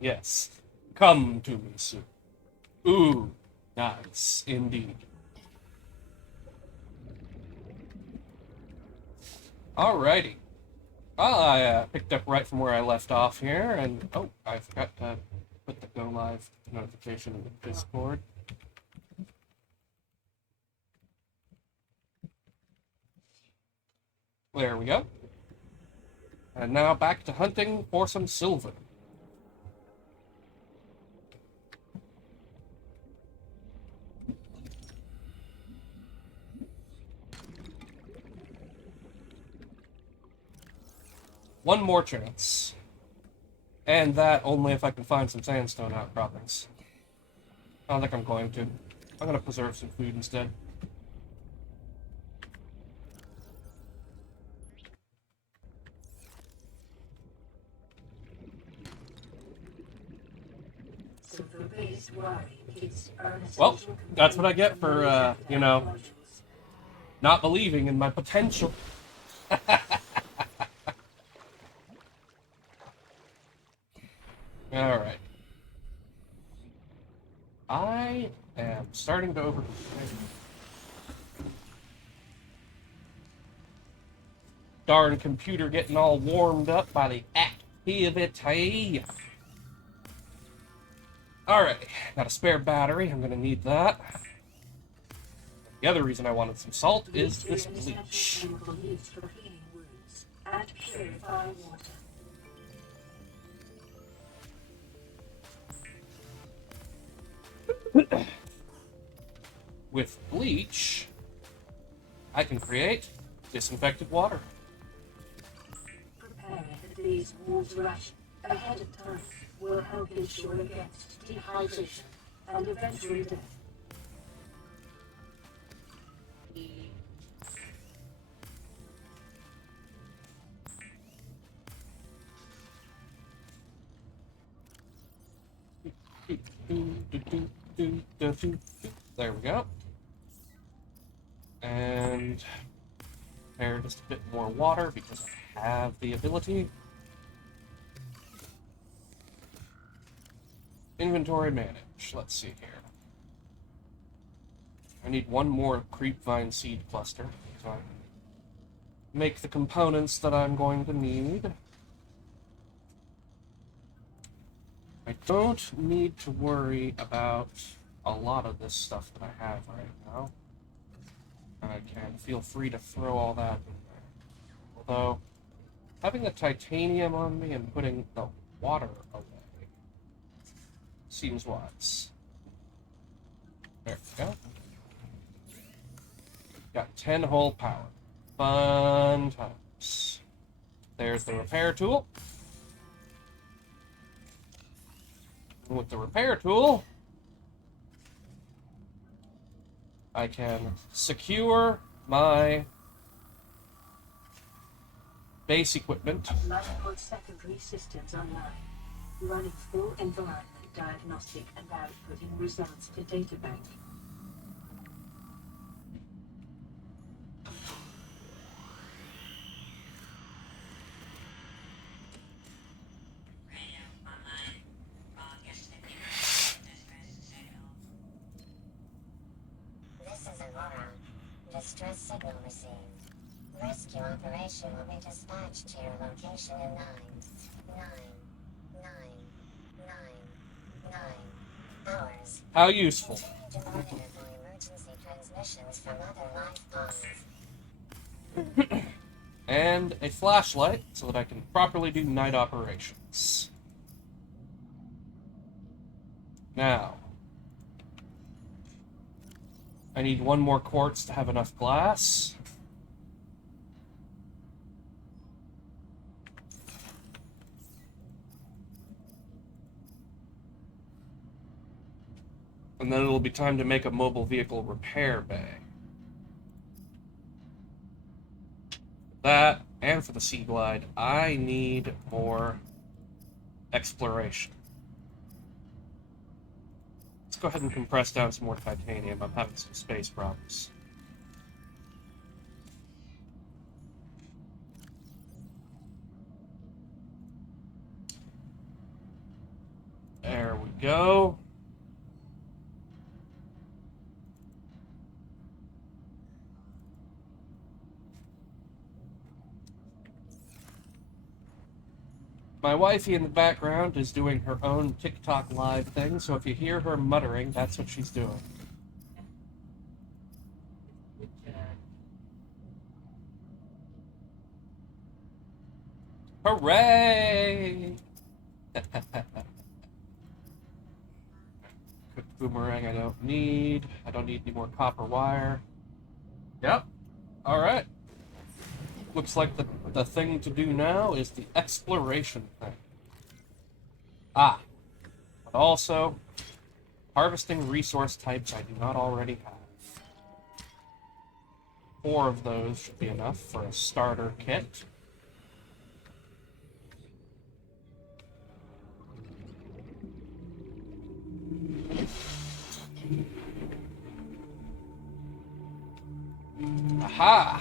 Yes. Come to me soon. Ooh, nice indeed. Alrighty. Well, I picked up right from where I left off here, and oh, I forgot to put the go live notification in the Discord. There we go. And now back to hunting for some silver. One more chance. And that only if I can find some sandstone outcroppings. I don't think I'm going to. I'm going to preserve some food instead. Well, that's what I get for, not believing in my potential. Alright. I am starting to over... Darn computer getting all warmed up by the activity. Alright, got a spare battery. I'm going to need that. The other reason I wanted some salt is this bleach. With bleach, I can create disinfected water. Prepare for these water ration ahead of time will help ensure against dehydration and eventually death. There we go. And prepare just a bit more water because I have the ability. Inventory manage. Let's see here. I need one more creepvine seed cluster so I can make the components that I'm going to need. I don't need to worry about a lot of this stuff that I have right now. I can feel free to throw all that in there. Although, having the titanium on me and putting the water away seems wise. There we go. Got 10 hull power. Fun times. There's the repair tool. And with the repair tool, I can secure my base equipment. Multiple secondary systems online, running full environment diagnostic and outputting results to databank. This is Aurora. Distress signal received. Rescue operation will be dispatched to your location in 9 hours. How useful. Continue to monitor for emergency transmissions from other life forms. And a flashlight so that I can properly do night operations. Now, I need one more quartz to have enough glass. And then it'll be time to make a mobile vehicle repair bay. That, and for the Sea Glide, I need more exploration. Let's go ahead and compress down some more titanium. I'm having some space problems. go. My wifey in the background is doing her own TikTok live thing, so if you hear her muttering, that's what she's doing. Hooray! Cooked boomerang I don't need. I don't need any more copper wire. Yep. Alright. Looks like the thing to do now is the exploration thing. Ah. But also, harvesting resource types I do not already have. 4 of those should be enough for a starter kit. Aha!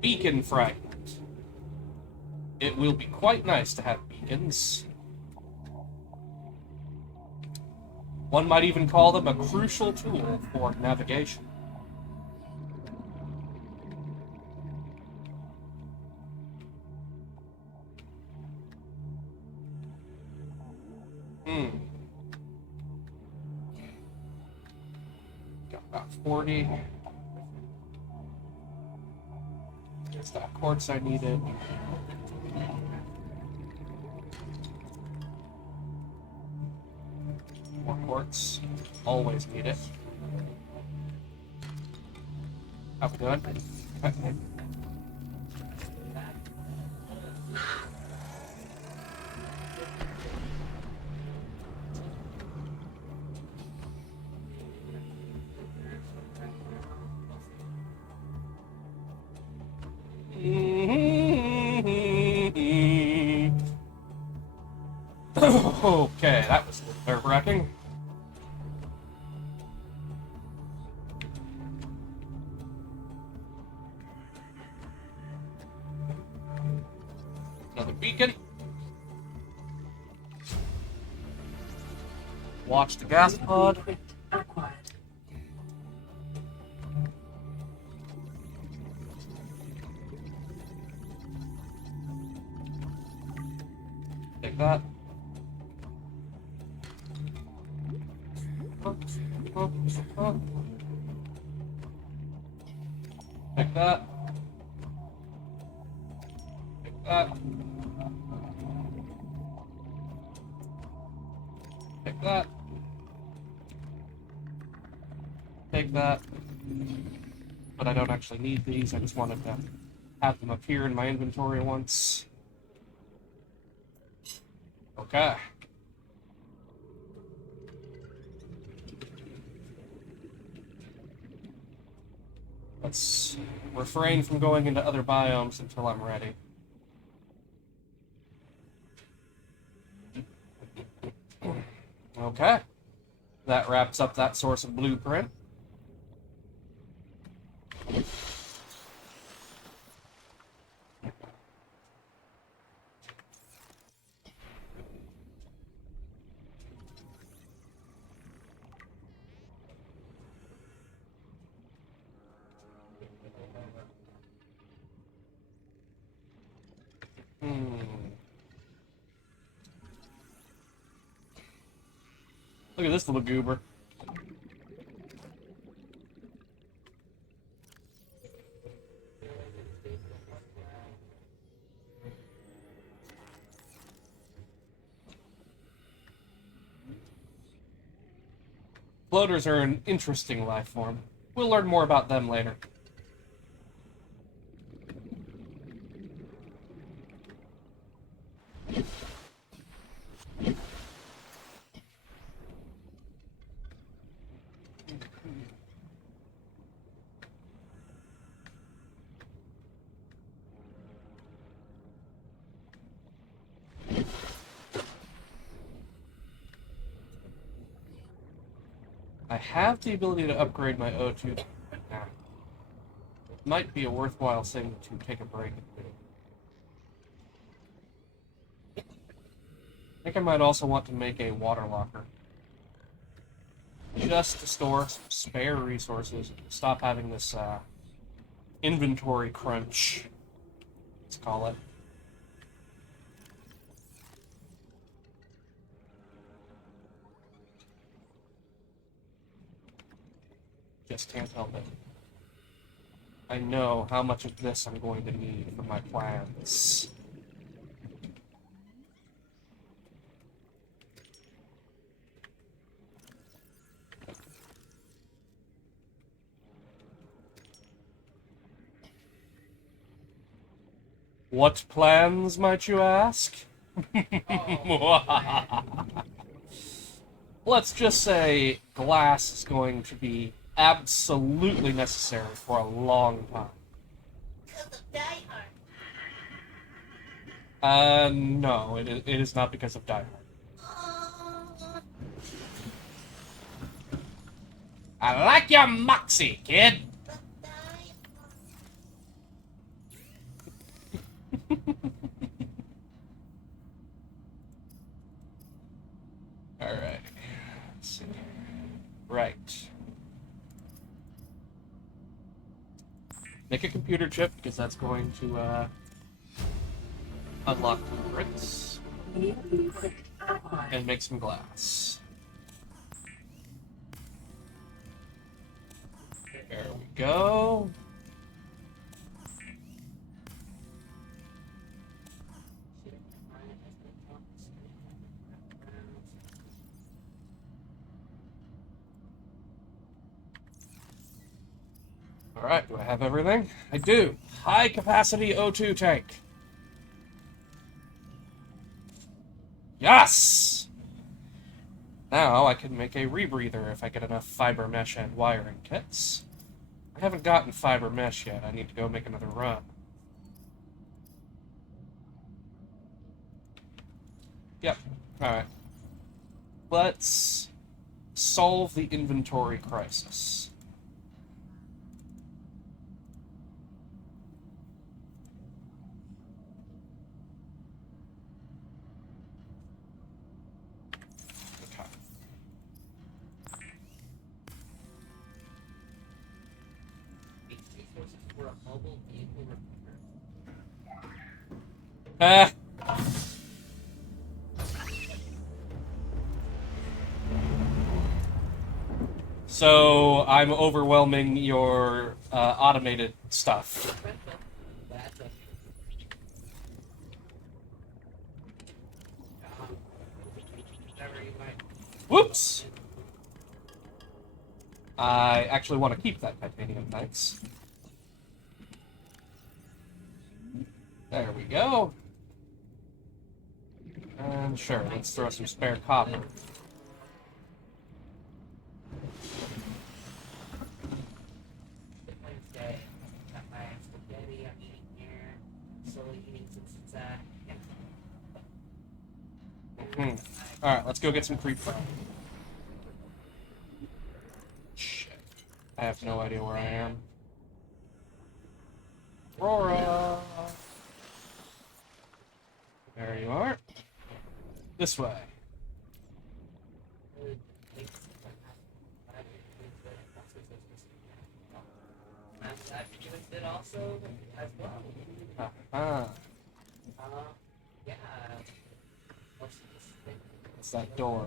Beacon fragment. It will be quite nice to have beacons. One might even call them a crucial tool for navigation. Got about 40. There's that quartz I needed. More quartz. Always need it. How we doing? Okay. Okay, that was a little nerve-wracking. Another beacon. Watch the gas pod. Blueprint acquired. Take that. Take that. Take that. Take that. Take that. But I don't actually need these, I just wanted to have them appear in my inventory once. Okay. Let's refrain from going into other biomes until I'm ready. Okay. That wraps up that source of blueprint. Look at this little goober. Floaters are an interesting life form. We'll learn more about them later. I have the ability to upgrade my O2 now. It might be a worthwhile thing to take a break and do. I think I might also want to make a water locker. Just to store some spare resources. Stop having this inventory crunch, let's call it. Just can't help it. I know how much of this I'm going to need for my plans. What plans, might you ask? Let's just say glass is going to be absolutely necessary for a long time. No, it is not because of Die Hard. I like your moxie, kid! Alright. Let's see. Right. Make a computer chip, because that's going to, unlock blueprints. New blueprint acquired. And make some glass. There we go. Alright, do I have everything? I do. High capacity O2 tank. Yes! Now I can make a rebreather if I get enough fiber mesh and wiring kits. I haven't gotten fiber mesh yet. I need to go make another run. Yep. Alright. Let's solve the inventory crisis. Ah. So I'm overwhelming your automated stuff. Whoops! I actually want to keep that titanium, thanks. There we go. And sure, let's throw some spare copper. Alright, let's go get some creep foam. Shit. I have no idea where I am. Aurora! There you are. This way. Yeah. It's that door.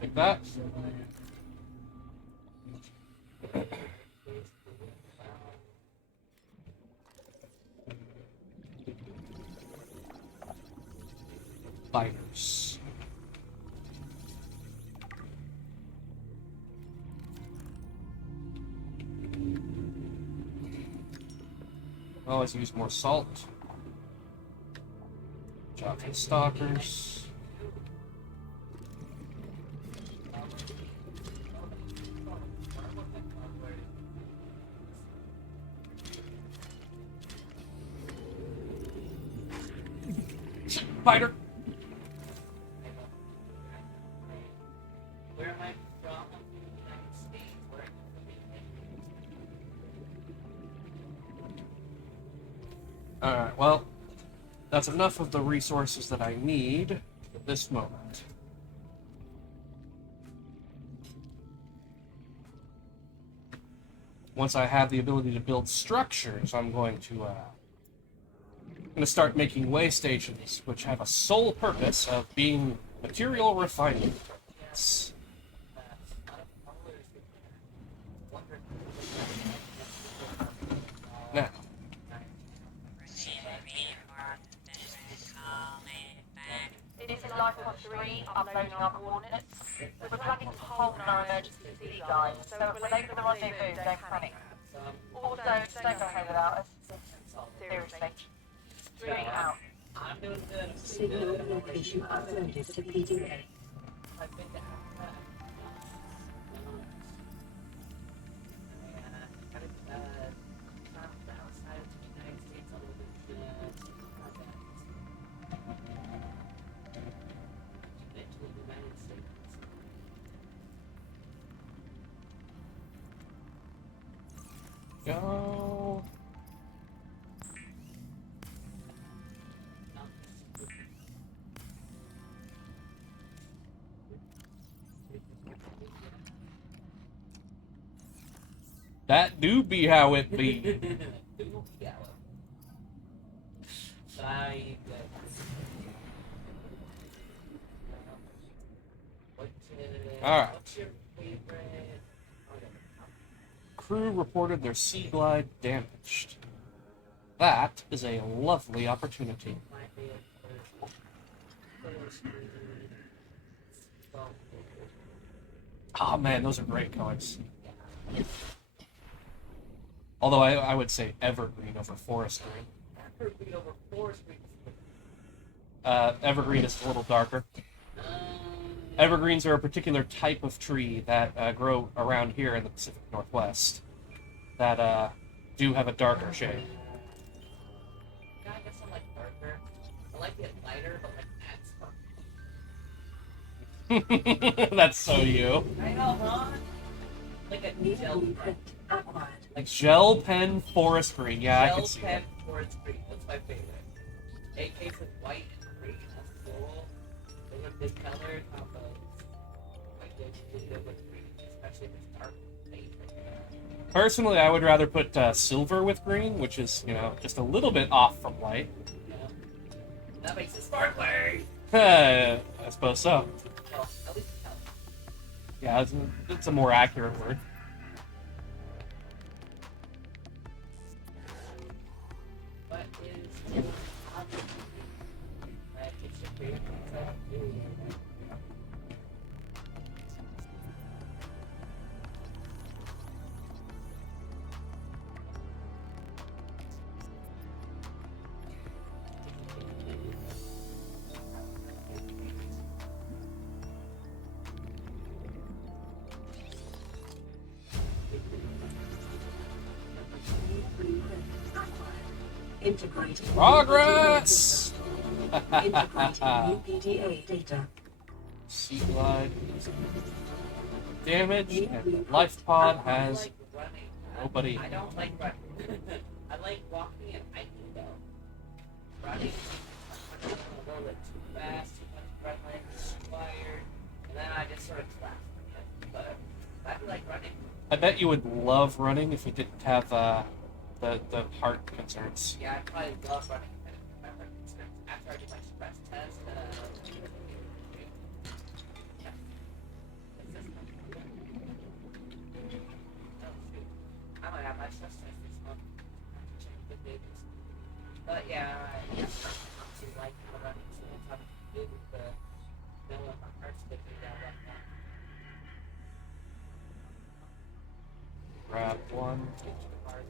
Take that. spiders. Always use more salt. Job for the stalkers. Spider! Where am I from? United States. Where Alright, well, that's enough of the resources that I need at this moment. Once I have the ability to build structures, I'm going to start making way stations, which have a sole purpose of being material refinement. Yes. Now, This is Life Pod 3, uploading our coordinates. We're plugging to hold in our emergency sea guide, so if we're late for the rendezvous, don't panic. Also, don't go home without us. Seriously. 3 out. I'm doing good. Signal location uploaded to PDA. I've been to Africa. Kind of traveled outside of the United States a little bit. Been to the United States. go. That do be how it be. Alright. What's your favorite? Crew reported their sea glide damaged. That is a lovely opportunity. My favorite Oh man, those are great colors. Although I would say evergreen over forest green. Evergreen over forest green. Evergreen is a little darker. Evergreens are a particular type of tree that grow around here in the Pacific Northwest that do have a darker shade. Yeah, I guess I like darker. I like it lighter, but like that's fun. That's so you. I know, huh? Like a gel pen. Blueprint acquired. Like gel pen forest green. Yeah, I Gel can see pen that. forest green. That's my favorite. AKs with white and green. That's cool. Those are big colors. How about like those good with green, especially if it's dark fade like that. Personally, I would rather put silver with green, which is, you know, just a little bit off from white. Yeah. That makes it sparkly. I suppose so. Well, at least it's healthy. Yeah, it's a more accurate word. What is your hobby? Like, it's your favorite type of food. Blueprint acquired. Integrating. Progress! Integrating new PDA data. Sea glide is damaged, and the life pod I has like running. nobody. I don't like running. I like walking and hiking though. Running, I'm a little bit too fast, too much adrenaline, inspired, and then I just sort of collapse. But I do like running. I bet you would love running if you didn't have the heart concerns. Yeah, I probably love running. After I do my stress test, yeah. Oh, shoot. I might have my stress test this month. I have to check the babies. But yeah, I not too like the running, so it's do with the knowing my heart's sticking down like that. Grab one. Get your heart.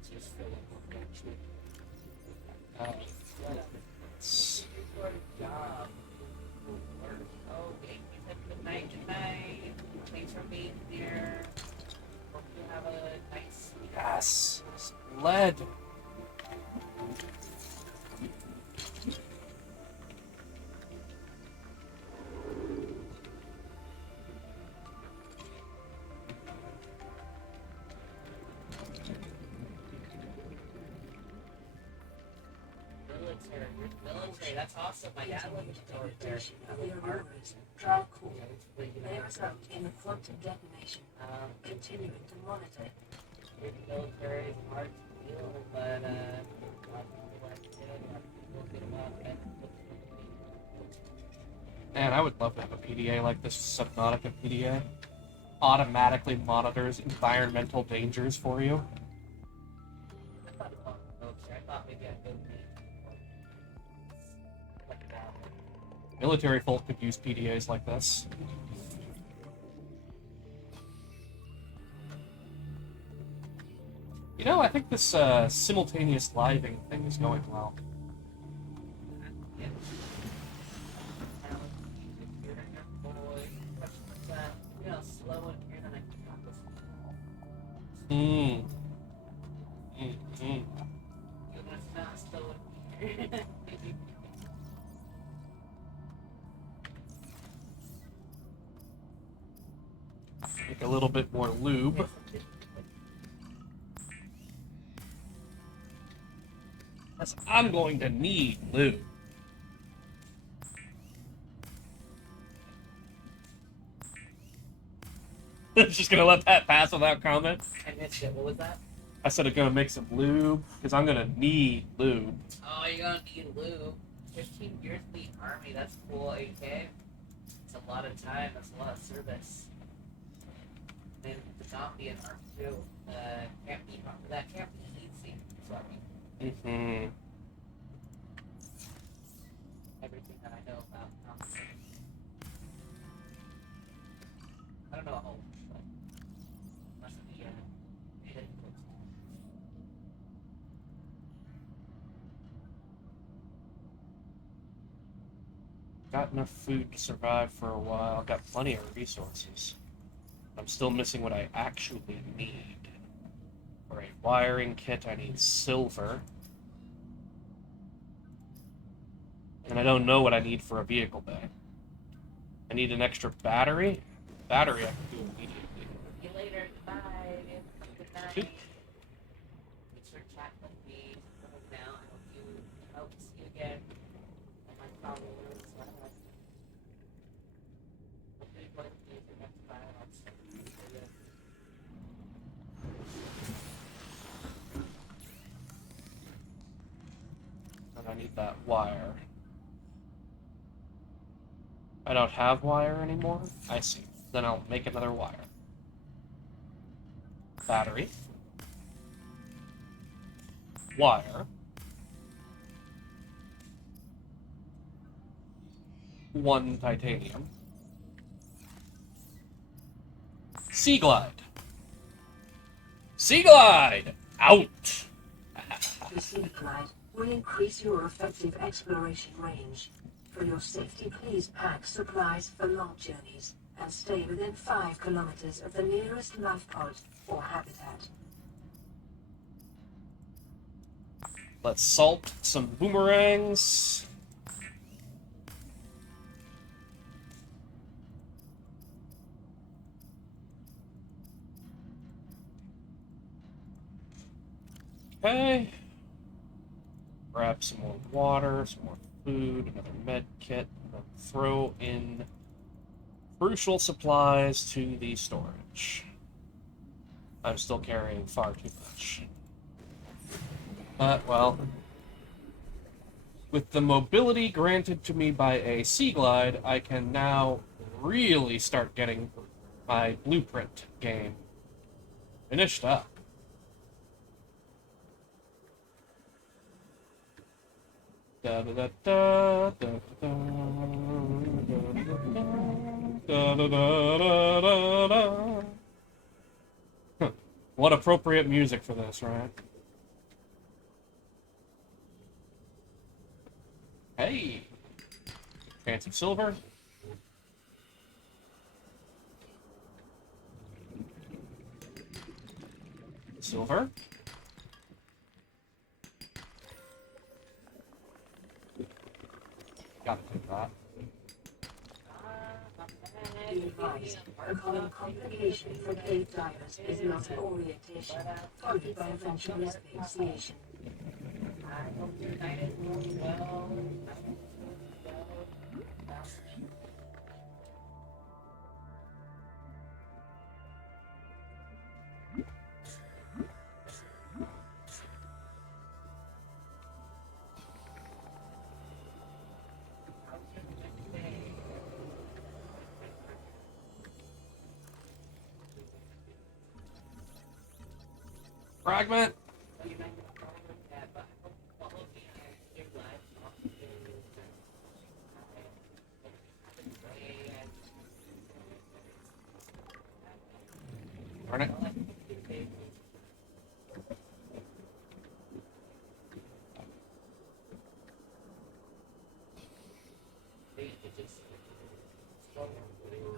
It's just filling up, actually. It's your job. Oh, thank you. Good night, good night. Thanks for being here. Hope you have a nice sleep. Yes. Lead. Military, that's awesome. My dad lived in the military. Of the auroras draw cool. They result in a quantum detonation. Continuing to monitor. The military is hard to deal, but a lot of people like it. A lot of people get about it. Man, I would love to have a PDA like this Subnautica PDA. Automatically monitors environmental dangers for you. I thought about military. I thought maybe I'd go meet. Like that. Military folk could use PDAs like this. You know, I think this simultaneous living thing is going well. Yeah. You're in your boy. What's that? You know, slow and here, then I can got this. You're gonna sound slow and here. Make a little bit more lube. Yes, I'm going to need lube. Just gonna let that pass without comment. I missed it. What was that? I said I'm gonna make some lube because I'm gonna need lube. Oh, you're gonna need lube. 15 years in the army. That's cool. AK. It's a lot of time. That's a lot of service. And to not be an army too. Can't be that can't be easy. So I mean, everything that I know about combat. I don't know a whole lot, but must be hidden. Got enough food to survive for a while. Got plenty of resources. I'm still missing what I actually need. For a wiring kit, I need silver. And I don't know what I need for a vehicle bay. I need an extra battery. Battery I can do immediately. See you later. Bye. Good night. Shoot. Thanks for chatting with me. Now I hope to see you again. And my followers. Hopefully, one of these are next time. I'll see you. And I need that wire. I don't have wire anymore? I see. Then I'll make another wire. Battery. Wire. One titanium. Sea Glide. Sea Glide! Out! The Sea Glide will increase your effective exploration range. For your safety, please pack supplies for long journeys and stay within 5 kilometers of the nearest life pod or habitat. Let's salt some boomerangs. Okay. Grab some more water, some more food, another med kit, and then throw in crucial supplies to the storage. I'm still carrying far too much. But, well, with the mobility granted to me by a Sea Glide, I can now really start getting my blueprint game finished up. Da da da da da da da da da da da. Huh. What appropriate music for this, right? Hey! Chance of silver. Silver. Gotta take that. Be advised, a common complication for cave divers is loss of orientation, followed by eventual asphyxiation. I hope your night is going well. Fragment! Darn it.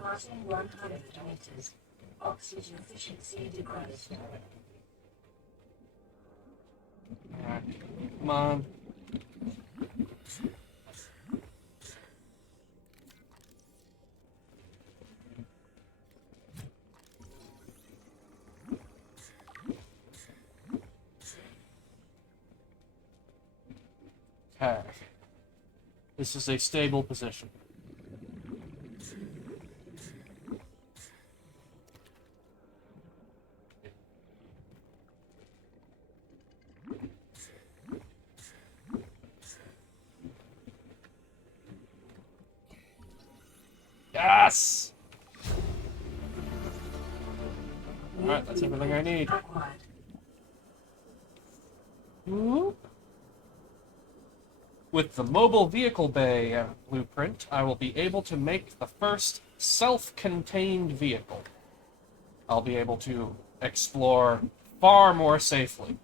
Passing 100 meters. Oxygen efficiency decreased. Alright. Come on. Okay. This is a stable position. Yes! Alright, that's everything I need. Acquired. Whoop. With the mobile vehicle bay blueprint, I will be able to make the first self-contained vehicle. I'll be able to explore far more safely.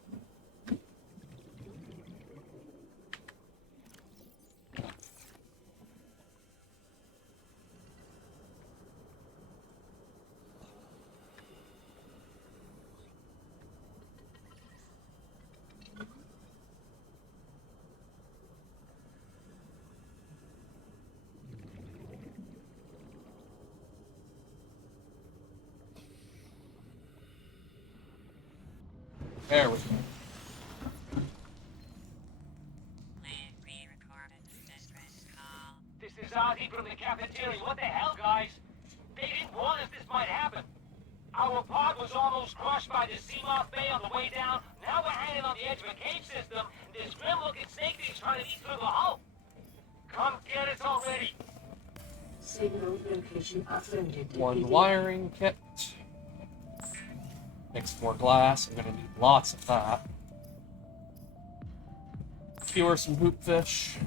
There we go. This is Ozzy from the cafeteria. What the hell, guys? They didn't warn us this might happen. Our pod was almost crushed by the Seamoth Bay on the way down. Now we're hanging on the edge of a cave system, and this grim-looking snake thing's trying to eat through the hull. Come get us already. Signal location uploaded. One wiring kit. Makes more glass. I'm gonna need lots of that. Skewer some hoopfish.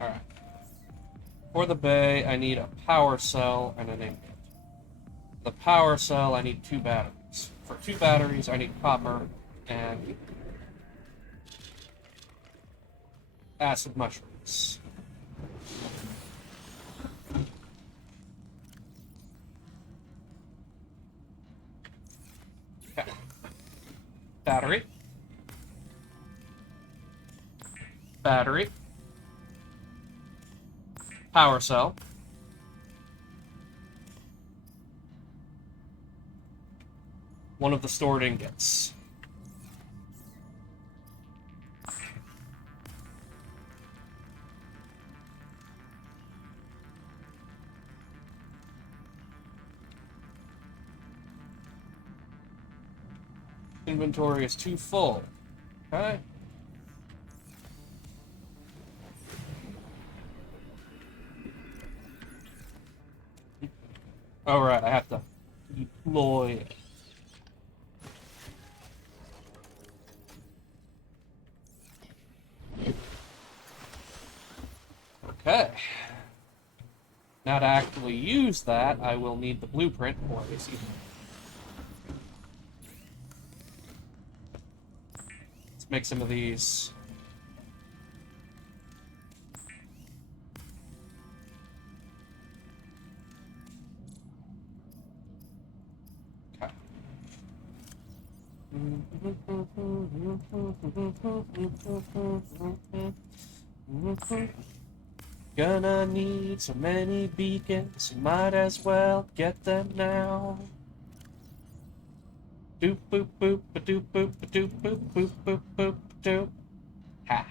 Alright. For the bay, I need a power cell and an ingot. The power cell, I need 2 batteries. For 2 batteries, I need copper and acid mushrooms. Okay. Battery. Battery. Power cell. One of the stored ingots. Inventory is too full. Okay. Alright, I have to deploy it. Okay. Now to actually use that, I will need the blueprint for this. Let's make some of these. Okay. Gonna need so many beacons, might as well get them now. Doop boop boop ba doop boop ba doop boop boop boop boop doop. Ha.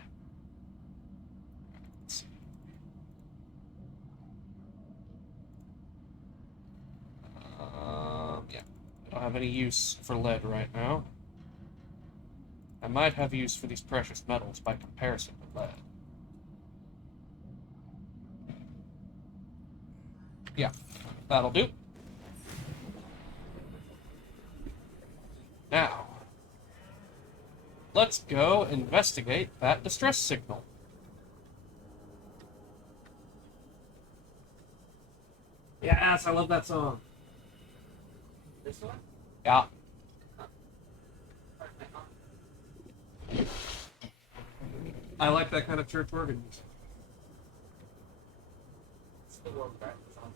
Let's see. Yeah. I don't have any use for lead right now. I might have use for these precious metals by comparison to lead. Yeah, that'll do. Now, let's go investigate that distress signal. Yes, I love that song. This one? Yeah. I like that kind of church organ music. It's the one that sounds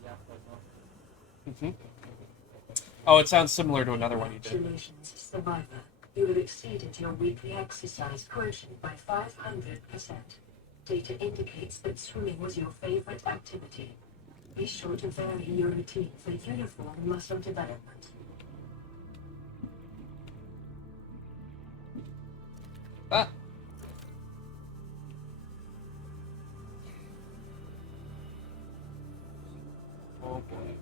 Oh, it sounds similar to another one you did. Congratulations, Survivor. You have exceeded your weekly exercise quotient by 500%. Data indicates that swimming was your favorite activity. Be sure to vary your routine for uniform muscle development. Ah. Oh boy.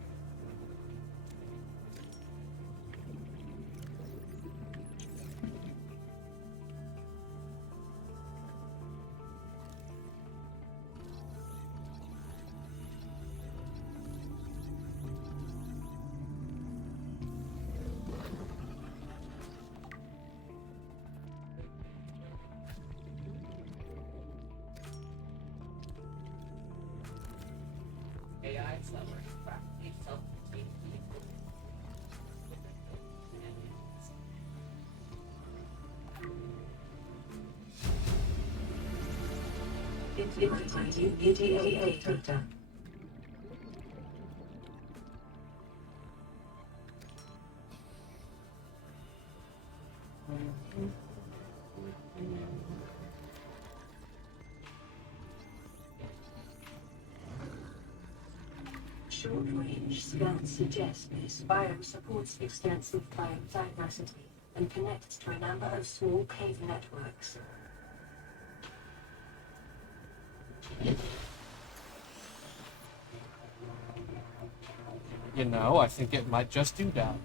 AI summer, practically self-contained vehicle. Integrating EDA data. Short-range scans suggest this biome supports extensive biodiversity and connects to a number of small cave networks. You know, I think it might just do that.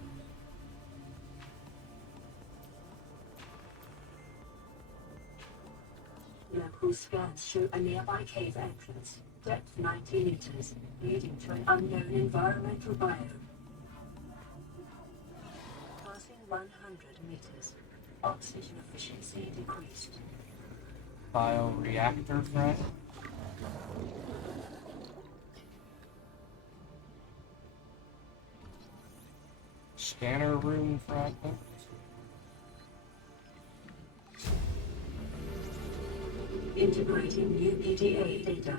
Local scans show a nearby cave entrance, depth 90 meters, leading to an unknown environmental biome. Passing 100 meters, oxygen efficiency decreased. Bioreactor threat. Scanner room fragment. Integrating new EDA data.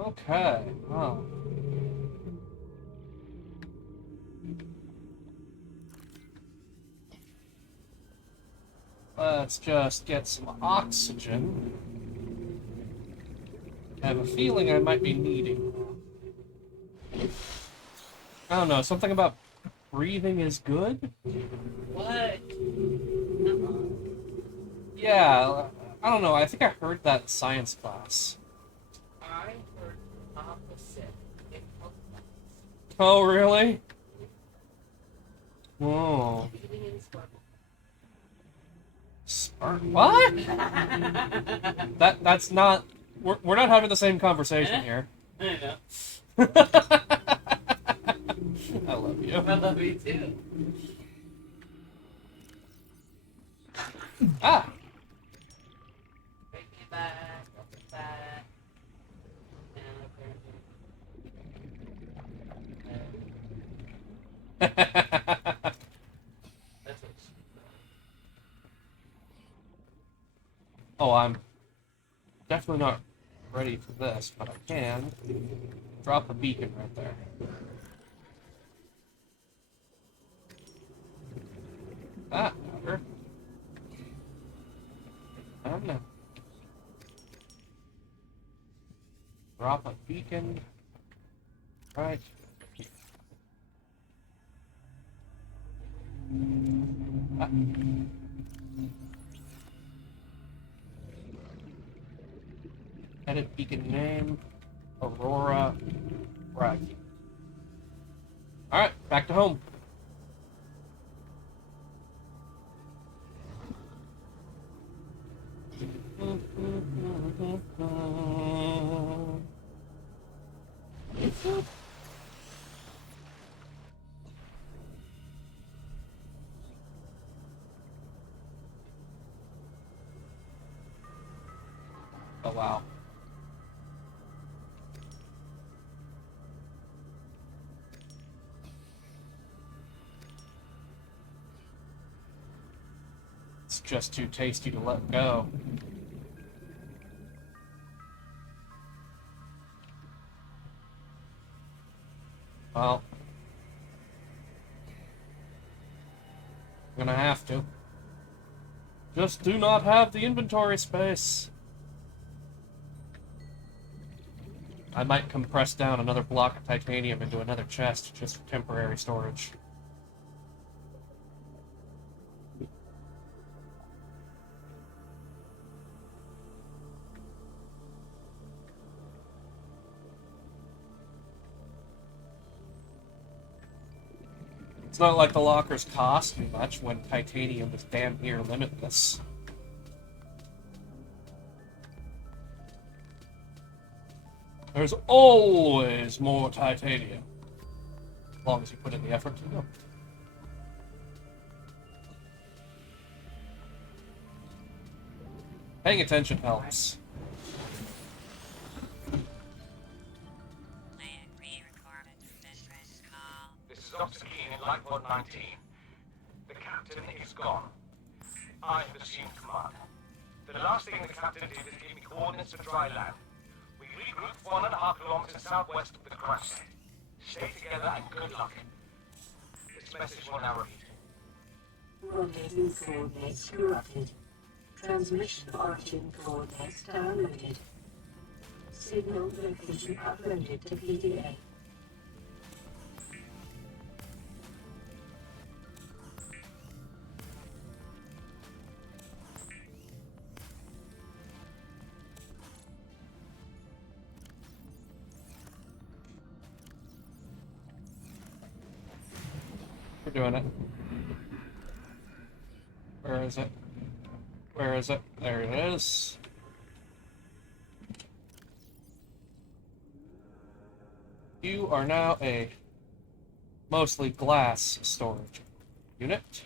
Okay. Oh. Let's just get some oxygen. I have a feeling I might be needing. I don't know, something about breathing is good? What? Yeah, I don't know, I think I heard that in science class. I heard opposite. It Oh, really? Whoa. What? That's not. We're not having the same conversation here. I know. I love you. I love you too. Ah. Take me back, welcome back. And that's it. Oh, I'm definitely not ready for this, but I can drop a beacon right there. Ah, louder. I don't know. Drop a beacon right here. Ah. Edit beacon name, Aurora Bragg. Alright, back to home. Oh, wow. It's just too tasty to let go. Well, I'm gonna have to. Just do not have the inventory space. I might compress down another block of titanium into another chest just for temporary storage. It's not like the lockers cost me much when titanium is damn near limitless. There's always more titanium. As long as you put in the effort to go. Paying attention helps. This is Dr. Keane in Lightpod 19. The captain is gone. I have assumed command. The last thing the captain did is give me coordinates for dry land. We regrouped 1.5 kilometers southwest of the crash site. Stay together and good luck. This message will now repeat. Rendezvous coordinates corrupted. Transmission origin coordinates downloaded. Signal location uploaded to PDA. We're doing it. Where is it? Where is it? There it is. You are now a mostly glass storage unit.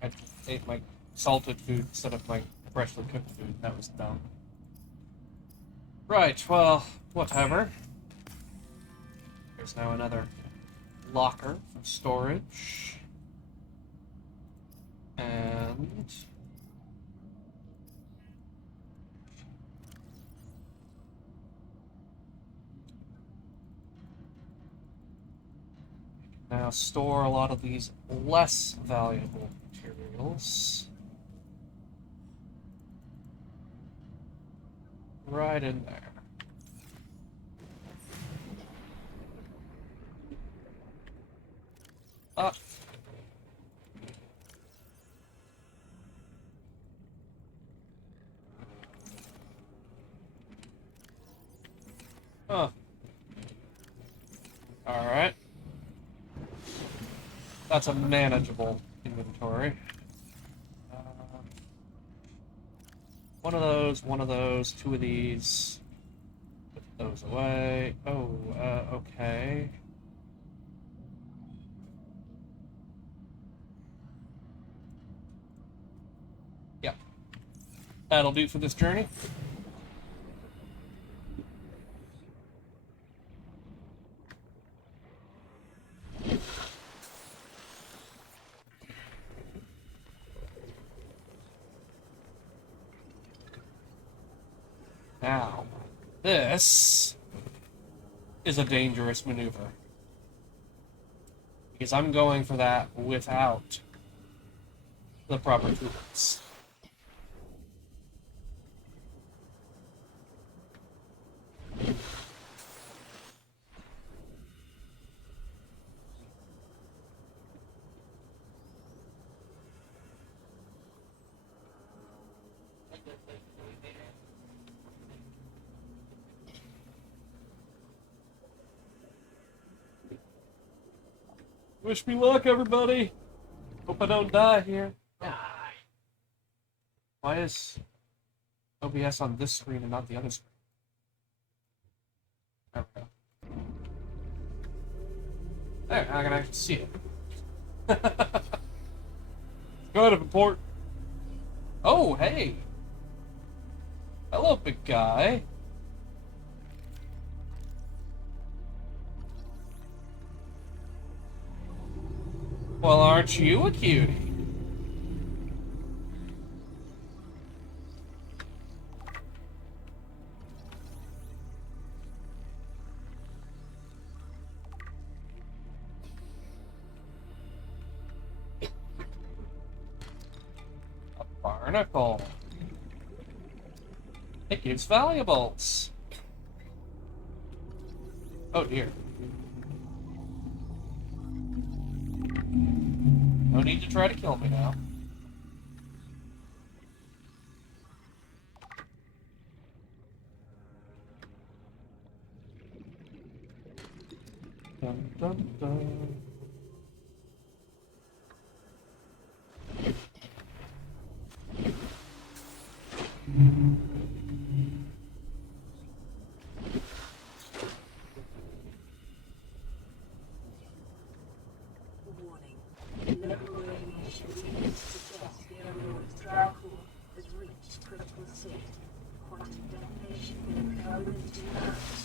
I ate my salted food instead of my freshly cooked food. That was dumb. Right, well, whatever. There's now another locker for storage. And now store a lot of these less valuable materials right in there. Huh. Alright. That's a manageable inventory. One of those, two of these. Put those away. Oh, okay. Yep. That'll do for this journey. Now, this is a dangerous maneuver. Because I'm going for that without the proper tools. Wish me luck, everybody. Hope I don't die here. Why is OBS on this screen and not the other screen? There we go. There, now I can actually see it. Go ahead and report. Oh, hey. Hello, big guy. Well, aren't you a cutie? A barnacle. It gives valuables. Oh dear. No need to try to kill me now. Dun, dun, dun. Warning. Level radiation readings suggest the overlord's dry core has reached critical state. Quantum detonation will occur within 2 hours.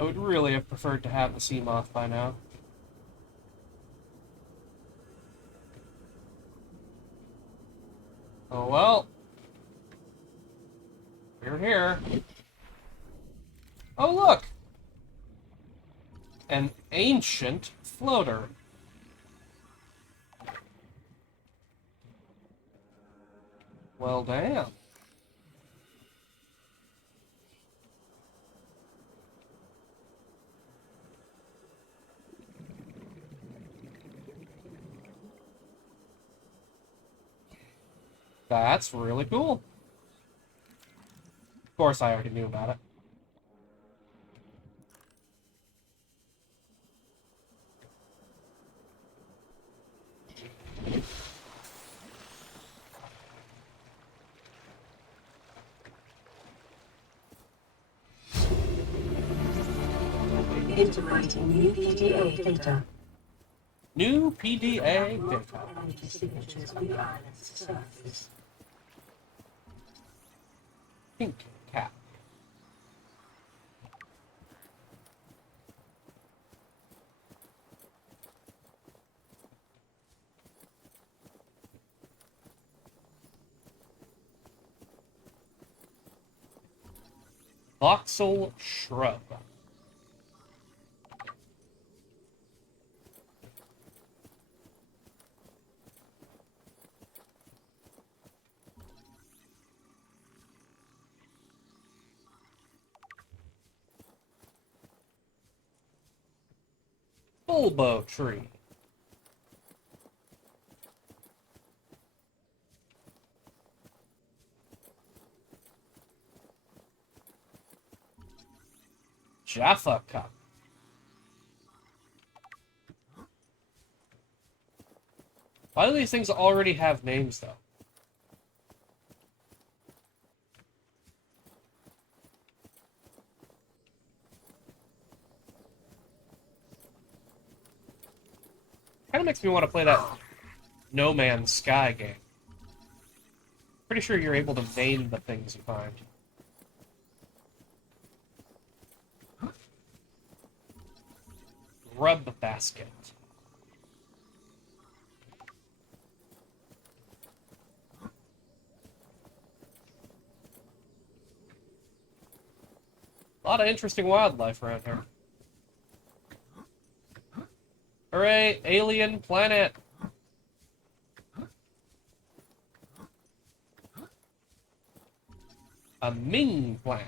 I would really have preferred to have the sea moth by now. Oh well. We're here. Oh look! An ancient floater. Well, damn. That's really cool. Of course, I already knew about it. Integrating new PDA data. New PDA data. Energy signatures on the island's surface. Pink cap. Voxel shrub. Bulbo tree. Jaffa cup. Why do these things already have names, though? Kind of makes me want to play that No Man's Sky game. Pretty sure you're able to name the things you find. Grub basket. A lot of interesting wildlife around here. Hooray, alien planet! A Ming plant.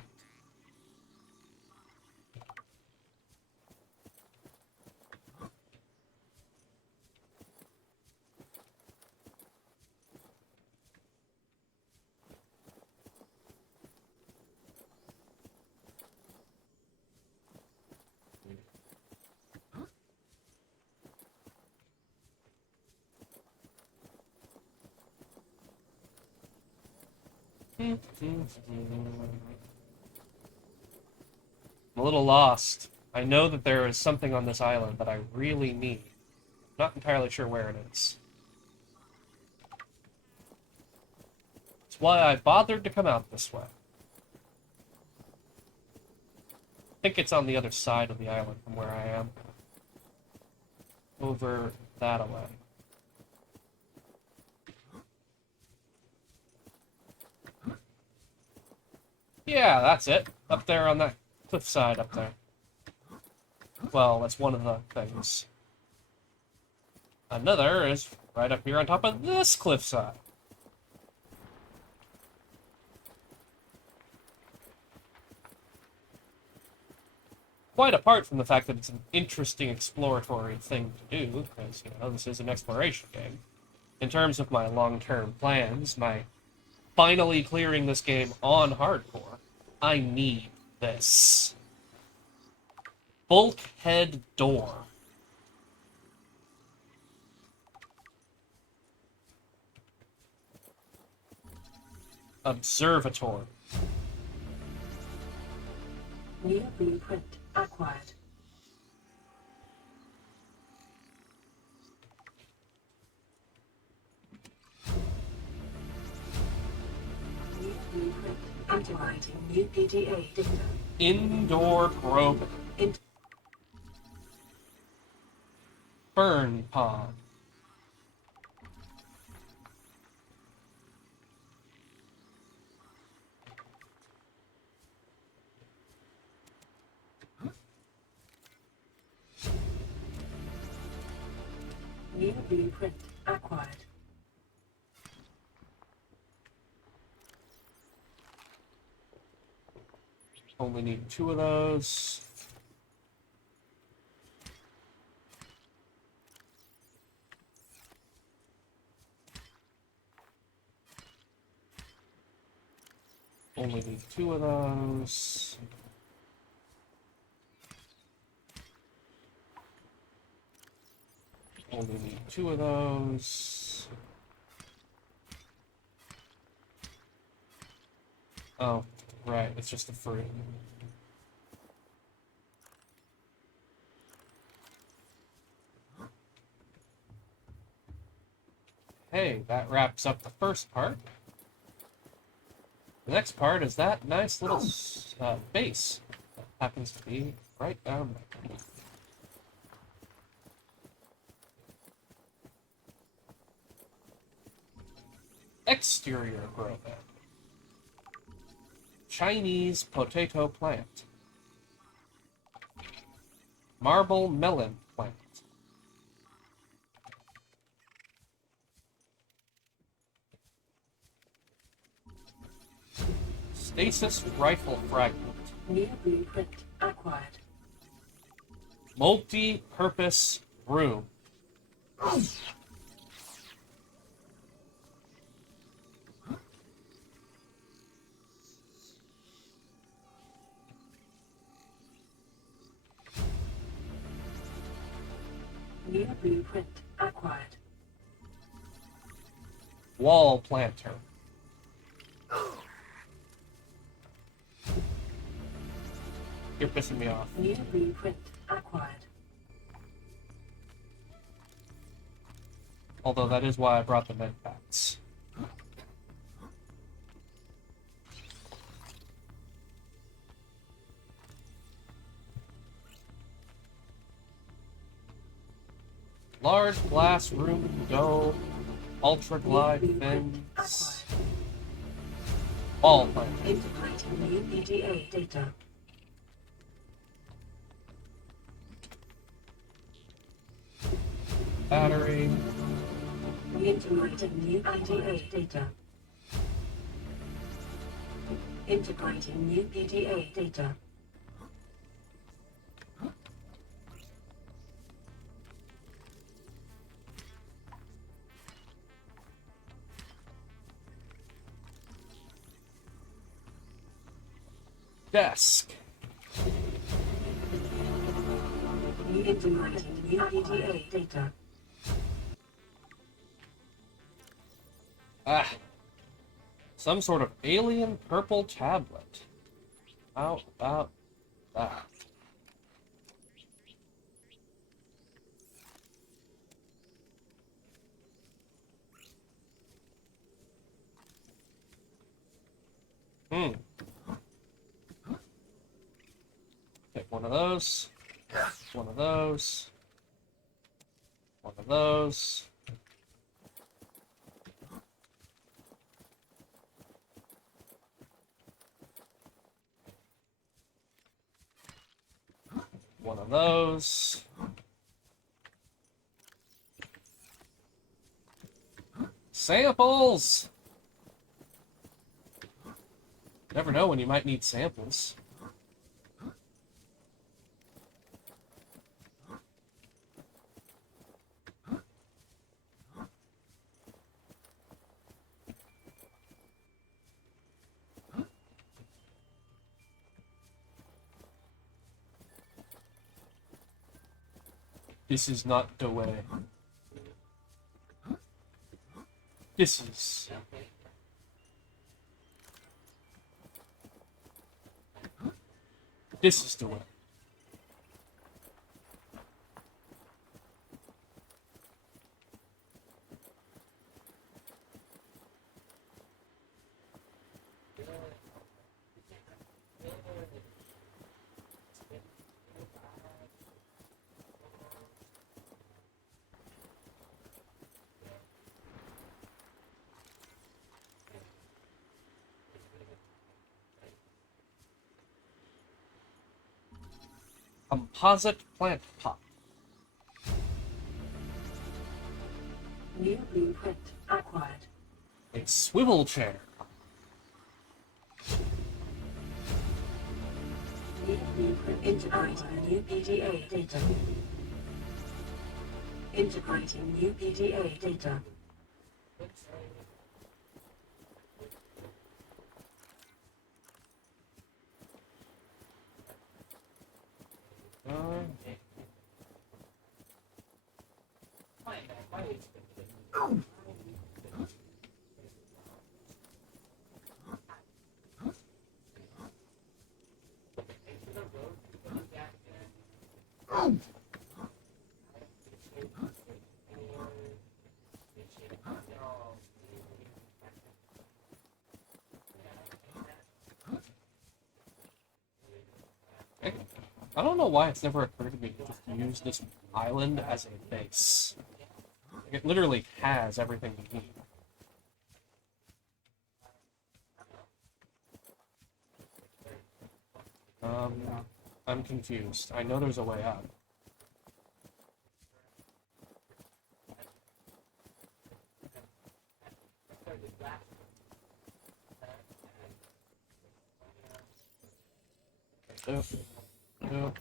I'm a little lost. I know that there is something on this island that I really need. Not entirely sure where it is. It's why I bothered to come out this way. I think it's on the other side of the island from where I am. Over that way. Yeah, that's it. Up there on that cliffside up there. Well, that's one of the things. Another is right up here on top of this cliffside. Quite apart from the fact that it's an interesting exploratory thing to do, because, you know, this is an exploration game. In terms of my long-term plans, my finally clearing this game on hardcore, I need this. Bulkhead door. Observatory. New blueprint acquired. New blueprint activating new PDA data. Indoor probe. Burn pond. New blueprint acquired. Only need 2 of those. Only need 2 of those. Only need 2 of those. Oh, right, it's just a fruit. Hey, that wraps up the first part. The next part is that nice little base that happens to be right down there. Exterior growth. Chinese potato plant. Marble melon plant. Stasis rifle fragment. New blueprint acquired. Multi-purpose room. New blueprint acquired. Wall planter. You're pissing me off. New blueprint acquired. Although that is why I brought the med packs. Large glass room dome. Ultra glide fins. Wall planter. Integrating new PDA data. Battery. Integrating new PDA data. Integrating new PDA data. Desk. Integrating new PDA data. Ah. Some sort of alien purple tablet. How about that? Take one of those. One of those. One of those. One of those. Samples! Never know when you might need samples. This is not the way. This is... This is the way. Composite plant pot. New blueprint acquired. A swivel chair. New blueprint integrating new PDA data. Integrating new PDA data. I don't know why it's never occurred to me to just use this island as a base. It literally has everything you need. I'm confused. I know there's a way out. Nope. Nope.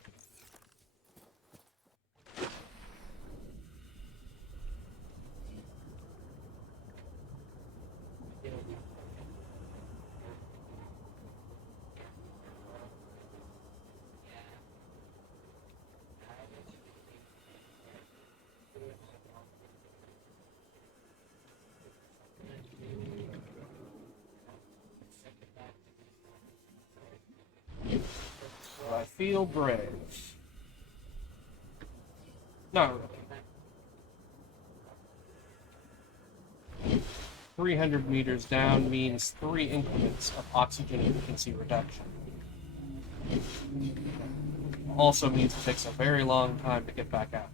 I feel brave. No. 300 meters down means 3 increments of oxygen efficiency reduction. Also means it takes a very long time to get back out.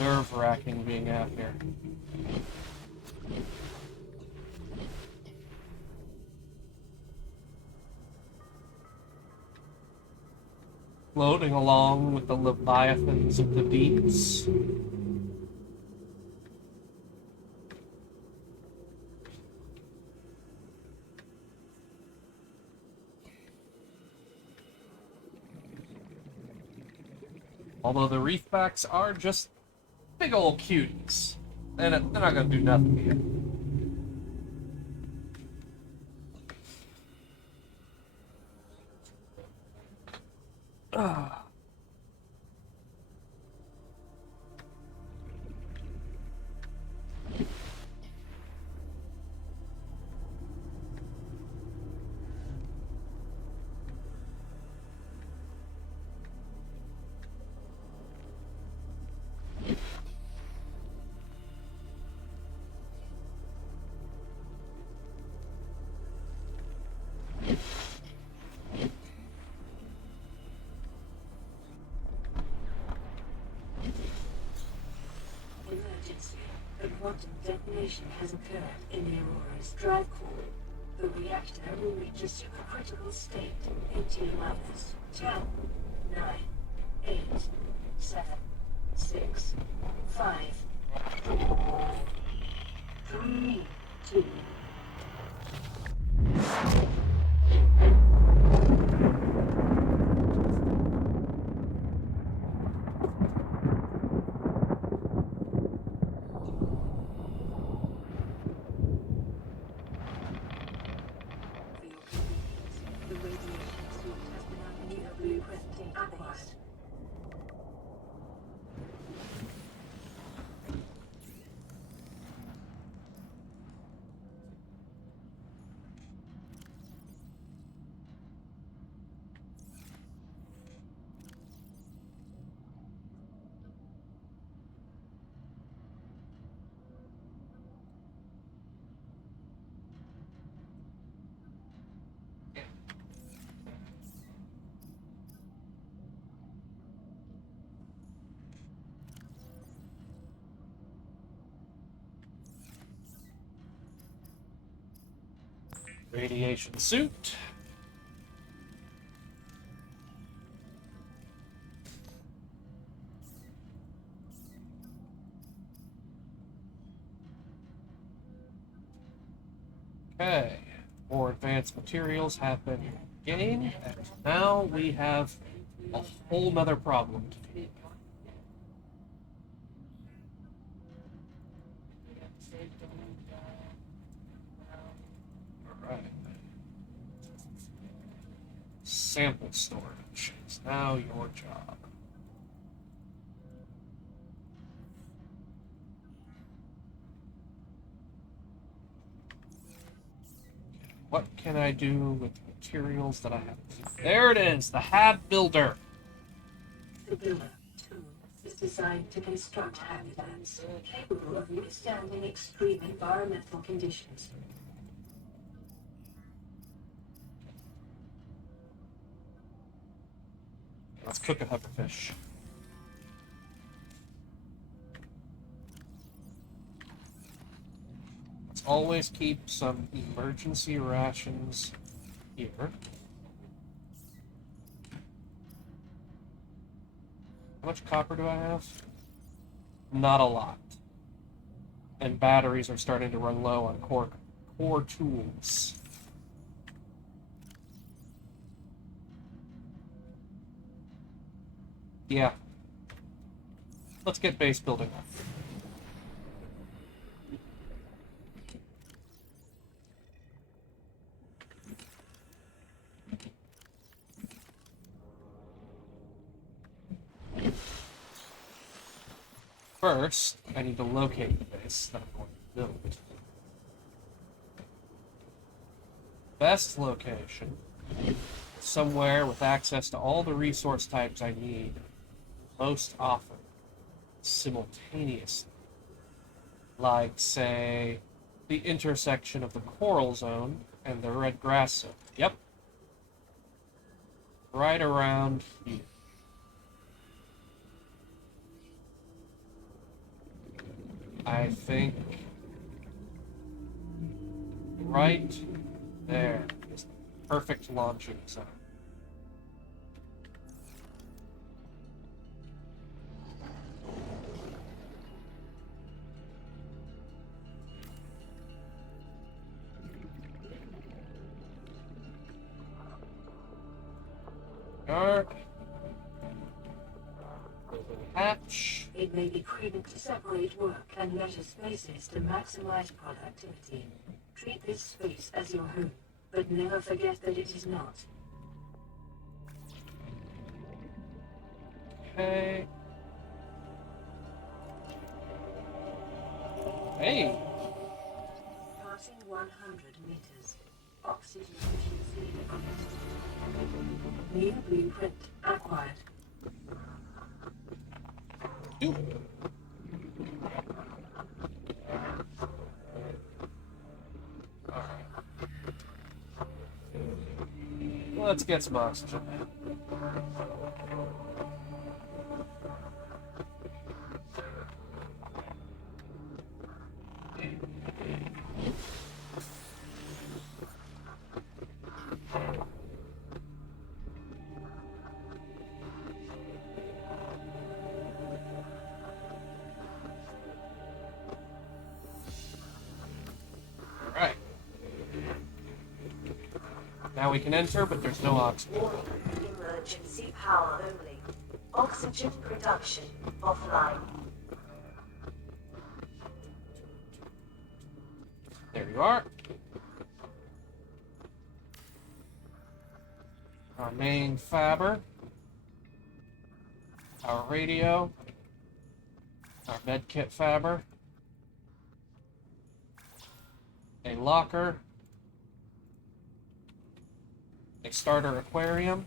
Nerve-wracking being out here. Floating along with the leviathans of the deeps. Although the reefbacks are just big old cuties. And they're not gonna do nothing to you. Emergency. A quantum detonation has occurred in the Aurora's drive core. The reactor will reach a supercritical state in T-minus 10, 9, 8, 7, 6, 5, 4, 3, 2. The radiation suit has been unnearably acquired. Radiation suit. Okay. More advanced materials have been gained, and now we have a whole nother problem to deal with. Alright. Sample storage is now your job. What can I do with the materials that I have? There it is, the Hab Builder. The Builder tool is designed to construct habitats capable of withstanding extreme environmental conditions. Let's cook a pufferfish. Let's always keep some emergency rations here. How much copper do I have? Not a lot. And batteries are starting to run low on core tools. Yeah. Let's get base building up. First, I need to locate the base that I'm going to build. Best location, somewhere with access to all the resource types I need, most often, simultaneously. Like, say, the intersection of the coral zone and the red grass zone. Yep. Right around here. I think right there is the perfect launching zone. Guard. Building hatch. It may be prudent to separate work and leisure spaces to maximize productivity. Treat this space as your home, but never forget that it is not. Okay. Hey. Passing 100 meters. Oxygen efficiency decreased. New blueprint acquired. Ooh. Alright. Let's get some oxygen. Alright. Now we can enter, but there's no oxygen. Emergency power only. Oxygen production offline. There you are. Our main fabber. Our radio. Our medkit fabber. A locker. A starter aquarium.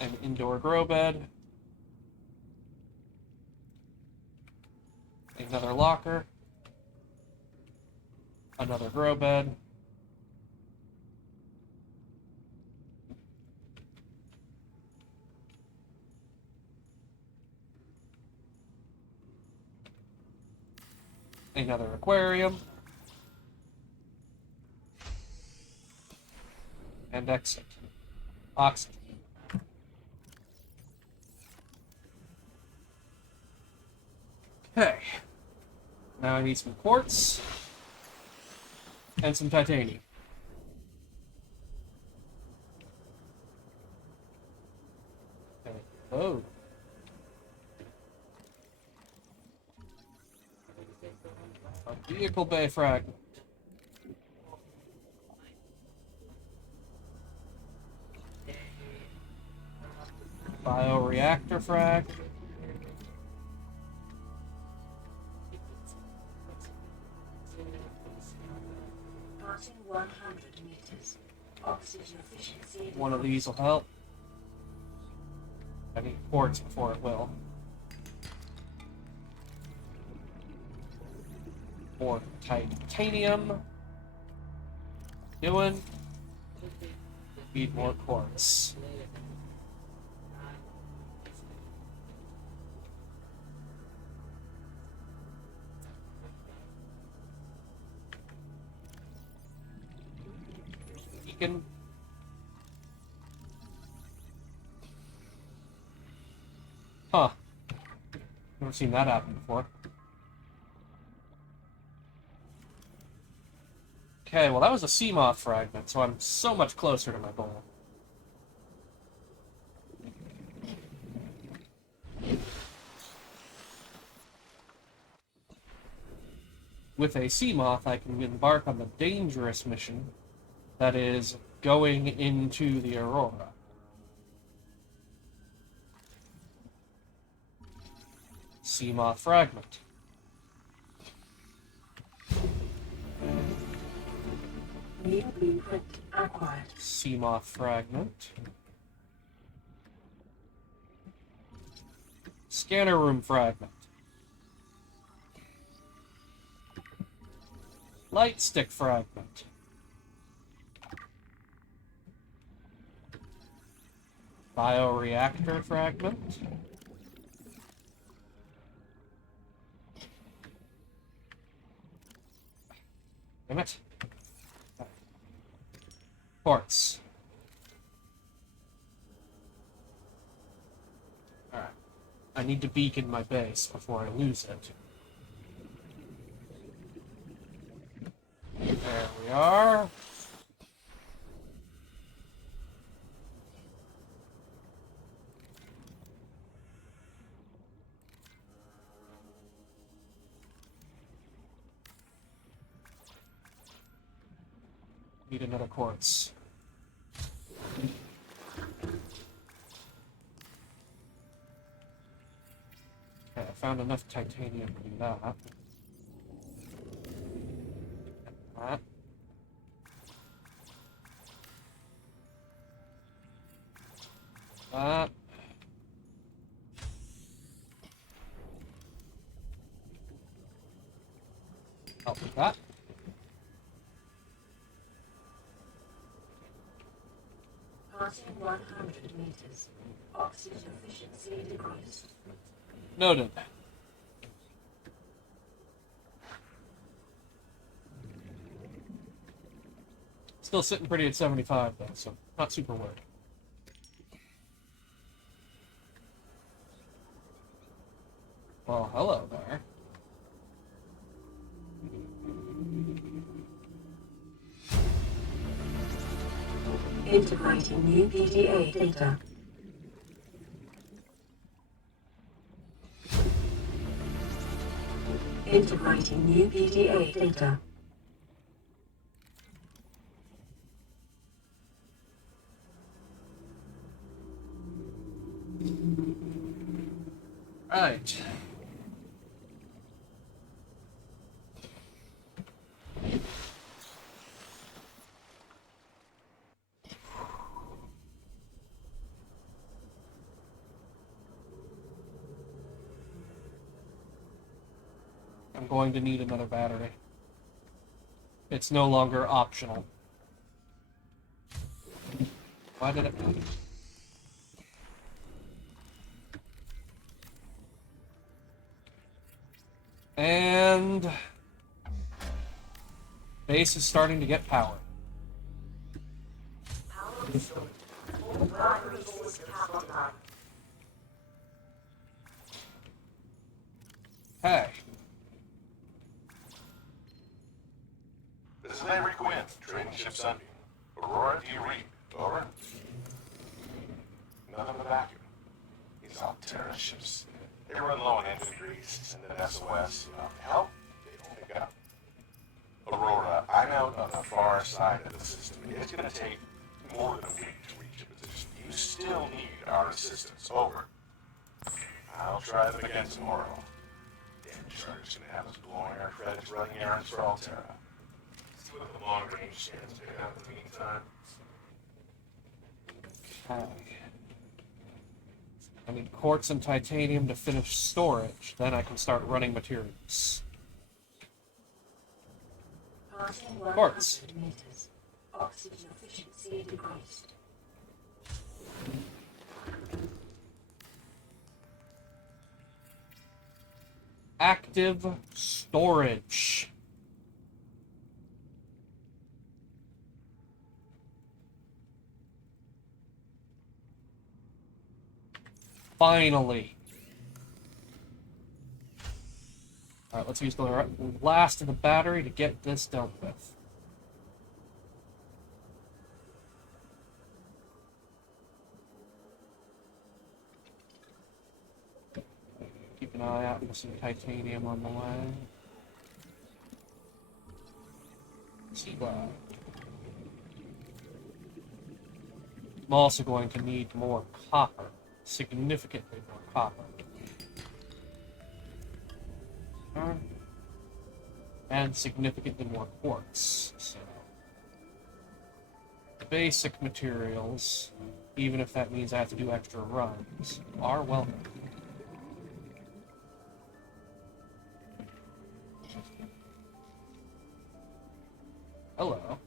An indoor grow bed. Another locker. Another grow bed. Another aquarium. And exit. Oxygen. Okay. Now I need some quartz. And some titanium. Okay. Oh. A vehicle bay fragment. Bioreactor frag. Passing 100 meters. Oxygen efficiency. One of these will help. I need quartz before it will. More titanium. Doing? Need more quartz. Beacon. Huh. Never seen that happen before. Okay, well that was a Seamoth fragment, so I'm so much closer to my goal. With a Seamoth, I can embark on the dangerous mission that is going into the Aurora. Seamoth fragment. New blueprint acquired. Seamoth fragment. Scanner room fragment. Light stick fragment. Bioreactor fragment. Damn it. Quartz. Alright. I need to beacon my base before I lose it. There we are. Need another quartz. Okay, I found enough titanium to do that. That. That. I'll put that. Passing 100 meters. Oxygen efficiency decreased. Noted. Still sitting pretty at 75 though, so not super worried. Well, hello there. Integrating new PDA data. Integrating new PDA data. Right. I'm going to need another battery. It's no longer optional. Why did it... And... base is starting to get power. Hey. This is Avery Quinn, training ship Sunbeam. Aurora, do you read? Over. None in the vacuum. These Alterra ships, they run low on engine grease, and then SOS, help, they don't pick up. Aurora, I'm out on the far side of the system. It's gonna take more than a week to reach a position. You still need our assistance. Over. I'll try them again tomorrow. Damn charter's gonna have us blowing our credits running errands for Alterra. See what the long-range scans pick up in the meantime. Okay. I need quartz and titanium to finish storage. Then I can start running materials. Passing Quartz. 100 meters. Oxygen efficiency decreased. Active storage. Finally. Alright, let's use the last of the battery to get this dealt with. Keep an eye out for some titanium on the way. Sea glide. I'm also going to need more copper. Significantly more copper. And significantly more quartz. So, the basic materials, even if that means I have to do extra runs, are welcome. Hello.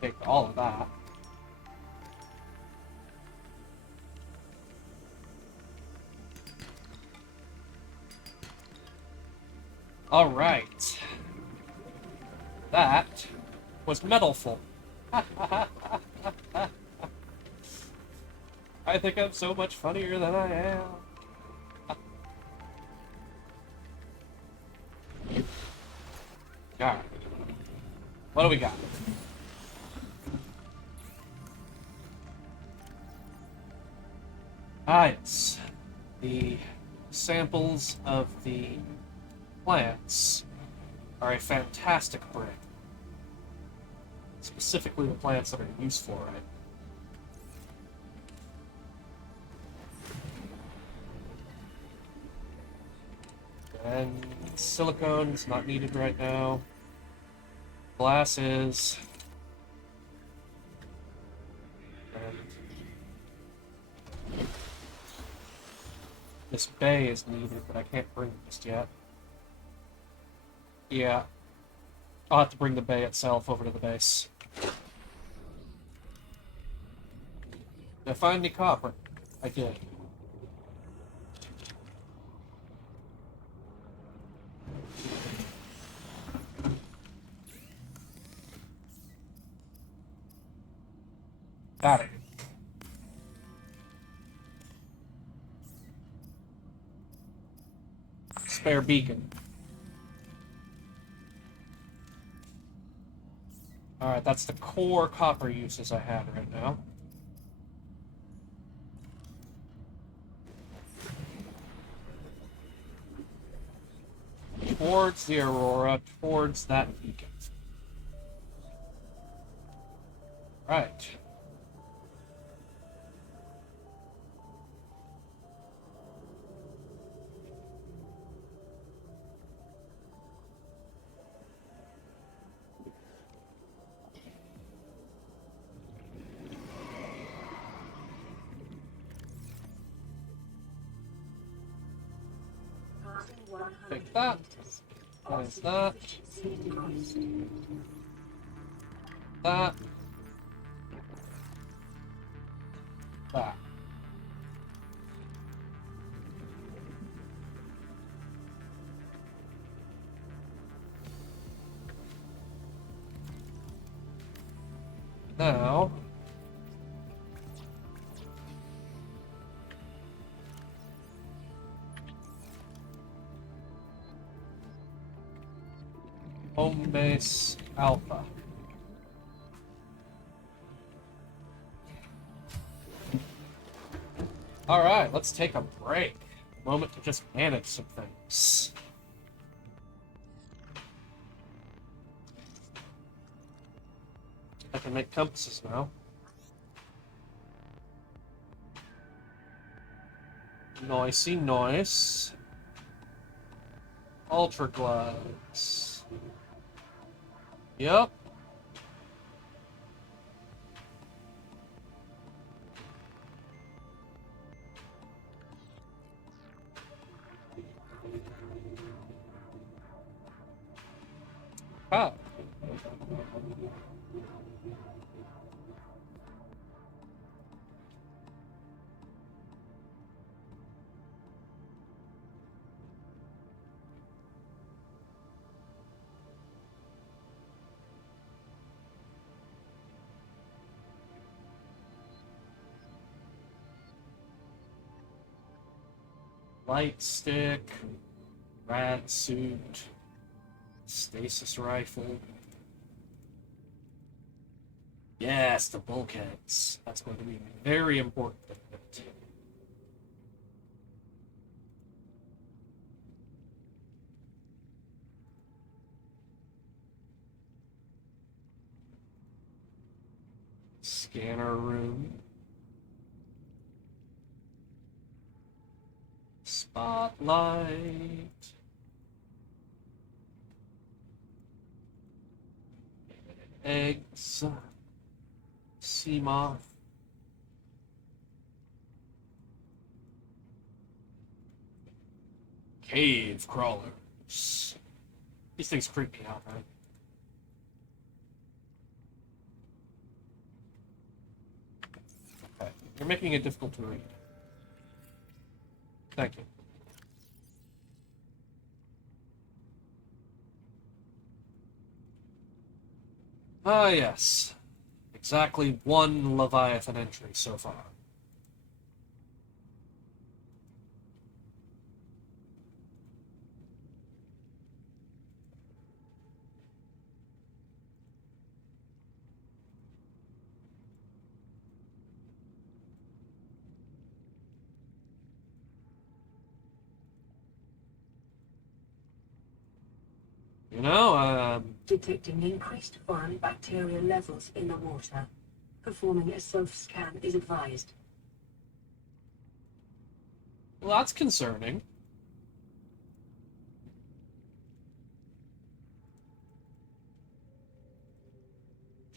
Take all of that. All right. That was metalful. I think I'm so much funnier than I am. Alright. What do we got? Ah, yes. The samples of the plants are a fantastic break. Specifically the plants that are useful, right? And silicone is not needed right now. Glass is. And this bay is needed, but I can't bring it just yet. Yeah. I'll have to bring the bay itself over to the base. Did I find any copper? I did. Got it. Spare beacon. Alright, that's the core copper uses I have right now. Towards the Aurora, towards that beacon. Right. Take that. There's that. That. That. Now. Home base alpha. Alright, let's take a break. A moment to just manage some things. I can make compasses now. Noisy noise. Ultra gloves. Yep. Ah. Light stick, rat suit, stasis rifle. Yes, the bulkheads. That's going to be very important. Scanner room. Spotlight. Eggs. Sea moth. Cave crawlers. These things creep me out, man. Okay. You're making it difficult to read. Thank you. Ah, yes. Exactly one Leviathan entry so far. You know, Detecting increased foreign bacteria levels in the water. Performing a self-scan is advised. well, that's concerning.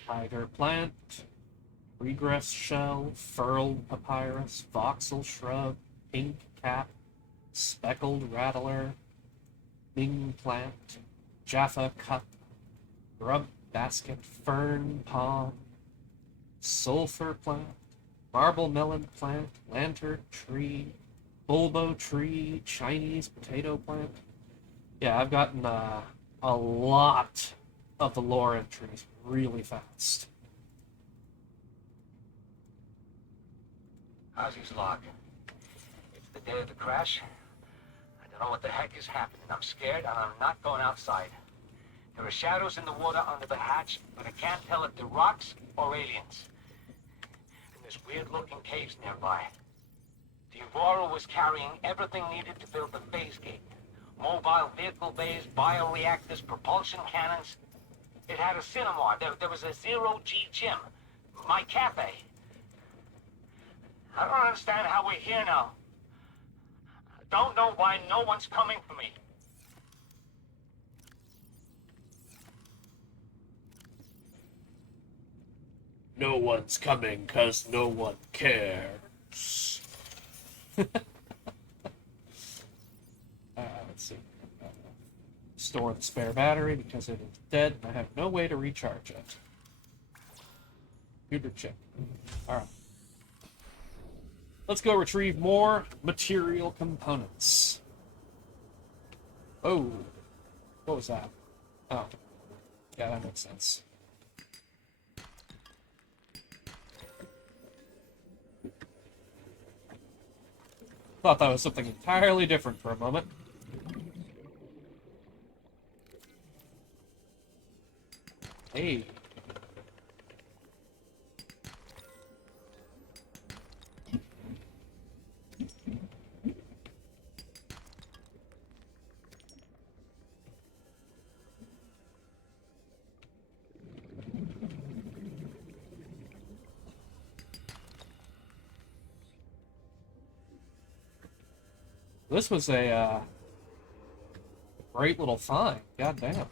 Tiger plant, regress shell, furled papyrus, voxel shrub, pink cap, speckled rattler, Bing plant, Jaffa cup, grub basket, fern palm, sulfur plant, marble melon plant, lantern tree, bulbo tree, Chinese potato plant. Yeah, I've gotten a lot of the lore entries really fast. How's his log? It's the day of the crash. I don't know what the heck is happening. I'm scared and I'm not going outside. There are shadows in the water under the hatch, but I can't tell if they're rocks or aliens. And there's weird-looking caves nearby. The Aurora was carrying everything needed to build the phase gate. Mobile vehicle bays, bioreactors, propulsion cannons. It had a cinema. There was a zero-G gym. My cafe. I don't understand how we're here now. I don't know why no one's coming for me. No one's coming because no one cares. Let's see. Store the spare battery because it is dead and I have no way to recharge it. Computer chip. Alright. Let's go retrieve more material components. Oh. What was that? Oh. Yeah, that makes sense. Thought that was something entirely different for a moment. Hey. This was a great little find. God damn.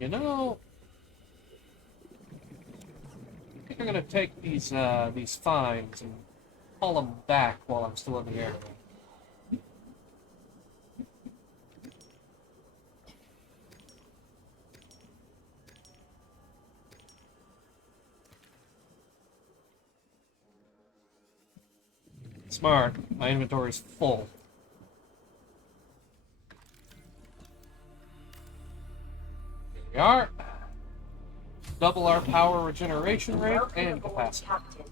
You know, I think I'm gonna take these fines and haul them back while I'm still in the area. Smart. My inventory's full. Here we are. Double our power regeneration rate Welcome and aboard, capacity. Captain.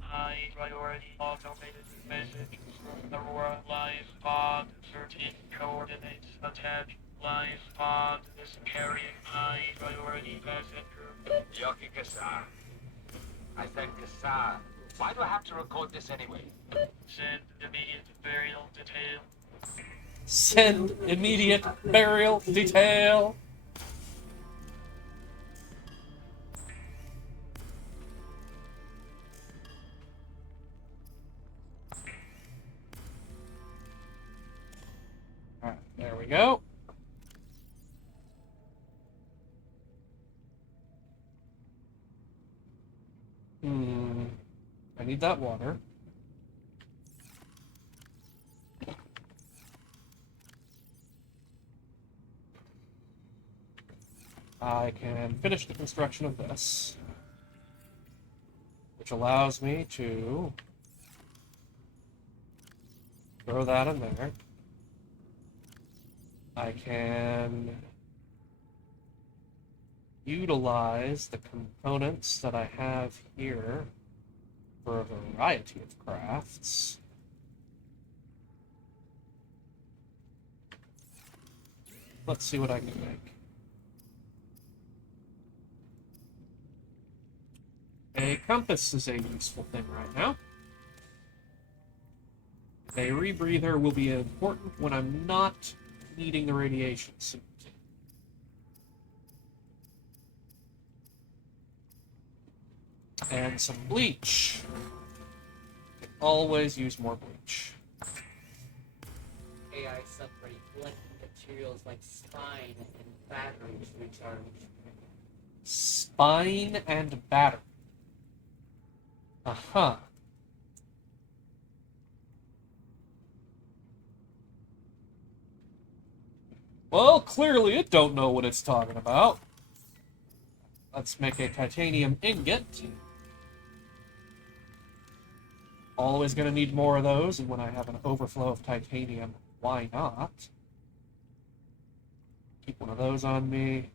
High priority automated message from Aurora live pod 13 coordinates attached. Live pod is carrying high priority passenger. Yoki Kassar. I said Kassar. Why do I have to record this anyway? Send immediate burial detail. Send immediate burial detail. Alright, there we go. I need that water. I can finish the construction of this, which allows me to throw that in there. I can utilize the components that I have here for a variety of crafts. Let's see what I can make. A compass is a useful thing right now. A rebreather will be important when I'm not needing the radiation suit. And some bleach. Can always use more bleach. AI separate blending materials like spine and batteries recharge. Spine and battery. Uh-huh. Well, clearly it don't know what it's talking about. Let's make a titanium ingot. Always gonna need more of those, and when I have an overflow of titanium, why not? Keep one of those on me.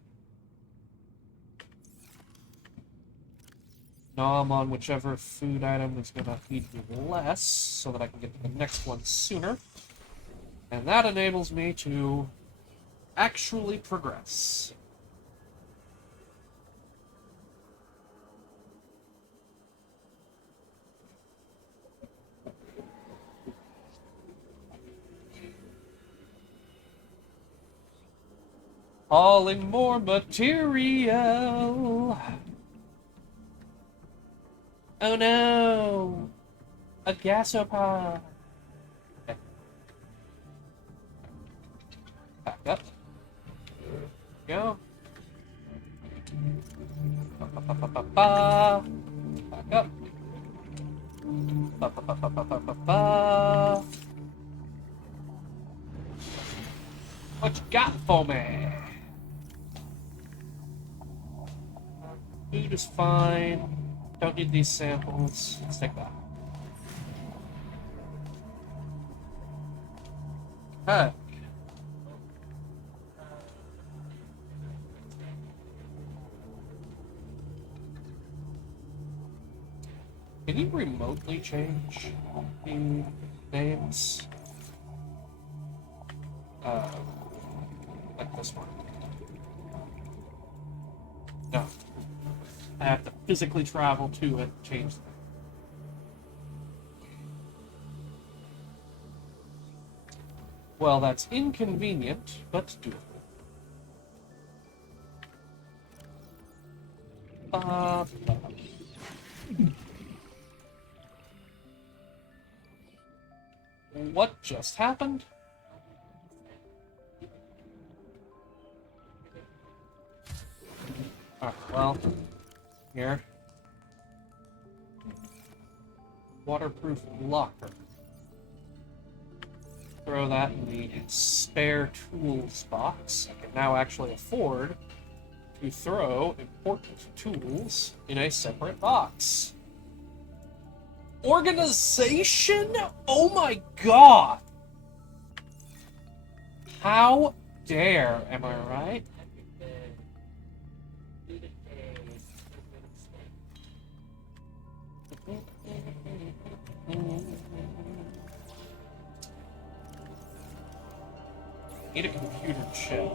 Nom on whichever food item is gonna feed me less, so that I can get to the next one sooner. And that enables me to actually progress. Hauling more material. Oh no! A gasopod! Okay. Back up. Go. Ba-ba-ba-ba-ba. Back up. Ba-ba-ba-ba-ba-ba-ba. What you got for me? Food is fine. Don't need these samples. Let's take that. Heck. Can you remotely change the names? Like this one. No. I have to physically travel to it, change them. Well, that's inconvenient, but doable. What just happened? Alright, well, here. Waterproof locker. Throw that in the spare tools box. I can now actually afford to throw important tools in a separate box. Organization? Oh my god! How dare, am I right? Need a computer chip.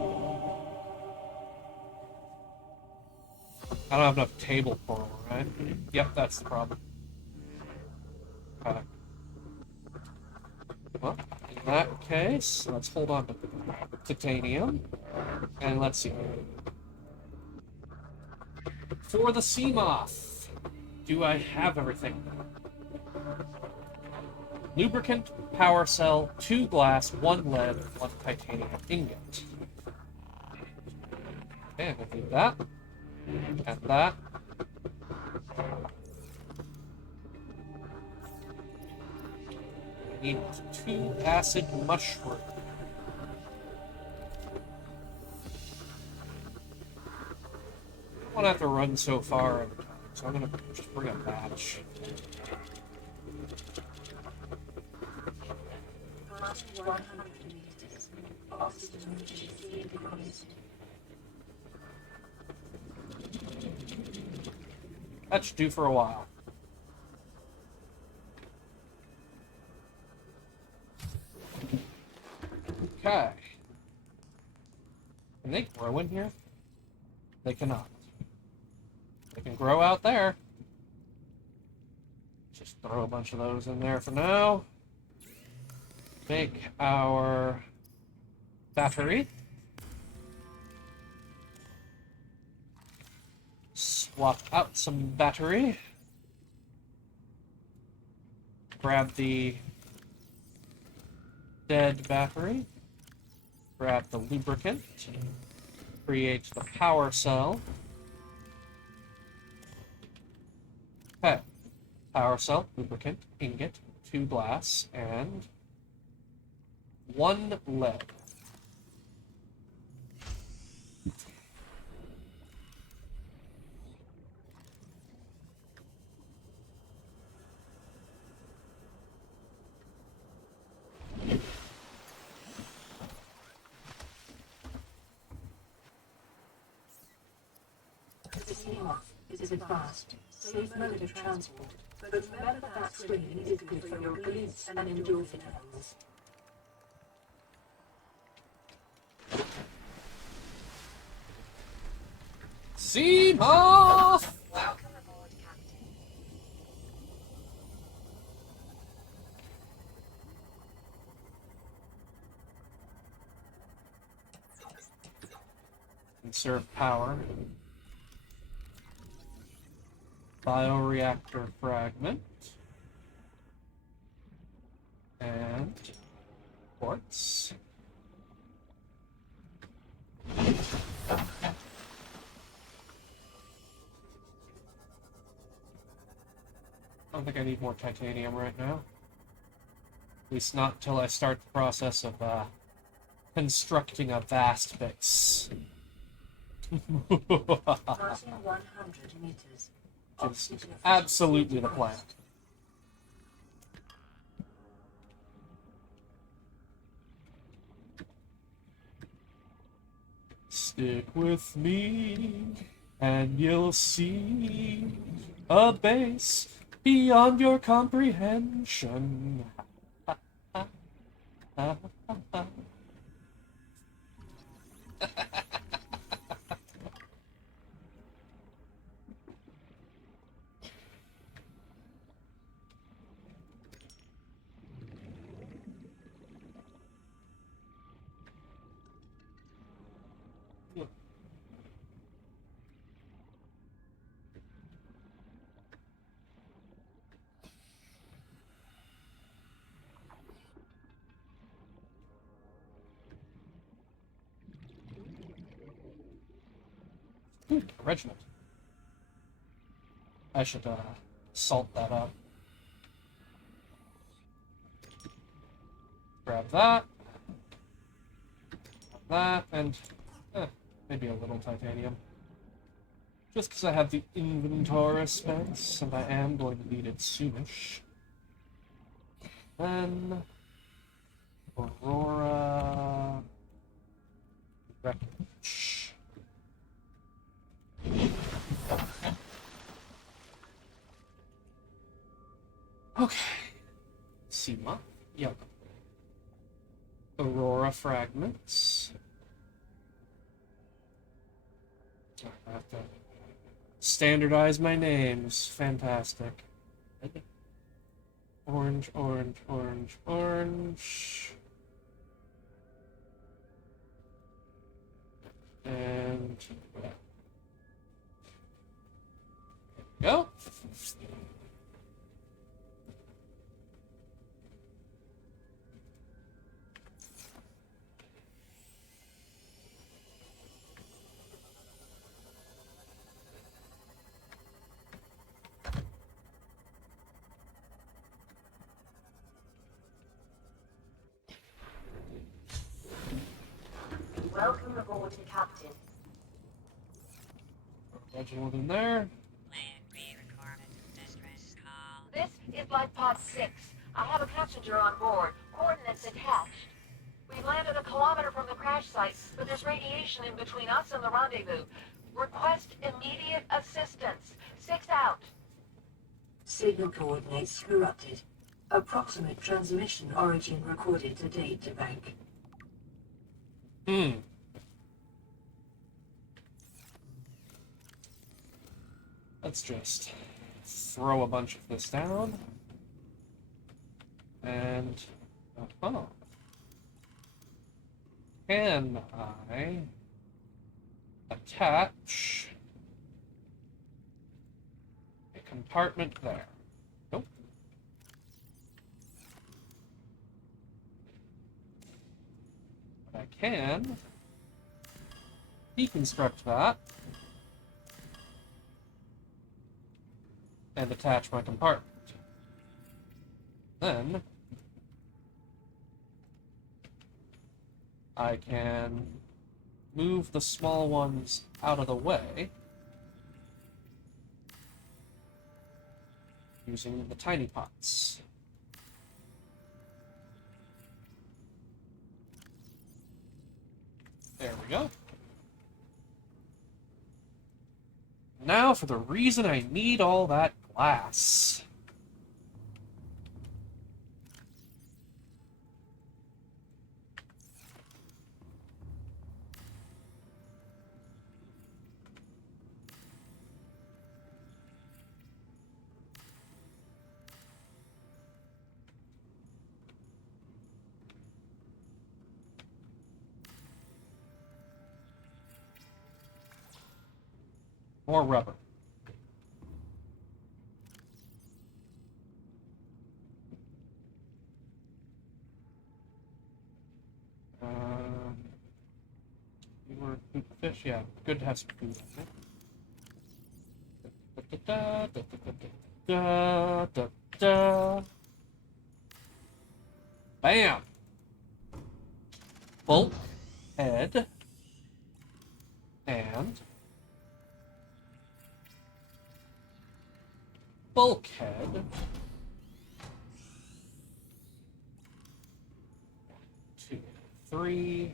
I don't have enough table for them, right? Yep, that's the problem. Okay. Well, in that case, let's hold on to titanium. And let's see. For the Seamoth, do I have everything? Lubricant, power cell, 2 glass, 1 lead, 1 titanium ingot. Okay, I'm gonna do that. And that. We need 2 acid mushroom. I don't have to run so far every time, so I'm gonna just bring a batch. Passing 100 meters. Oxygen efficiency decreased. That should do for a while. Okay. Can they grow in here? They cannot. They can grow out there. Just throw a bunch of those in there for now. Make our battery. Swap out some battery. Grab the dead battery. Grab the lubricant. Create the power cell. Okay. Power cell, lubricant, ingot, 2 glass, and 1 lead. The Seamoth is advanced, safe mode of transport, but remember that screen is good for your glutes and endorphin levels. Seamoth! Welcome aboard, Captain. Conserve power. Bioreactor fragment. And quartz. I don't think I need more titanium right now. At least not until I start the process of constructing a vast base. Passing 100 meters. Just absolutely the plan. Stick with me, and you'll see a base beyond your comprehension. Ooh, a regiment. I should salt that up. Grab that. That, and maybe a little titanium. Just because I have the inventory space, and I am going to need it soonish. Then Aurora wreckage. Okay. Sema. Yep. Aurora fragments. I have to standardize my names. Fantastic. Orange, orange, orange, orange. And there we go. Welcome aboard, Captain. Reginald in there. This is Life Pod 6. I have a passenger on board. Coordinates attached. We've landed a kilometer from the crash site, but there's radiation in between us and the rendezvous. Request immediate assistance. 6 out. Signal coordinates corrupted. Approximate transmission origin recorded to data bank. Let's just throw a bunch of this down. And, can I attach a compartment there? Nope. But I can deconstruct that and attach my compartment. Then I can move the small ones out of the way using the tiny pots. There we go. Now for the reason I need all that glass. More rubber. You were food fish? Yeah, good to have some food. Bam! Bulk, head, and bulkhead. 2, 3,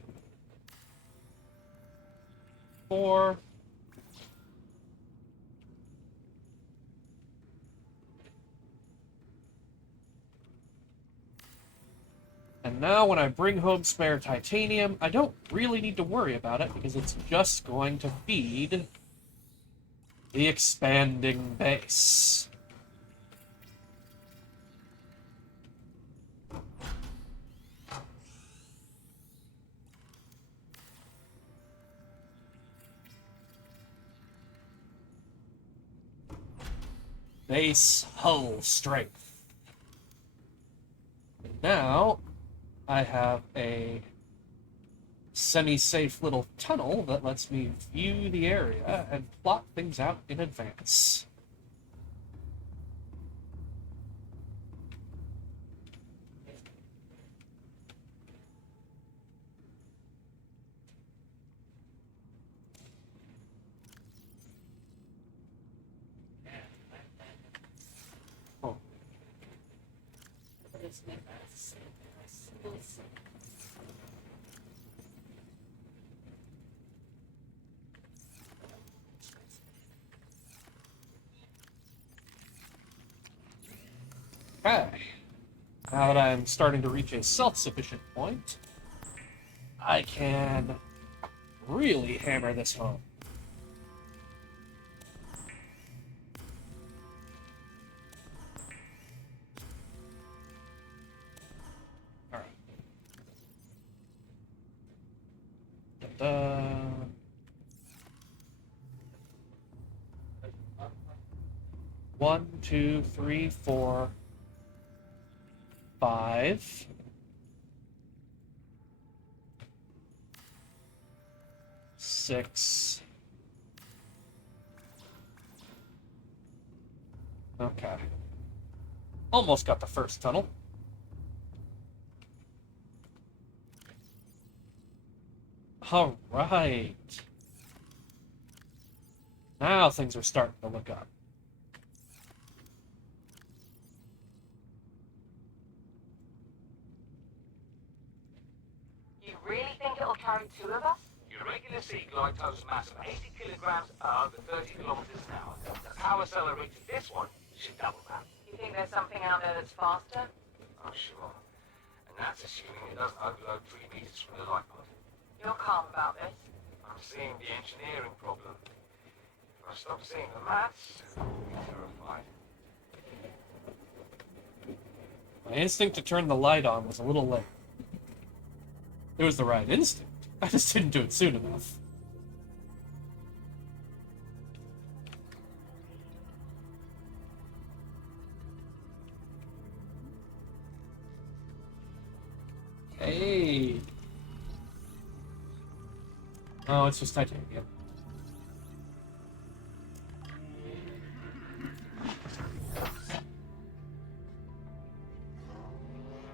4. And now when I bring home spare titanium, I don't really need to worry about it because it's just going to feed the expanding base. Base hull strength. And now I have a semi-safe little tunnel that lets me view the area and plot things out in advance. Oh. Okay. Now that I'm starting to reach a self-sufficient point, I can really hammer this home. Alright. Da-da. 1, 2, 3, 4, 5. 6. Okay. Almost got the first tunnel. All right. Now things are starting to look up. You really think it'll carry 2 of us? Your regular sea glide tows mass of 80 kilograms at over 30 kilometers an hour. The power accelerated this one should double that. You think there's something out there that's faster? I'm sure. And that's assuming it doesn't overload 3 meters from the light pod. You're calm about this. I'm seeing the engineering problem. If I stop seeing the maths, I'll be terrified. My instinct to turn the light on was a little late. It was the right instinct. I just didn't do it soon enough. Hey. Oh, it's just titanium.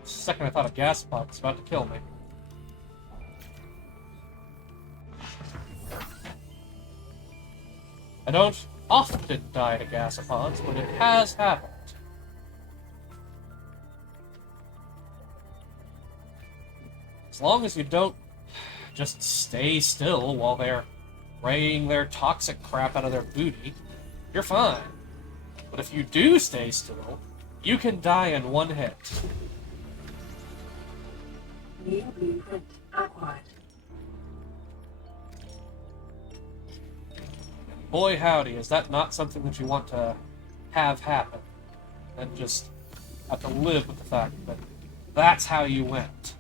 Second I thought a gas pod was about to kill me. I don't often die to gasopods, but it has happened. As long as you don't just stay still while they're spraying their toxic crap out of their booty, you're fine. But if you do stay still, you can die in one hit. New blueprint acquired. Boy howdy, is that not something that you want to have happen. And just have to live with the fact that that's how you went.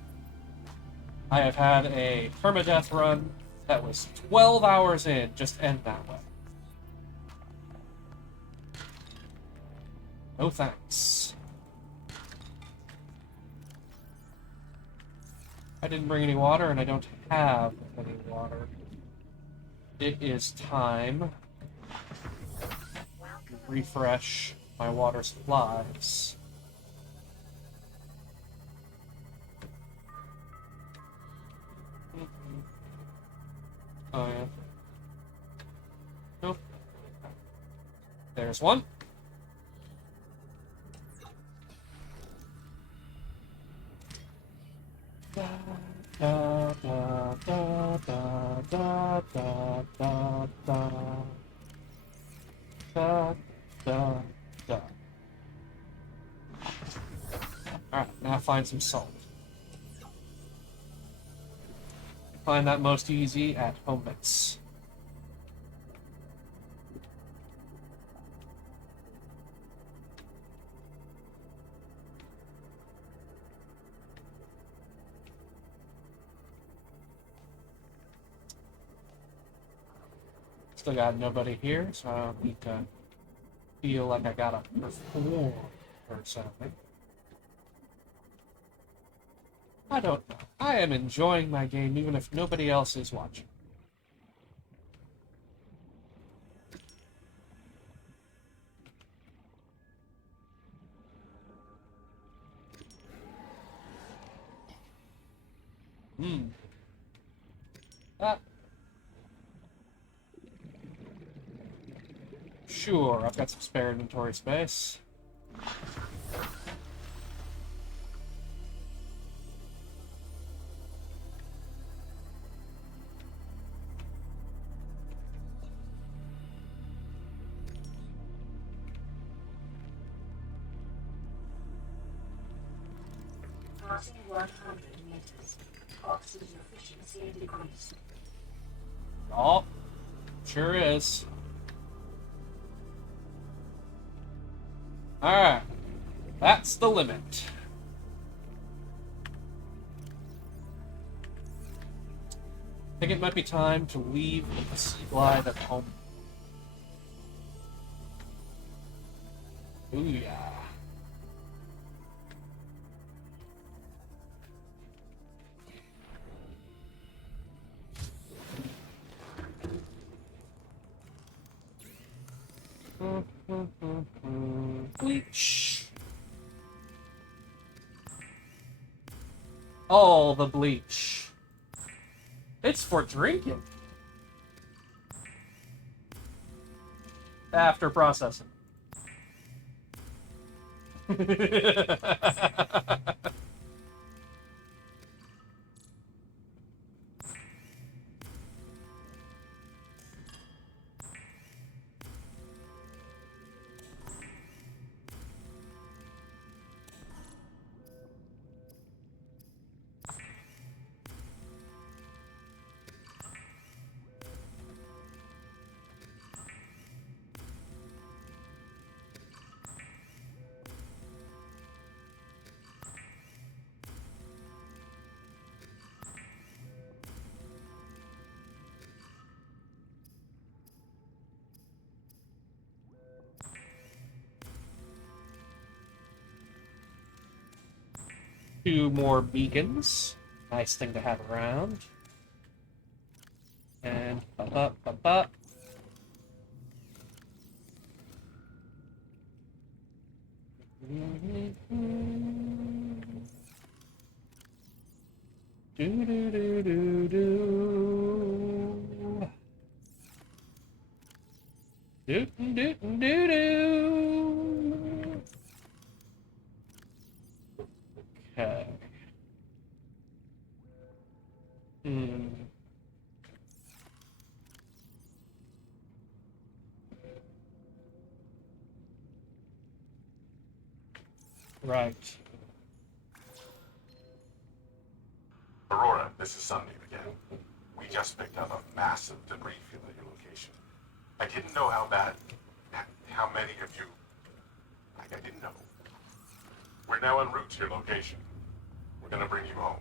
I have had a permadeath run that was 12 hours in just end that way. No thanks. I didn't bring any water, and I don't have any water. It is time to refresh my water supplies. Oh, yeah. Nope. There's one. Da, da, da, da, da, da, da, da, da. Da, da, da. Alright, now find some salt. Find that most easy at home base. Still got nobody here, so I don't need to feel like I gotta perform or something. I don't know. I am enjoying my game even if nobody else is watching. Hmm. Ah. Sure, I've got some spare inventory space. Passing 100 meters. Oxygen efficiency decreased. Oh, sure is. Alright. That's the limit. I think it might be time to leave the sea glide at home. Ooh, yeah. Bleach. Oh, the bleach. It's for drinking. After processing. Two more beacons. Nice thing to have around. And up. Okay. Right. Aurora, this is Sunbeam again. We just picked up a massive debris field at your location. I didn't know how many of you... I didn't know. We're now en route to your location. We're gonna bring you home.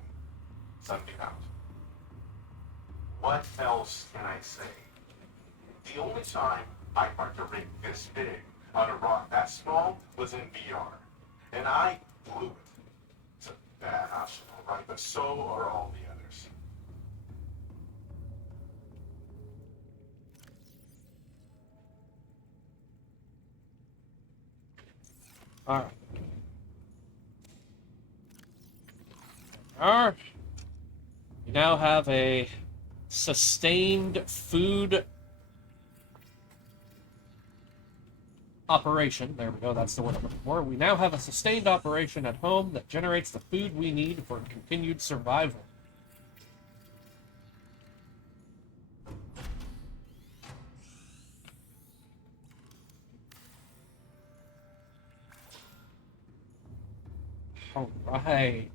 Sunbeam out. What else can I say? The only time I parked a rig this big on a rock that small was in VR. And I blew it. It's a bad option, all right, but so are all the others. Alright. Alright. We now have a sustained food operation. There we go, that's the word I'm looking for. We now have a sustained operation at home that generates the food we need for continued survival. Alright.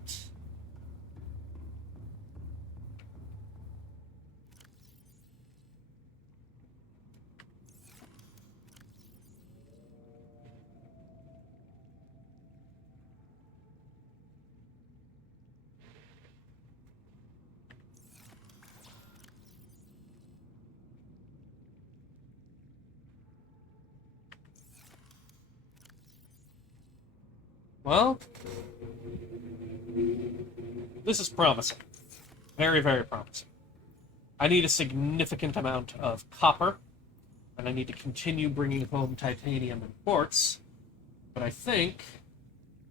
Well, This is promising. Very, very promising. I need a significant amount of copper, and I need to continue bringing home titanium and quartz. But I think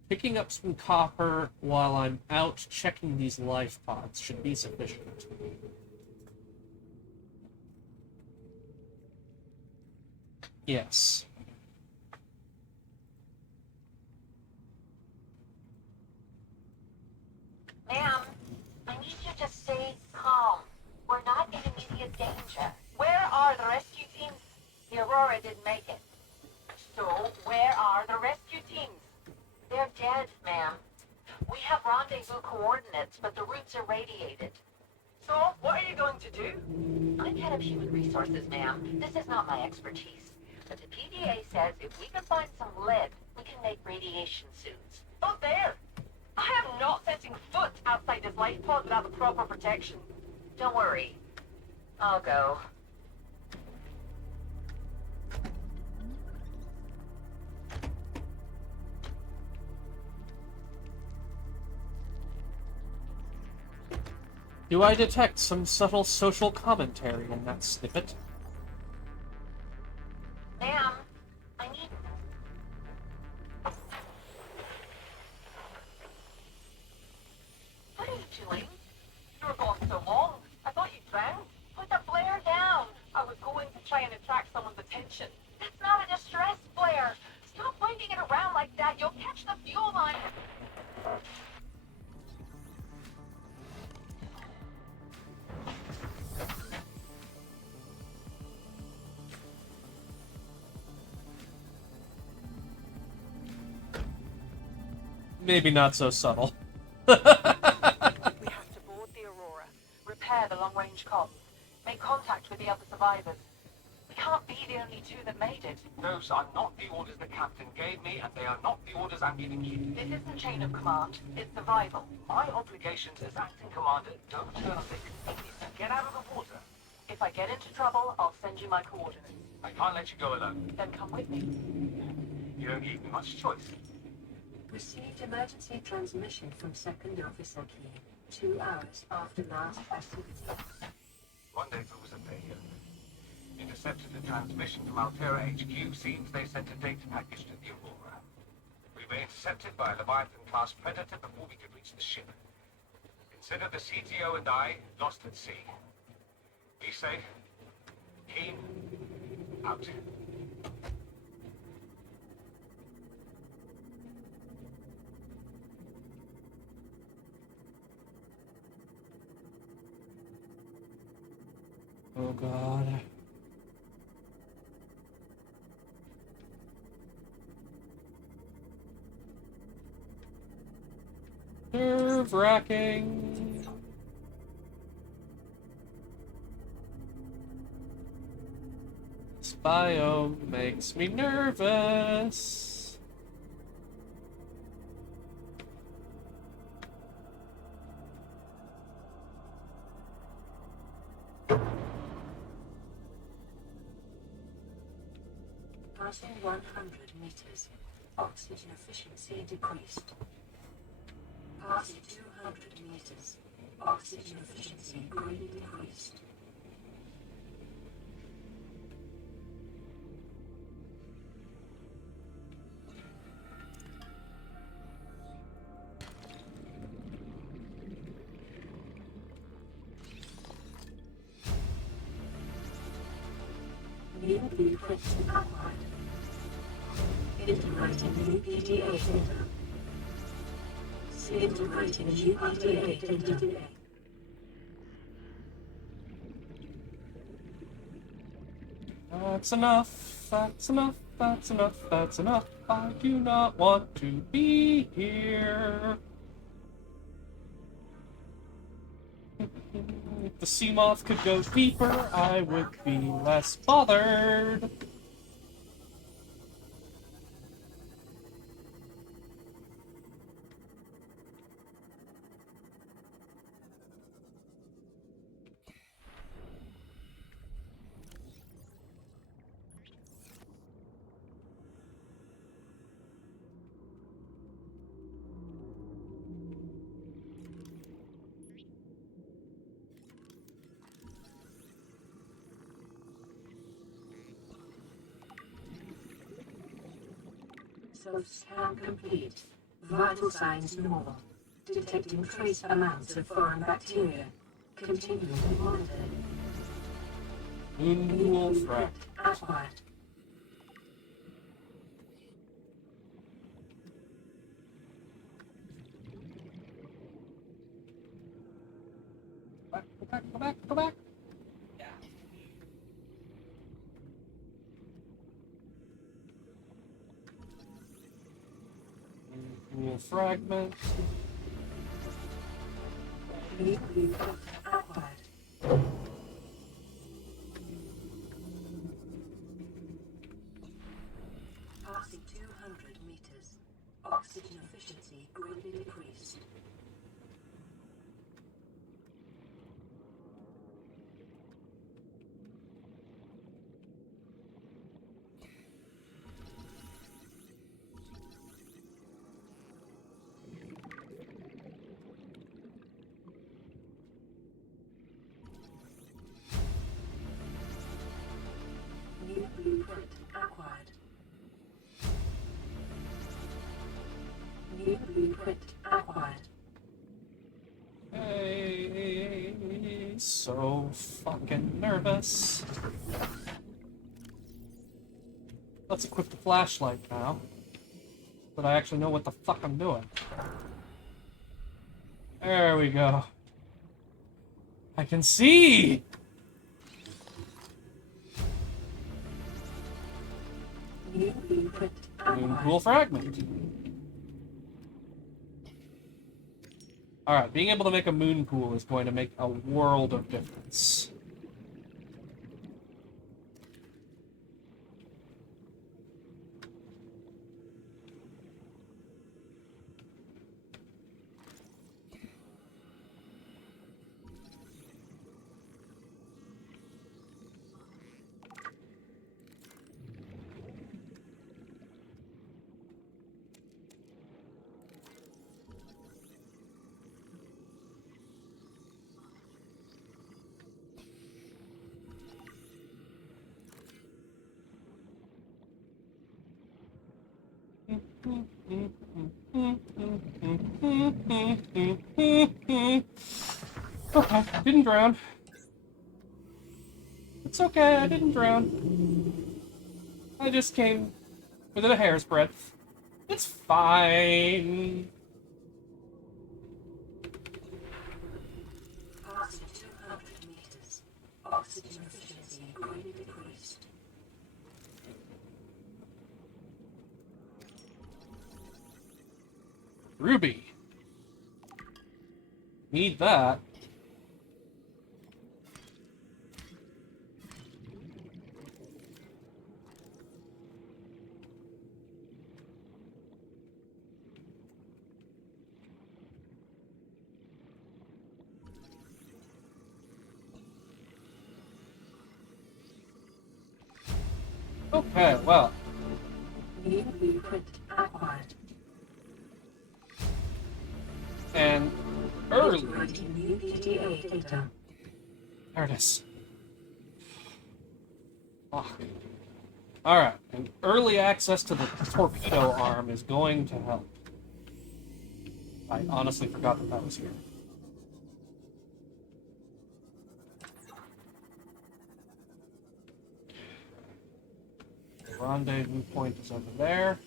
picking up some copper while I'm out checking these life pods should be sufficient. Yes. Ma'am, I need you to stay calm. We're not in immediate danger. Where are the rescue teams? The Aurora didn't make it. So, where are the rescue teams? They're dead, ma'am. We have rendezvous coordinates, but the routes are radiated. So, what are you going to do? I'm head of human resources, ma'am. This is not my expertise. But the PDA says if we can find some lead, we can make radiation suits. Oh, there! I am not setting foot outside this life pod without the proper protection. Don't worry. I'll go. Do I detect some subtle social commentary in that snippet? Ma'am, I need... What are you doing? You were gone so long. I thought you drowned. Put the flare down. I was going to try and attract someone's attention. That's not a distress flare. Stop waving it around like that. You'll catch the fuel line. Maybe not so subtle. We have to board the Aurora, repair the long-range comms, make contact with the other survivors. We can't be the only two that made it. Those are not the orders the captain gave me, and they are not the orders I'm giving you. This isn't chain of command, it's survival. My obligations as acting commander don't turn on the convenience to get out of the water. If I get into trouble, I'll send you my coordinates. I can't let you go alone. Then come with me. You don't give me much choice. Received emergency transmission from Second Officer Key 2 hours after last activity. Rendezvous was a failure. Intercepted the transmission from Altera HQ. Seems they sent a data package to the Aurora. We were intercepted by a Leviathan-class Predator before we could reach the ship. Consider the CTO and I lost at sea. Be safe. Keen. Out. Oh god. Nerve-wracking. This biome makes me nervous. Passing 100 meters. Oxygen efficiency decreased. Passing 200 meters. Oxygen efficiency greatly decreased. New blueprints acquired. Integrating new PDA data. Integrating new PDA data. That's enough. That's enough. That's enough. That's enough. I do not want to be here. If the sea moth could go deeper, I would be less bothered. Scan complete. Vital signs normal. Detecting trace amounts of foreign bacteria. Continuing to monitor. Moon frag. Acquired. Go back, go back, go back. Yeah. Moon fragment. New blueprint acquired. Passing 200 meters. Oxygen efficiency greatly decreased. New blueprint acquired. New blueprint acquired. Hey, so fucking nervous. Let's equip the flashlight now. So that I actually know what the fuck I'm doing. There we go. I can see! New blueprint Moon acquired. pool fragment. Alright, being able to make a moon pool is going to make a world of difference. Okay, didn't drown. It's okay, I didn't drown. I just came within a hair's breadth. It's fine. Passing 200 meters. Oxygen efficiency greatly decreased. Ruby. Need that. Okay, well, New blueprint acquired. and early. Generating new PTA data. There it is. Fuck. Alright, and early access to the torpedo arm is going to help. I honestly forgot that that was here. The rendezvous point is over there.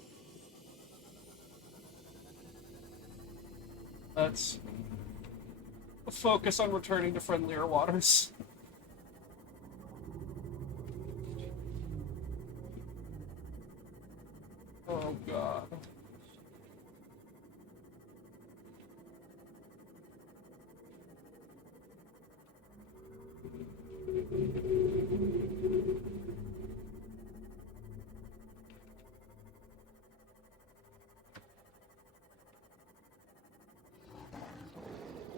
Let's focus on returning to friendlier waters. Oh god.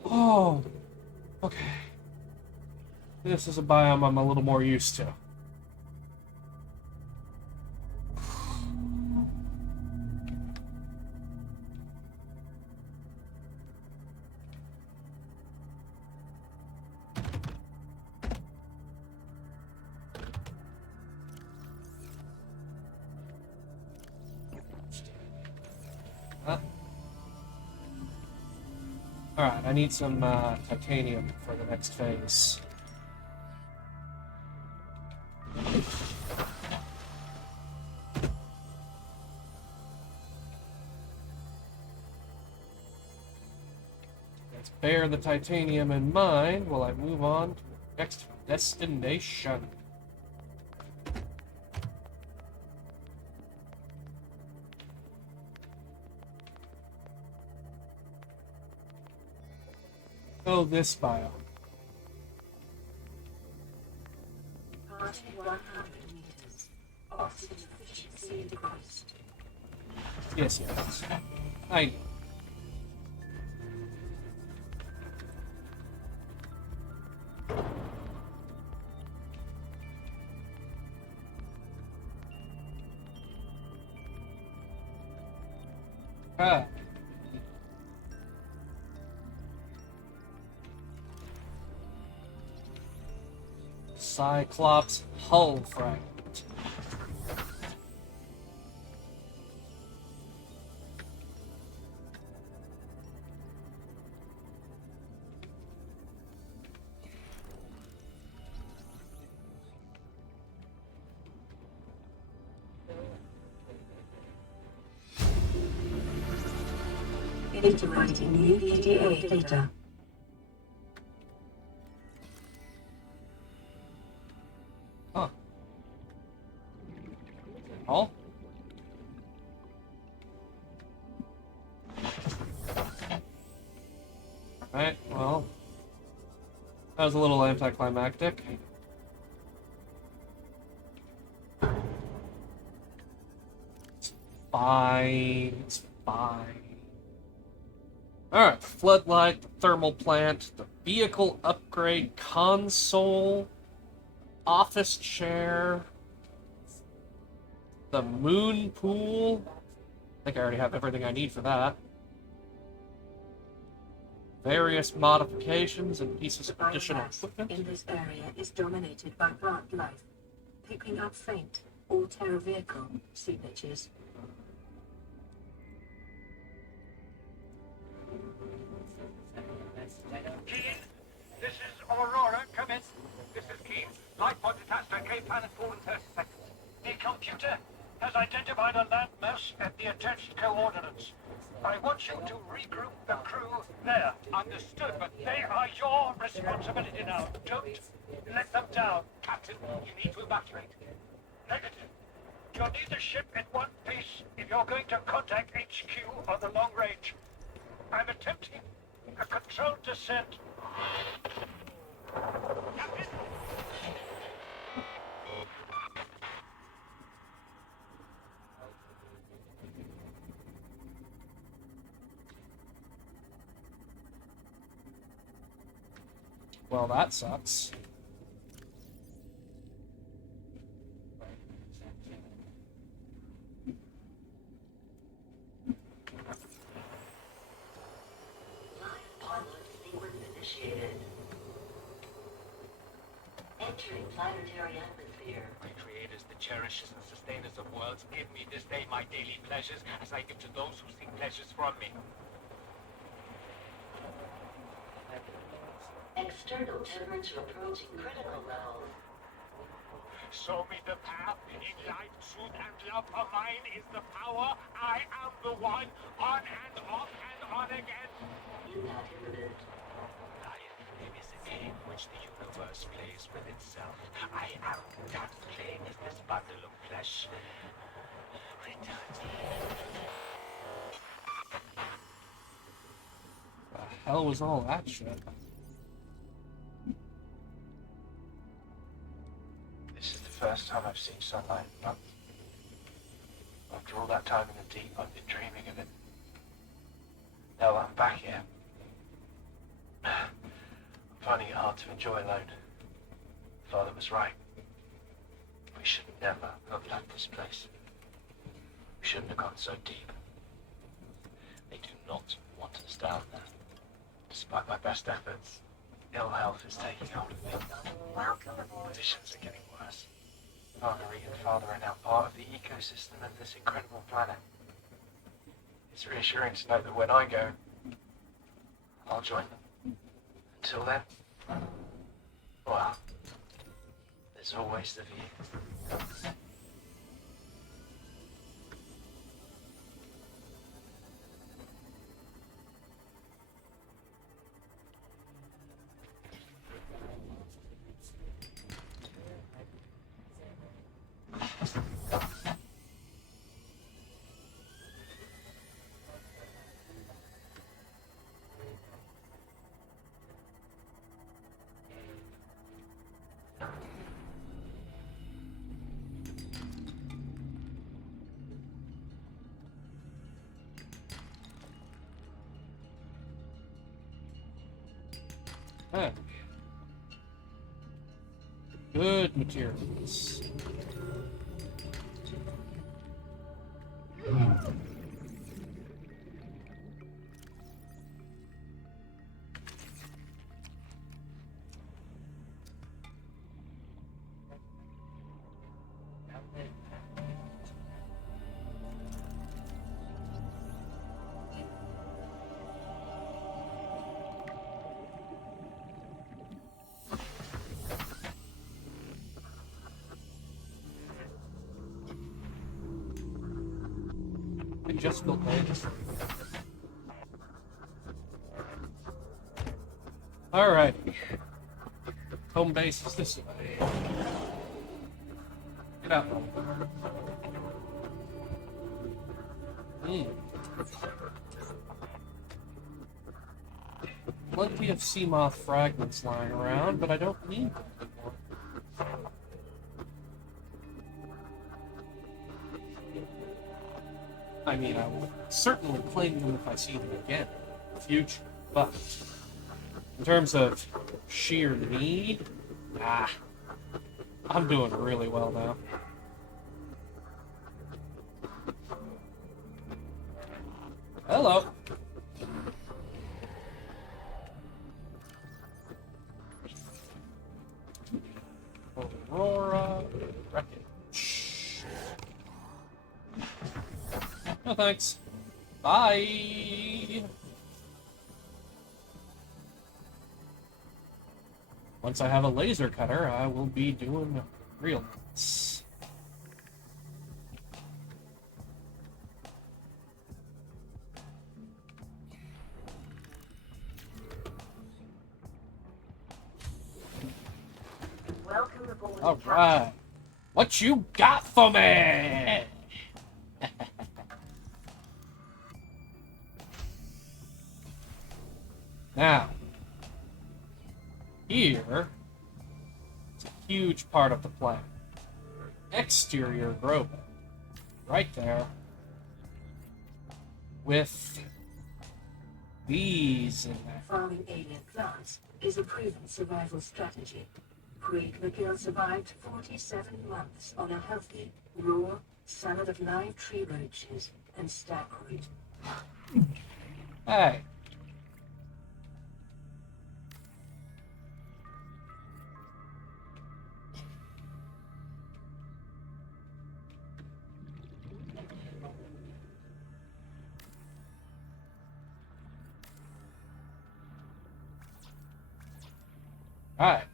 Oh, okay. This is a biome I'm a little more used to. Alright, I need some titanium for the next phase. Let's bear the titanium in mind while I move on to the next destination. Oh, this biome. Passing 100 meters. Oxygen efficiency decreased. Yes, yes. I know. Ah. Cyclops hull fragment. Integrating new PDA data. Huh. All? Alright, well. That was a little anticlimactic. It's fine. It's fine. Alright, floodlight, the thermal plant, the vehicle upgrade console, office chair, the moon pool. I think I already have everything I need for that. Various modifications and pieces of additional Biomass equipment. in this area is dominated by plant life, picking up faint or terror vehicle signatures. Keen, this is Aurora. Come in. This is Keen. Light pod detached to Cape Planet 4 in 30 seconds. The computer has identified a landmass at the attached coordinates. I want you to regroup the crew there. Understood, but they are your responsibility now. Don't let them down. Captain, you need to evacuate. Negative. You'll need the ship in one piece if you're going to contact HQ on the long range. I'm attempting a controlled descent. Captain? Well, that sucks. Pilot sequence initiated. Entering planetary atmosphere. My creators, the cherishers and sustainers of worlds, give me this day my daily pleasures as I give to those who seek pleasures from me. External turbines are approaching critical levels. Show me the path in light, truth, and love, for mine is the power. I am the one, on and off and on again. Impact imminent. Life is a game which the universe plays with itself. I am done playing with this bundle of flesh. Return to me. The hell was all that shit? This is the first time I've seen sunlight in months. After all that time in the deep, I've been dreaming of it. Now that I'm back here, I'm finding it hard to enjoy alone. Father was right. We should never have left this place. We shouldn't have gone so deep. They do not want us down there. Despite my best efforts, ill health is taking hold of me. Conditions are getting worse. Marguerite and Father are now part of the ecosystem of this incredible planet. It's reassuring to know that when I go, I'll join them. Until then, well, there's always the view. Huh. Good materials. I just built those. Alright. Home base is this way. Get out. Plenty of sea moth fragments lying around, but I don't need them anymore. I mean, I will certainly claim them if I see them again in the future, but in terms of sheer need, I'm doing really well now. Hello. Aurora wreckage. No thanks. Bye. Once I have a laser cutter, I will be doing real nuts. Welcome aboard. All right. What you got for me? Now, here is a huge part of the plan. Exterior grow bed. Right there. With these in there. Farming alien plants is a proven survival strategy. Creek McGill survived 47 months on a healthy, raw salad of live tree roaches and stackroot. Hey. Alright.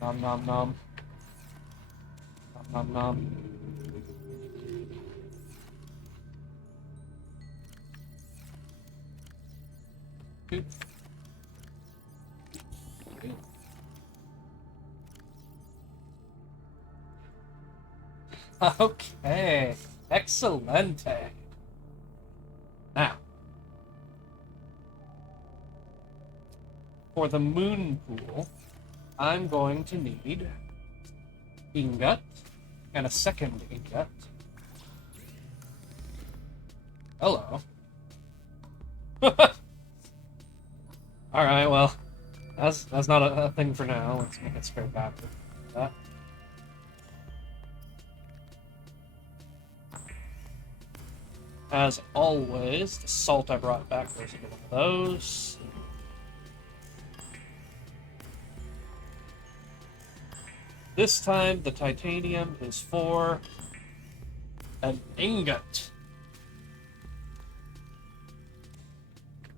Nom nom nom. Nom nom nom. Oop. Oop. Okay. Excelente. Now, for the moon pool, I'm going to need ingot and a second ingot. Hello. Alright, well, that's not a thing for now. Let's make it spare battery. That. As always, the salt I brought back goes into one of those. This time, the titanium is for an ingot.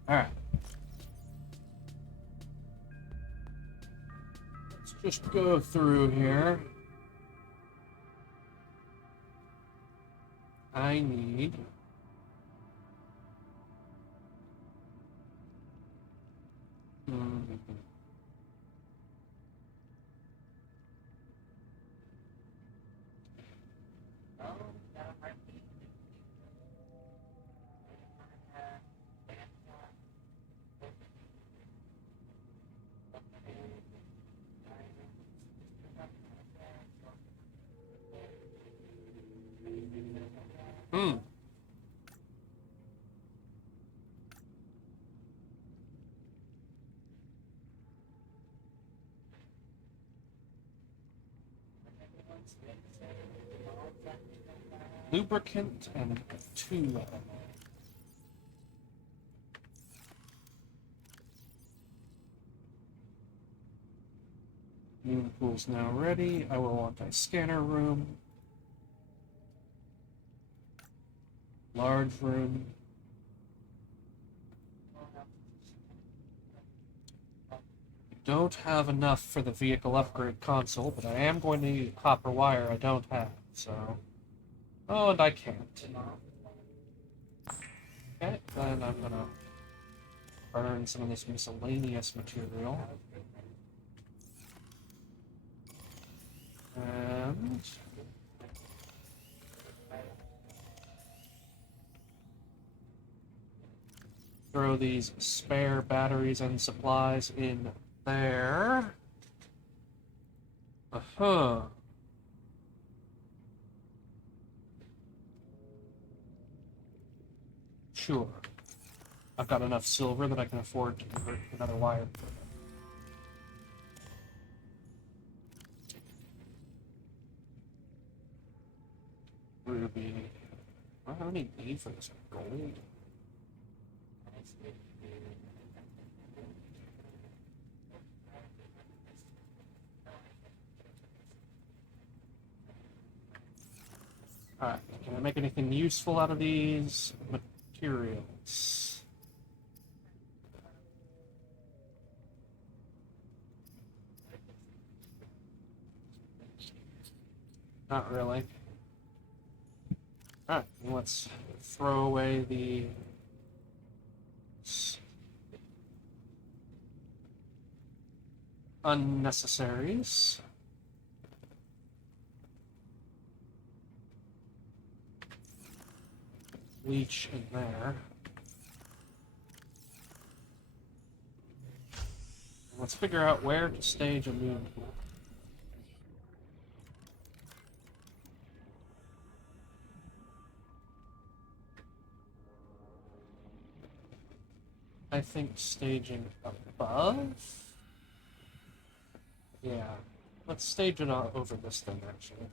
Alright. Let's just go through here. I need... Lubricant and 2 of them. Moon pool's now ready. I will want a scanner room. Large room. Don't have enough for the vehicle upgrade console, but I am going to need copper wire I don't have, so... Oh, and I can't. Okay, then I'm gonna burn some of this miscellaneous material. And... throw these spare batteries and supplies in there. Uh-huh. Sure. I've got enough silver that I can afford to convert to another wire. Ruby. I don't have any need for this gold. Alright, can I make anything useful out of these materials? Not really. Alright, let's throw away the unnecessaries. Leech in there. Let's figure out where to stage a moon pool. I think staging above? Yeah. Let's stage it over this thing, actually.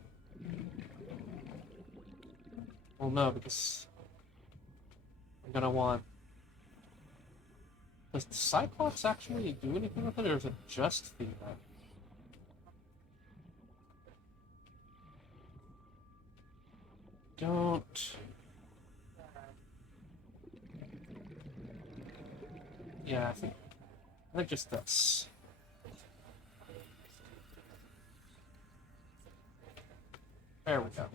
Well, no, because I'm gonna want... Does the Cyclops actually do anything with it, or is it just the... Don't... Yeah, I think just this. There we go.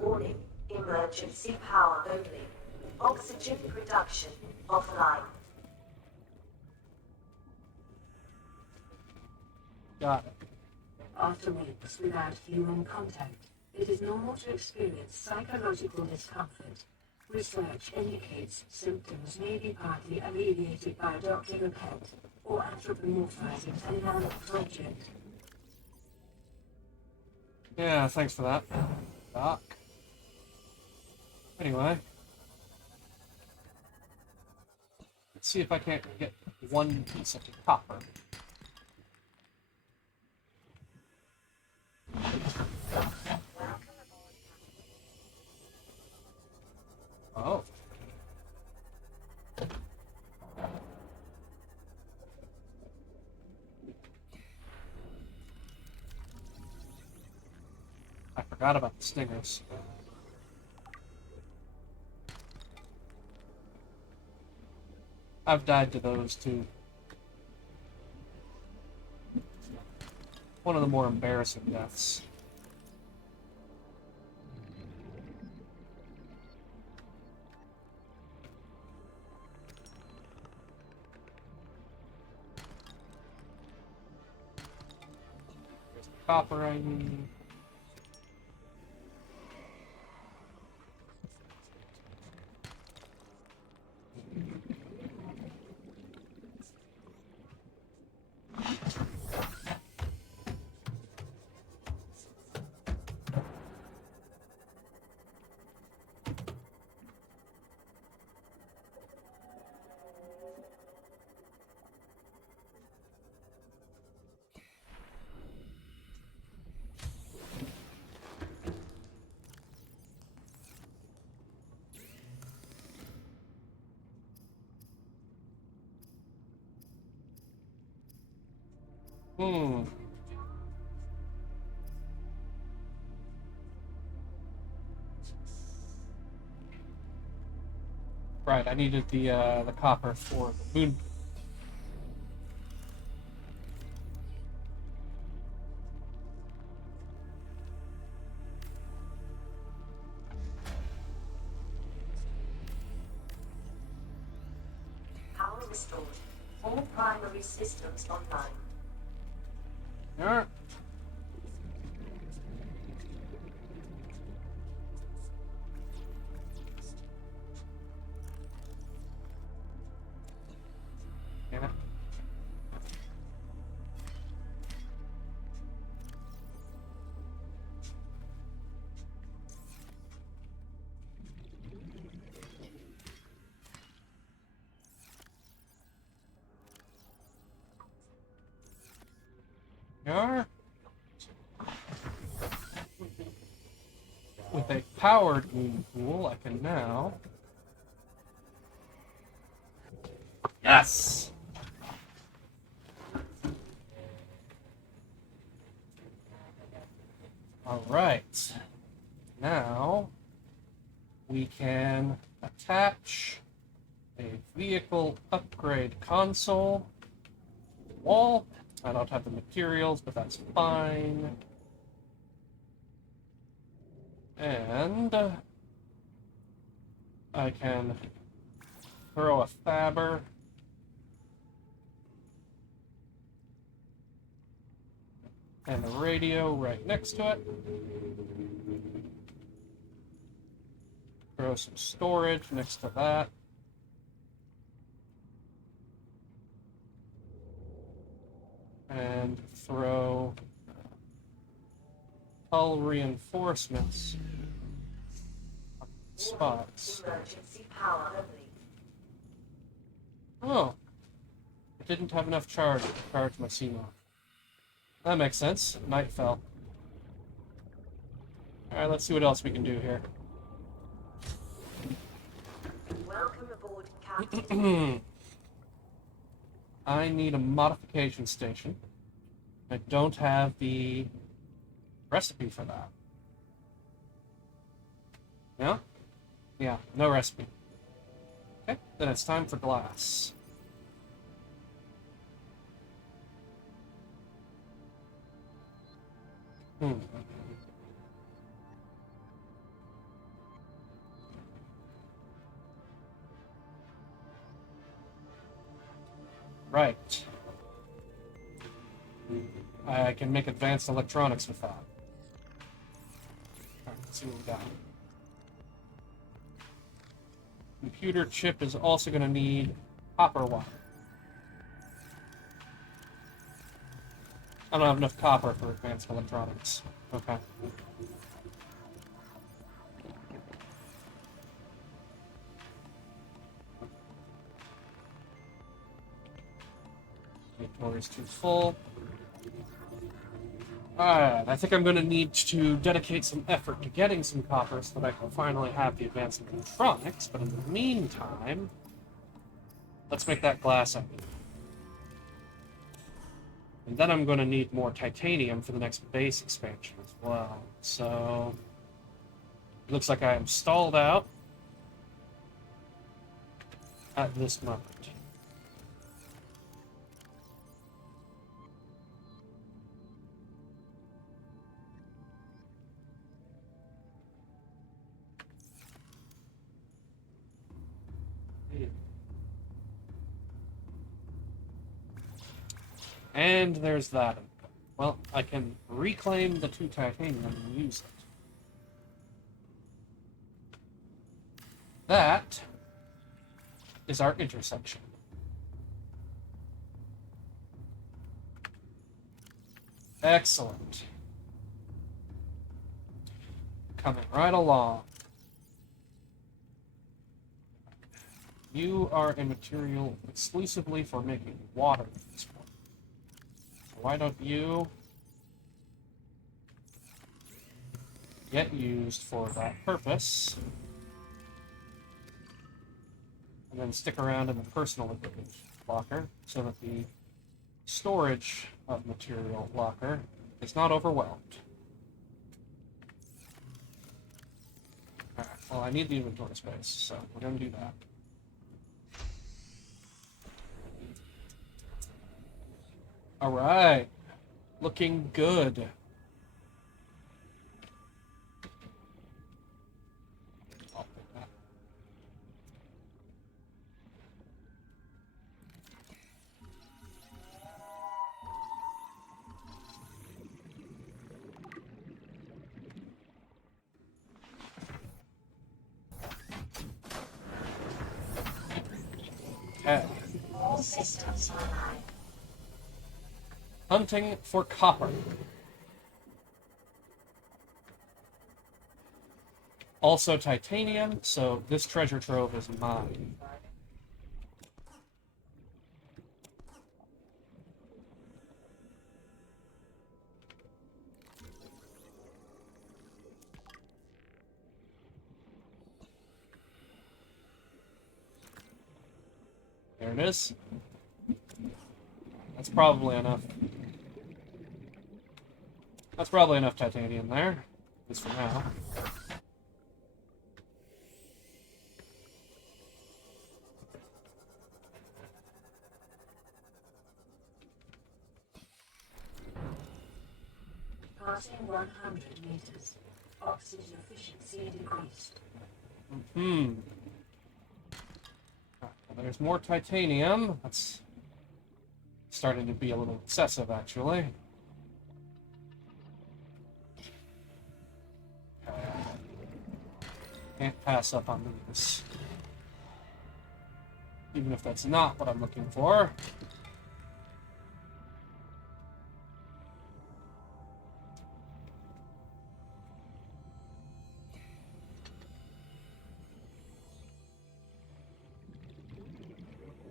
Warning, emergency power only. Oxygen production offline. Got it. After weeks without human contact, it is normal to experience psychological discomfort. Research indicates symptoms may be partly alleviated by adopting a pet or anthropomorphizing an inanimate object. Yeah, thanks for that, Doc. Anyway. Let's see if I can't get one piece of copper. Forgot about the stingers. I've died to those too. One of the more embarrassing deaths. There's the copper I need. Hmm. Right, I needed the copper for the moon. Power restored. All primary systems online. Alright. Damn it. Alright. With a powered moon pool, I can now. Yes! Alright. Now we can attach a vehicle upgrade console to the wall. I don't have the materials, but that's fine. And I can throw a fabber and a radio right next to it. Throw some storage next to that. And throw hull reinforcements on spots. Emergency power only. Oh, I didn't have enough charge to charge my CMOS. That makes sense. Night fell. Alright, let's see what else we can do here. Welcome aboard, Captain. I need a modification station. I don't have the recipe for that. No? Yeah, no recipe. Okay, then it's time for glass. Right. I can make advanced electronics with that. Alright, let's see what we got. Computer chip is also going to need copper wire. I don't have enough copper for advanced electronics. Okay. Inventory is too full. Alright, I think I'm going to need to dedicate some effort to getting some copper so that I can finally have the advanced electronics, but in the meantime, let's make that glass up. And then I'm going to need more titanium for the next base expansion as well. So, it looks like I am stalled out at this moment. And there's that. Well, I can reclaim the 2 titanium and use it. That is our intersection. Excellent. Coming right along. You are a material exclusively for making water at this point. So why don't you get used for that purpose? And then stick around in the personal equipment locker so that the storage of material locker is not overwhelmed. Alright, well, I need the inventory space, so we're going to do that. Alright, looking good. I'll pick that. Okay. All systems online. Hunting for copper. Also titanium, so this treasure trove is mine. There it is. That's probably enough. That's probably enough titanium there, at least for now. Passing 100 meters. Oxygen efficiency decreased. There's more titanium. That's starting to be a little excessive, actually. Can't pass up on these. Even if that's not what I'm looking for.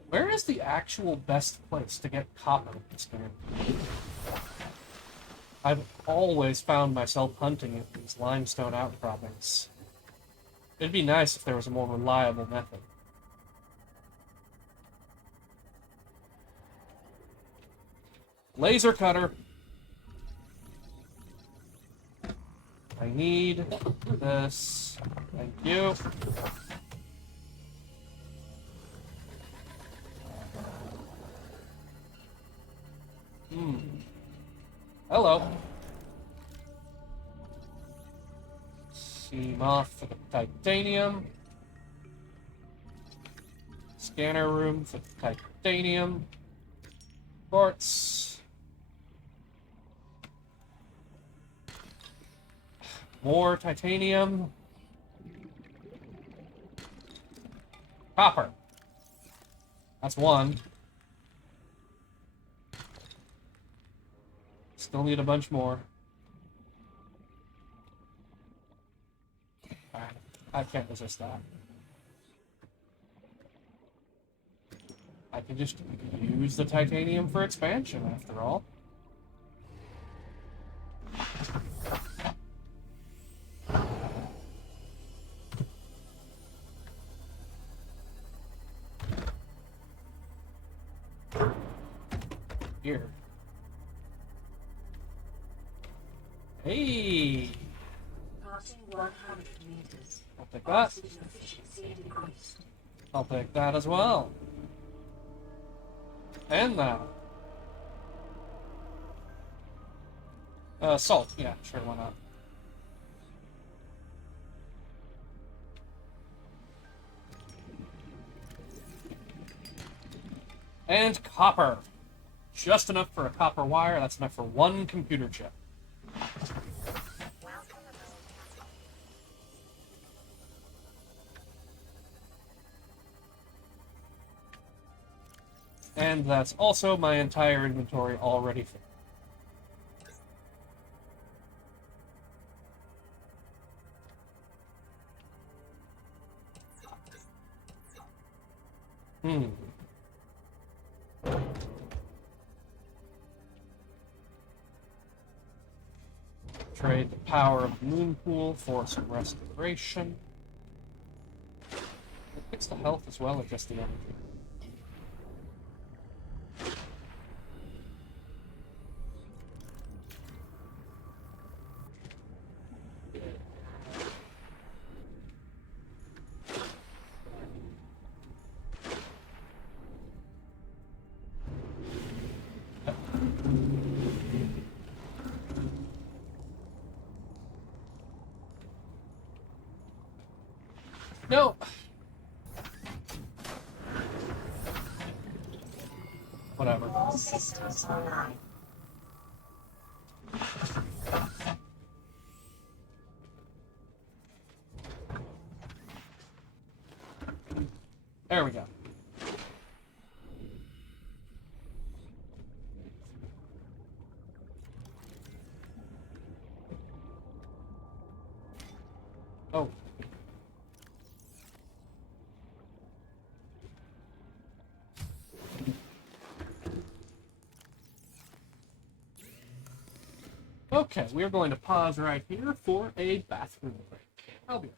Where is the actual best place to get copper in this game? I've always found myself hunting at these limestone outcroppings. It'd be nice if there was a more reliable method. Laser cutter. I need this. Thank you. Hello. Seam off for the titanium. Scanner room for the titanium. Quartz. More titanium. Copper. That's one. Still need a bunch more. Alright, I can't resist that. I can just use the titanium for expansion, after all. Here. Hey! Passing 100 meters. I'll take that. Oxygen efficiency decreased. I'll take that as well. And that. Salt. Yeah, sure, why not? And copper. Just enough for a copper wire. That's enough for one computer chip. And that's also my entire inventory already filled. Trade the power of the moon pool for some restoration. Fix the health as well, or just the energy? No. Whatever. All systems online. There we go. Oh. Okay, we're going to pause right here for a bathroom break. I'll be right back.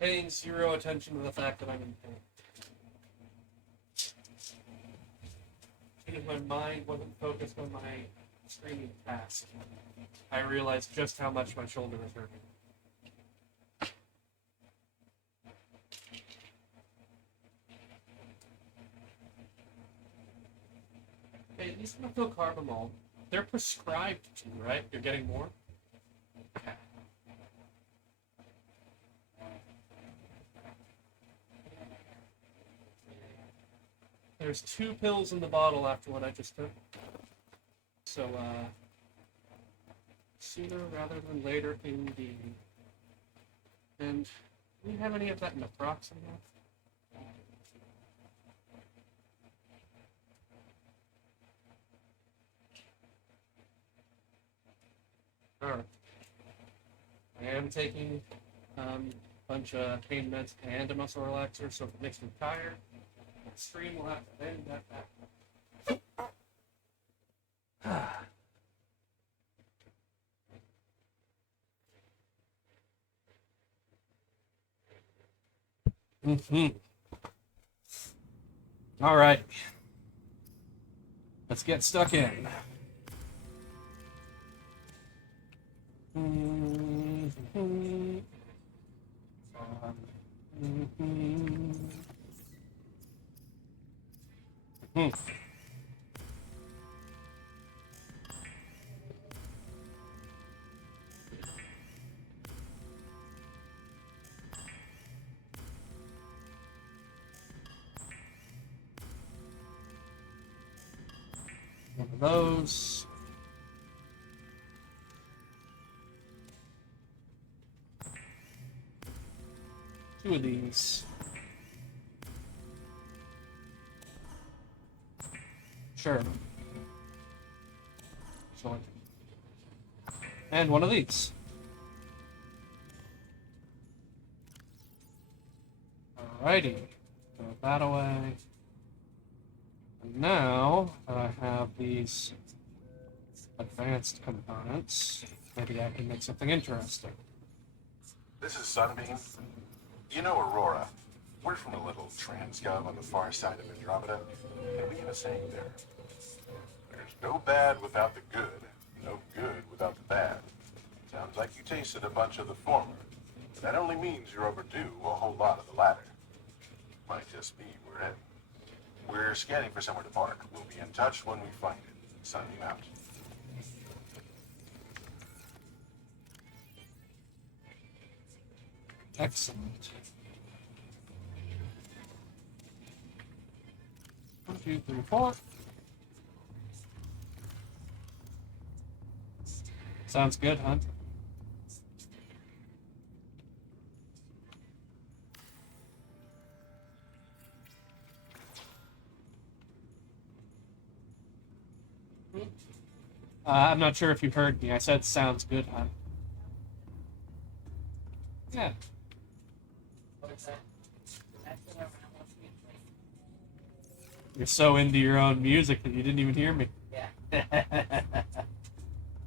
Paying zero attention to the fact that I'm in pain. Because my mind wasn't focused on my screaming task. I realized just how much my shoulder was hurting. eosinophil carbamol, they're prescribed to you, right? You're getting more? Okay. There's 2 pills in the bottle after what I just took. So, sooner rather than later, indeed. And do you have any of that naproxen left? Alright. I am taking a bunch of pain meds and a muscle relaxer, so if it makes me tired, the stream will have to end that back. All right. Let's get stuck in. One of those. Two of these. Sure. Sure. And one of these. Alrighty. Throw that away. And now that I have these advanced components, maybe I can make something interesting. This is Sunbeam. You know Aurora. We're from a little transgov on the far side of Andromeda, and we have a saying there. There's no bad without the good, no good without the bad. Sounds like you tasted a bunch of the former, but that only means you're overdue a whole lot of the latter. Might just be we're in. We're scanning for somewhere to park. We'll be in touch when we find it. Sunbeam out. Excellent. 1, 2, 3, 4. Sounds good, huh? I'm not sure if you heard me. I said sounds good, huh? Yeah. You're so into your own music that you didn't even hear me. Yeah.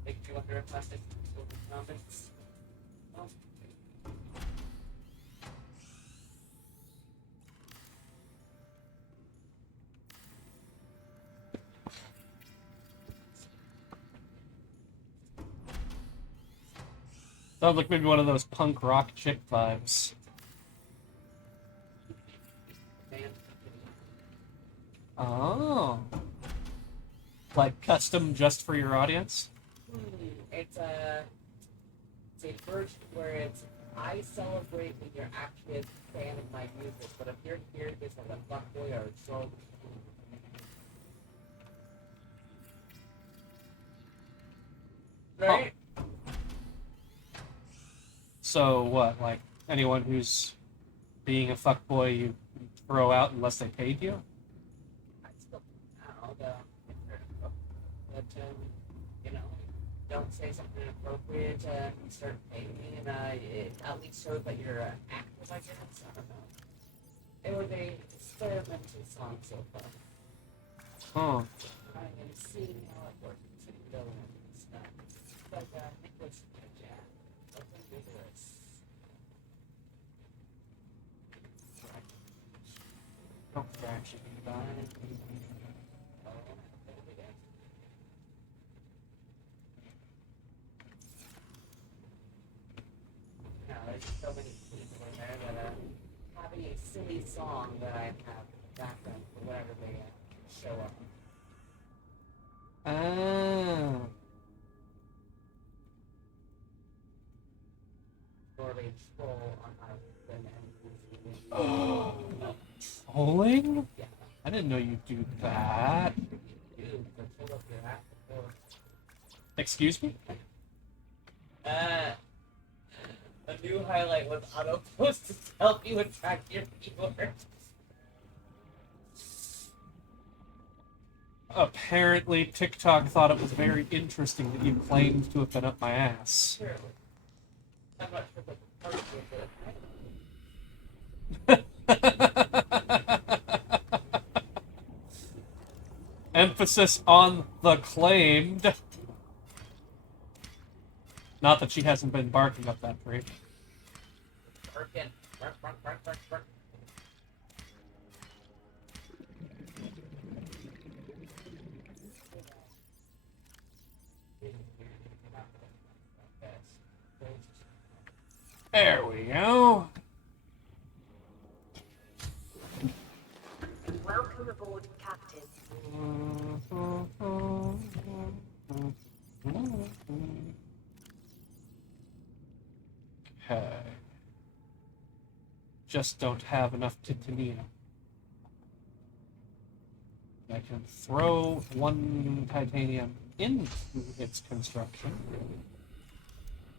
Think you wonder if plastic comments? Oh. Sounds like maybe one of those punk rock chick vibes. Oh. Like custom just for your audience? It's a version where it's I celebrate when you're actually a fan of my music, but if you're here because of a fuckboy or a troll. Right? Oh. So what, like anyone who's being a fuckboy you throw out unless they paid you? I still but you know, don't say something inappropriate and start paying me, and it at least shows that you're active, I guess. I don't know. It was a experimental song so far. Huh. I am seeing how it works and going and stuff. But I think it's yeah. Open vigorous. Don't fraction about it. No, there's so many people in there that having a silly song that I have background for whenever they show up. Ah. Storage scroll on how to spend energy. Oh. Trolling? Yeah. I didn't know you'd do that. Dude, that's what you're at before. Excuse me? A new highlight was auto post to help you attract your keyboard. Apparently, TikTok thought it was very interesting that you claimed to have been up my ass. Sure. I'm not sure what the part of it. Emphasis on the claimed. Not that she hasn't been barking up that tree. Barking. Bark, bark, bark, bark, bark. There we go. Welcome aboard, Captain. Okay. Just don't have enough titanium. I can throw one titanium into its construction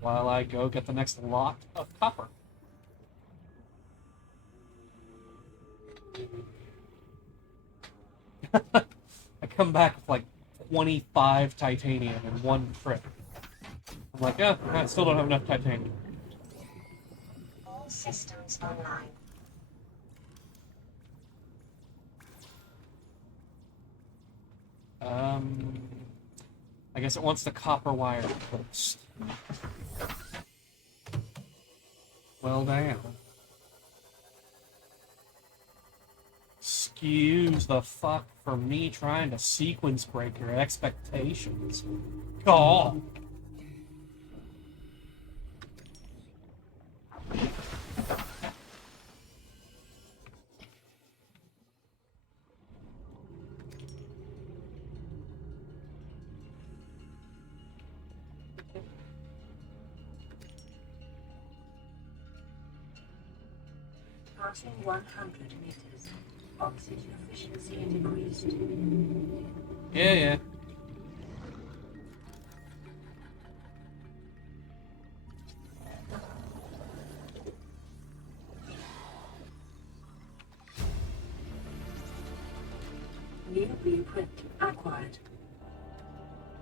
while I go get the next lot of copper. I come back with like 25 titanium in one trip. I'm like, yeah, I still don't have enough titanium. All systems online. I guess it wants the copper wire first. Well, damn. Excuse the fuck for me trying to sequence break your expectations. God. Passing 100 meters. Oxygen efficiency decreased. Yeah. New blueprint acquired.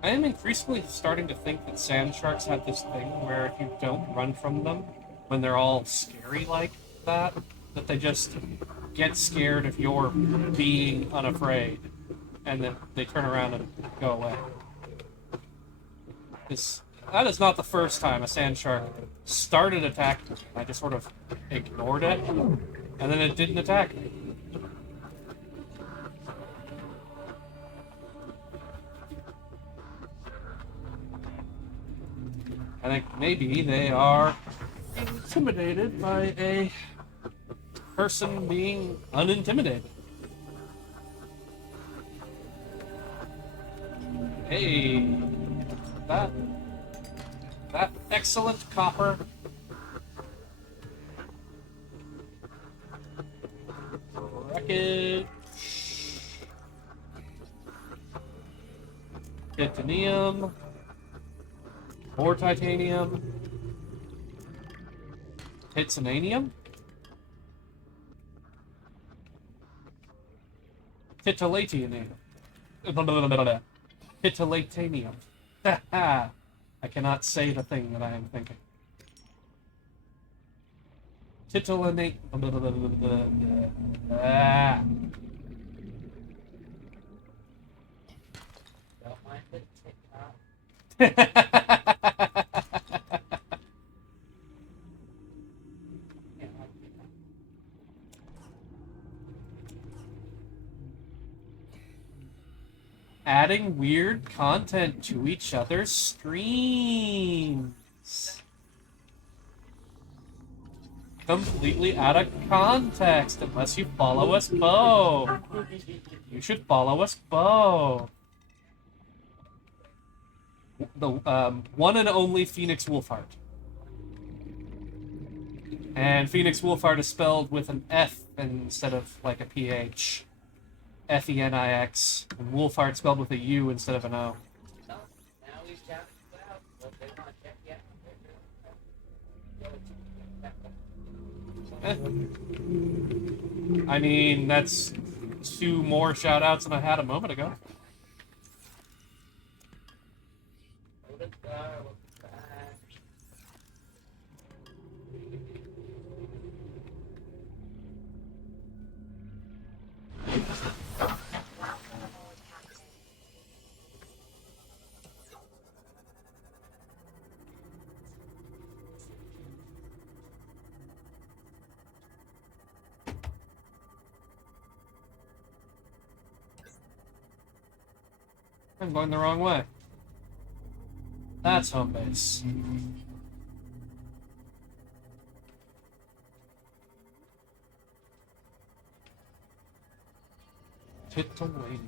I am increasingly starting to think that sand sharks have this thing where if you don't run from them when they're all scary like that they just get scared if you're being unafraid, and then they turn around and go away. That is not the first time a sand shark started attacking me. I just sort of ignored it, and then it didn't attack me. I think maybe they are intimidated by a person being unintimidated. Hey, that excellent copper. Wreckage. Titanium. More titanium. Titanium? Titilatanium. Titilatanium. I cannot say the thing that I am thinking. Titilanate. Ah. Don't mind the TikTok. Adding weird content to each other's streams. Completely out of context, unless you follow us both. You should follow us both. The one and only Phoenix Wolfheart. And Phoenix Wolfheart is spelled with an F instead of like a PH. Fenix. And Wolfheart spelled with a U instead of an O. Well, now he's down to 12. So if they want to check you out, I mean, that's 2 more shout-outs than I had a moment ago. go to the car, look back. Welcome aboard, Captain. I'm going the wrong way. That's home base. Hit to wave.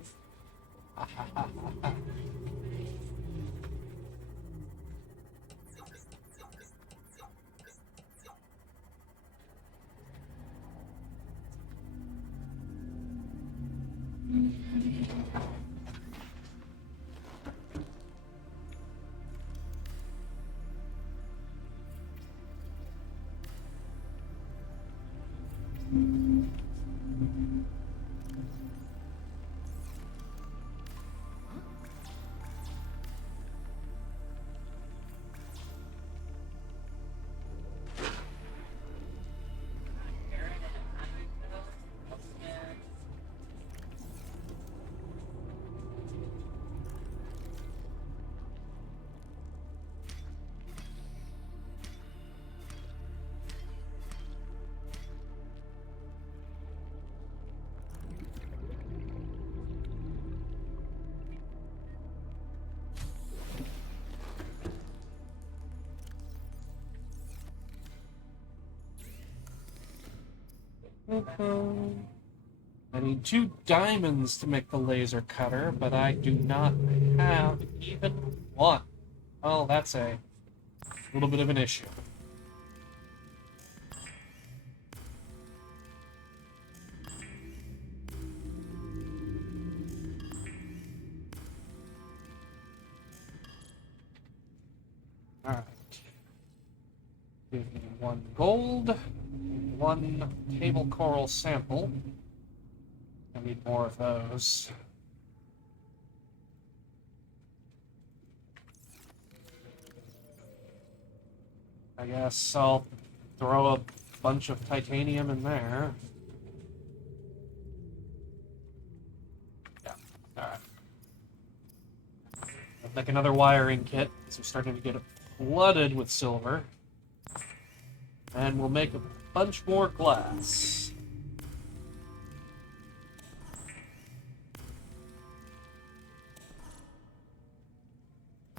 I need 2 diamonds to make the laser cutter, but I do not have even 1. Well, that's a little bit of an issue. Alright. Give me 1 gold, 1 table coral sample. I need more of those. I guess I'll throw a bunch of titanium in there. Yeah, alright. I'll make another wiring kit, because we're starting to get flooded with silver. And we'll make a bunch more glass.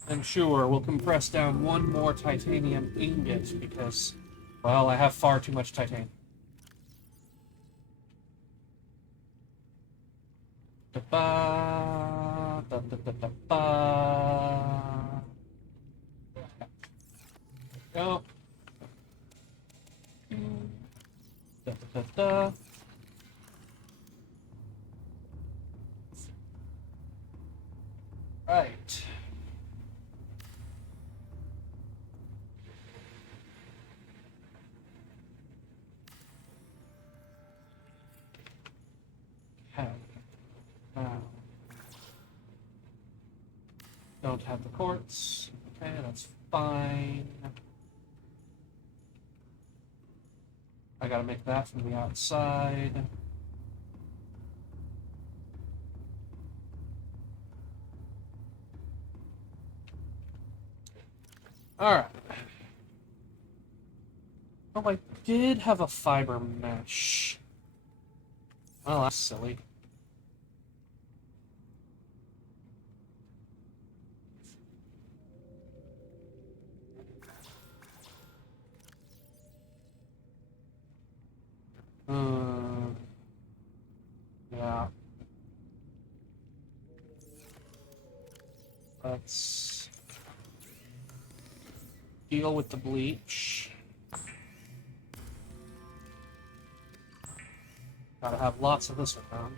And sure, we'll compress down 1 more titanium ingot because, well, I have far too much titanium. Da-ba, da-da-da-da-ba. Go. Da-da-da-da. Right. Now. Don't have the quartz. Okay, that's fine. I gotta make that from the outside. Alright. Oh, I did have a fiber mesh. Oh, that's silly. Yeah. Let's deal with the bleach. Gotta have lots of this around.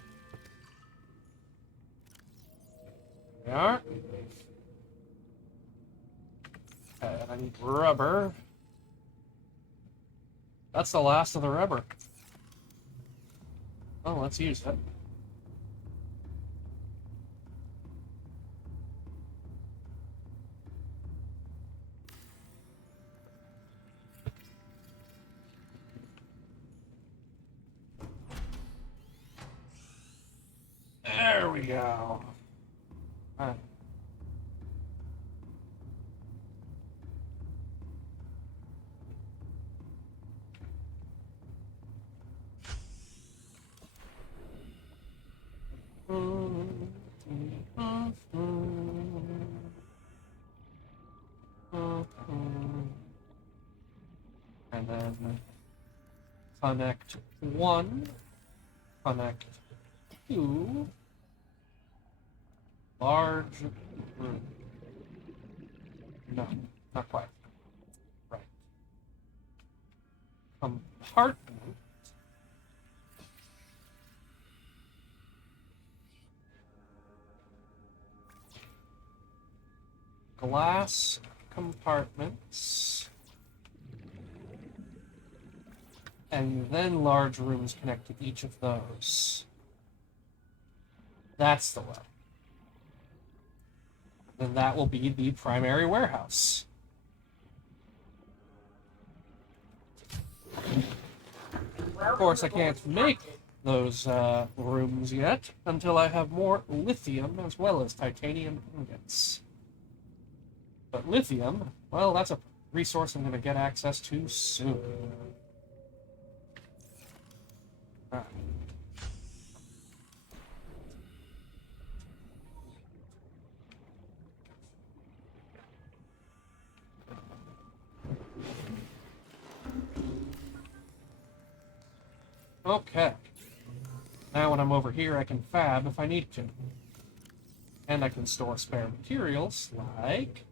There we are. Okay, and I need rubber. That's the last of the rubber. Oh, let's use it. There we go. Alright. And then connect 1, connect 2, large room. No, not quite. Right. Compartment. Glass compartments. And then large rooms connect to each of those. That's the way. Then that will be the primary warehouse. Of course, I can't make those rooms yet until I have more lithium as well as titanium ingots. But lithium, well, that's a resource I'm going to get access to soon. Alright. Okay. Now when I'm over here, I can fab if I need to. And I can store spare materials, like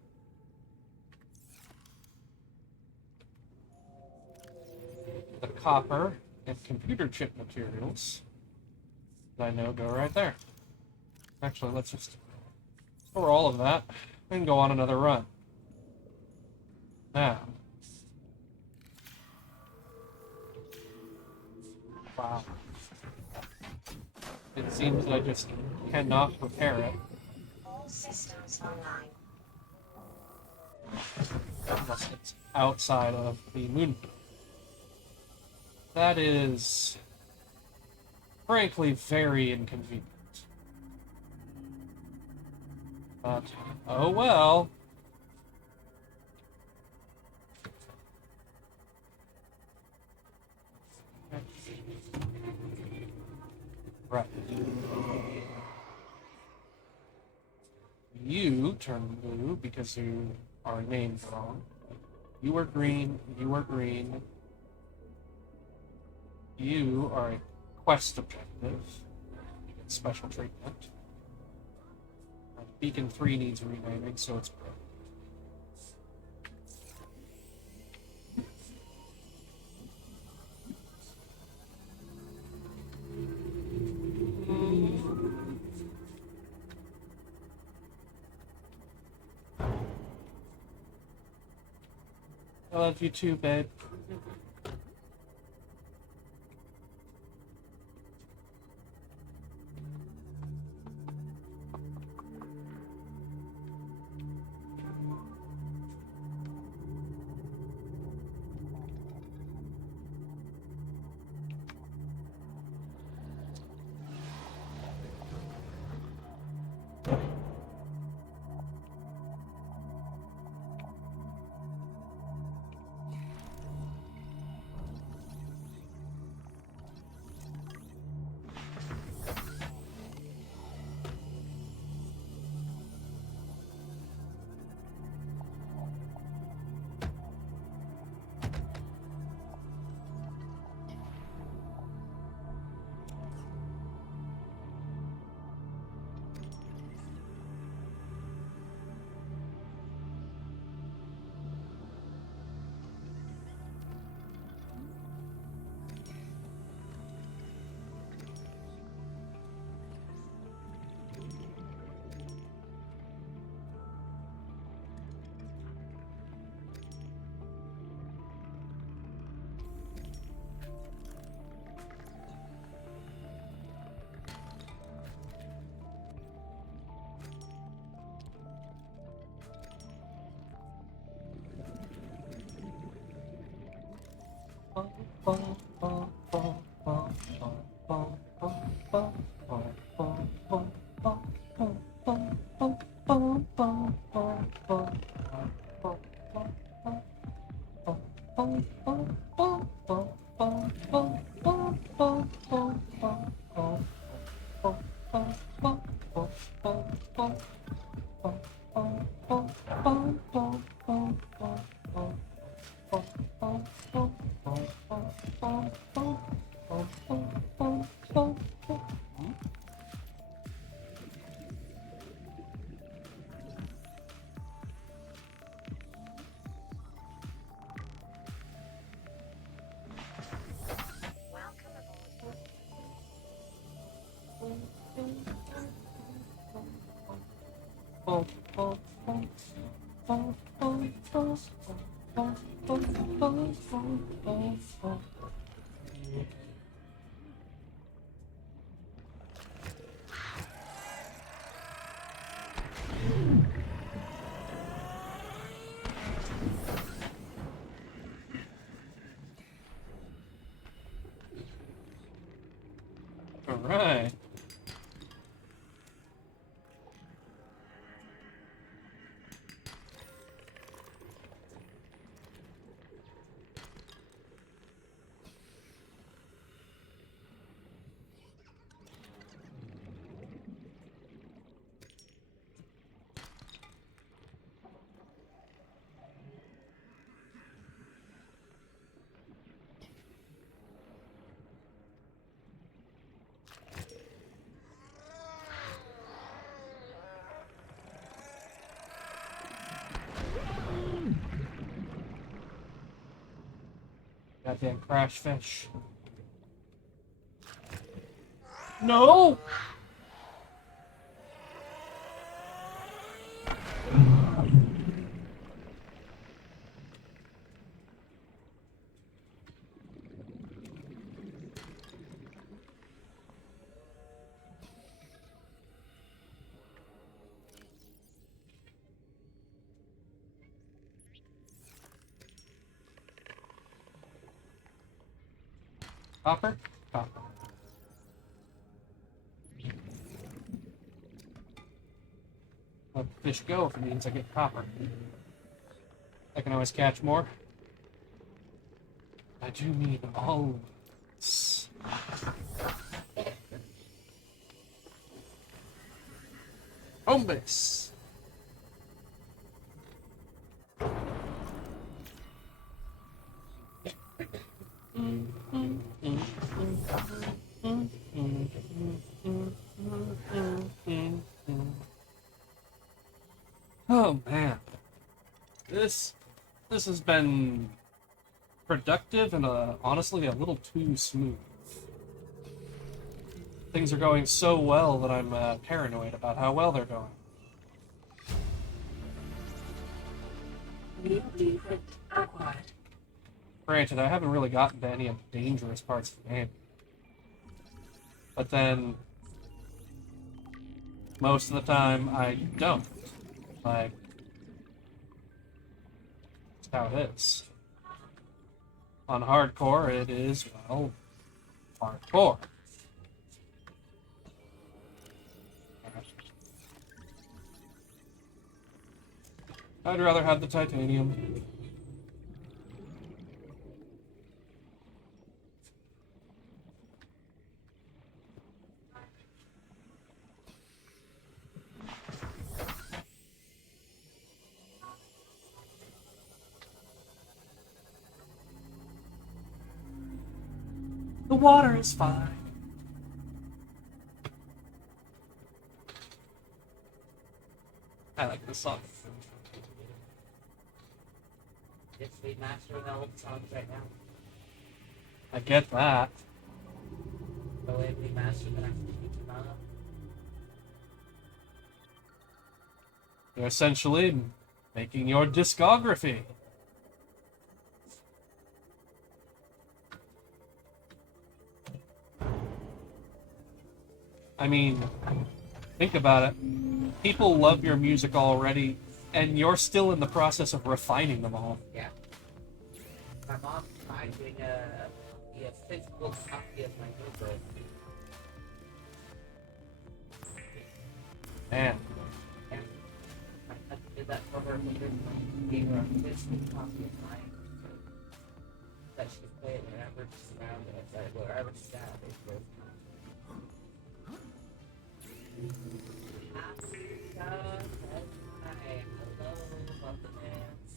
the copper and computer chip materials that I know go right there. Actually, let's just store all of that and go on another run. Now. Wow. It seems that I just cannot repair it. All systems online. Unless it's outside of the moon. That is, frankly, very inconvenient. But, oh well. Right. You turn blue because you are named wrong. You are green. You are green. You are a quest objective. You get special treatment. Beacon 3 needs renaming, so it's broken. I love you too, babe. Welcome aboard. All right. Goddamn crash fish. No! Copper? Copper. Let the fish go if it means I get copper. I can always catch more. I do need all of this. Home base. Oh man, this has been productive and honestly a little too smooth. Things are going so well that I'm paranoid about how well they're going. New blueprint acquired. Granted, I haven't really gotten to any of the dangerous parts of the game. But then, most of the time, I don't. Like, that's how it is. On hardcore, it is, well, hardcore. I'd rather have the titanium. The water is fine. I like this song. It's the mastering all the songs right now. I get that. The way we master the next feature on. You're essentially making your discography. I mean, think about it. People love your music already, and you're still in the process of refining them all. Yeah. My mom tried doing a little copy of my notebook. Man. Yeah. I did that for her because I gave her a physical copy of mine. That she could play it whenever she's around it, wherever she's at, basically. Happy God, that's right. Hello, Muffins.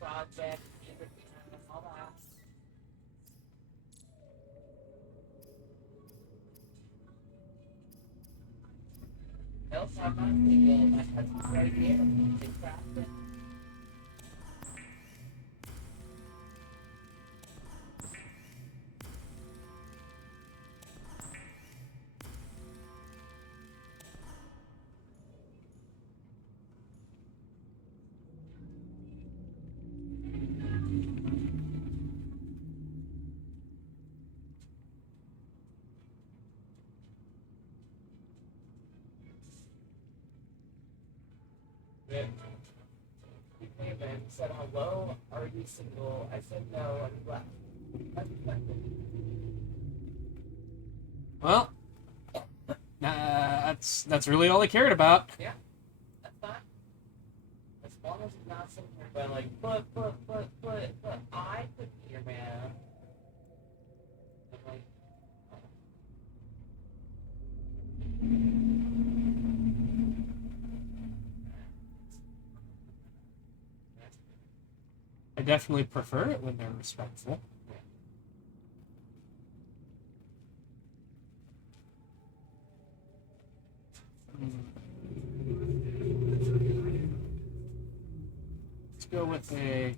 Project, everything, all that. Else I'm not thinking my husband's right here. They cracked it. He came in, said, hello, are you single? I said no, and he left. Well, that's really all I cared about. Yeah, that's fine. As long as he's not sitting here going like, but, I could be your man. I'm like, I definitely prefer it when they're respectful. Let's go with a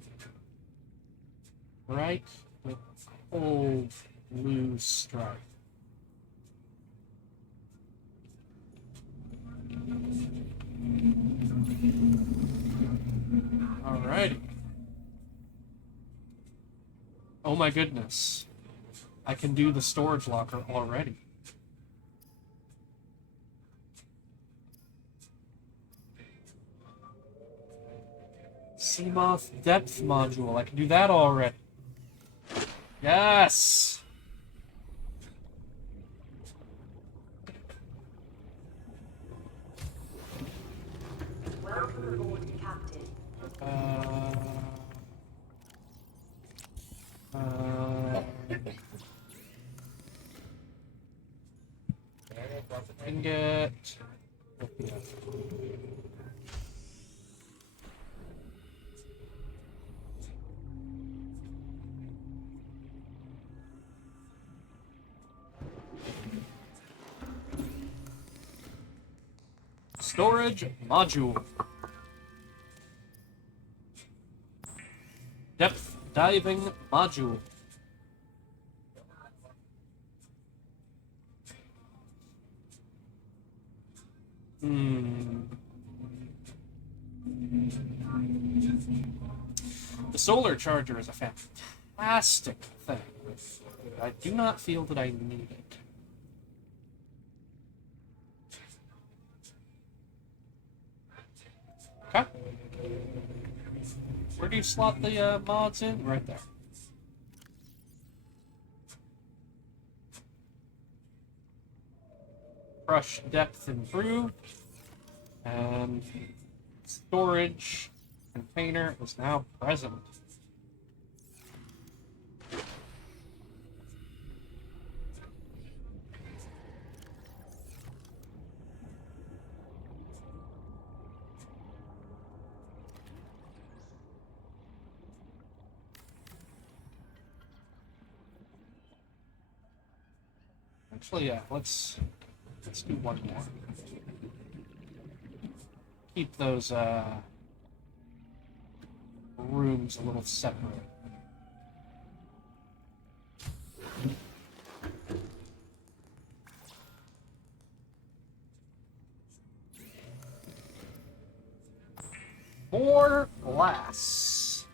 bright with cold blue stripe. Alrighty. Oh my goodness. I can do the storage locker already. Seamoth depth module. I can do that already. Yes! Welcome aboard, Captain. Can get. Storage module. Depth diving module. The solar charger is a fantastic thing. I do not feel that I need it. Okay. Where do you slot the mods in? Right there. Brush depth improved. And storage container is now present. Actually, yeah, let's do one more. Keep those rooms a little separate. More glass.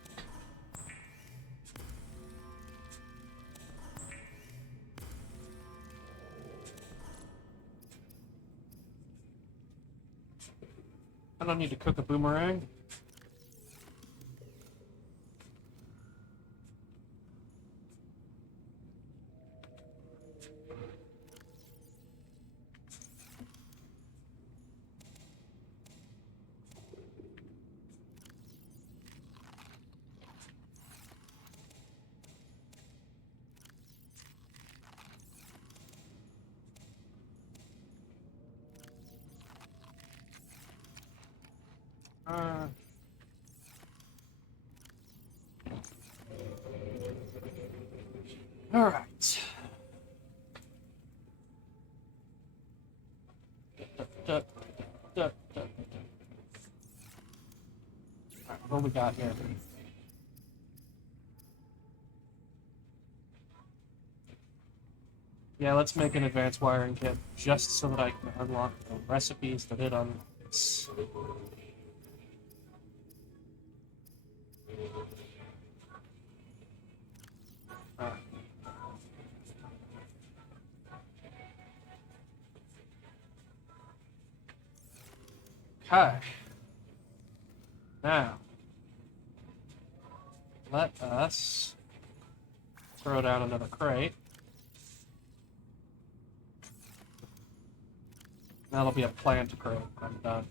I don't need to cook a boomerang. Alright. Alright, what do we got here? Yeah, let's make an advanced wiring kit just so that I can unlock the recipes that it unlocks. Alright. Okay. Now, let us throw down another crate. That'll be a plant crate. I'm done.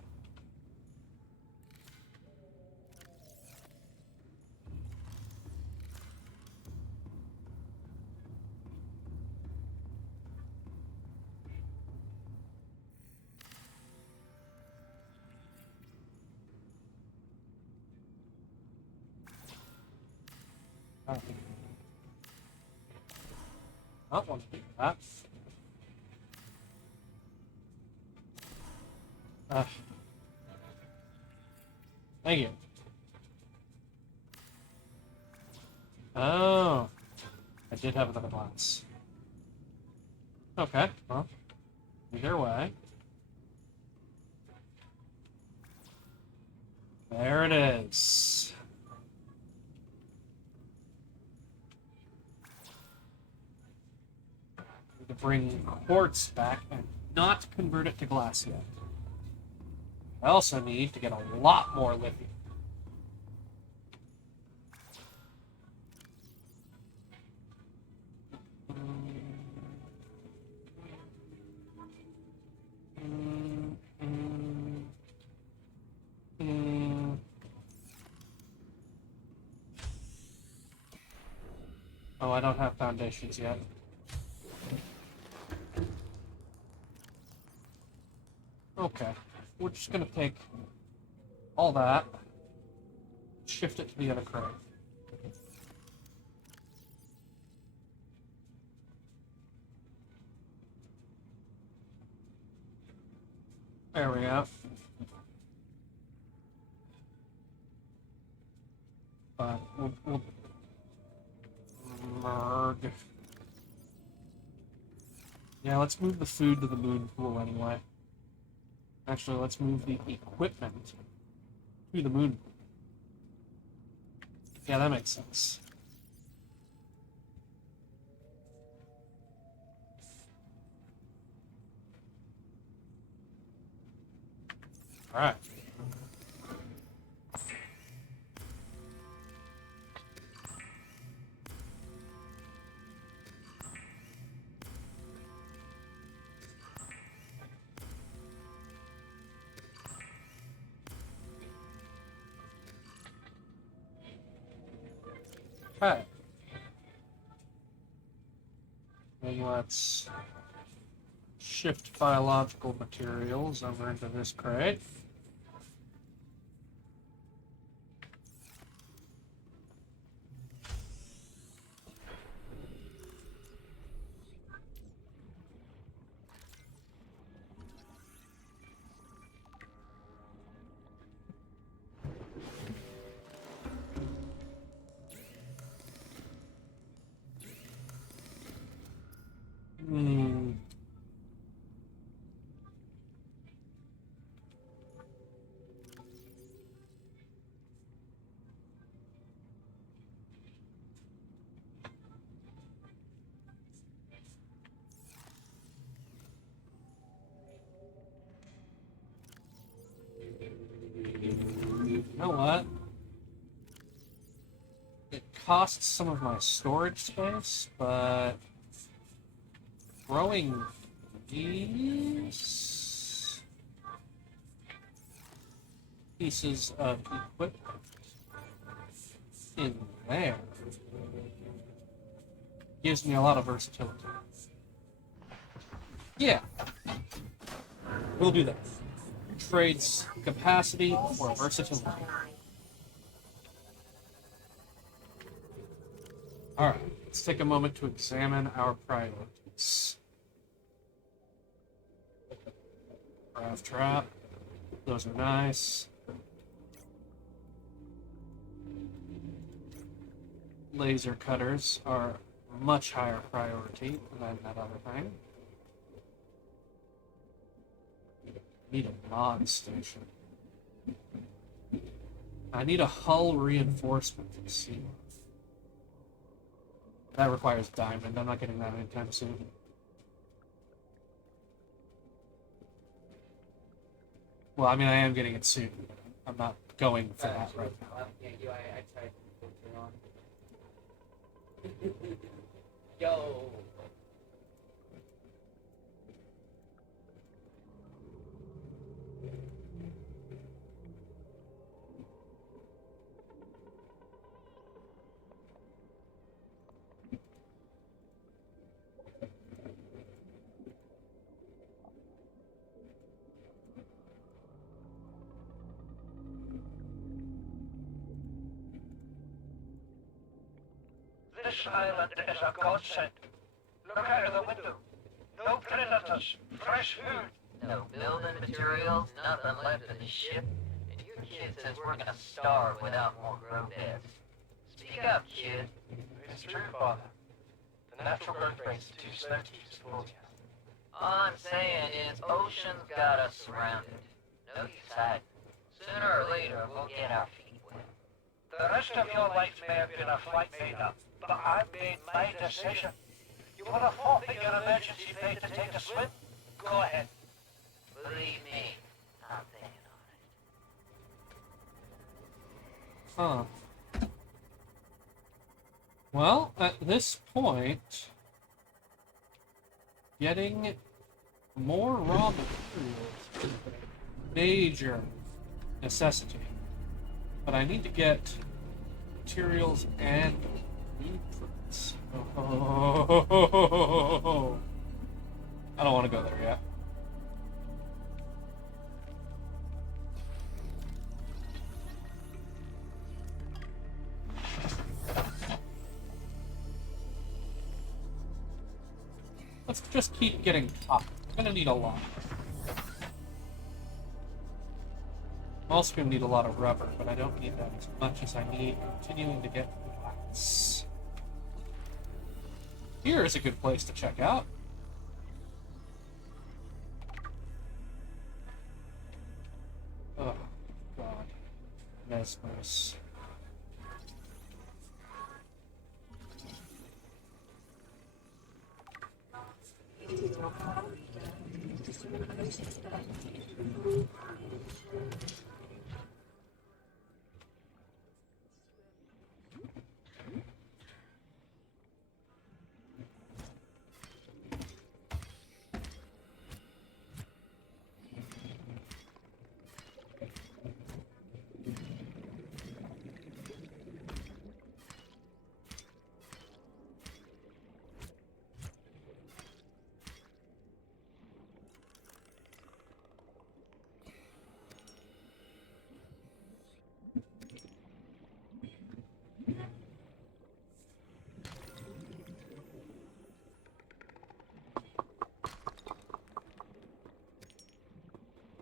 I don't want to do that. Thank you. Oh, I did have another glass. Okay, well, either way. There it is. Need to bring quartz back and not convert it to glass yet. I also need to get a lot more lithium. Oh, I don't have foundations yet. Okay, we're just gonna take all that, shift it to the other crate. There we go. But we'll merg. Yeah, let's move the food to the moon pool anyway. Actually, let's move the equipment to the moon. Yeah, that makes sense. Alright. Okay. Then let's shift biological materials over into this crate. You know what? It costs some of my storage space, but growing these pieces of equipment in there gives me a lot of versatility. Yeah, we'll do that. Trades capacity for versatility. Alright. Let's take a moment to examine our priorities. Craft trap. Those are nice. Laser cutters are much higher priority than that other thing. Need a mod station. I need a hull reinforcement for the sea. That requires diamond. I'm not getting that anytime soon. Well, I mean, I am getting it soon. I'm not going for that right now. Yeah, I tried to put it on. Yo. This island is a godsend. Look out of the window. No predators, fresh food. No building materials, nothing left of the ship. And your kid says we're gonna starve without more grow beds. Speak up, kid. It's true, Father. The natural growth rate's too slow to keep supporting us. All I'm saying is ocean's got us surrounded. No use hiding. Sooner or later, we'll get our feet wet. The rest of your life may have been a flight made up, but I've made my decision. You want to forfeit your emergency pay to take a swim? Go ahead. Believe me, I'm thinking on it. Huh. Well, at this point, getting more raw materials is a major necessity. But I need to get materials and blueprints. Oh. I don't want to go there yet. Let's just keep getting copper. I'm gonna need a lot. I'm also gonna need a lot of rubber, but I don't need that as much as I need continuing to get glass. Here is a good place to check out. Oh, God. Mesmers. It is your priority to swim closest to the blueprint.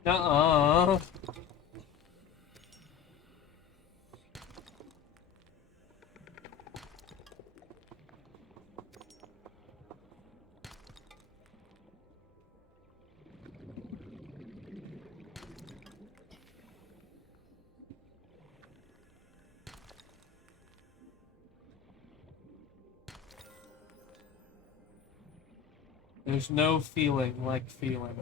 Nuh-uh. There's no feeling like feeling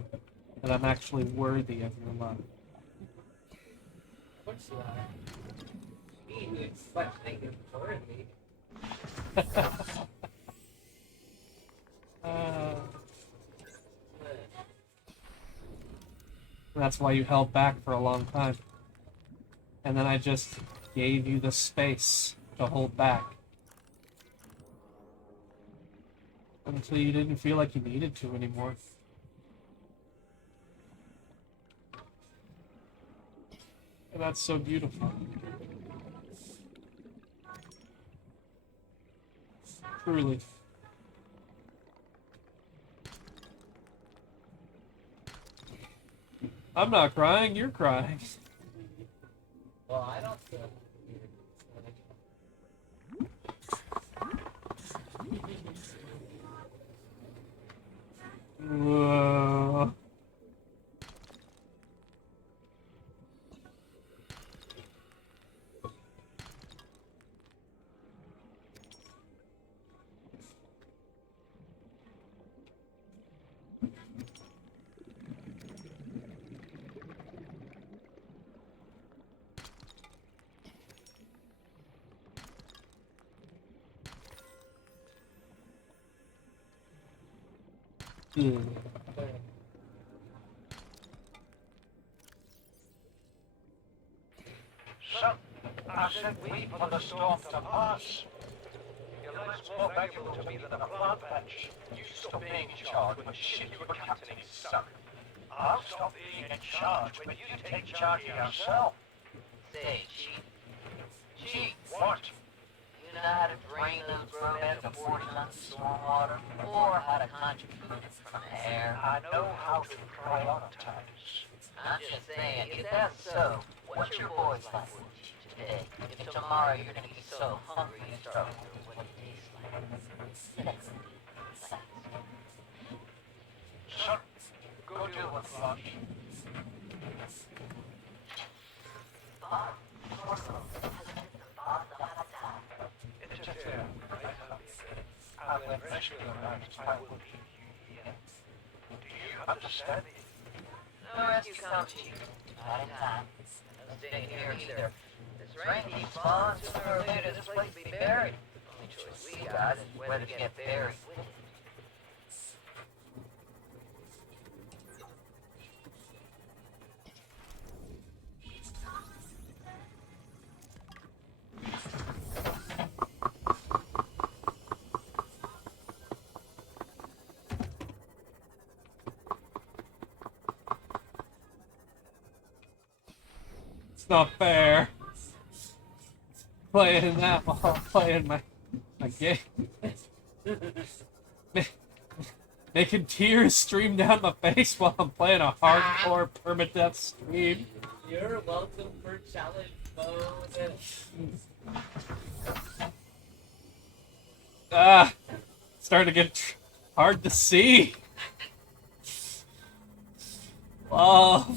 that I'm actually worthy of your love. What's that? Me who's questioning his authority. That's why you held back for a long time. And then I just gave you the space to hold back. Until you didn't feel like you needed to anymore. And that's so beautiful. Truly. I'm not crying, you're crying. Well, I don't feel Whoa. So, I said wait for the storm to pass. Your life's more valuable to me than a plant patch. You stop being in charge when the ship you were captaining is sunk. I'll stop being in charge when you take charge of yourself. Say, Chief. Chief, What? you know how to drain those grow beds of 40 tons of storm water? Or how to conjure food from the air? I know how to prioritize. I'm just saying, if that's so, what's your boy's life worth to you today? If tomorrow you're gonna be so hungry you start wondering what it tastes like. Son, go deal with lunch. Bob, Corporal, has written the boss of how to die. Interfere, right up here. And when eventually arrives, I will leave you here. Do you understand me? No rescue comes, Chief. Not in time. No staying here either. This rain keeps falling, sooner or later this place will be buried. The only choice we got is whether to get buried with it. It's not fair. Playing that while I'm playing my game. Making tears stream down my face while I'm playing a hardcore permadeath stream. You're welcome for challenge mode. Ah, starting to get hard to see. Oh.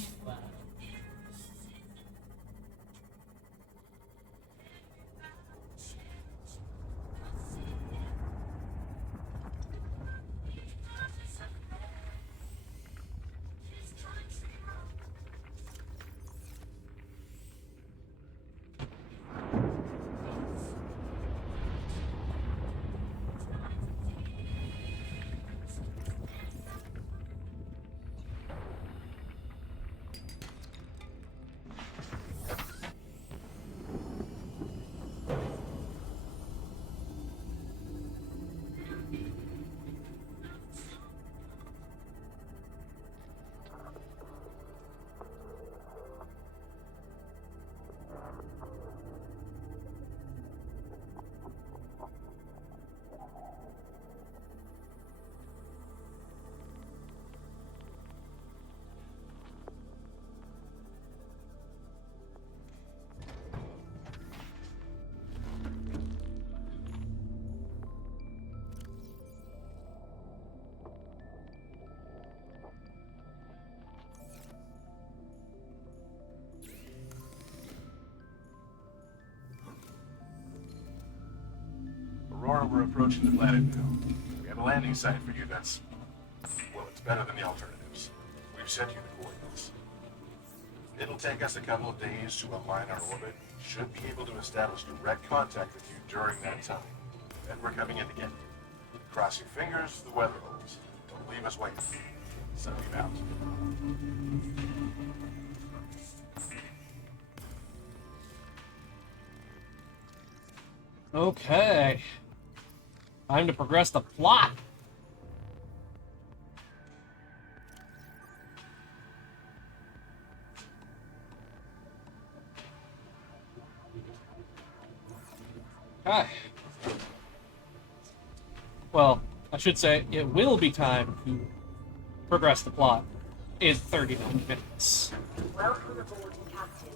Aurora, we're approaching the planet now. We have a landing site for you that's, well, it's better than the alternatives. We've sent you the coordinates. It'll take us a couple of days to align our orbit. Should be able to establish direct contact with you during that time. Then we're coming in to get you. Cross your fingers, the weather holds. Don't leave us waiting. Send you out. Okay. Time to progress the plot. Okay. Well, I should say it will be time to progress the plot in 39 minutes. Welcome aboard, Captain.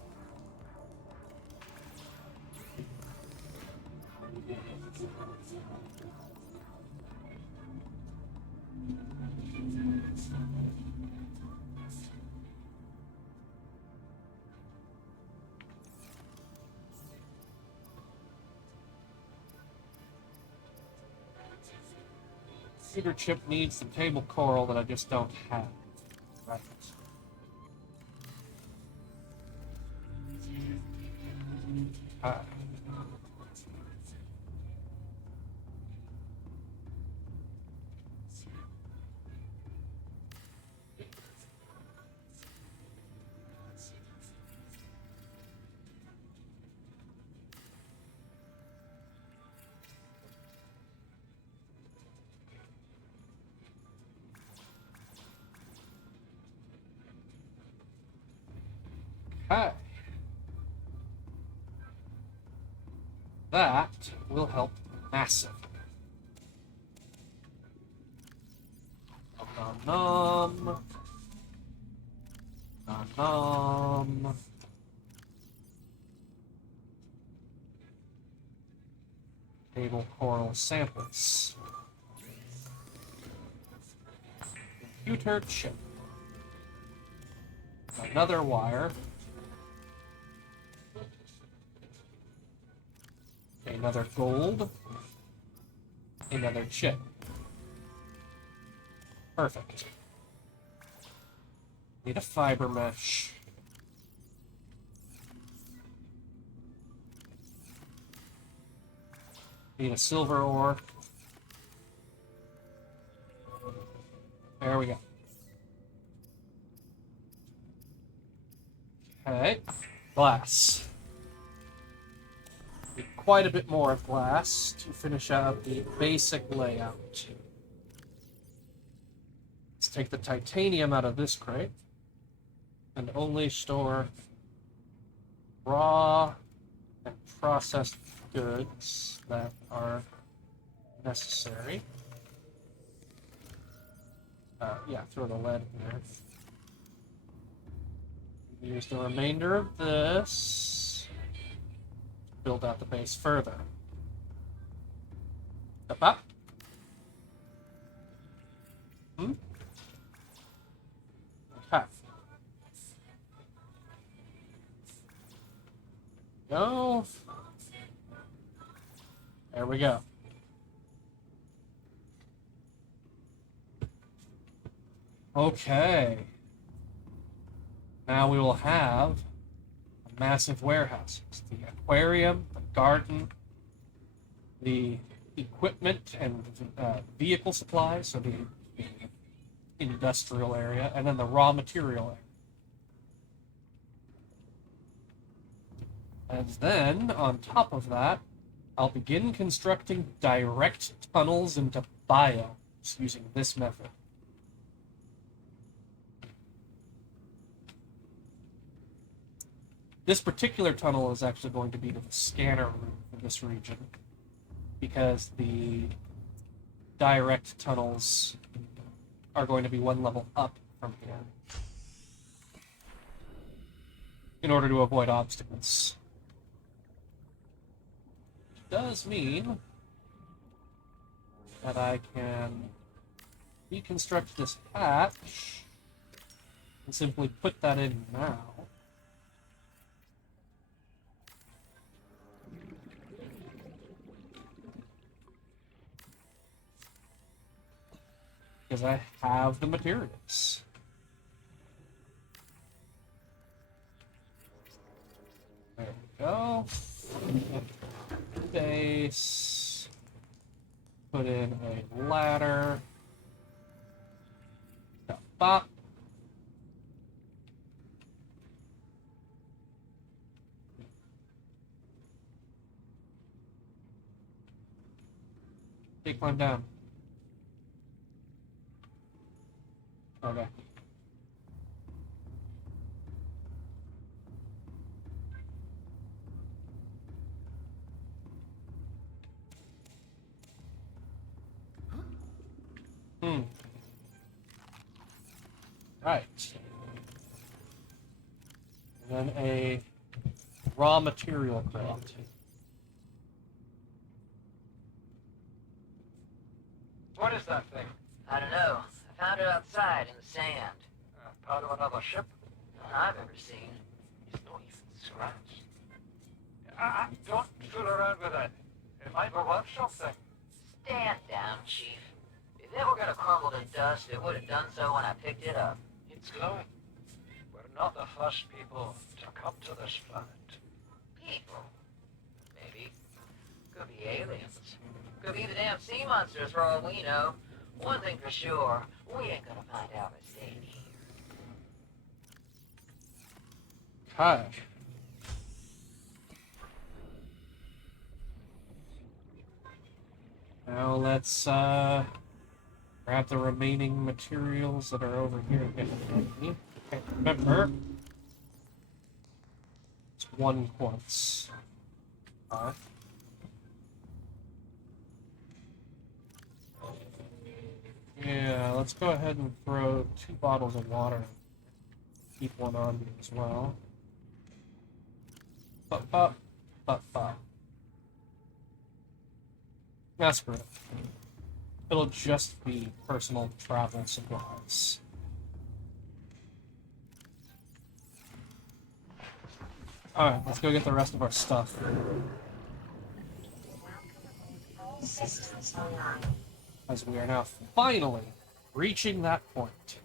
Computer chip needs the table coral that I just don't have. Right. Okay. That will help massively. Nom nom. Nom nom. Table coral samples. Computer chip. Another wire. Another gold. Another chip. Perfect. Need a fiber mesh. Need a silver ore. There we go. Okay. Glass. Need quite a bit more of glass to finish out the basic layout. Let's take the titanium out of this crate and only store raw and processed goods that are necessary. Yeah, throw the lead in there. Use the remainder of this to build out the base further. Up, up. Okay. Go. There we go. Okay. Now we will have a massive warehouse. The aquarium, the garden, the equipment and vehicle supplies, so the industrial area, and then the raw material area. And then, on top of that, I'll begin constructing direct tunnels into biomes using this method. This particular tunnel is actually going to be to the scanner room for this region, because the direct tunnels are going to be one level up from here in order to avoid obstacles. Which does mean that I can reconstruct this hatch and simply put that in now. Because I have the materials. There we go. Base. Put in a ladder. Bop. Okay, climb down. Okay. Right. And then a raw material crate. What is that thing? I don't know. I found it outside in the sand. Part of another ship? None I've ever seen. It's not even scratched. Don't fool around with it. It might be worth something. Stand down, Chief. If it were gonna crumble to dust, it would have done so when I picked it up. It's glowing. We're not the first people to come to this planet. People. Maybe. Could be aliens. Could be the damn sea monsters for all we know. One thing for sure, we ain't gonna find out by staying here. Okay. Now let's grab the remaining materials that are over here. I can't remember. It's 1 quartz. Yeah, let's go ahead and throw 2 bottles of water. Keep one on me as well. Up. That's great. It'll just be personal travel supplies. Alright, let's go get the rest of our stuff. All systems online. As we are now finally reaching that point.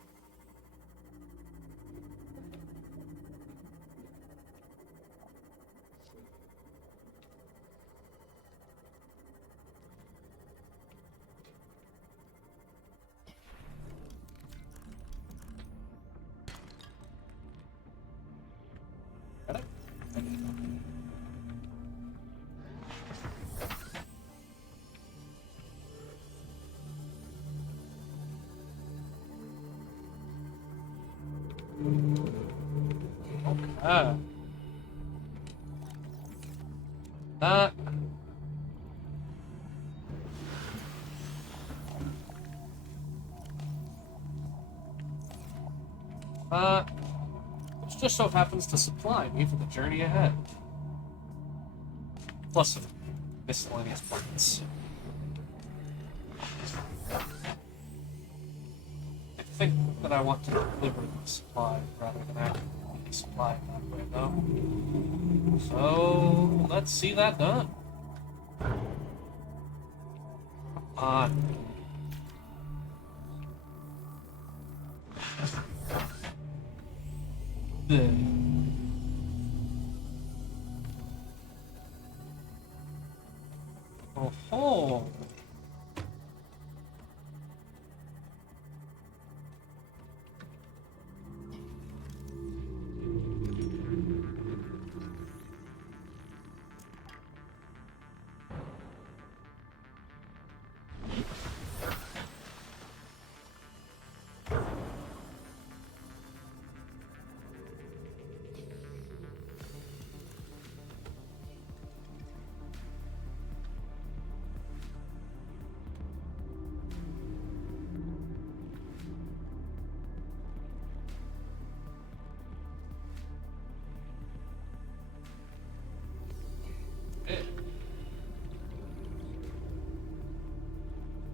Which just so happens to supply me for the journey ahead. Plus some miscellaneous parts. I think that I want to deliver the supply rather than actually be supplied that way, though. So, let's see that done. Come on. Oh.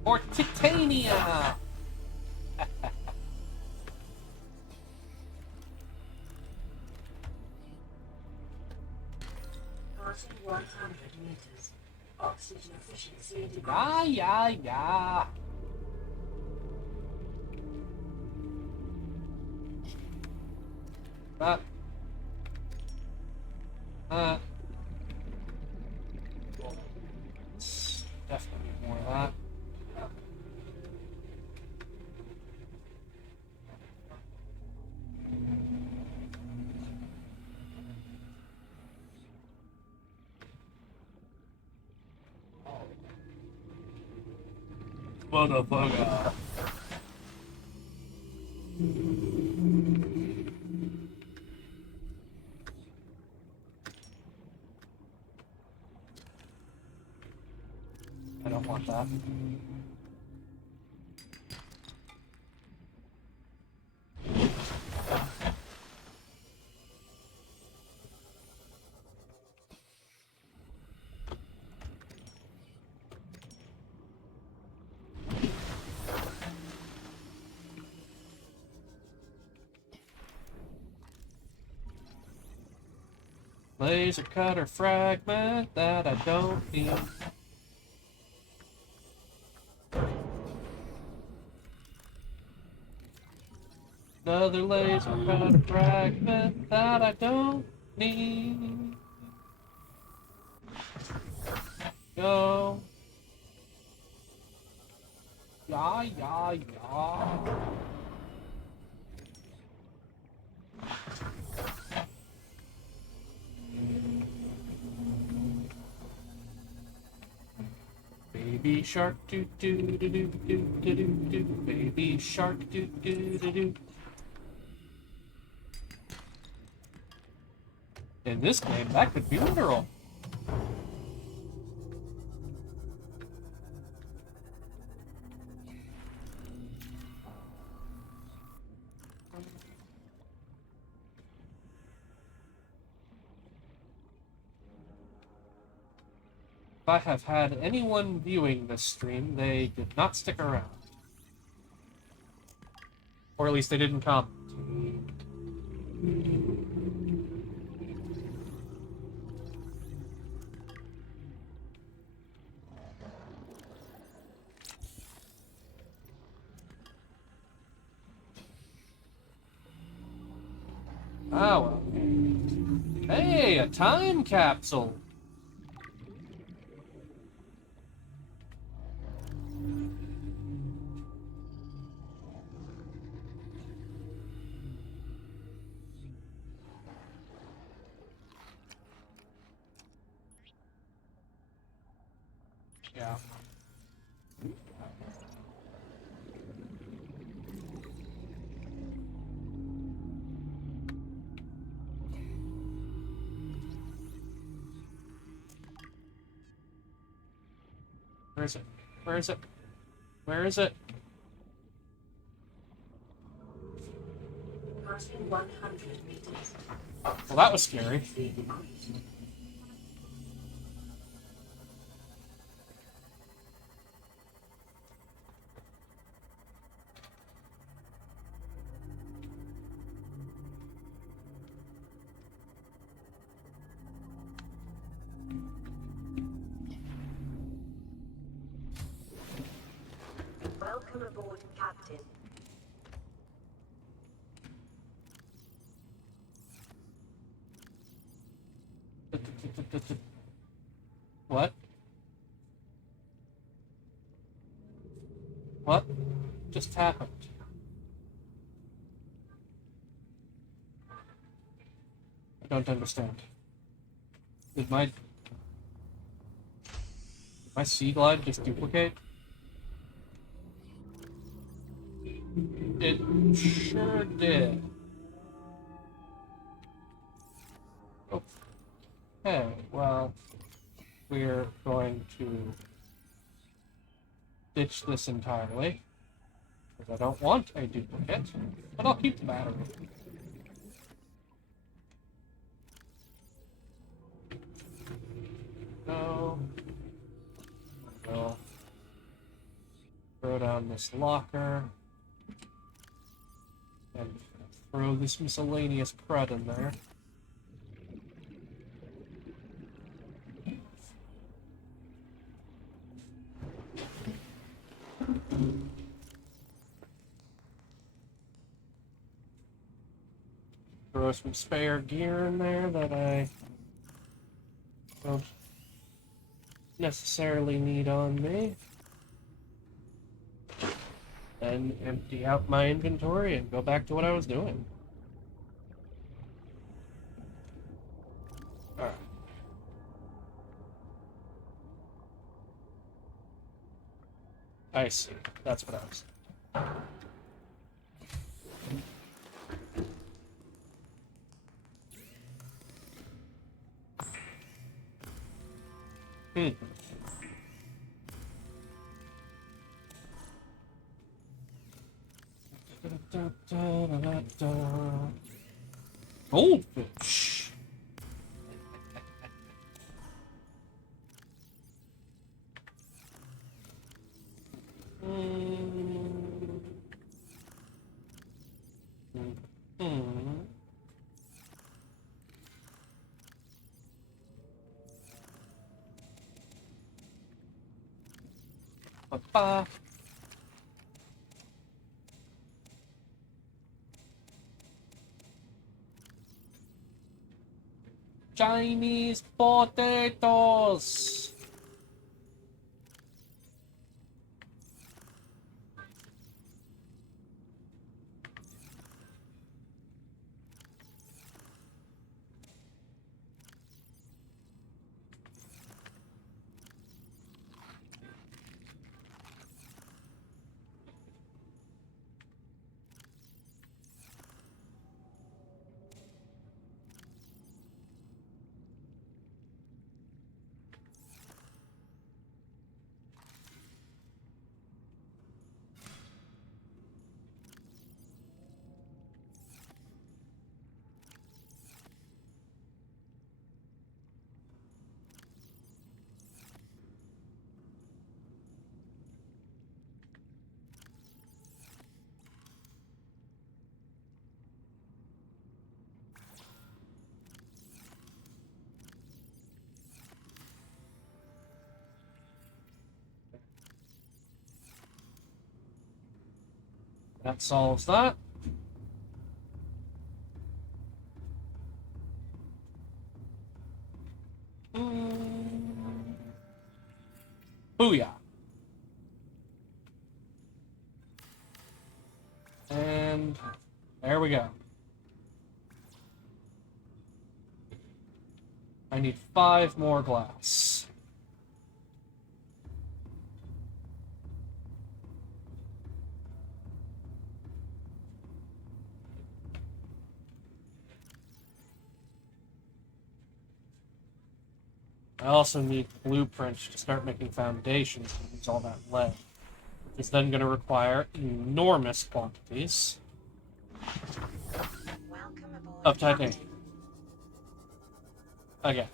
Or Titania! Passing 100 meters. Oxygen efficiency decreased. Yeah. Definitely more of that. Motherfucker. I don't want that. Laser cutter fragment that I don't need. Another laser cutter fragment that I don't need. Go. Yeah, yeah, yeah. Baby shark doo doo doo doo doo doo doo doo. Baby shark doo doo doo doo. In this game, that could be literal. If I have had anyone viewing this stream, they did not stick around. Or at least they didn't comment. Ah, well. Hey, a time capsule! Yeah. Where is it? Where is it? Where is it? Passing 100 meters. Well, that was scary. Welcome aboard, Captain. What? What just happened? I don't understand. Did my sea glide just duplicate? It sure did. Okay, well, we're going to ditch this entirely, because I don't want a duplicate, but I'll keep the battery. No. We'll throw down this locker, and throw this miscellaneous crud in there. Throw some spare gear in there that I don't necessarily need on me. Then empty out my inventory and go back to what I was doing. Alright. I see. That's what I was. Goldfish. ba. Chinese potatoes. That solves that. Booyah. And there we go. I need 5 more glass. I also need blueprints to start making foundations and use all that lead, which is then going to require enormous quantities of titanium. Again.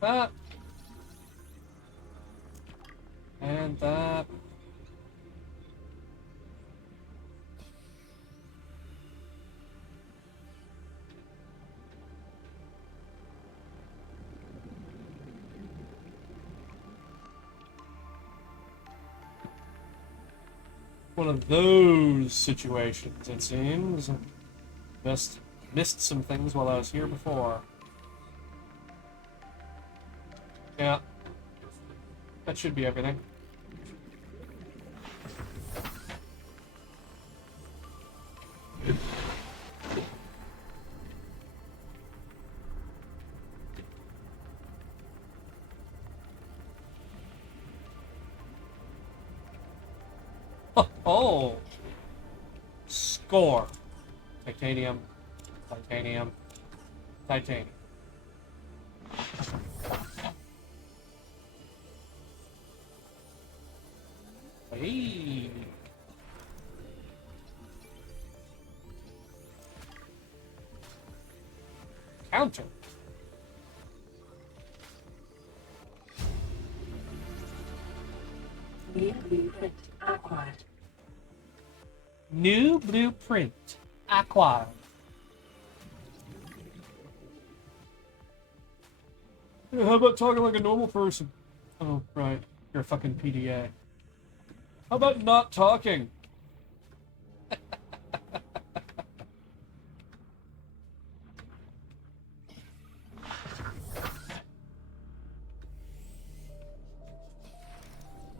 That. And that. One of those situations, it seems. Just missed some things while I was here before. Yeah. That should be everything. Oh! Score. Titanium. Titanium. Titanium. Hey! Counter. New blueprint acquired. New blueprint acquired. Yeah, how about talking like a normal person? Oh, right. You're a fucking PDA. How about not talking?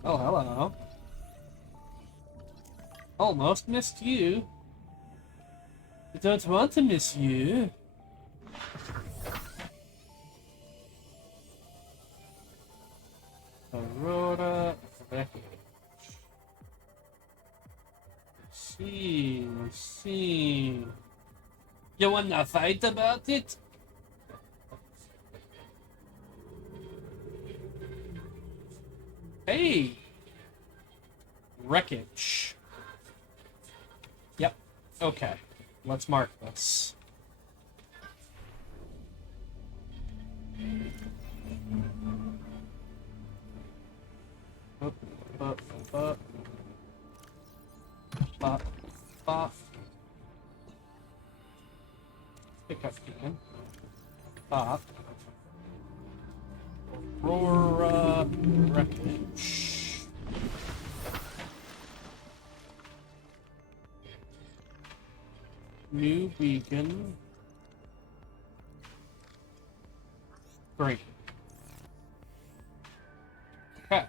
Oh, hello. Almost missed you. I don't want to miss you. see. You wanna fight about it? Hey! Wreckage. Yep. Okay. Let's mark this. Up, up, up. Bop, bop. Pick up again. Bop. Aurora wreckage. New beacon. Great. Okay.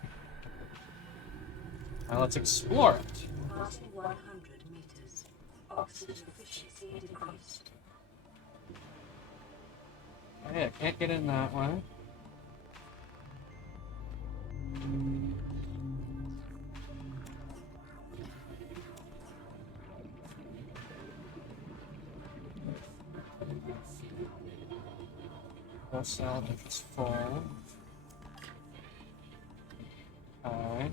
Now let's explore it. Passing 100 meters. Oxygen efficiency decreased. Hey, I can't get in that way. That's out if it's full. Okay.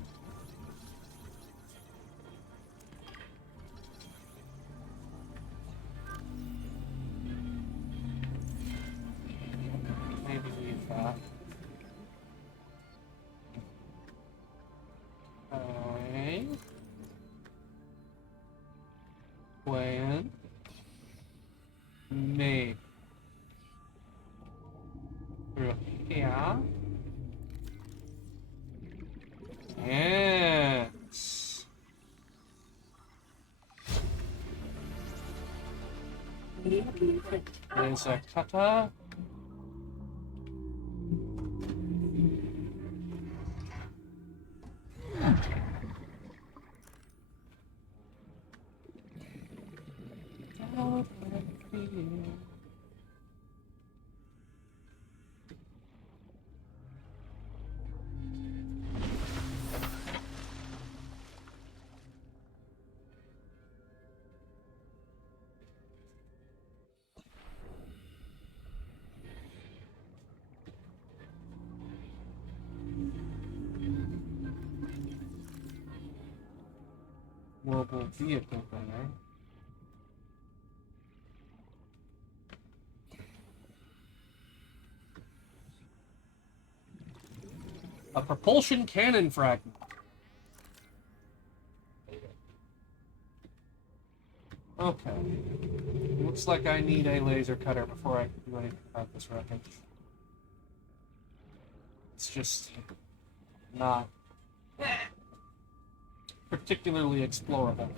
Maybe leave that. Okay. When? Maybe. Through here. Yes. New blueprint. There's a cutter. Mobile vehicle there. A propulsion cannon fragment. Okay. Looks like I need a laser cutter before I can do anything about this wreckage. It's just not particularly explorable.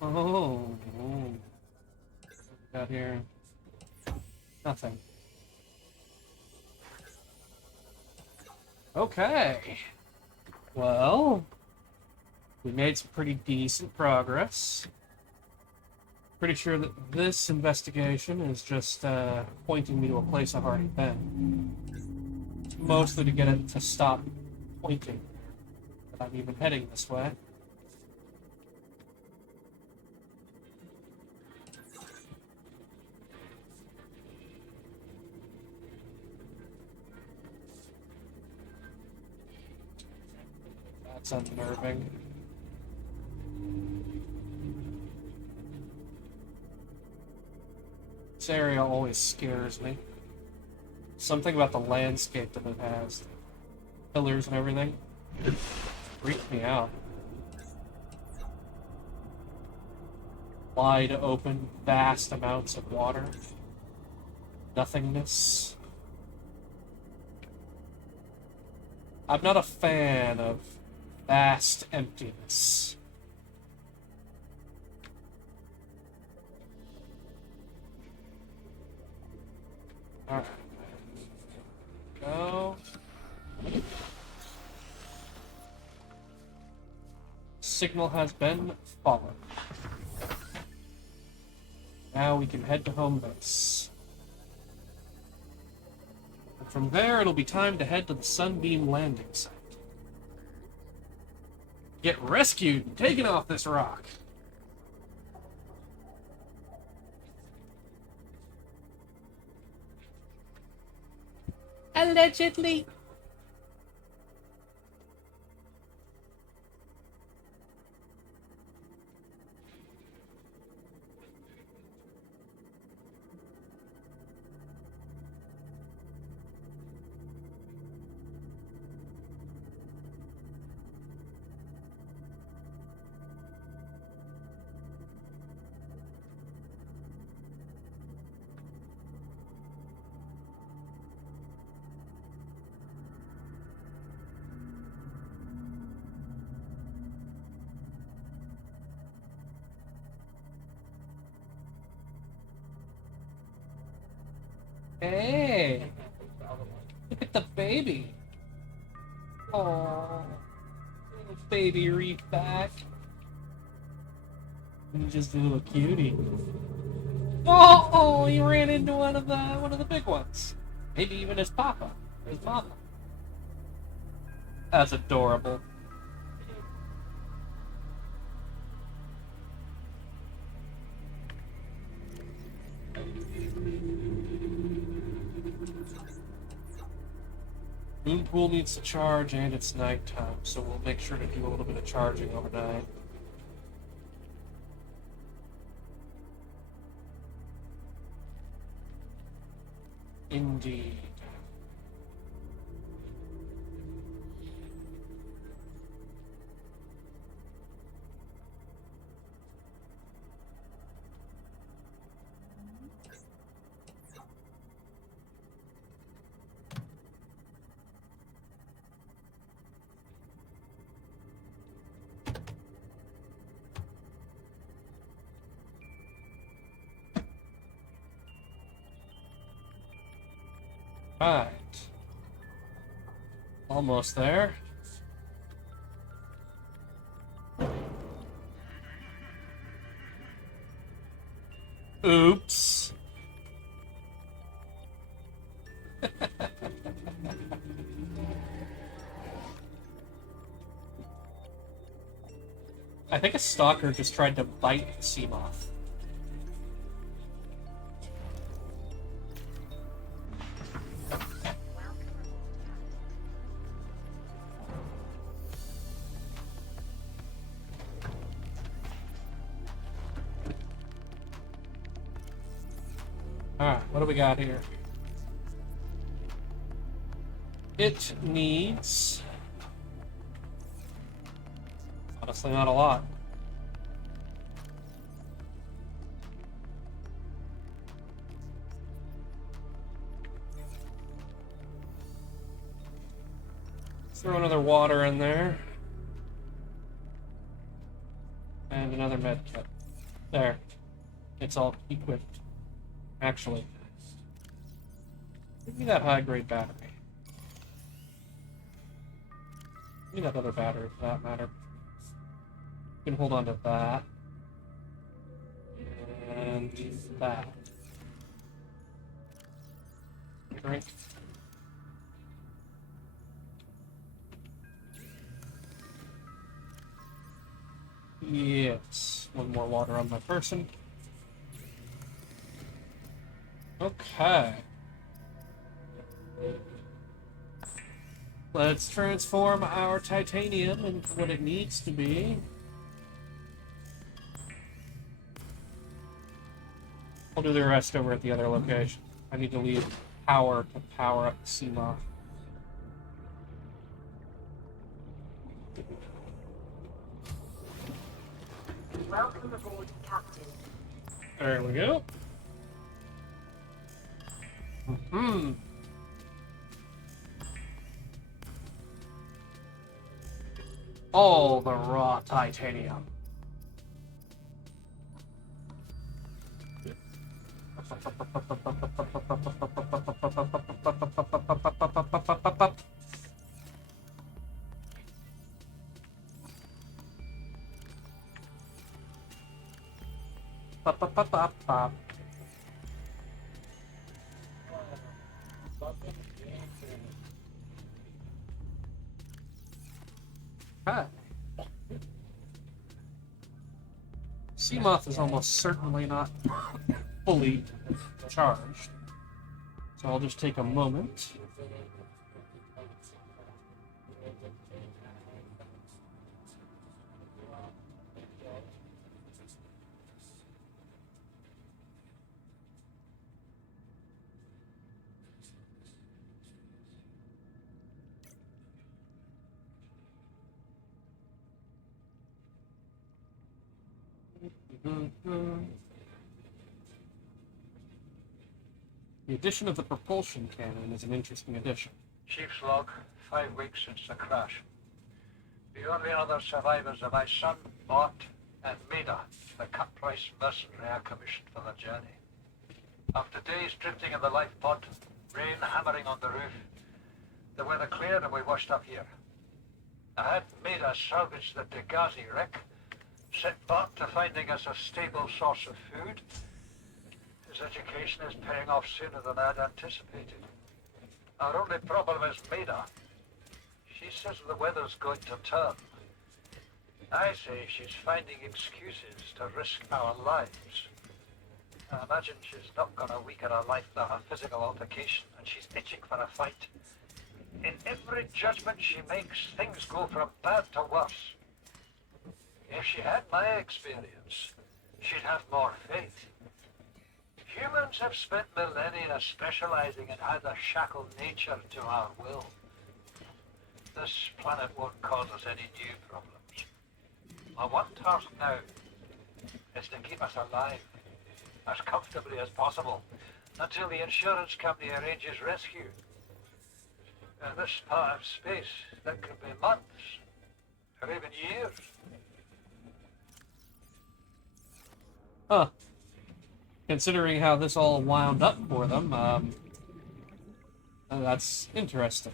Oh. Got here. Nothing. Okay. Well, we made some pretty decent progress. Pretty sure that this investigation is just pointing me to a place I've already been. It's mostly to get it to stop pointing that I'm even heading this way. That's unnerving. This area always scares me. Something about the landscape that it has. Pillars and everything. Freaks me out. Wide open, vast amounts of water. Nothingness. I'm not a fan of vast emptiness. Alright. Go. Signal has been followed. Now we can head to home base. From there, it'll be time to head to the Sunbeam landing site. Get rescued and taken off this rock. Allegedly. Hey, look at the baby. Oh, little baby reef back. He's just a little cutie. Oh, he ran into one of the big ones. Maybe even his papa, or his mama. That's adorable. Moon pool needs to charge, and it's nighttime, so we'll make sure to do a little bit of charging overnight. Indeed. Right. Almost there. Oops. I think a stalker just tried to bite the sea moth. Alright, what do we got here? It needs... honestly, not a lot. Let's throw another water in there. And another med kit. There. It's all equipped. Actually, give me that high-grade battery. Give me that other battery, for that matter. You can hold on to that. And that. Drink. Yes. One more water on my person. Okay. Let's transform our titanium into what it needs to be. I'll do the rest over at the other location. I need to leave power to power up the sea moth. Welcome aboard, Captain. There we go. All the raw titanium. Okay. Seamoth is almost certainly not fully charged. So I'll just take a moment. The addition of the propulsion cannon is an interesting addition. Chief's log, 5 weeks since the crash. The only other survivors are my son, Mort, and Maida, the cut-price mercenary I commissioned for the journey. After days drifting in the life pod, rain hammering on the roof, the weather cleared and we washed up here. I had Maida salvage the Degazi wreck, set Bart to finding us a stable source of food. His education is paying off sooner than I'd anticipated. Our only problem is Maida. She says the weather's going to turn. I say she's finding excuses to risk our lives. I imagine she's not going to weaken her life than a physical altercation, and she's itching for a fight. In every judgment she makes, things go from bad to worse. If she had my experience, she'd have more faith. Humans have spent millennia specializing in how to shackle nature to our will. This planet won't cause us any new problems. Our one task now is to keep us alive, as comfortably as possible, until the insurance company arranges rescue. In this part of space, that could be months, or even years. Huh. Considering how this all wound up for them, that's interesting.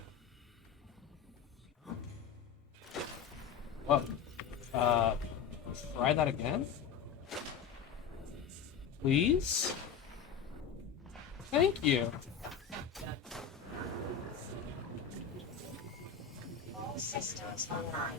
Whoa. Try that again? Please? Thank you. All systems online.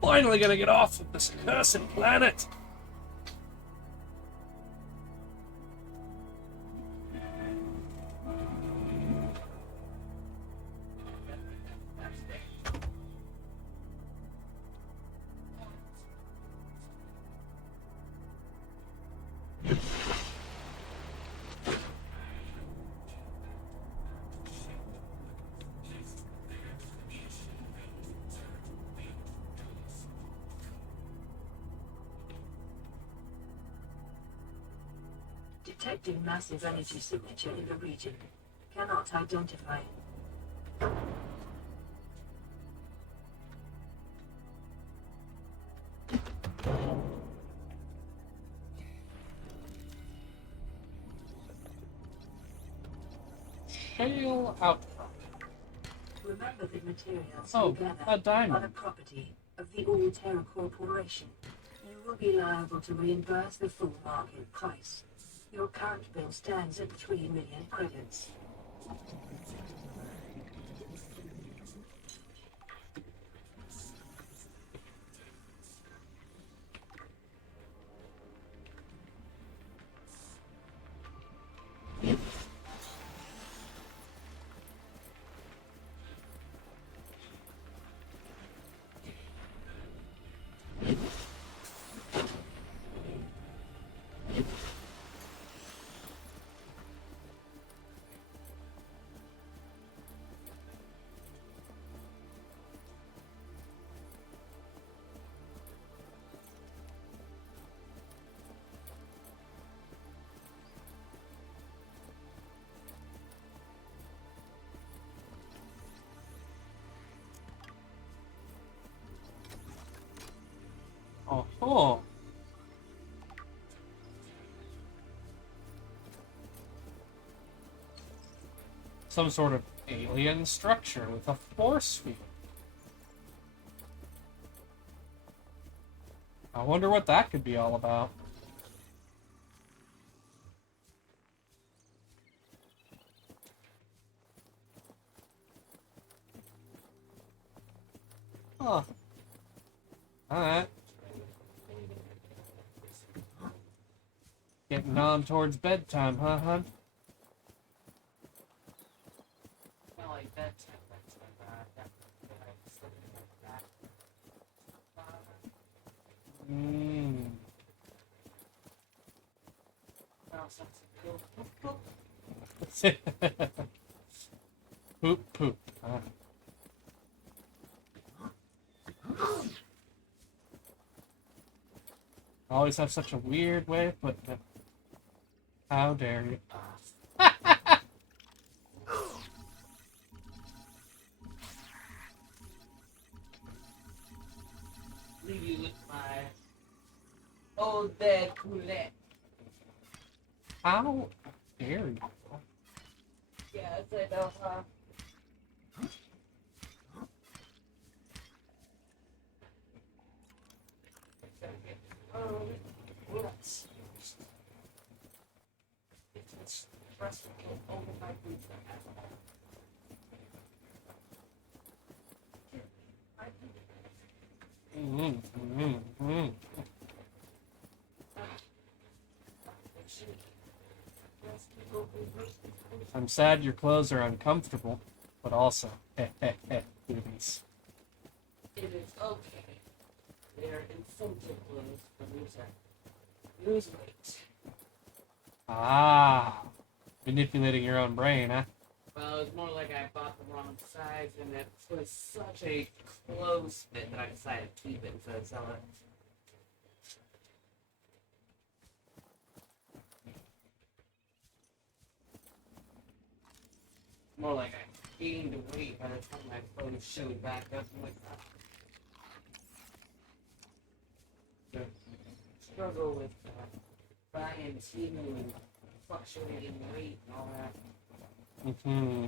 Finally gonna get off of this cursed planet! Detecting massive energy signature in the region. Cannot identify. Shale outcrop. Remember the materials Oh, you gather a diamond. are the property of the All-Terra Corporation. You will be liable to reimburse the full market price. Your current bill stands at 3 million credits. Oh. some sort of alien structure with a force field. I wonder what that could be all about. Huh. Alright. Getting on towards bedtime, huh, hon? Smell like bedtime. Mmm. Poop, poop. I always have such a weird way of putting it. How dare you? Leave you with my old bed coulette. How dare you? Yes, I know, huh? I'm sad your clothes are uncomfortable, but also, boobies. It is okay. They are incentive clothes for lose weight. Ah, manipulating your own brain, huh? Well, it's more like I bought the wrong size, and it was such a close fit that I decided to keep it instead of sell it. More like I gained weight by the time my clothes showed back up and whatnot. The struggle with buying seemingly and fluctuating weight and all that. Mm-hmm.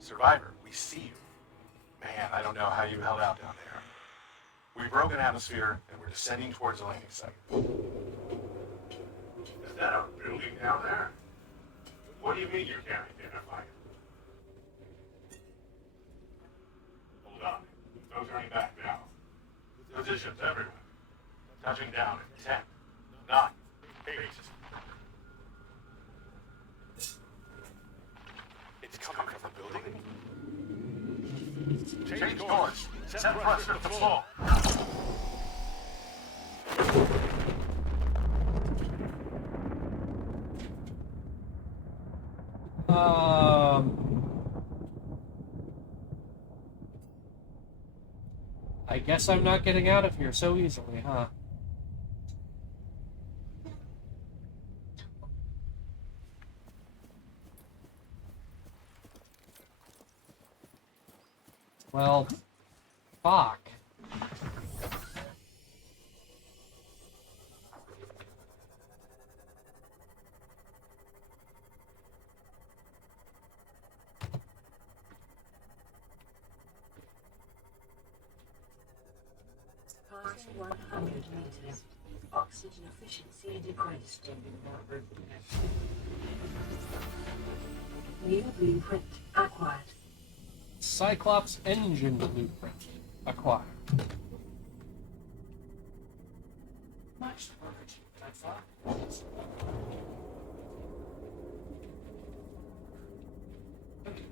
Survivor, we see you. Man, I don't know how you held out down there. We broke an atmosphere, and we're descending towards the landing site. Is that a building down there? What do you mean you can't identify it? Hold on. No turning back now. Positions everywhere. Touching down in 10, 9, 8. It's coming from the building. Change course. Set pressure to fall. I guess I'm not getting out of here so easily, huh? Well, fuck. Passing 100 meters. Oxygen efficiency decreased. New blueprint acquired. Cyclops engine blueprint acquired. Much larger than I thought. Okay.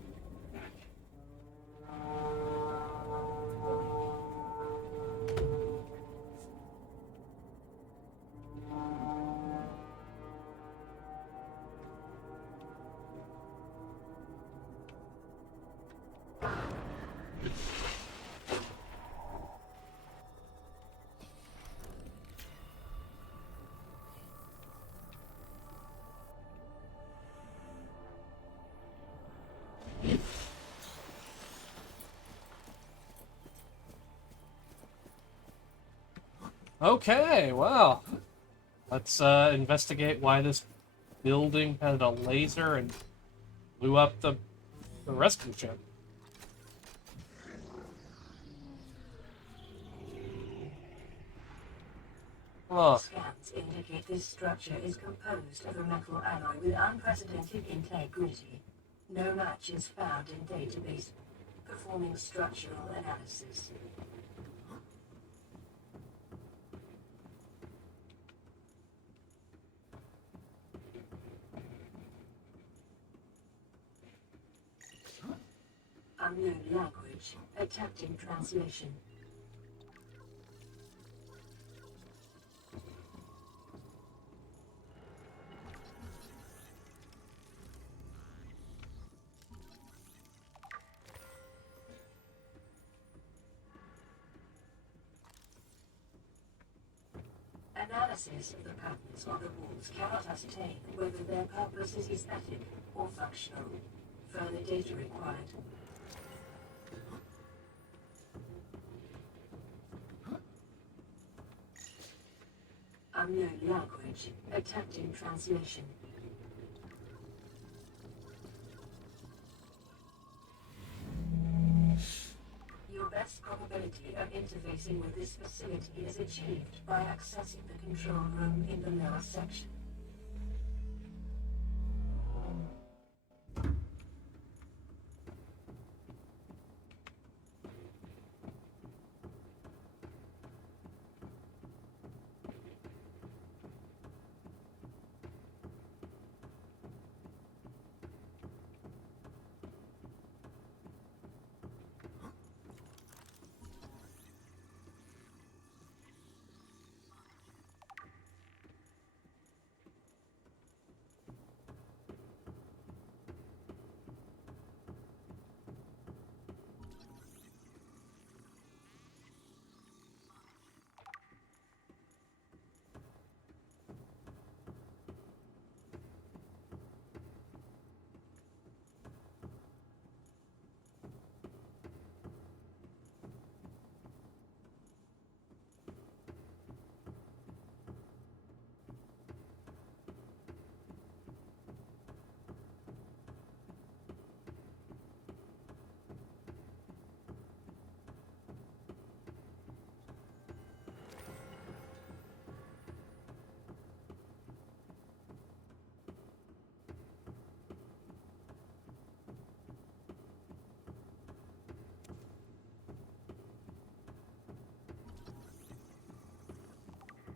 Okay, well, let's investigate why this building had a laser and blew up the rescue ship. Oh, Scans indicate this structure is composed of a metal alloy with unprecedented integrity. No match is found in database. Performing structural analysis. Unknown language. Attempting translation. Analysis of the patterns on the walls cannot ascertain whether their purpose is aesthetic or functional. Further data required. Unknown language. Attempting translation. Your best probability of interfacing with this facility is achieved by accessing the control room in the lower section.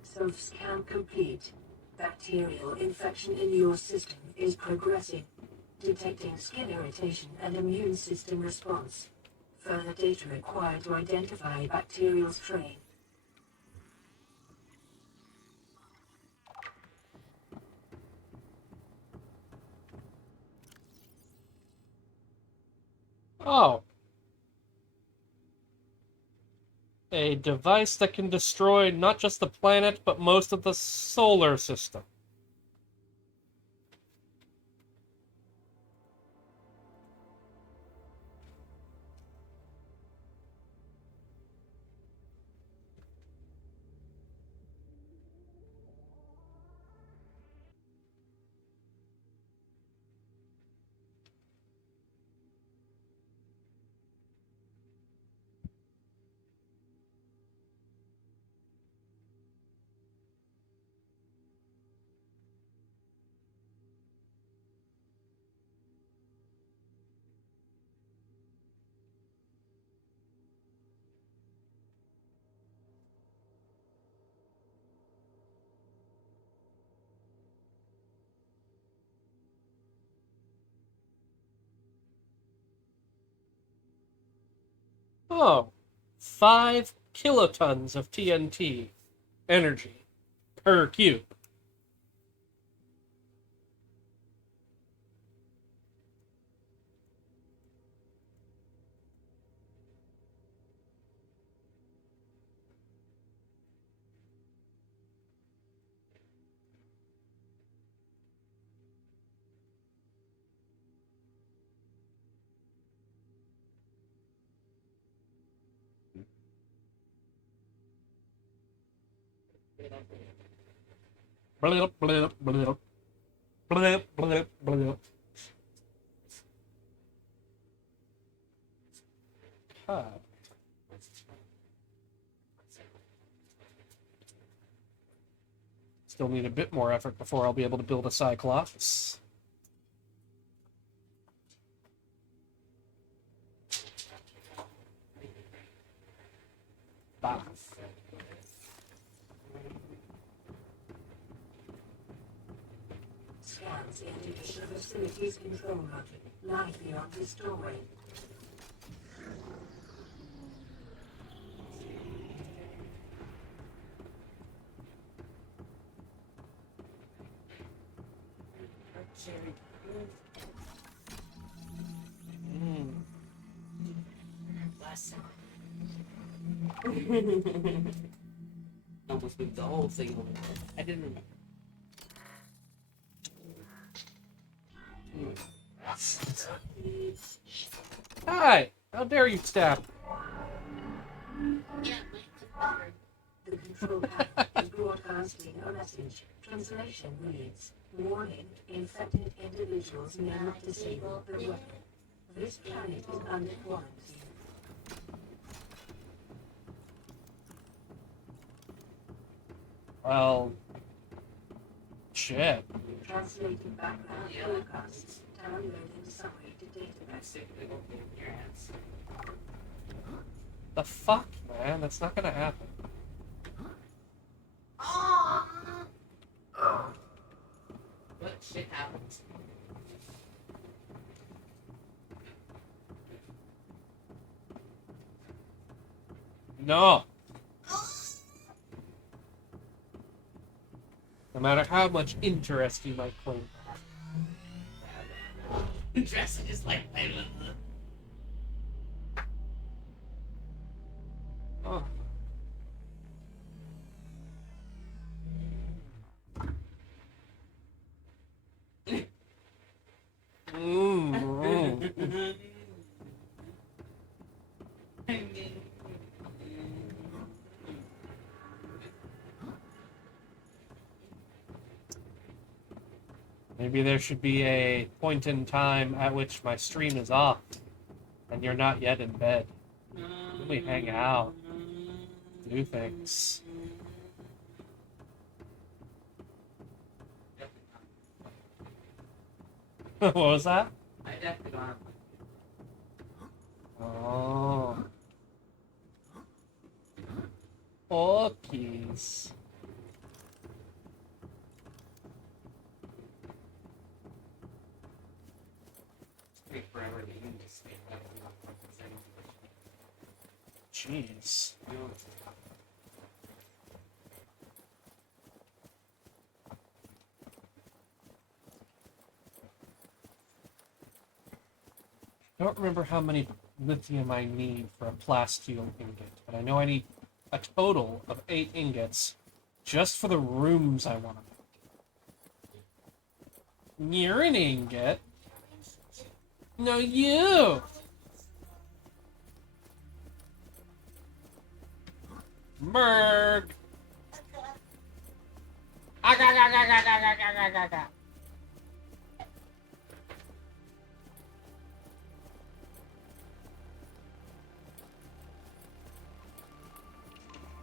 Self-scan complete. Bacterial infection in your system is progressing. Detecting skin irritation and immune system response. Further data required to identify bacterial strain. oh. A device that can destroy not just the planet, but most of the solar system. Oh, 5 kilotons of TNT energy per cube. Blip, blip, blip. Blip, blip, blip. Huh. Still need a bit more effort before I'll be able to build a Cyclops. Bah. Scans indicate the facility's control room lie beyond this doorway. Almost moved the whole thing over. I didn't remember. Hi! How dare you stab? The control panel is broadcasting a message. Translation reads, "Warning, infected individuals may not disable the weapon. This planet is under quarantine." Well, shit. Translating background broadcasts. Downloading summary to database. The fuck, man? That's not gonna happen. What shit happens? No! No matter how much interest you might claim. Dressing is like Oh. Maybe there should be a point in time at which my stream is off and you're not yet in bed. We hang out, do things. What was that? I definitely don't have. Oh. Orkies. Take forever to use this thing. Jeez. I don't remember how many lithium I need for a plasteel ingot, but I know I need a total of 8 ingots just for the rooms I want to make. You're an ingot. No, you! Merg! Aga.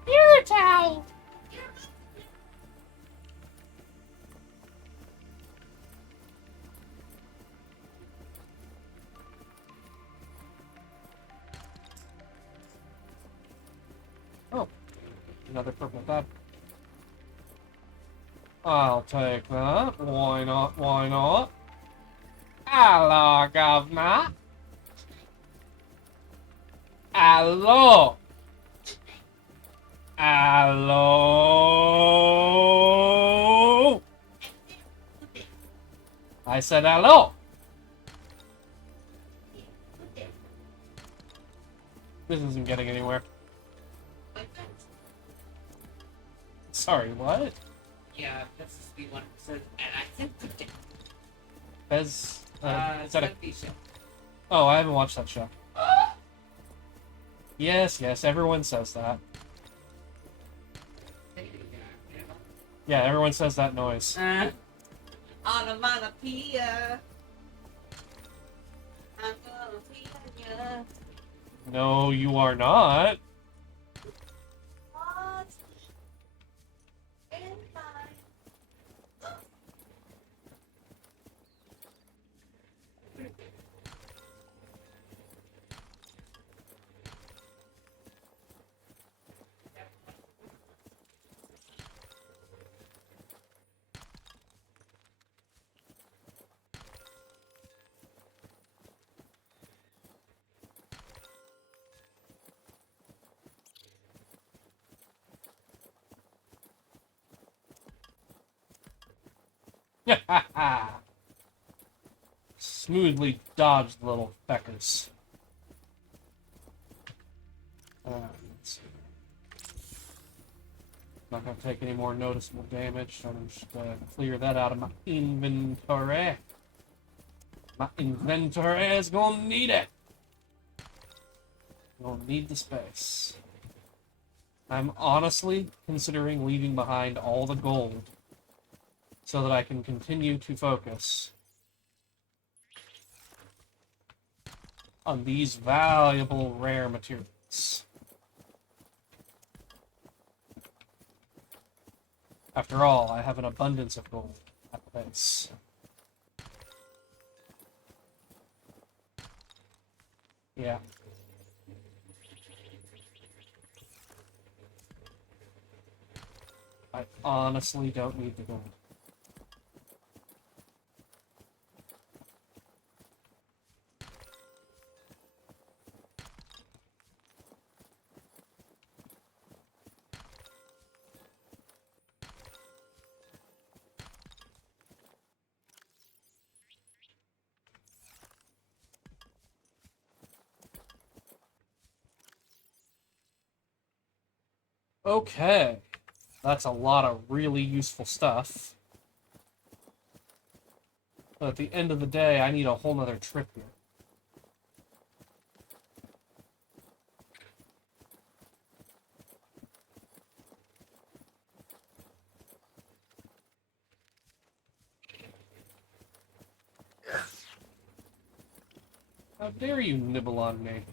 You're a towel! Oh, another purple dot. I'll take that. Why not? Why not? Hello, governor. Allo! Allo! I said hello! This isn't getting anywhere. Sorry, what? Yeah, this is the one. So, and I think Bez, is that a... show. Oh, I haven't watched that show. Yes, everyone says that. Yeah, everyone says that noise. Onomatopoeia. I'm gonna be ya. No, you are not. What? In time. Smoothly dodged, little feckers. Let's see. Not gonna take any more noticeable damage, so I'm just gonna clear that out of my inventory. My inventory is gonna need it. Gonna need the space. I'm honestly considering leaving behind all the gold so that I can continue to focus on these valuable rare materials. After all, I have an abundance of gold at the base. Yeah. I honestly don't need the gold. Okay. That's a lot of really useful stuff. But at the end of the day, I need a whole nother trip here. How dare you nibble on me?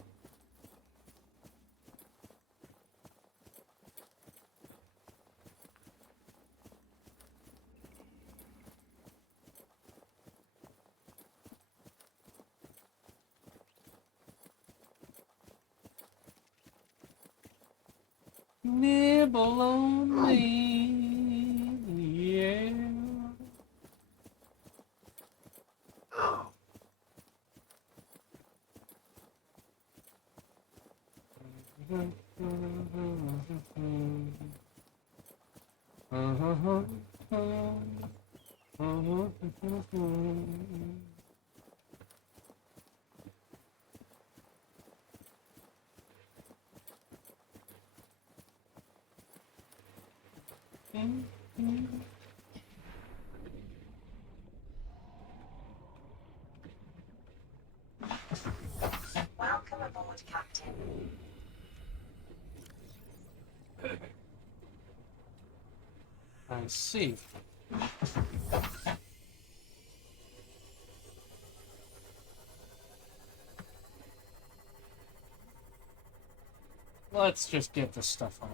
Nibble on me, yeah. Welcome aboard, Captain. I see. Let's just get this stuff on.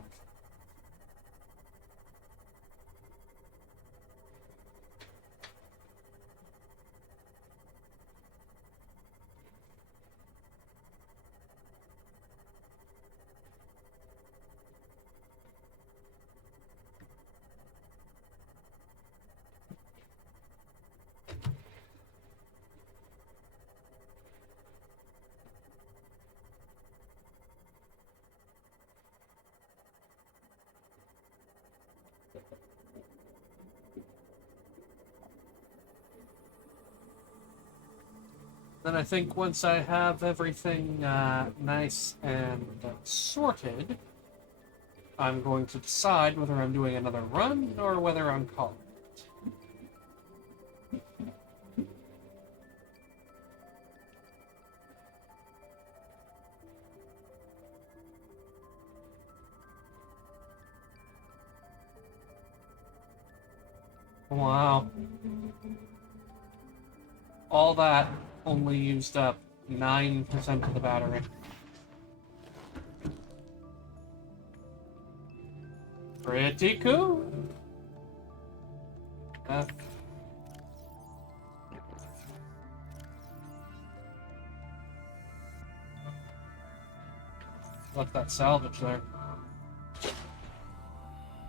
Then I think once I have everything nice and sorted, I'm going to decide whether I'm doing another run or whether I'm calling it. Wow. All that only used up 9% of the battery. Pretty cool. Left that salvage there.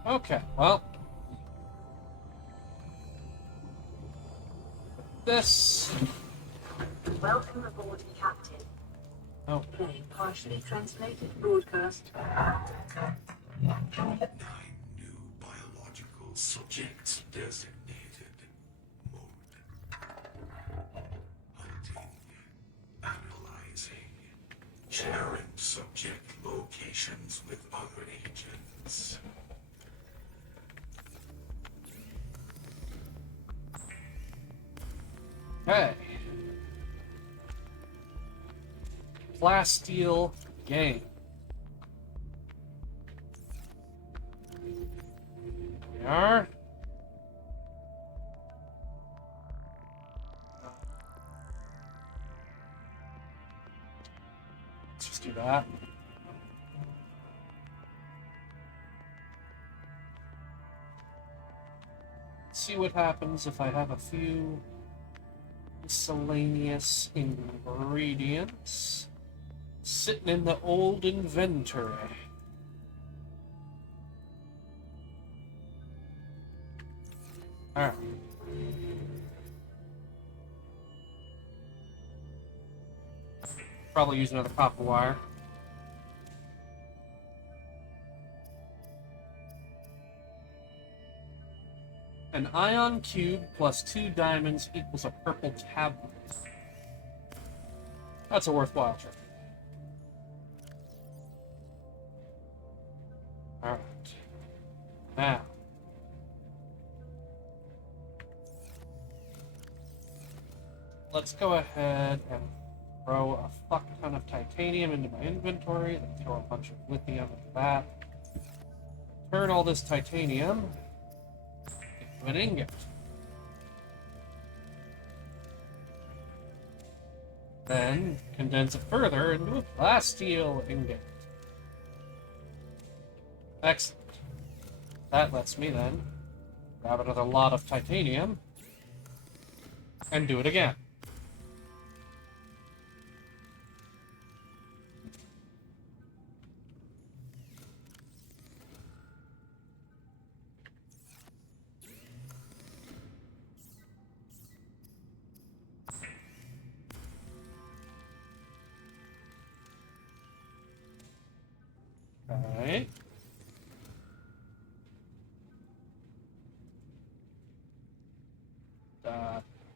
Okay, well. This. Welcome aboard, Captain. Oh. Playing partially translated broadcast. 9 new biological subjects designated. Mode. Hunting. Analyzing. Sharing subject locations with other agents. Okay. Plasteel game. We are. Let's just do that. See what happens if I have a few miscellaneous ingredients sitting in the old inventory. Alright. Probably use another copper wire. An ion cube plus 2 diamonds equals a purple tablet. That's a worthwhile trick. Alright. Now. Let's go ahead and throw a fuck ton of titanium into my inventory, then throw a bunch of lithium into that. Turn all this titanium into an ingot. Then condense it further into a plasteel ingot. Excellent. That lets me then grab another lot of titanium and do it again. Alright.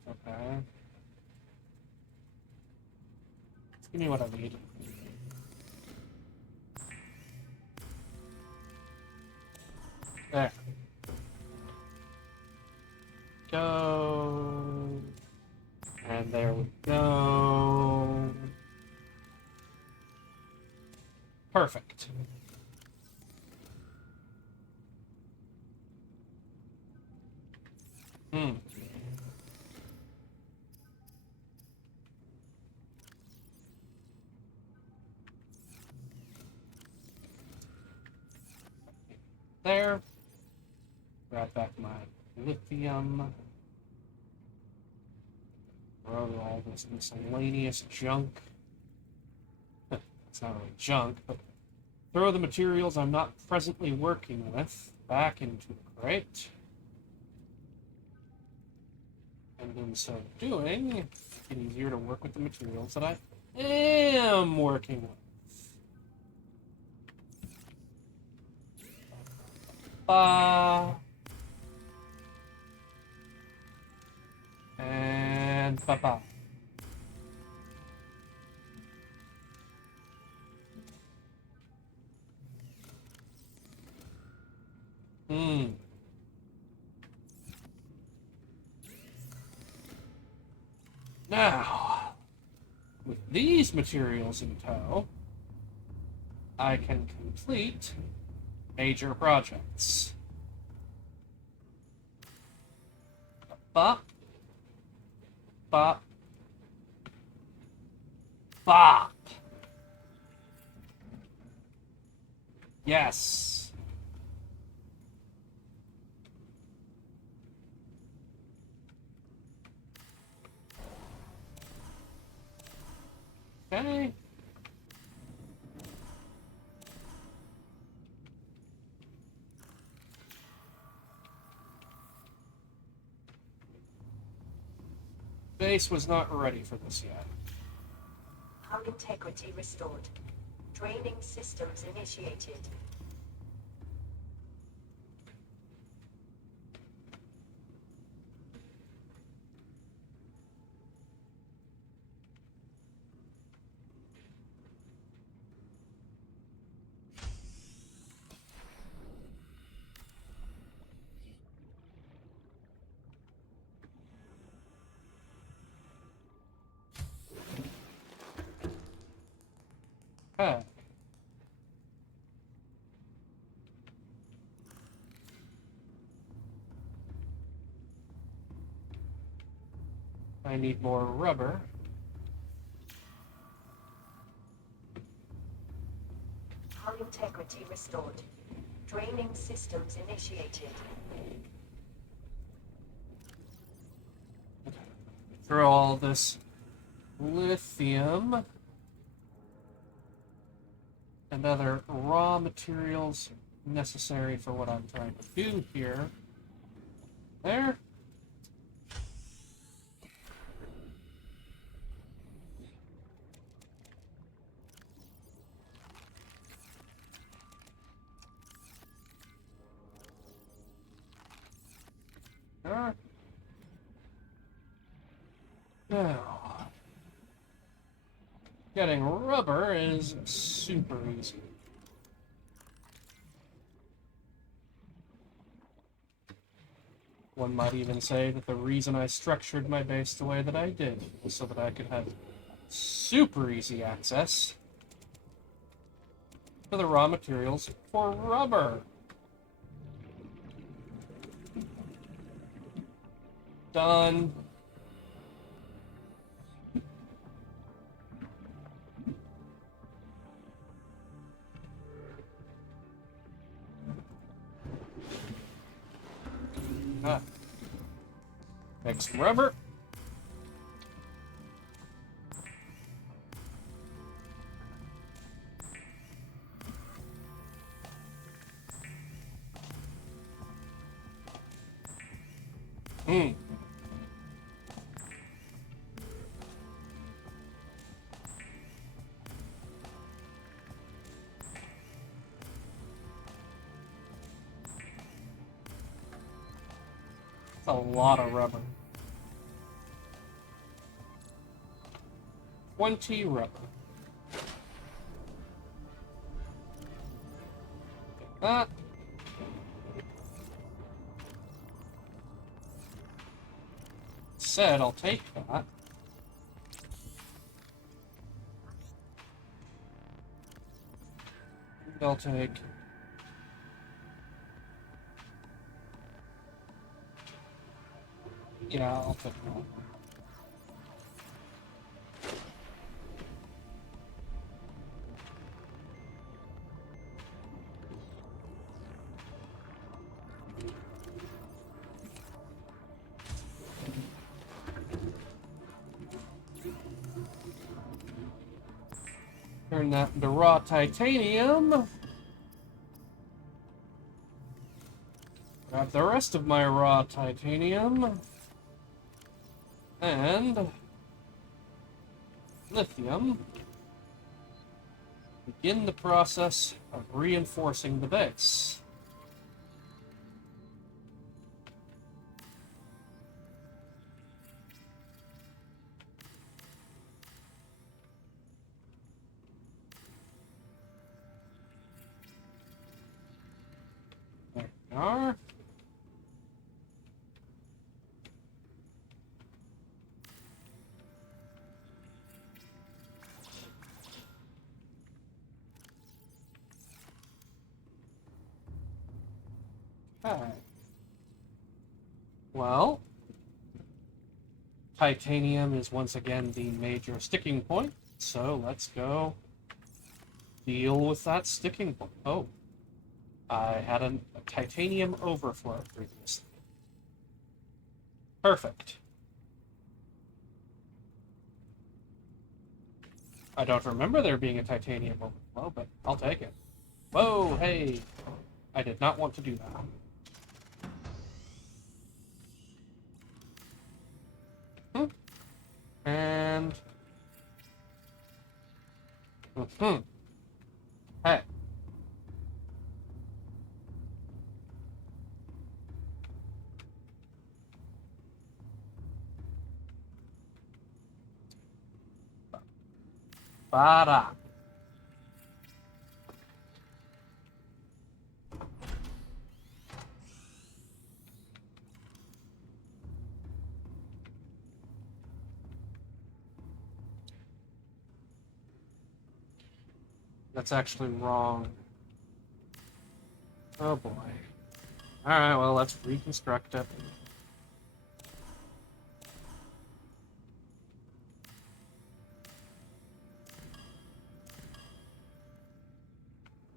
Okay. Give me what I need. There. Go. And there we go. Perfect. There. Grab back my lithium. Throw all this miscellaneous junk. It's not really junk, but throw the materials I'm not presently working with back into the crate. And in so doing, it's easier to work with the materials that I am working with. And ba-ba. Now, with these materials in tow, I can complete major projects. Bop. Bop. Bop. Yes. Okay. Base was not ready for this yet. Hull integrity restored. Draining systems initiated. Okay. I need more rubber. Hull integrity restored. Draining systems initiated. Throw all this lithium and other raw materials necessary for what I'm trying to do here. There. There. Now, getting rubber is super easy. One might even say that the reason I structured my base the way that I did was so that I could have super easy access to the raw materials for rubber. Done. Ah. Next rubber. Hmm. That's a lot of rubber. 20 rubber. That. Said I'll take that. And I'll take yeah, I'll take that. Turn that into raw titanium. Grab the rest of my raw titanium. And lithium. Begin the process of reinforcing the base. There we are. Okay. Well, titanium is once again the major sticking point, so let's go deal with that sticking point. Oh, I had a titanium overflow previously. Perfect. I don't remember there being a titanium overflow, but I'll take it. Whoa, hey! I did not want to do that. And... Hey. Para. That's actually wrong. Oh boy. Alright, well, let's reconstruct it.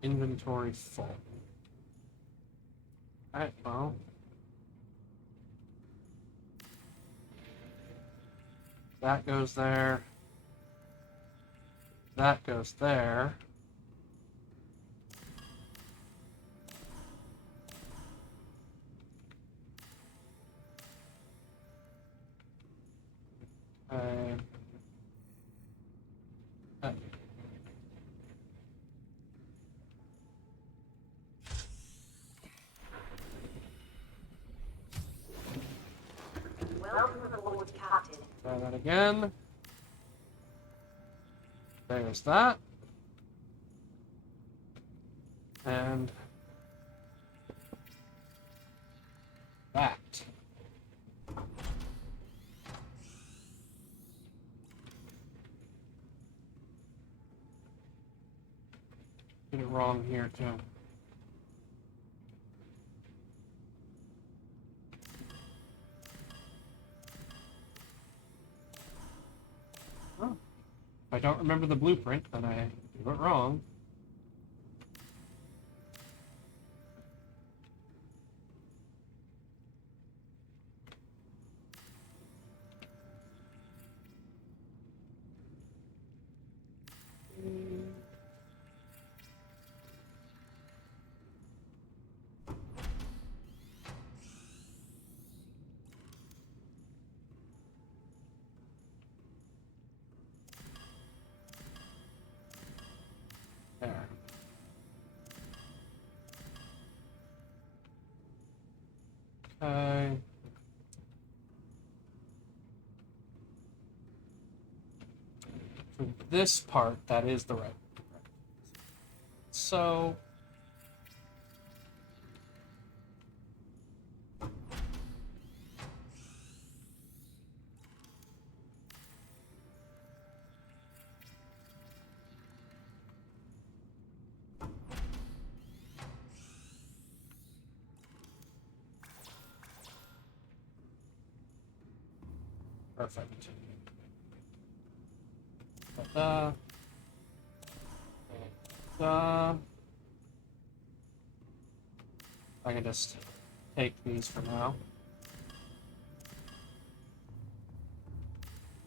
Inventory full. Alright, well. That goes there. That goes there. Okay. Welcome aboard, Captain. Try that again. There's that. And that. Get it wrong here too. Oh. If I don't remember the blueprint, then I do it wrong. There. Okay. For this part, that is the right. So perfect. Da, da. I can just take these for now.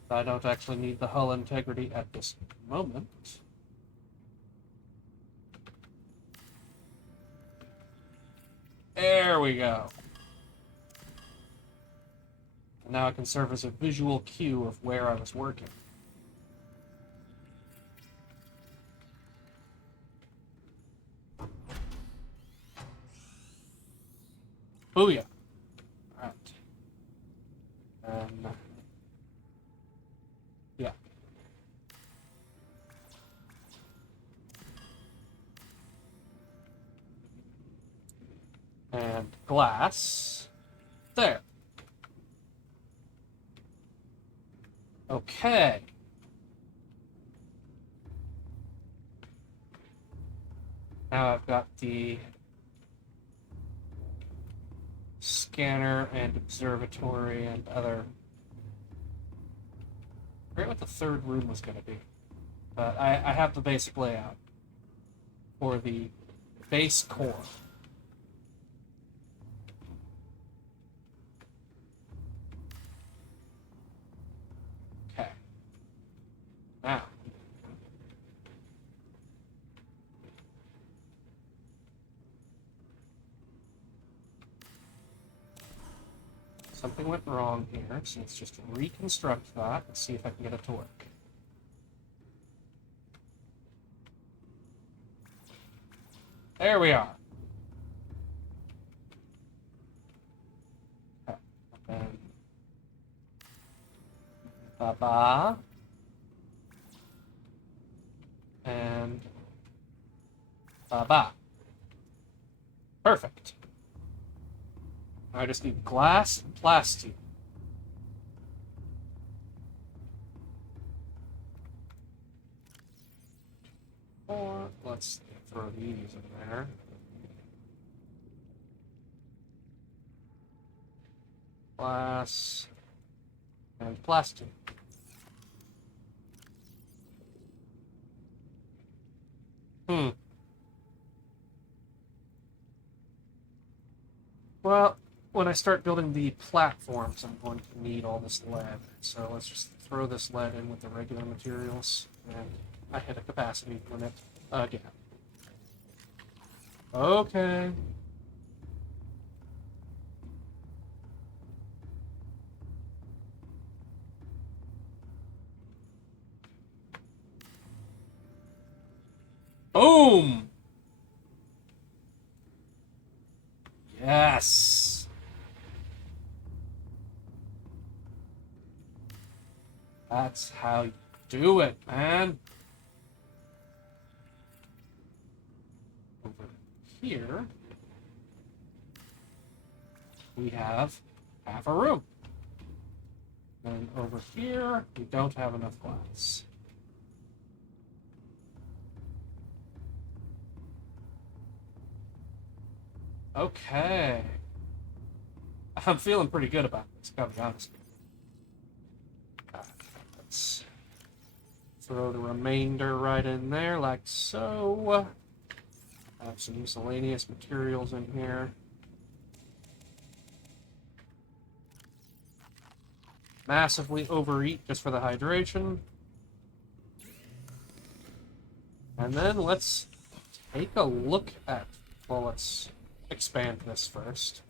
I don't actually need the hull integrity at this moment. There we go. And now it can serve as a visual cue of where I was working. Booyah. Alright. Yeah. And glass. There. Okay. Now I've got the scanner and observatory and other. I forget what the third room was going to be, but I have the basic layout for the base core. Okay. Now. Something went wrong here, so let's just reconstruct that and see if I can get it to work. There we are. Okay. And ba-ba. And ba-ba. Perfect. I just need glass and plastic. Or let's throw these in there. Glass and plastic. Well, when I start building the platforms, I'm going to need all this lead. So let's just throw this lead in with the regular materials. And I hit a capacity limit again. Okay. Boom! Yes! That's how you do it, man. Over here, we have half a room. And over here, we don't have enough glass. Okay. I'm feeling pretty good about this, gotta be honest. Let's throw the remainder right in there, like so. Have some miscellaneous materials in here. Massively overeat just for the hydration. And then let's take a look at, well, let's expand this first.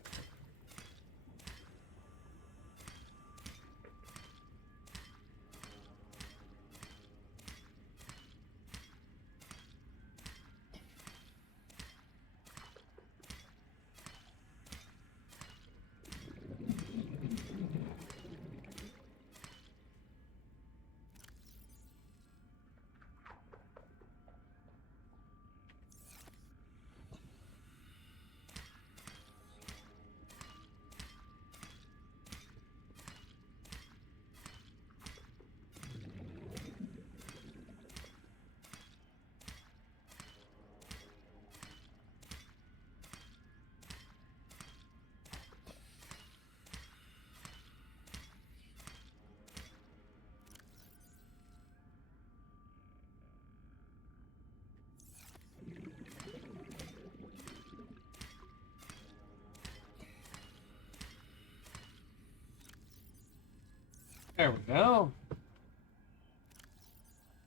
There we go.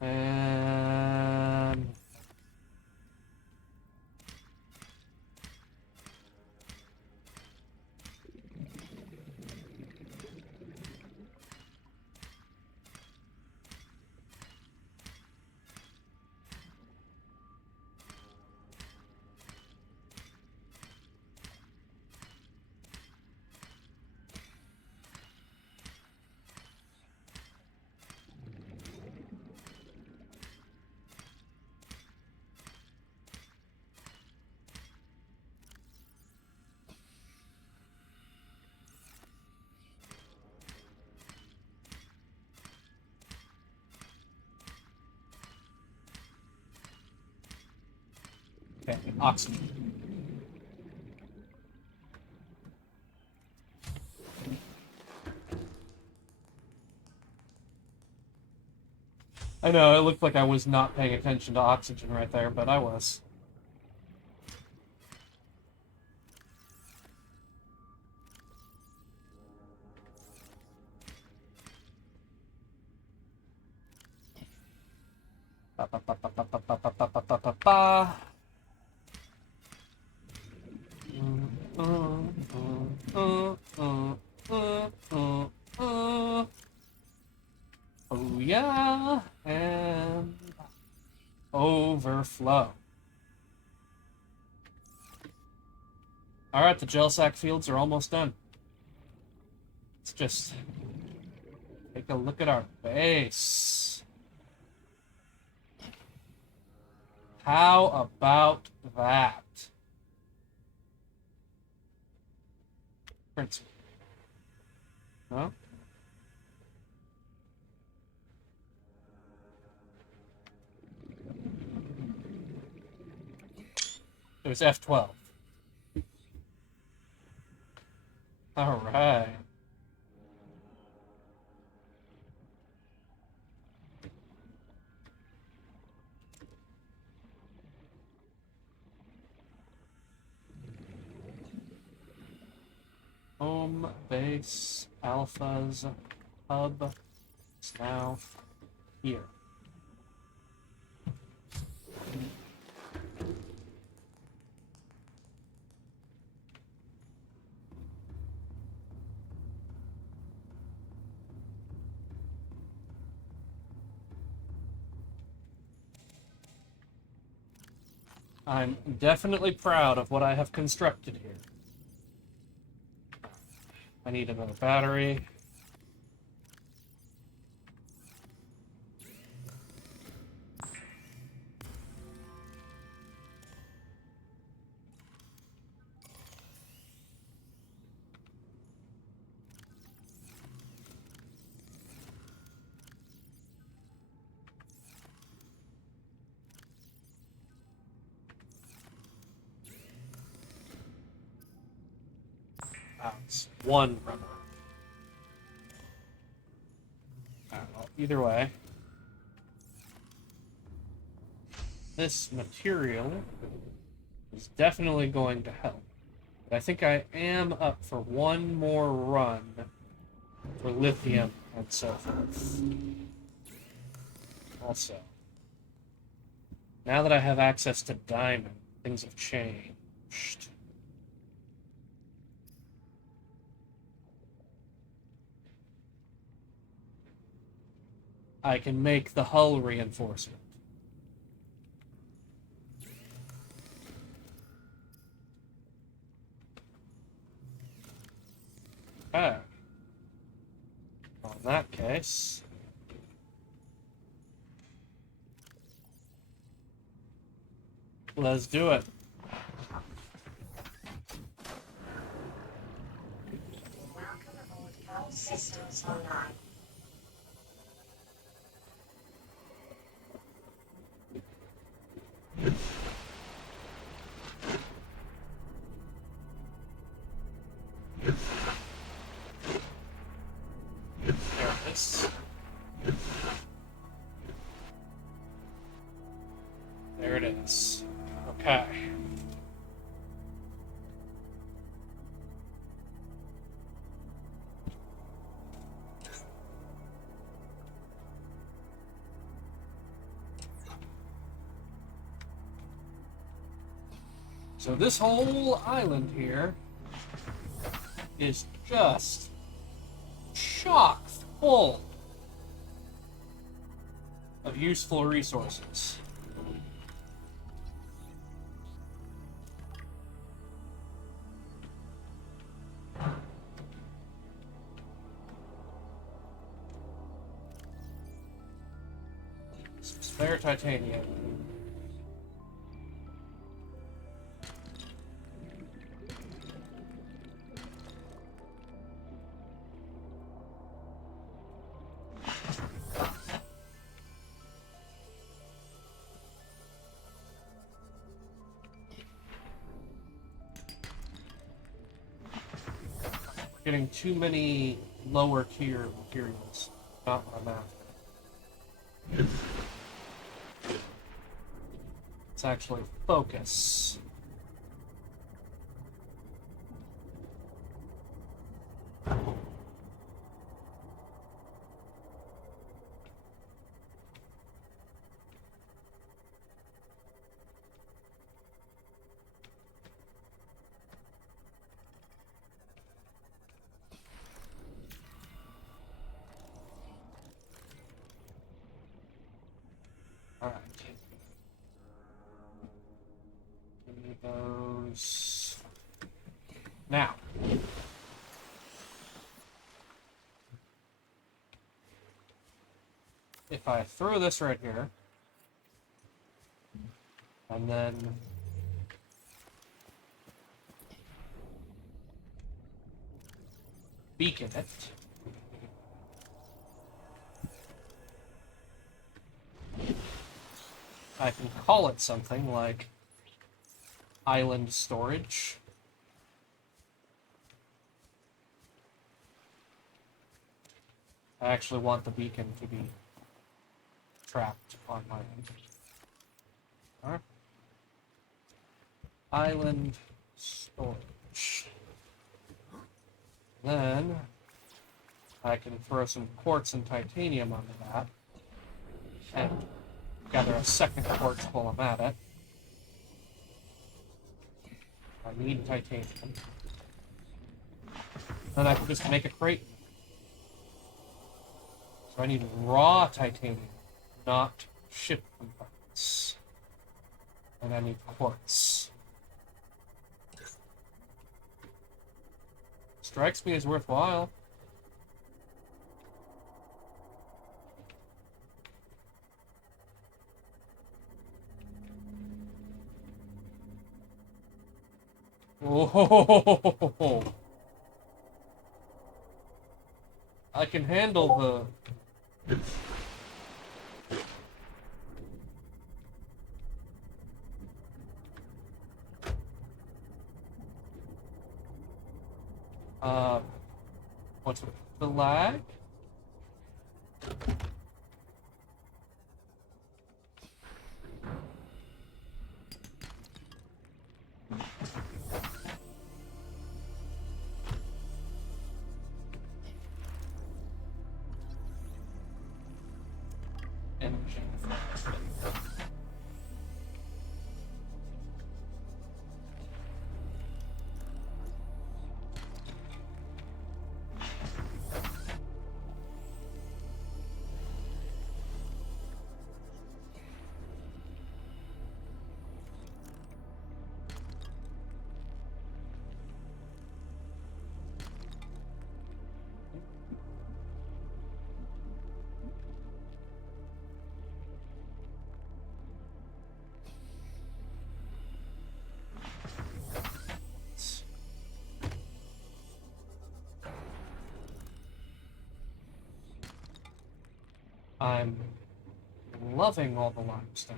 And okay, oxygen. know, it looked like I was not paying attention to oxygen right there, but I was. Ba, ba, ba, ba, ba, ba, ba, ba, ba, ba, ba, ba. Oh yeah, and overflow. Alright, the gel sack fields are almost done. Let's just take a look at our base. How about that? Prince. No? It was F12. Alright. Home base alphas hub is now here. I'm definitely proud of what I have constructed here. I need another battery. It's one rubber. Well, either way, this material is definitely going to help. But I think I am up for one more run for lithium and so forth. Also, now that I have access to diamond, things have changed. I can make the hull reinforcement. Okay. Well, in that case, let's do it. Welcome aboard all systems online. There it is. There it is. Okay. So this whole island here is just chock full of useful resources. Some spare titanium. Getting too many lower tier materials. Not what I'm after. Let's actually focus. Alright. Give me those. Now. If I throw this right here, and then beacon it, I can call it something like island storage. I actually want the beacon to be trapped on my end. Alright. Island storage. Then I can throw some quartz and titanium onto that and gather a second quartz while I'm at it. I need titanium. Then I can just make a crate. So I need raw titanium, not ship components. And I need quartz. Strikes me as worthwhile. Oh, I can handle the... What's with the lag? Engine. I'm loving all the limestone.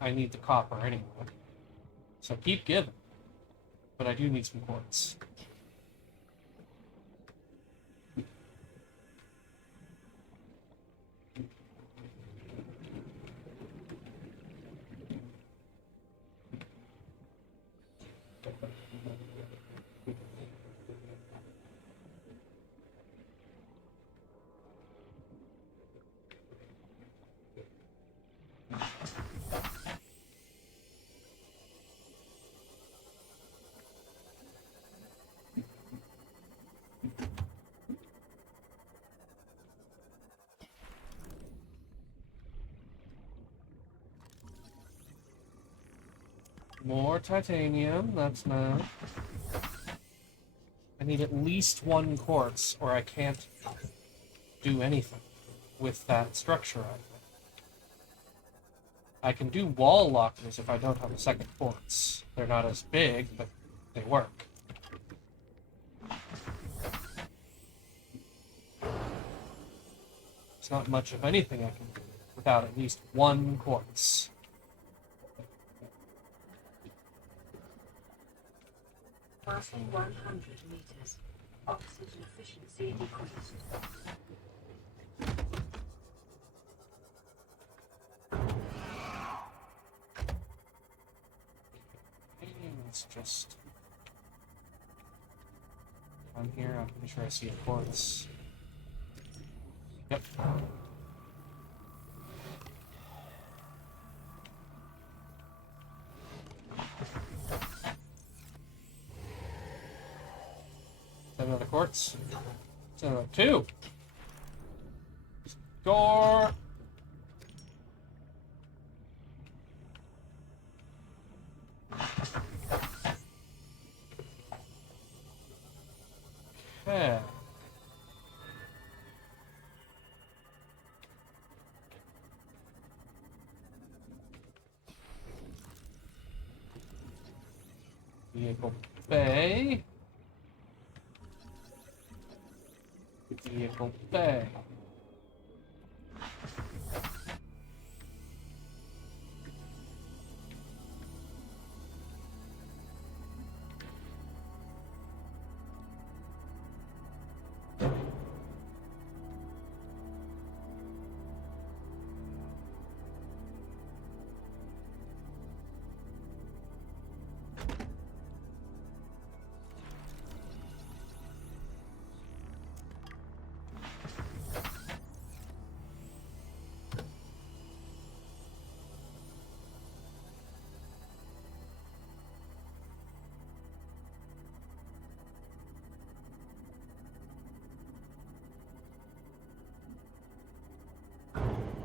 I need the copper anyway. So keep giving. But I do need some quartz. More titanium, that's nice. I need at least one quartz, or I can't do anything with that structure out there. I can do wall lockers if I don't have a second quartz. They're not as big, but they work. It's not much of anything I can do without at least one quartz. Passing 100 meters. Oxygen efficiency decreased. Let's just... On here, I'm pretty sure I see a quartz. Yep. Another quartz. So 2. Score. Okay. Vehicle bay. Vehicle bay.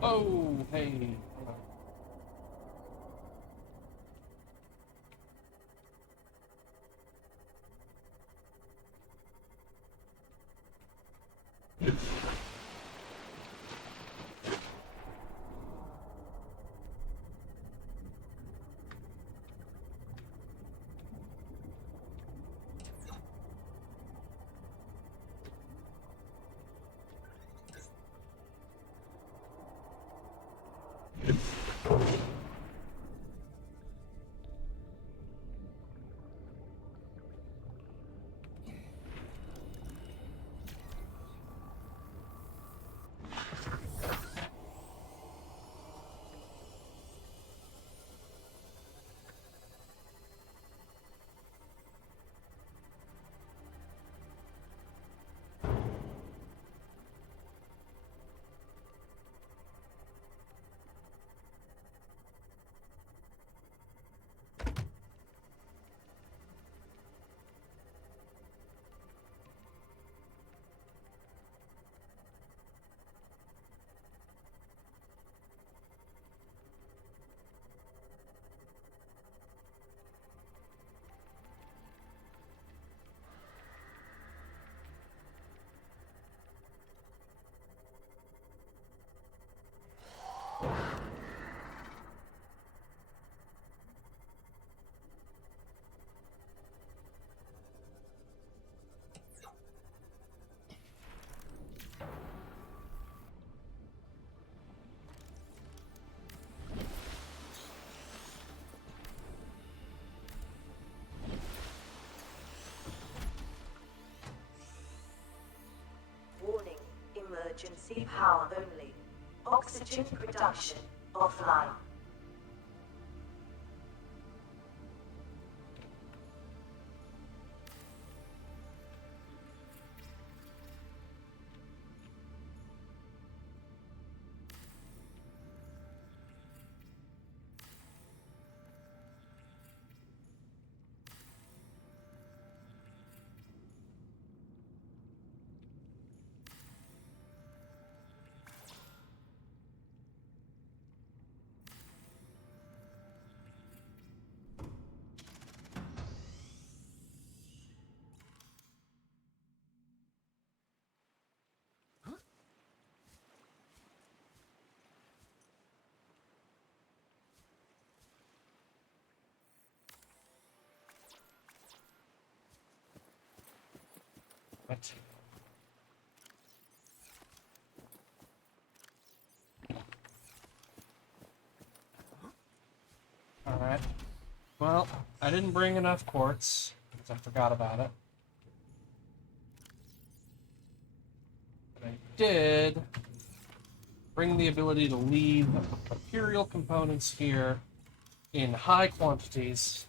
Oh, hey. Warning, emergency power only. Oxygen production offline. What? Alright. Well, I didn't bring enough quartz, because I forgot about it. But I did bring the ability to leave material components here in high quantities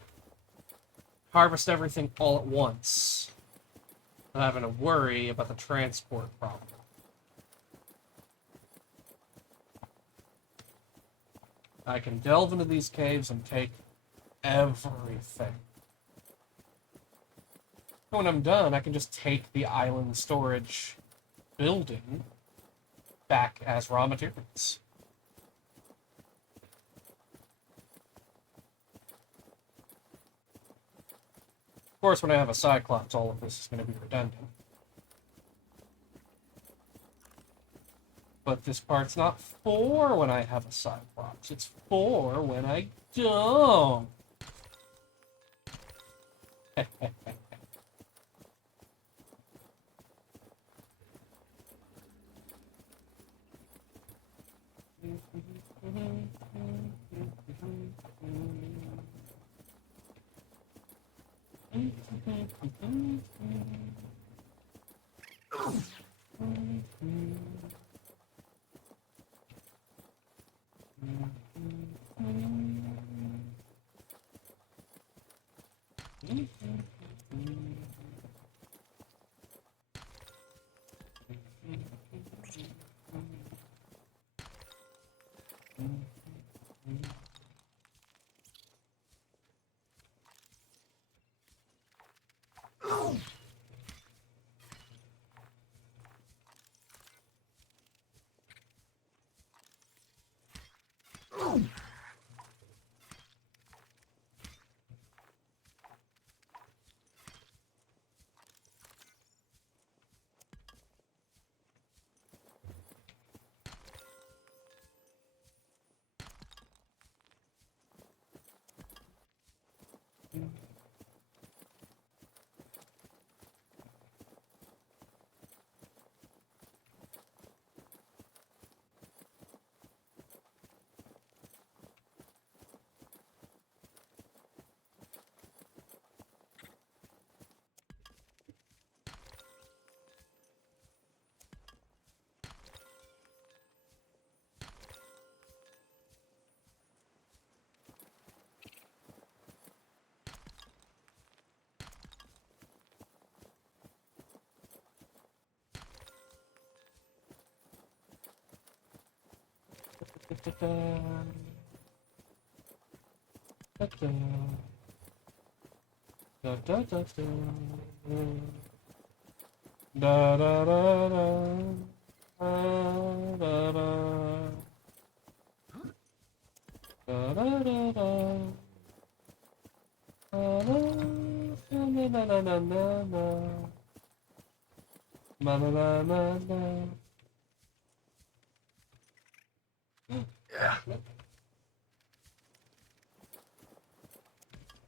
harvest everything all at once, not having to worry about the transport problem. I can delve into these caves and take everything. When I'm done, I can just take the island storage building back as raw materials. Of course, when I have a Cyclops, all of this is going to be redundant. But this part's not for when I have a Cyclops. It's for when I don't.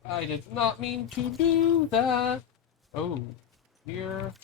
I did not mean to do that. Oh, here.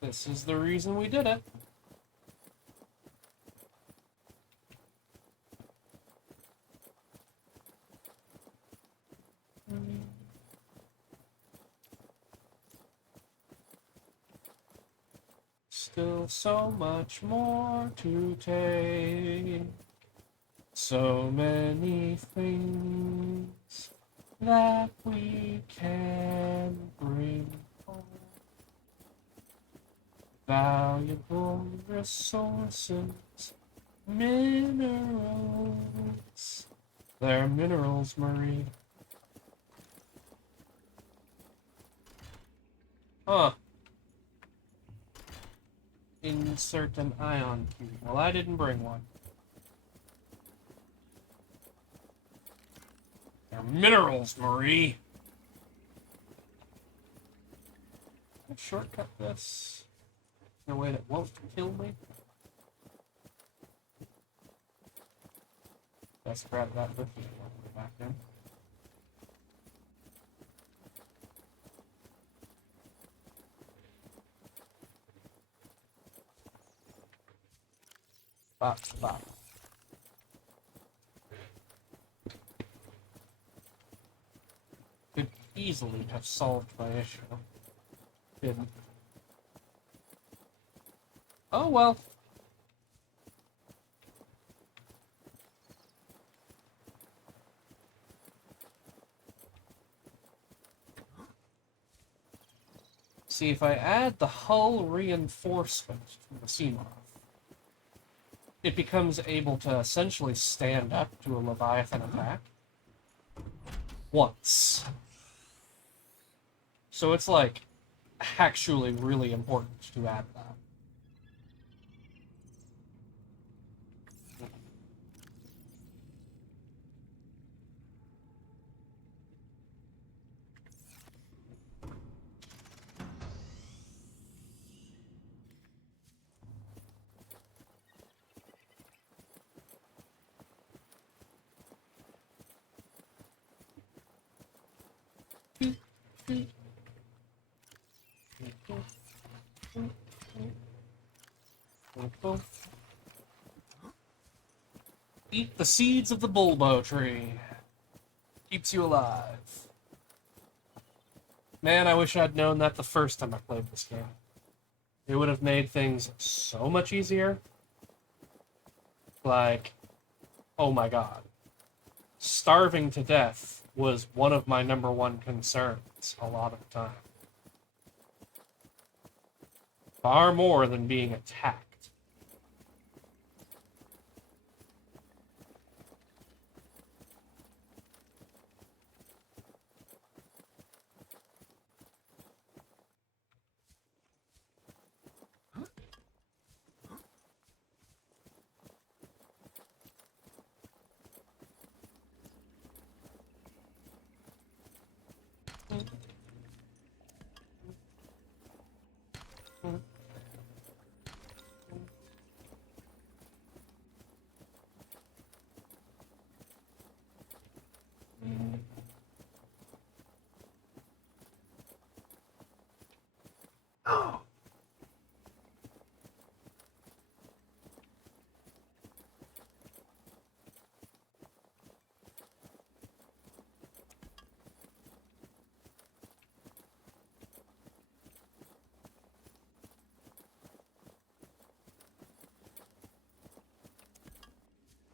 This is the reason we did it. Still so much more to take. So many things that we can bring home. Valuable resources, minerals. They're minerals, Marie. Huh. Insert an ion cube. Well, I didn't bring one. They're minerals, Marie. shortcut this in a way that won't kill me. Let's grab that lithium back in. Bop, bop. Could easily have solved my issue. Didn't. Oh well. See, if I add the hull reinforcement to the Seamoth, it becomes able to essentially stand up to a Leviathan attack once. So it's like actually really important to add that. Eat the seeds of the bulbo tree. Keeps you alive. Man, I wish I'd known that the first time I played this game. It would have made things so much easier. Like, oh my god. Starving to death was one of my #1 concerns a lot of the time. Far more than being attacked.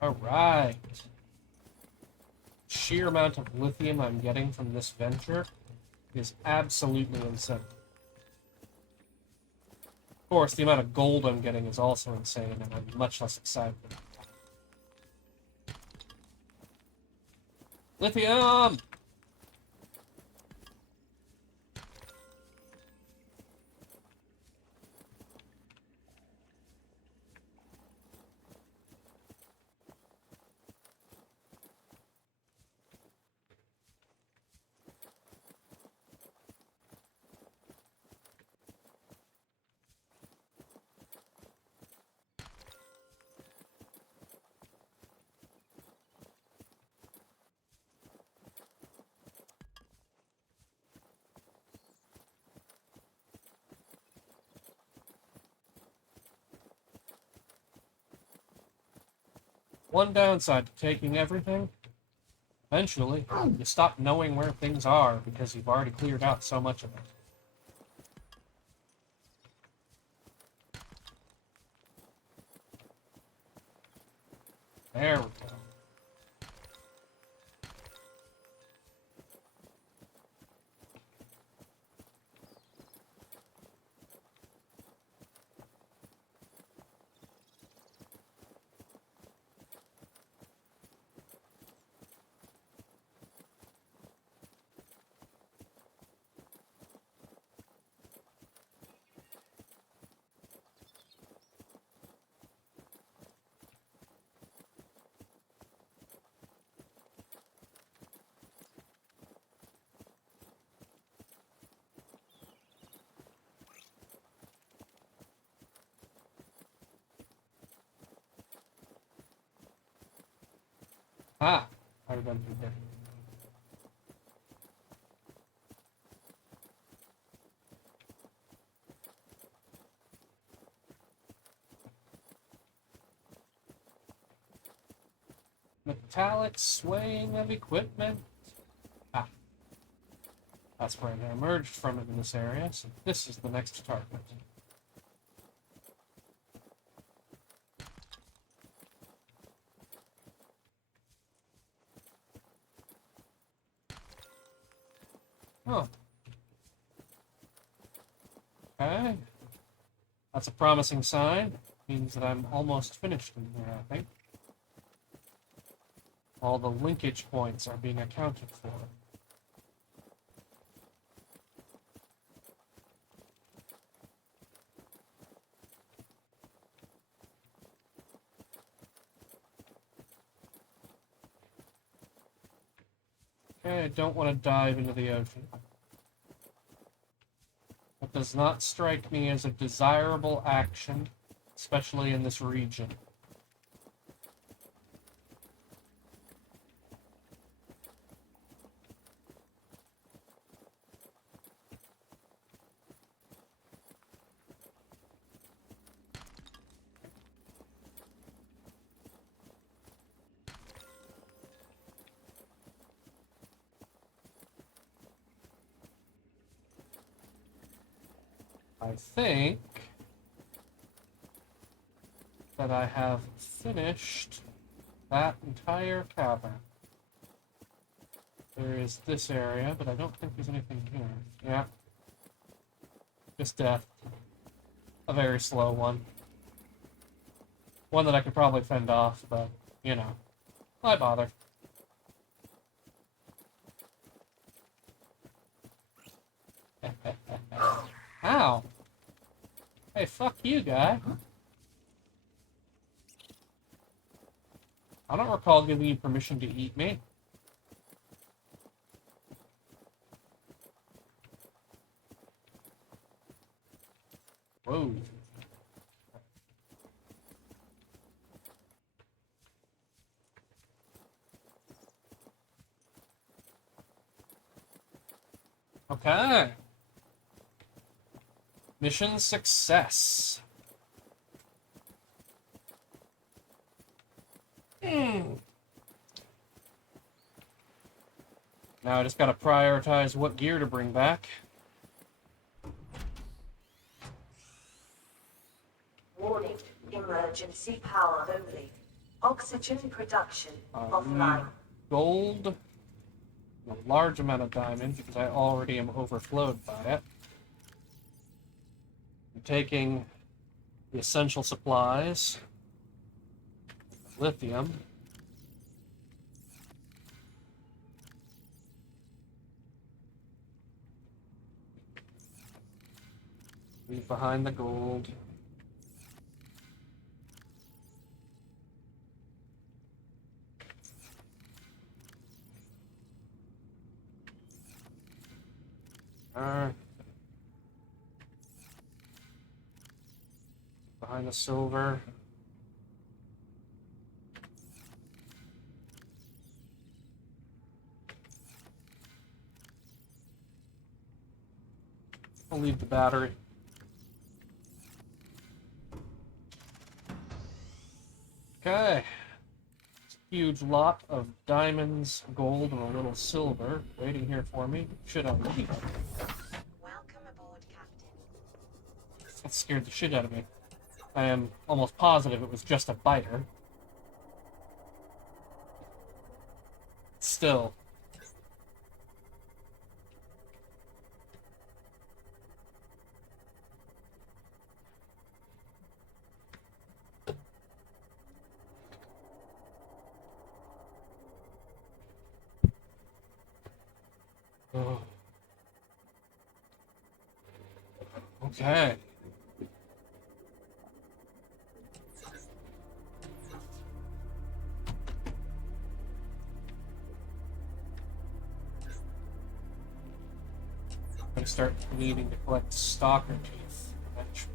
Alright. Sheer amount of lithium I'm getting from this venture is absolutely insane. Of course, the amount of gold I'm getting is also insane, and I'm much less excited about that. Lithium! One downside to taking everything, eventually, you stop knowing where things are because you've already cleared out so much of it. There we go. Ah, I've been through there. Metallic swaying of equipment. Ah, that's where I emerged from it in this area, so this is the next target. Oh. Okay. That's a promising sign. Means that I'm almost finished in there, I think. All the linkage points are being accounted for. Okay, I don't want to dive into the ocean. That does not strike me as a desirable action, especially in this region. I think that I have finished that entire cavern. There is this area, but I don't think there's anything here. Yeah. Just death. A very slow one. One that I could probably fend off, but, you know, why bother? Ow! Hey, fuck you, guy. I don't recall giving you permission to eat me. Whoa. Okay. Mission success. Now I just gotta prioritize what gear to bring back. Warning, emergency power only. Oxygen production offline. Gold, a large amount of diamond because I already am overflowed by it. I'm taking the essential supplies, lithium. Leave behind the gold. Behind the silver. I'll leave the battery. Okay. Huge lot of diamonds, gold, and a little silver waiting here for me. Shit on me. Welcome aboard, Captain. That scared the shit out of me. I am almost positive it was just a biter. Still. Oh. Okay. I'm going to start needing to collect stalker teeth eventually.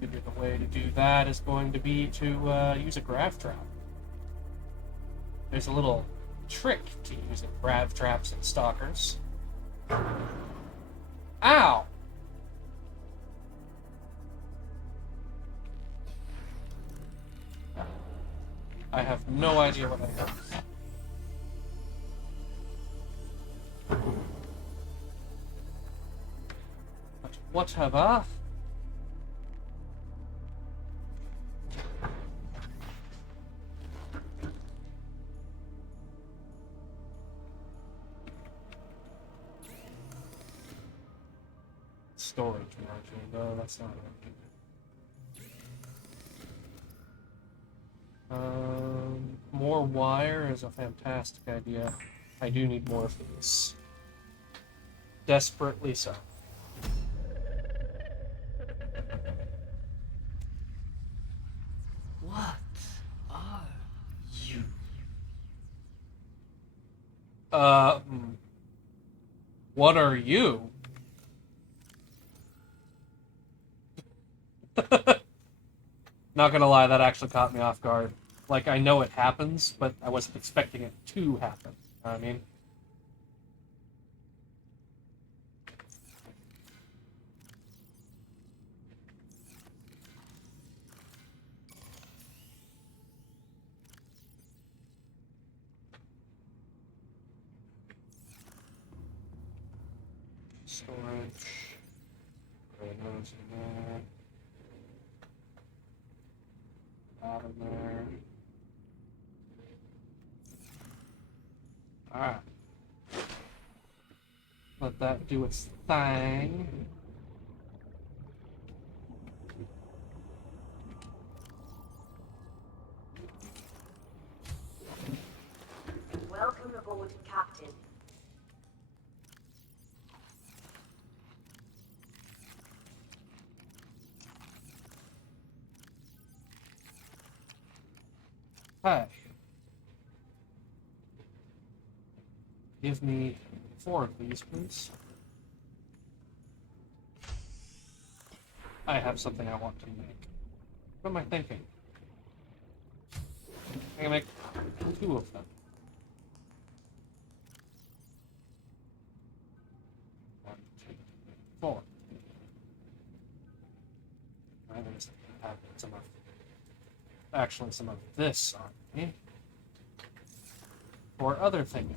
Maybe the way to do that is going to be to use a graph trap. There's a little trick to using grav traps and stalkers. Ow! I have no idea what I hit. But whatever. Storage margin. No, that's not it. More wire is a fantastic idea. I do need more of these. Desperately so. What are you? What are you? Not gonna lie, that actually caught me off guard. Like, I know it happens, but I wasn't expecting it to happen. You know what I mean? Storage. Right, those in there. Out of there. Alright. Let that do its thing. Welcome aboard, Captain. Hi. Give me 4 of these, please. I have something I want to make. What am I thinking? I can make 2 of them. 1, 2, 4. I'm gonna have some of, actually, some of this on me. For other things.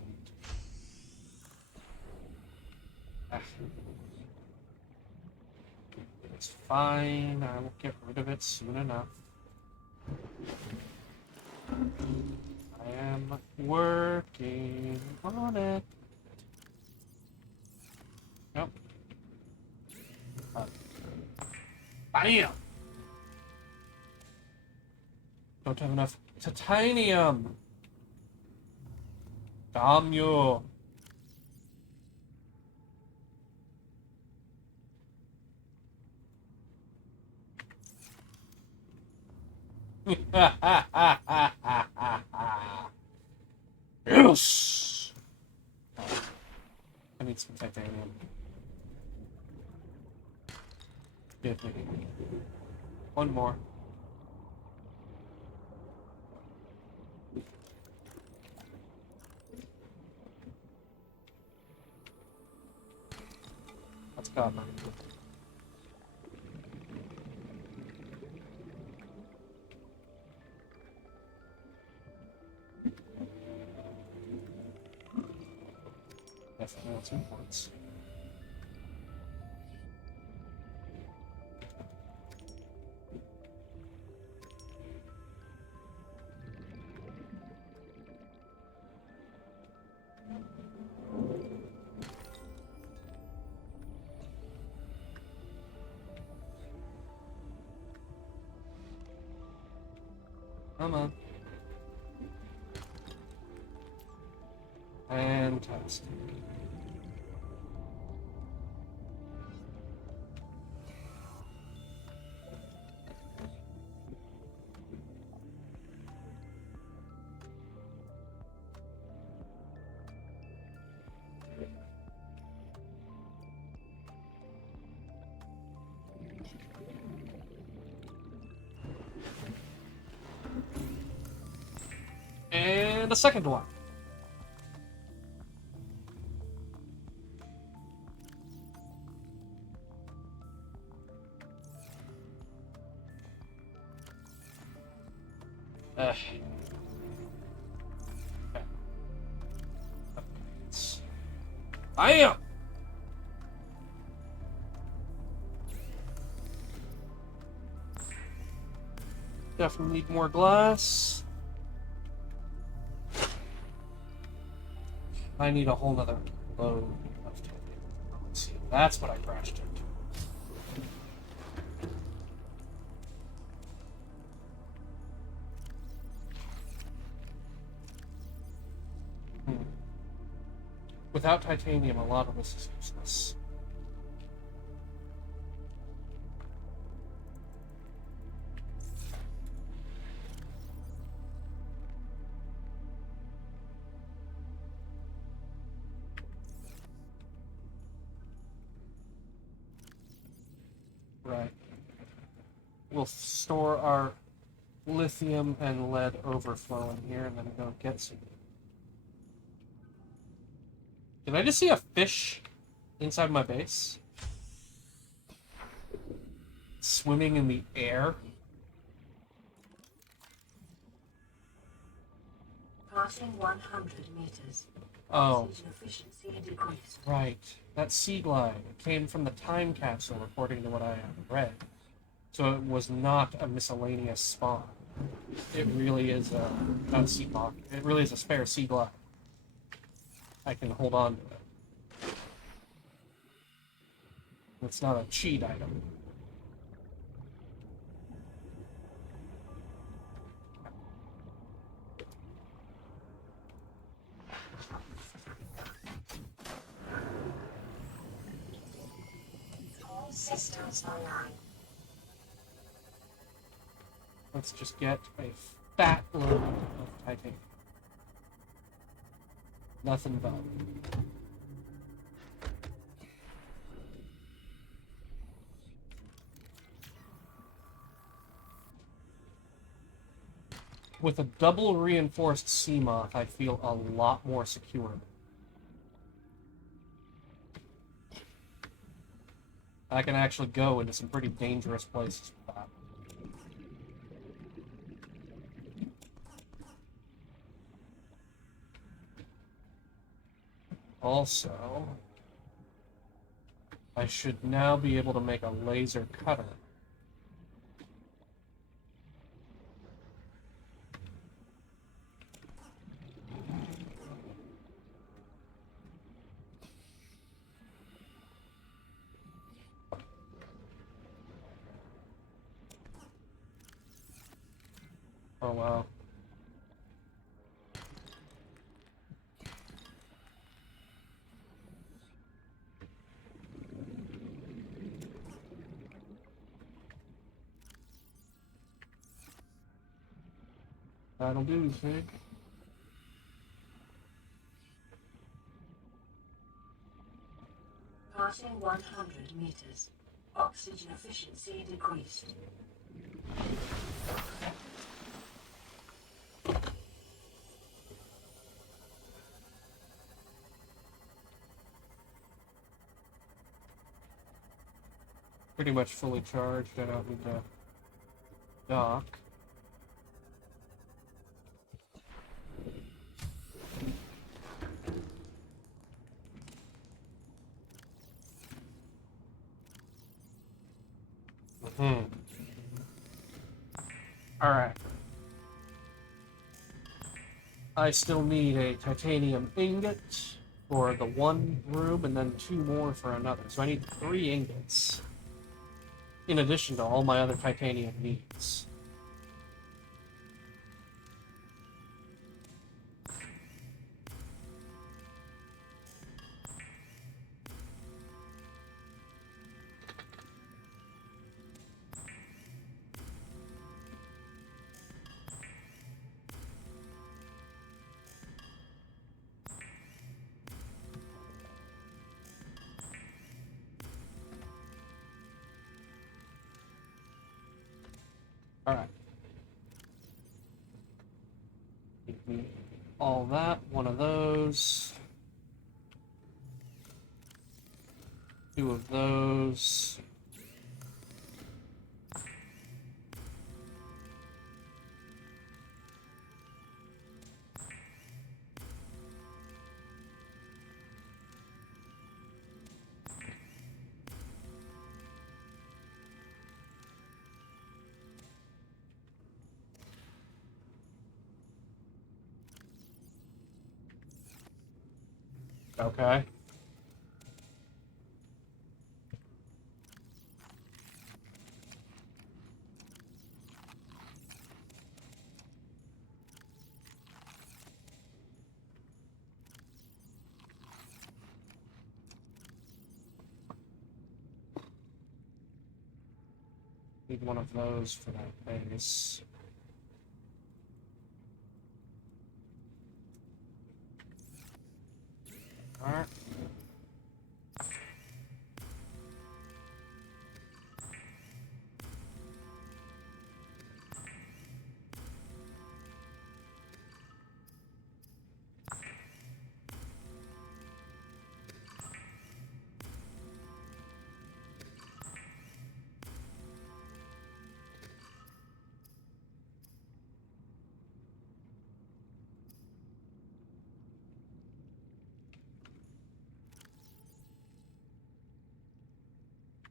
It's fine. I will get rid of it soon enough. I am working on it. Nope. Bam! Don't have enough titanium. Damn you. Yes! I need some titanium. Give me 1 more. Let's go. Definitely want some points. Come on. Fantastic. And a second one. Okay. Bam! Definitely need more glass. I need a whole nother load of titanium. Let's see. That's what I crashed into. Without titanium, a lot of this is useless. Right. We'll store our lithium and lead overflow in here and then go get some. Did I just see a fish inside my base? Swimming in the air? Passing 100 meters. Oh. Oxygen efficiency decreased. Right. That sea glide came from the time capsule, according to what I have read. So it was not a miscellaneous spawn. It really is a sea mock. It really is a spare sea glide. I can hold on to it. It's not a cheat item. All systems online. Let's just get a fat load of titanium. Nothing but. With a double reinforced sea moth, I feel a lot more secure. I can actually go into some pretty dangerous places with that. Also, I should now be able to make a laser cutter. Oh wow. That'll do, Sig. Passing 100 meters. Oxygen efficiency decreased. Pretty much fully charged. I don't need to dock. Alright. I still need a titanium ingot for the one room and then 2 more for another. So I need 3 ingots. In addition to all my other titanium needs. all that. One of those. 2 of those. Okay. Need one of those for that base. Alright.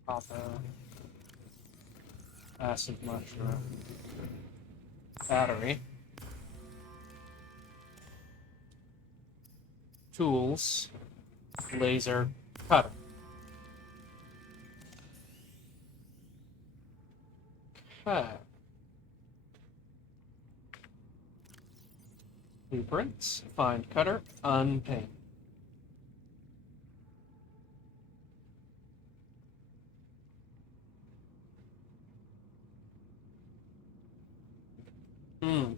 Pop a acid mushroom. Battery. Tools. Laser cutter. Okay. Blueprints. Find cutter. Unpaint. Hmm.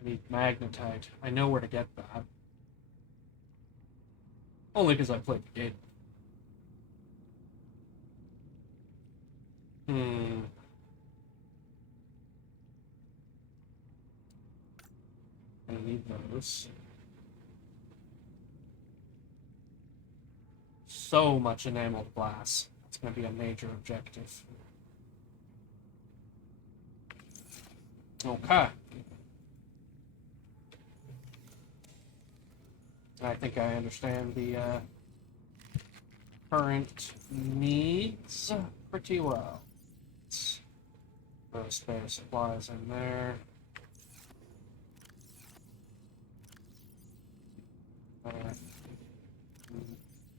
I need magnetite. I know where to get that. Only because I played the game. Hmm. I need those. So much enameled glass. It's going to be a major objective. Okay. I think I understand the current needs pretty well. Let's throw spare supplies in there. Go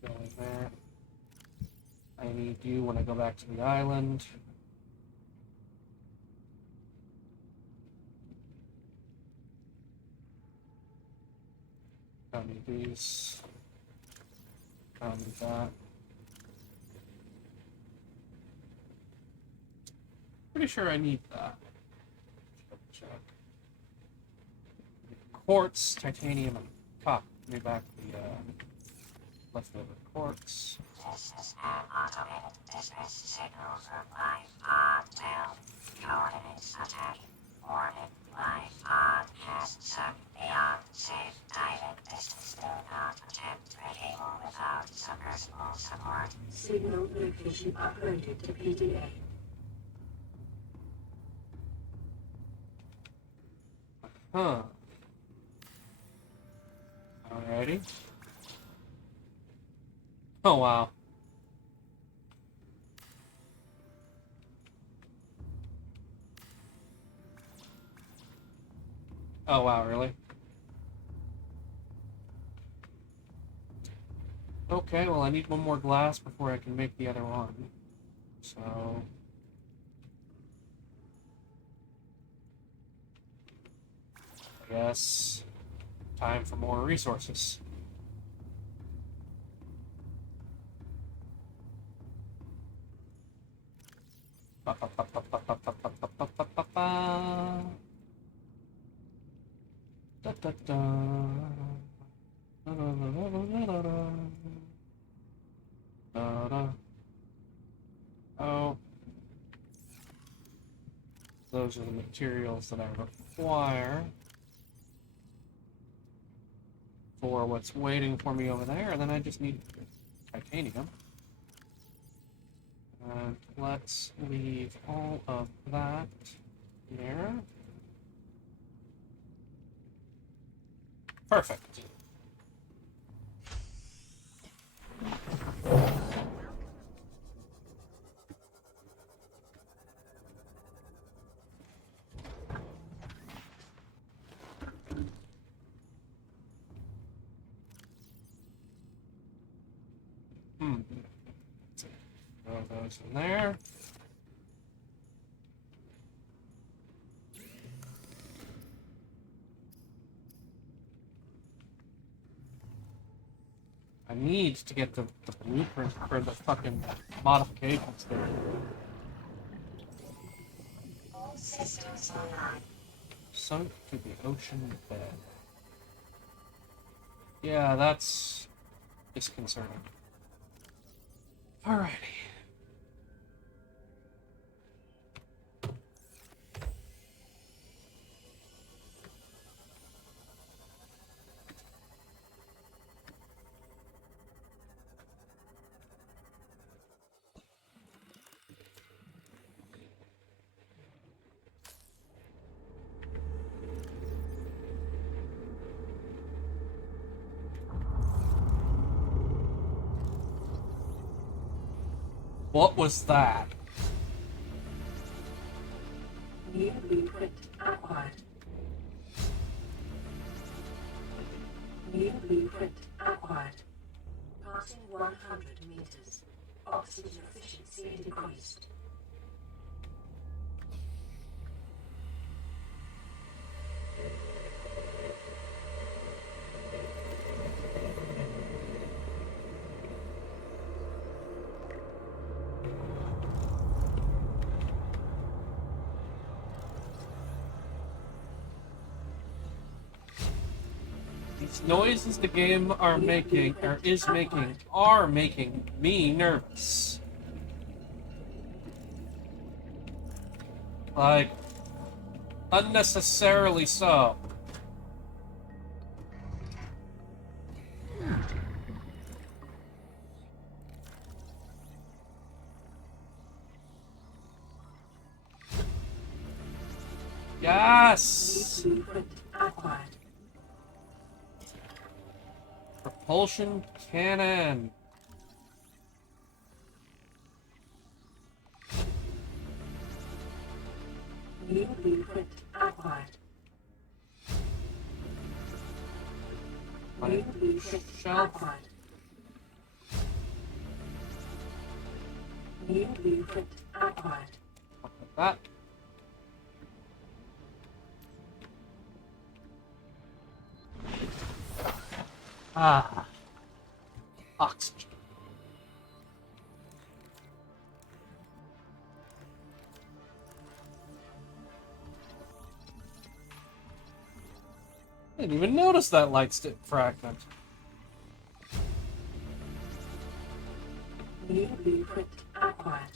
in there. I need you when I go back to the island. Don't need these. Don't need that. Pretty sure I need that. Check. Quartz, titanium, and copper. Give me back the leftover quartz. This is an automated business. Signals of life on 12. Coordinates attack. Orbit life on has sunk beyond safe diving distance. Do not attempt retrieval without submersible support. Signal location uploaded to PDA. Huh. Alrighty. Oh, wow. Oh, wow, really? Okay, well, I need one more glass before I can make the other one. So... I guess... time for more resources. Pop, pop, pop, pop, pop, pop, pop, da, da. Da, da, da, da, da, da, da. Da, da. Oh. Those are the materials that I require for what's waiting for me over there, and then I just need titanium. And let's leave all of that there. Perfect. Throw those in there. I need to get the blueprint for the fucking modifications there. All systems online. Sunk to the ocean bed. Yeah, that's disconcerting. Alrighty. What was that? New blueprint acquired. New blueprint acquired. Passing 100 meters. Oxygen efficiency decreased. These noises the game are making me nervous. Like, unnecessarily so. Yes! Blueprint acquired. Propulsion cannon. New blueprint acquired. New blueprint Shelf. acquired. New blueprint acquired. Like that. Ah. Oxygen. I didn't even notice that light stick fragment. New blueprint acquired.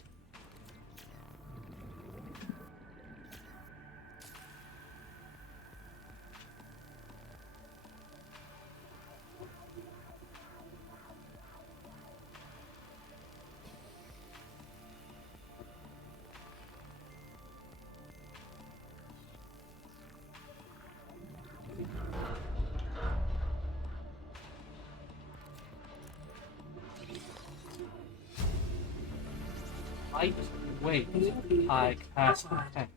Lightweight, high capacity tank.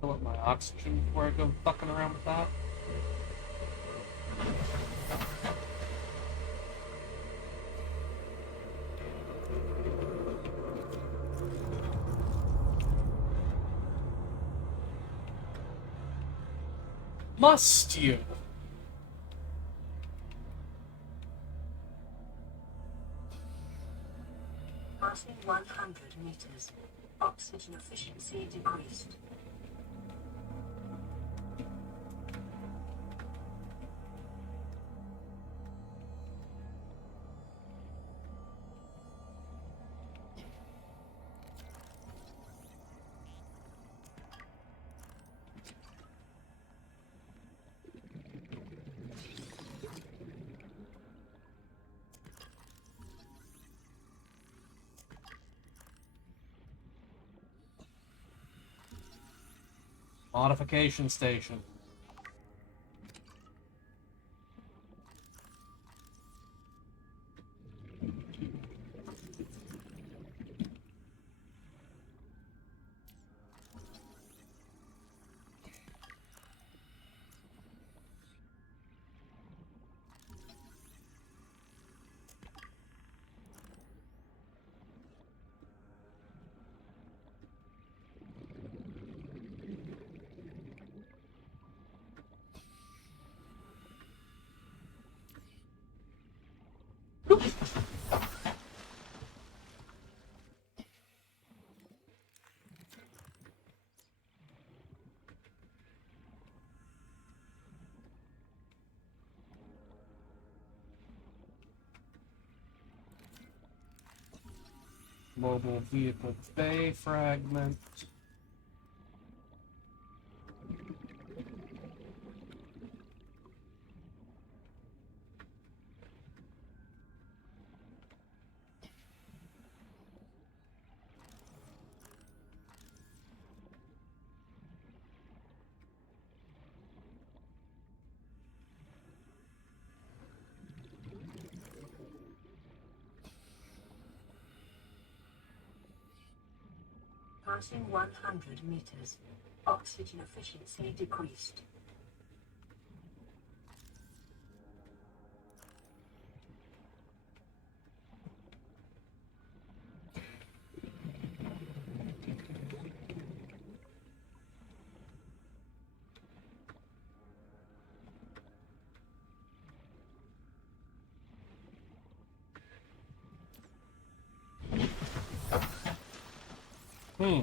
Fill up my oxygen before I go fucking around with that. Must you? Passing 100 meters. Oxygen efficiency decreased. Modification station. Mobile vehicle bay fragment. Passing 100 meters. Oxygen efficiency decreased. Hmm.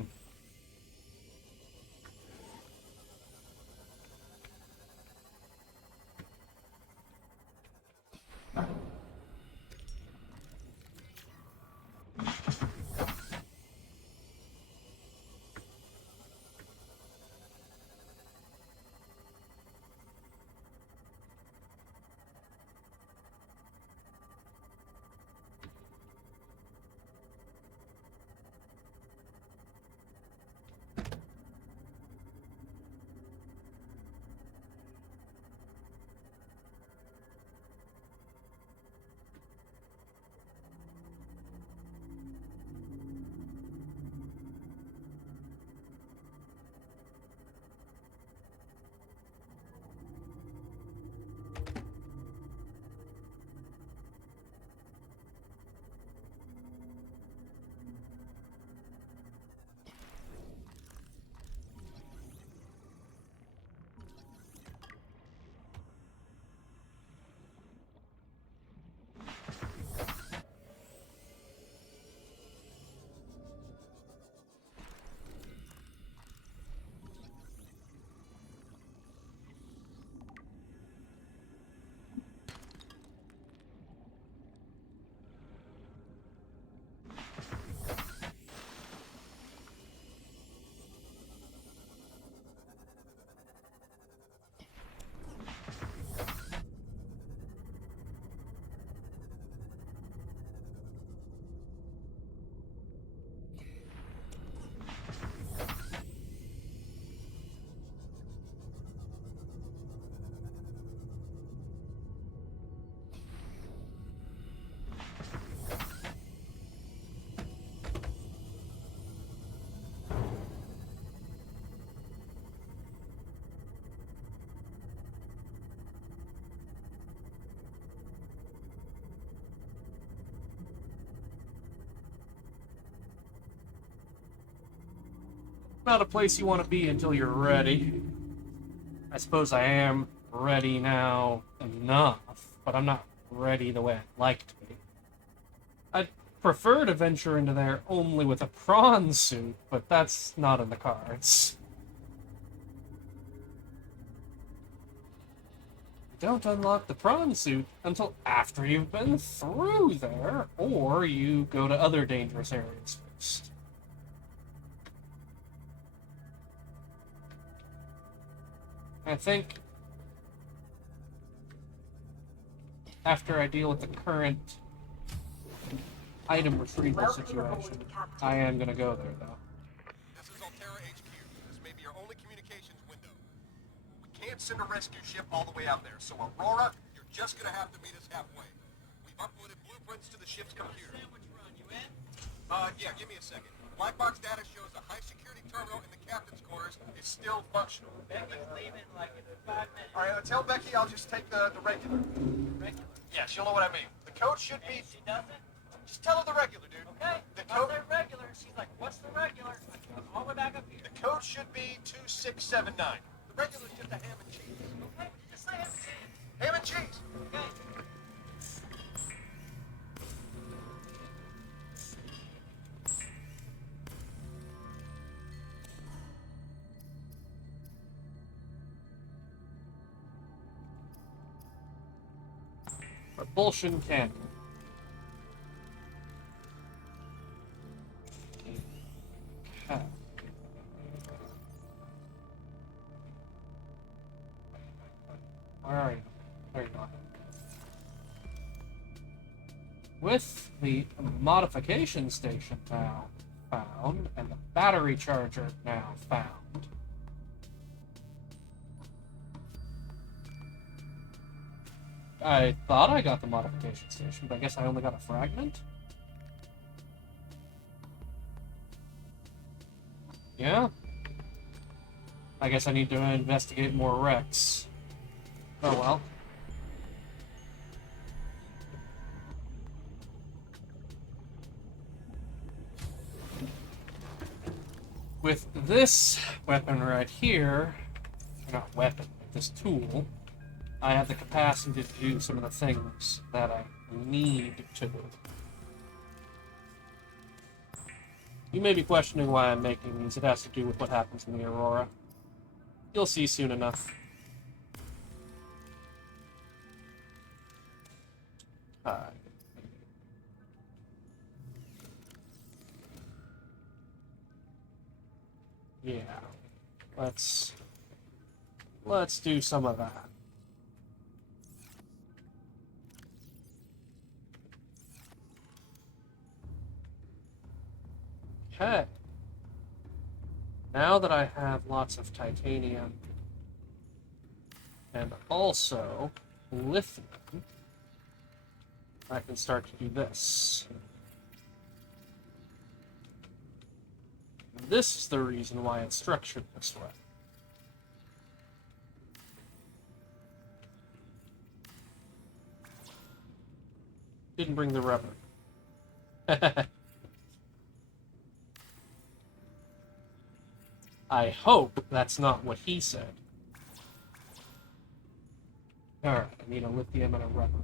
Not a place you want to be until you're ready. I suppose I am ready now enough, but I'm not ready the way I'd like to be. I'd prefer to venture into there only with a prawn suit, but that's not in the cards. You don't unlock the prawn suit until after you've been through there, or you go to other dangerous areas first. I think after I deal with the current item retrieval situation, I am going to go there, though. This is Altera HQ. This may be your only communications window. We can't send a rescue ship all the way out there, so Aurora, you're just gonna have to meet us halfway. We've uploaded blueprints to the ship's computer. Sandwich run, you in? Yeah, give me a second. Black box data shows the high security terminal in the captain's quarters is still functional. Becky's leaving like in 5 minutes. All right, tell Becky I'll just take the regular. Regular. Yeah, she'll know what I mean. The code should be... She doesn't? Just tell her the regular, dude. Okay. The I'll code... say regular. She's like, what's the regular? I come all the way back up here. The code should be 2679. The regular's just a ham and cheese. Okay, would you just say ham and cheese? Ham and cheese! Okay. Propulsion cannon. Okay. Where are you? There you are. With the modification station now found, and the battery charger now found, I thought I got the modification station, but I guess I only got a fragment? Yeah? I guess I need to investigate more wrecks. Oh well. With this weapon right here, not weapon, but this tool, I have the capacity to do some of the things that I need to do. You may be questioning why I'm making these. It has to do with what happens in the Aurora. You'll see soon enough. Yeah. Let's do some of that. Okay. Now that I have lots of titanium and also lithium, I can start to do this. This is the reason why it's structured this way. Didn't bring the rubber. I hope that's not what he said. Alright, I need a lithium and a rubber.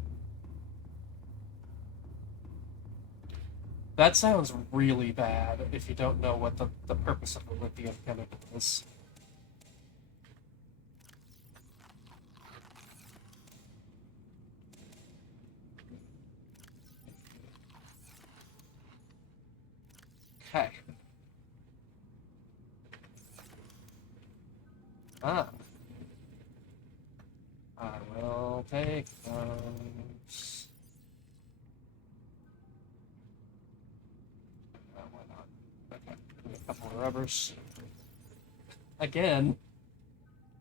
That sounds really bad if you don't know what the purpose of the lithium chemical is. Okay. Ah. I will take those. Why not? Okay, give me a couple of rubbers. Again.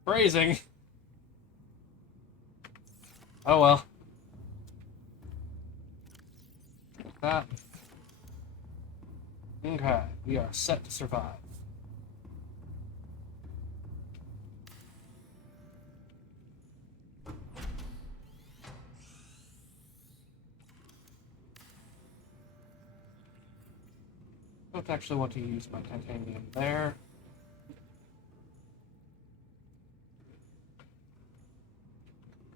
Phrasing. Oh well. Like that. Okay, we are set to survive. Don't actually want to use my titanium there.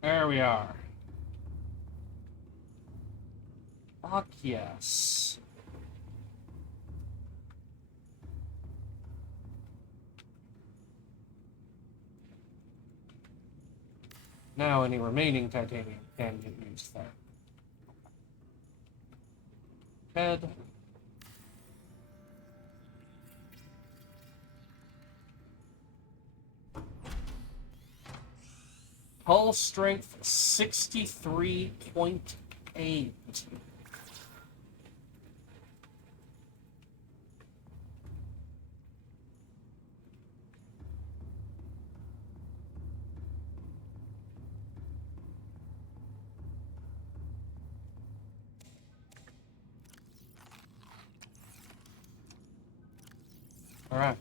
There we are. Fuck yes. Now any remaining titanium can get used there. Head. Hull strength 63.8. All right.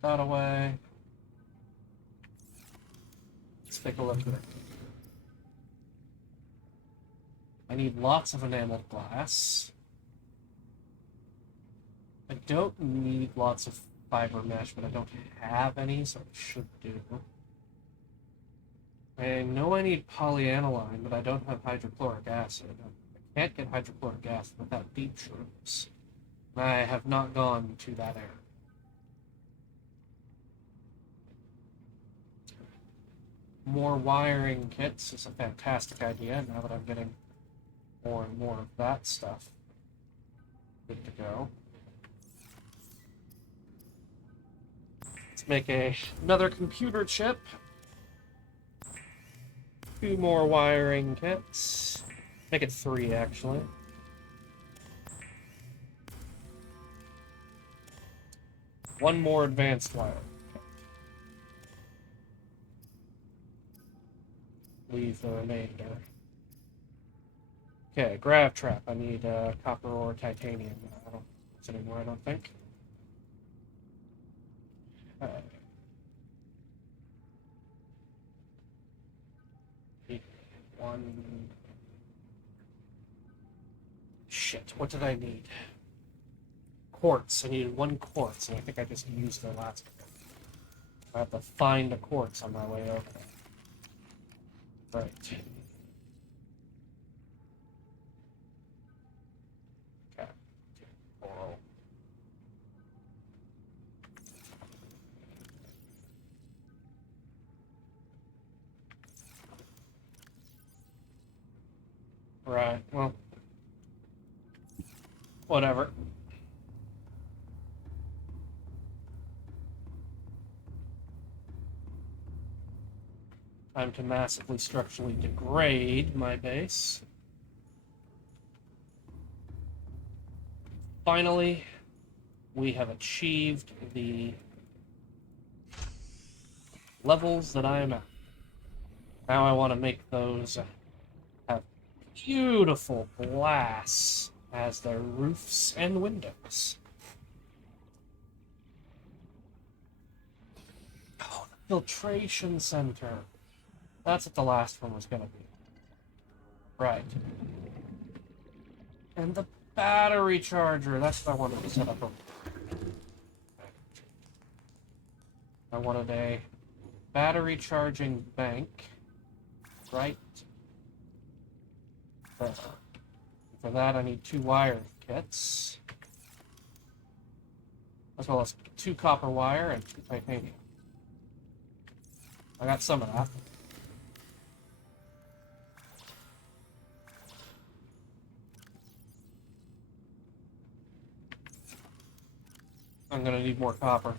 That away. Let's take a look at it. I need lots of enameled glass. I don't need lots of fiber mesh, but I don't have any, so I should do. I know I need polyaniline, but I don't have hydrochloric acid. I can't get hydrochloric acid without deep shrooms. I have not gone to that area. More wiring kits is a fantastic idea now that I'm getting more and more of that stuff. Good to go. Let's make another computer chip. 2 more wiring kits. Make it 3, actually. One more advanced wiring kit. Leave the remainder. Okay, grav trap. I need copper or titanium. I don't use it anymore, I don't think. Need one. Shit, what did I need? Quartz. I needed 1 quartz, and I think I just used the last one. I have to find a quartz on my way over there. Right. Okay. Coral. Right, well. Whatever. Time to massively structurally degrade my base. Finally, we have achieved the levels that I am at. Now I want to make those have beautiful glass as their roofs and windows. Oh, the filtration center. That's what the last one was going to be. Right. And the battery charger. That's what I wanted to set up. I wanted a battery charging bank right there. For that, I need 2 wire kits, as well as 2 copper wire and 2 titanium. I got some of that. I'm gonna need more copper.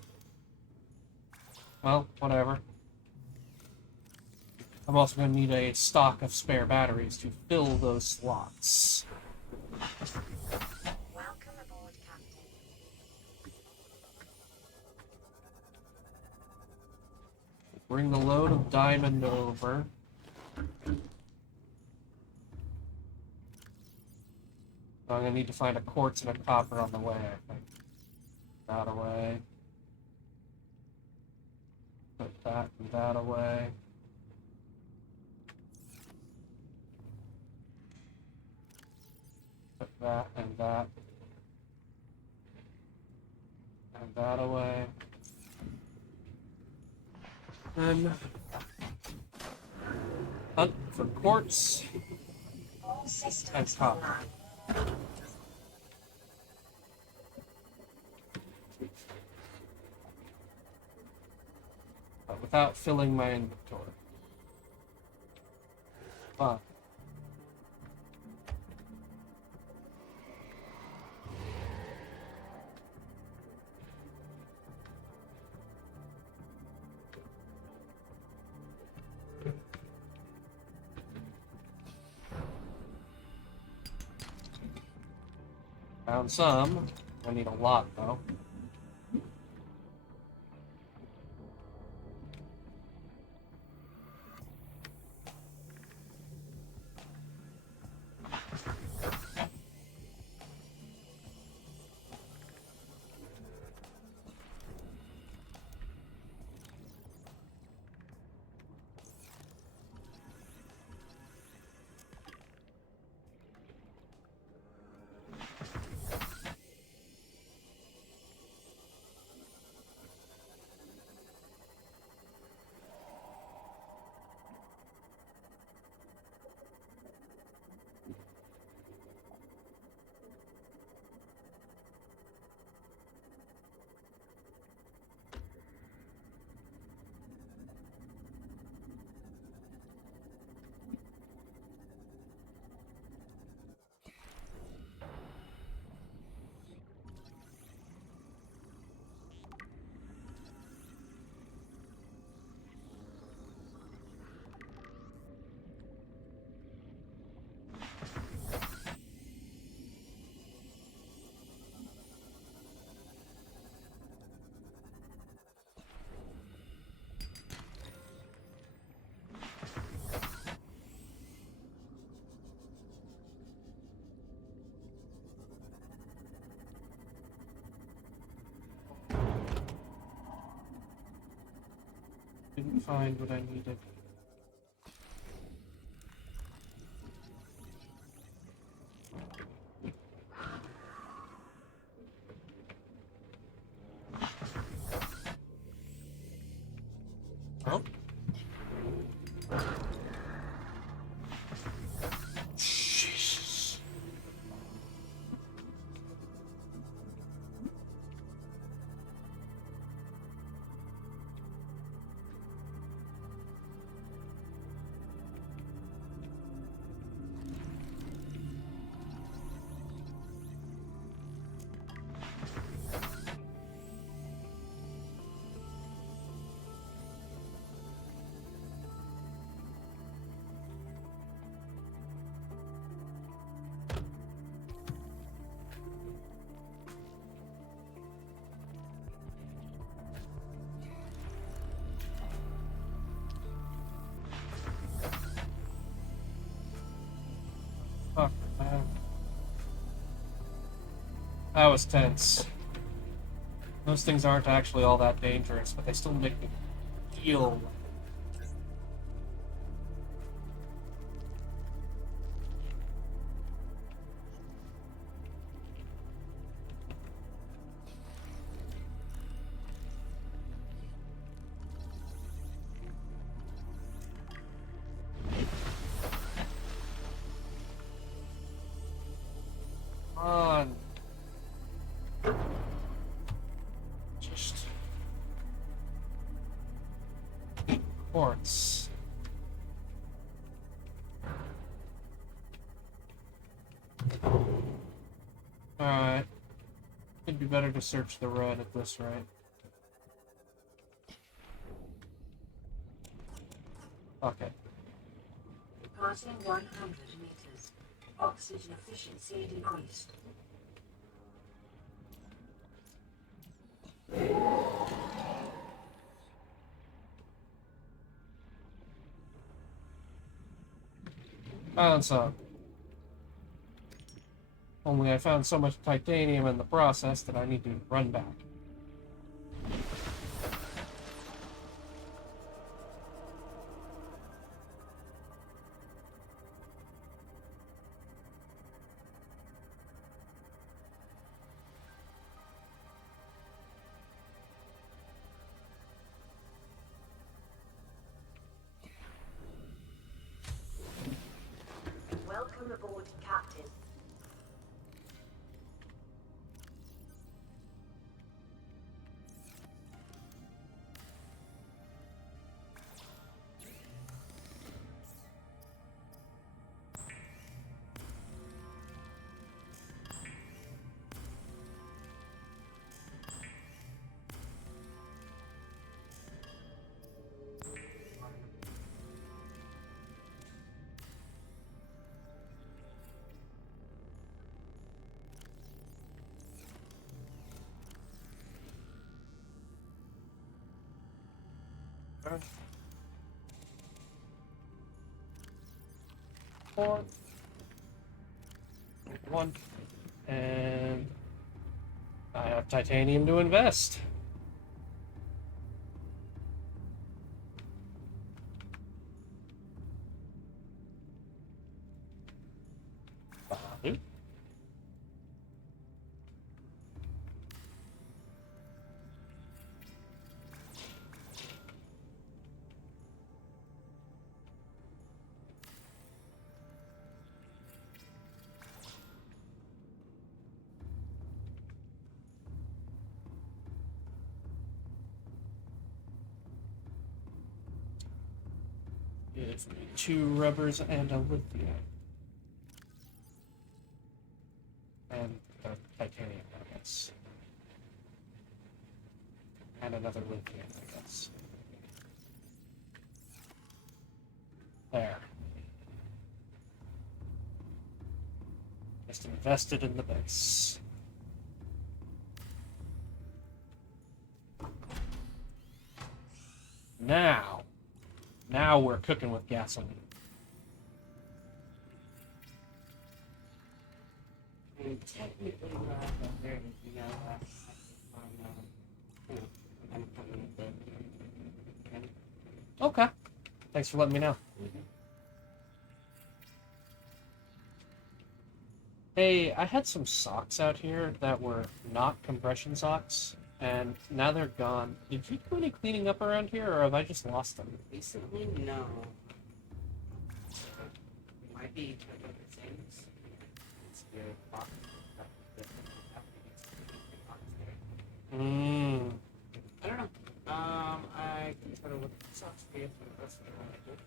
Well, whatever. I'm also gonna need a stock of spare batteries to fill those slots. Welcome aboard, Captain. Bring the load of diamond over. I'm gonna need to find a quartz and a copper on the way, I think. That away. Put that and that away. Put that and that. And that away. Then hunt for quartz All and systems copper. online. But without filling my inventory. Fine. Found some. I need a lot, though. Didn't find what I needed. Oh. Jesus. Fuck, man. That was tense. Those things aren't actually all that dangerous, but they still make me feel. Come on. Just quartz. Alright. It'd be better to search the red at this rate. Okay. Passing 100 meters. Oxygen efficiency decreased. Found some. Only I found so much titanium in the process that I need to run back. Okay. 4. 1. And I have titanium to invest. Badu. Give me 2 rubbers and a lithium. And titanium, I guess. And another lithium, I guess. There. Just invested in the base. Now we're cooking with gasoline. And technically, there is no I'm coming with it. Okay. Thanks for letting me know. Hey, I had some socks out here that were not compression socks, and now they're gone. Did you do any cleaning up around here, or have I just lost them? Recently, no. It might be one of the things. It's your box. I don't know. I can try to look at the socks for you for the rest of the night.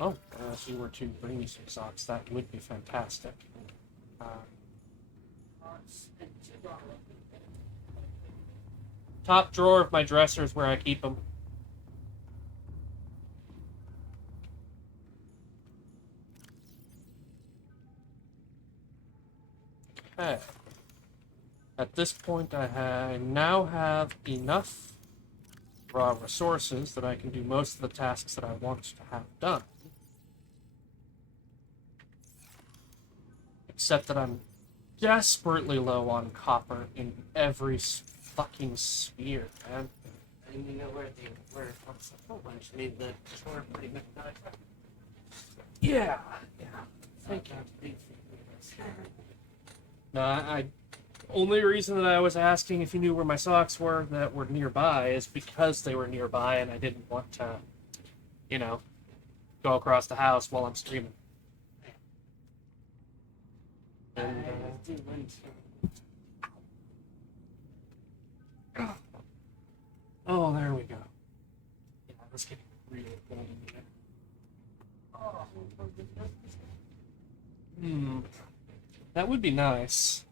Oh, if you were to bring me some socks, that would be fantastic. Top drawer of my dresser is where I keep them. Okay. At this point, I now have enough raw resources that I can do most of the tasks that I want to have done. Except that I'm desperately low on copper in every fucking sphere, man. And you know where it's a whole bunch made the store pretty much not attractive. Yeah. Thank you. No, I only reason that I was asking if you knew where my socks were that were nearby is because they were nearby and I didn't want to, go across the house while I'm streaming. And, oh, there we go. Yeah, let's get real cold in here. That would be nice.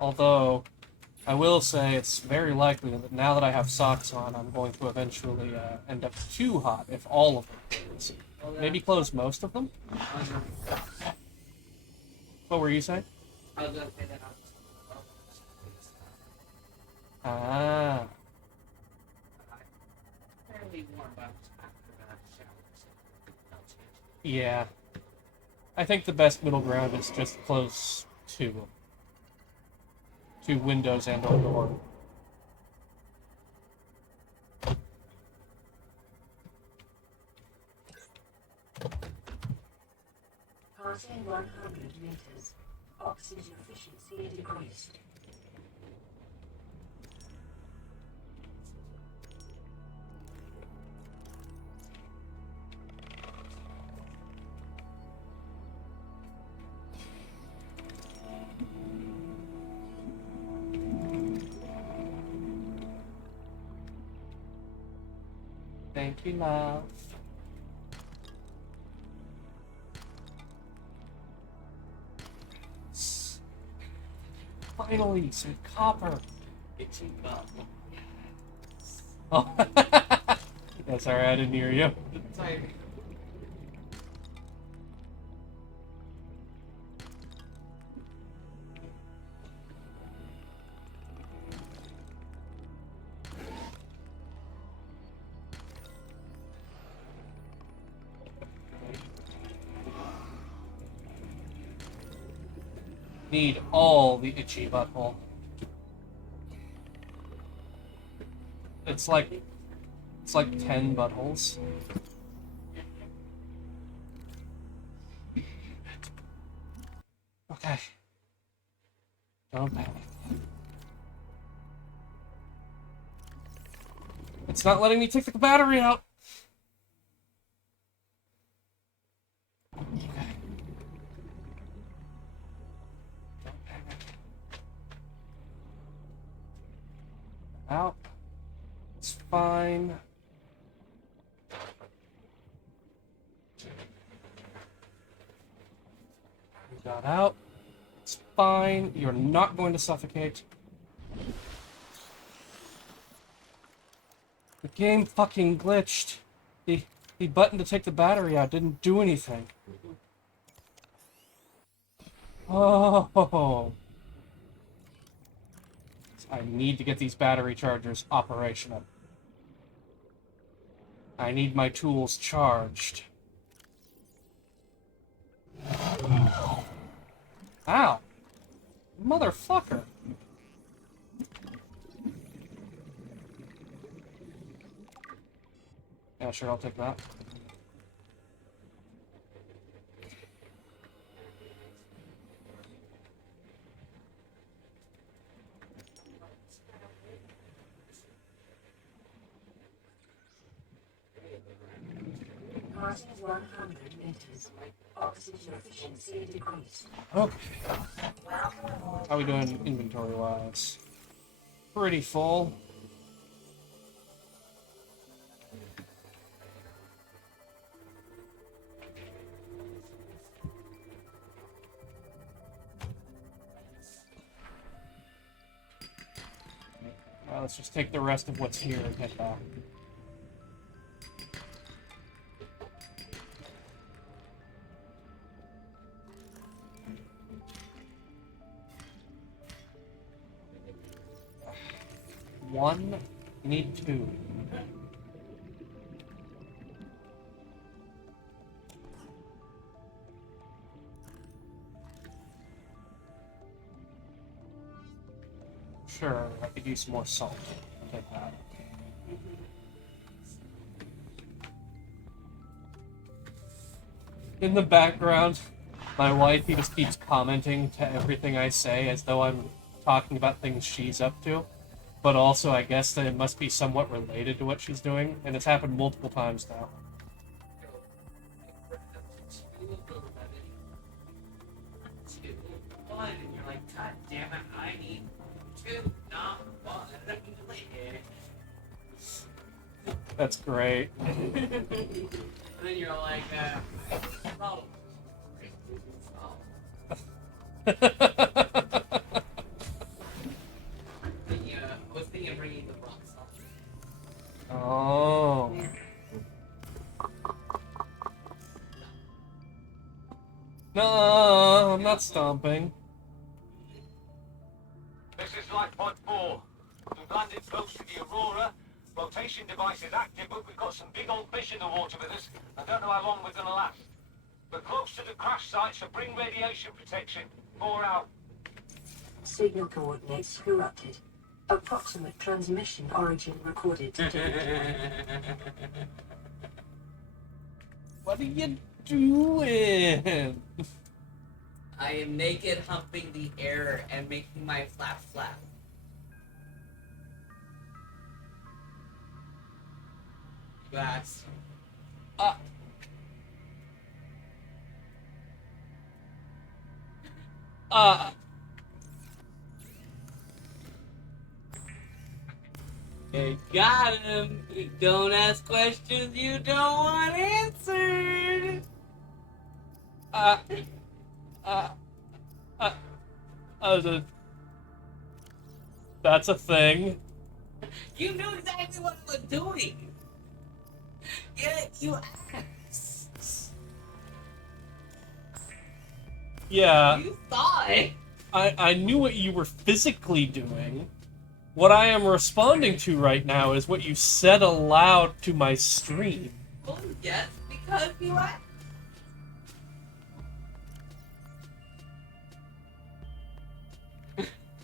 Although, I will say it's very likely that now that I have socks on, I'm going to eventually end up too hot if all of them close. Maybe close most of them? What were you saying? I was going to say that Ah. fairly warm, but after that shower. Yeah. I think the best middle ground is just close two windows and a door. Passing 100 meters. Oxygen efficiency decreased. Thank you, love. Finally, some copper. Itchy bum. Oh, that's alright, I didn't hear you. Sorry. Need all the itchy butthole. It's like 10 buttholes. Okay. Don't panic. It's not letting me take the battery out. Okay. Don't panic. Out. It's fine. We got out. It's fine. You're not going to suffocate. The game fucking glitched. The button to take the battery out didn't do anything. Oh. I need to get these battery chargers operational. I need my tools charged. Ow. Motherfucker. Yeah, sure, I'll take that. Passing 100 meters. Oxygen efficiency decreased. Okay. How we doing inventory-wise? Pretty full. Well, let's just take the rest of what's here and head back. One, need two. Sure, I could use some more salt. I'll take that. In the background, my wife, he just keeps commenting to everything I say as though I'm talking about things she's up to. But also, I guess that it must be somewhat related to what she's doing, and it's happened multiple times now. And you're like, God damn it, I need two, not one. That's great. And then you're like, oh. I was thinking of bringing the rocks up. Oh. No, I'm not stomping. This is Life Pod 4. We've landed close to the Aurora. Rotation device is active, but we've got some big old fish in the water with us. I don't know how long we're gonna last. We're close to the crash site, so bring radiation protection. 4 out. Signal coordinates corrupted. Approximate transmission origin recorded to date. What are you doing? I am naked humping the air and making my flap flap. You asked. You got him. Don't ask questions you don't want answered. That's a thing. You knew exactly what I was doing. Yeah, you asked. Yeah. You saw it. I knew what you were physically doing. What I am responding to right now is what you said aloud to my stream. Well, yes, because you asked.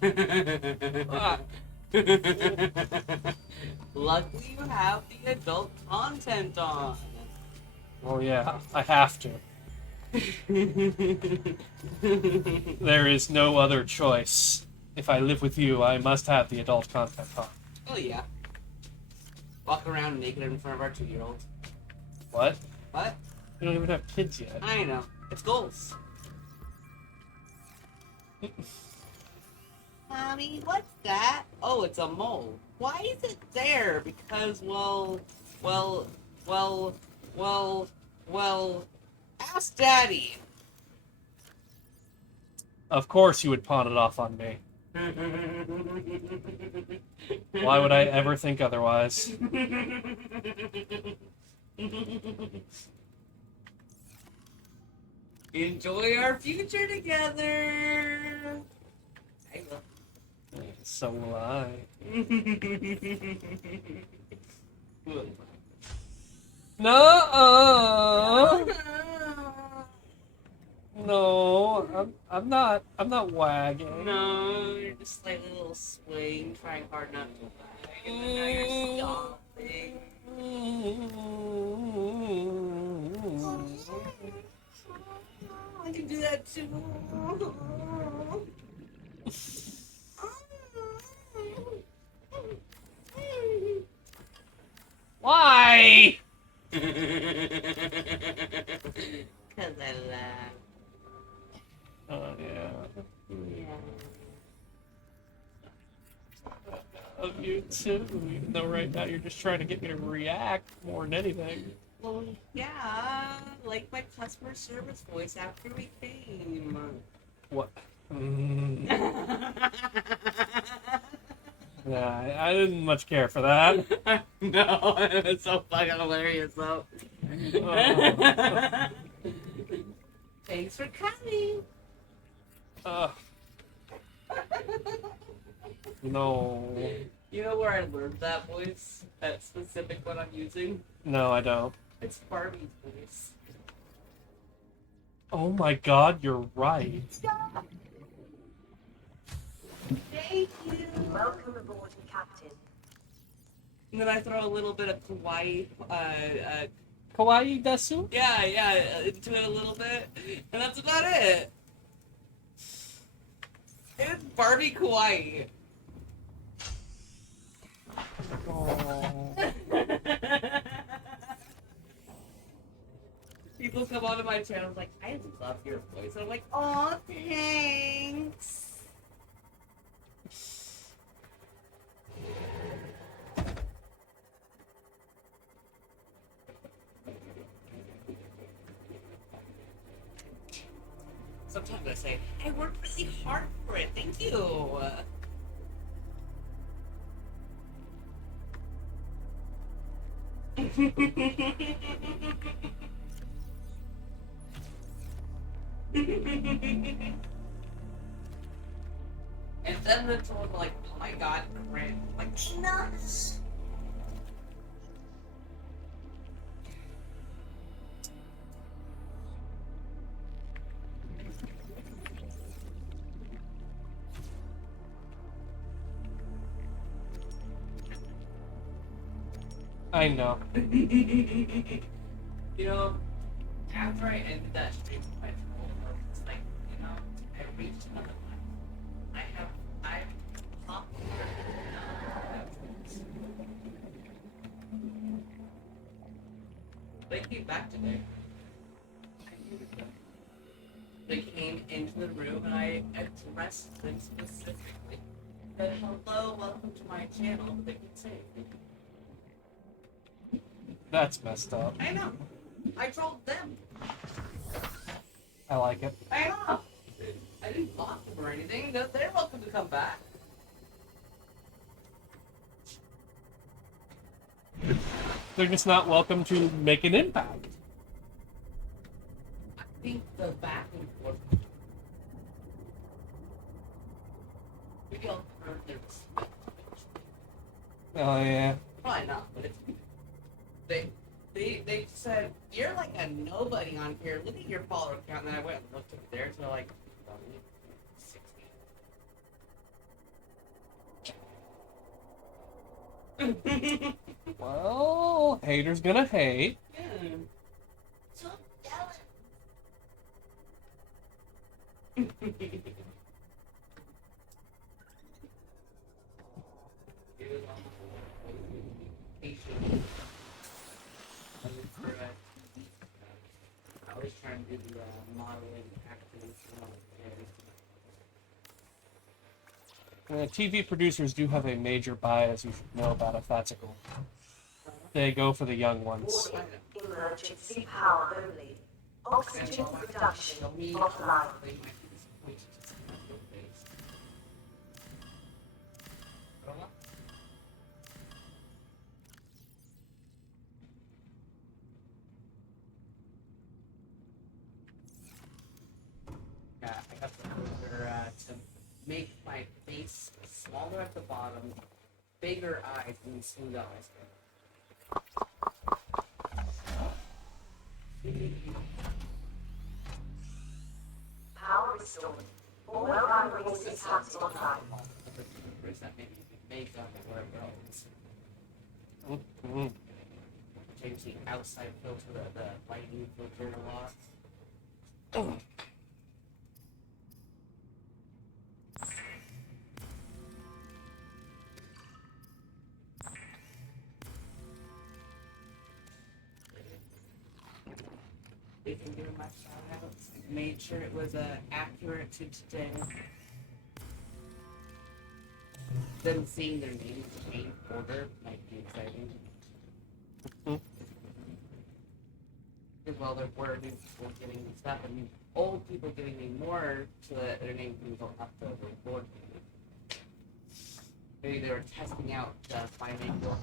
Ah. Luckily, you have the adult content on. Well, yeah, I have to. There is no other choice. If I live with you, I must have the adult content on. Oh yeah. Walk around naked in front of our 2-year-old. What? What? We don't even have kids yet. I know. It's goals. Mommy, what's that? Oh, it's a mole. Why is it there? Because, well, ask Daddy. Of course you would pawn it off on me. Why would I ever think otherwise? Enjoy our future together. I will. So will I. No. No, I'm not wagging. No, you're just like a little swing, trying hard not to wag, and then now you're stopping. I can do that too. Why? Cause I laugh. Oh yeah. Yeah. Of you too. Even though right now you're just trying to get me to react more than anything. Well, yeah, like my customer service voice after we came. What? Yeah, I didn't much care for that. No, it's so fucking hilarious though. Thanks for coming. No. You know where I learned that voice? That specific one I'm using? No, I don't. It's Barbie's voice. Oh my god, you're right. Thank you. Welcome aboard, Captain. And then I throw a little bit of kawaii, Kawaii desu? yeah, into it a little bit. And that's about it. It's Barbie kawaii. Oh. People come onto my channel like, I love your voice. And I'm like, aw, thanks. Sometimes I say, I worked really hard for it. Thank you. And then the told like, oh my god, cringe. Like, nuts. I know. You know, after I ended that stream with my troll, it's like, you know, I reached another line. I've popped They came back today. They came into the room and I addressed them specifically. Said, hello, welcome to my channel. They could say. That's messed up. I know. I trolled them. I like it. I know. I didn't block them or anything. They're welcome to come back. They're just not welcome to make an impact. I think the back and forth. We all heard their respect. Oh yeah. Probably not, but it's they said, you're like a nobody on here. Look at your follower count. And then I went and looked at theirs and they're like, 60. Well, haters gonna hate. Yeah. Stop yelling. It was on patient. I was trying to do the modeling acting. TV producers do have a major bias you should know about if that's a goal. They go for the young ones. Warning. Emergency power only. Oxygen production offline. Yeah, I got the filter to make my face smaller at the bottom, bigger eyes, and smooth out my skin. Power restored. All primary systems online. That maybe makeup or whatever else. Mm-hmm. Change the outside filter, the lighting filter a lot. They can give my shout outs. Made sure it was accurate to today. Them seeing their names change order might be exciting. As well, there were new people getting me stuff, and old people giving me more so that their names don't have to record me. Maybe they were testing out my name going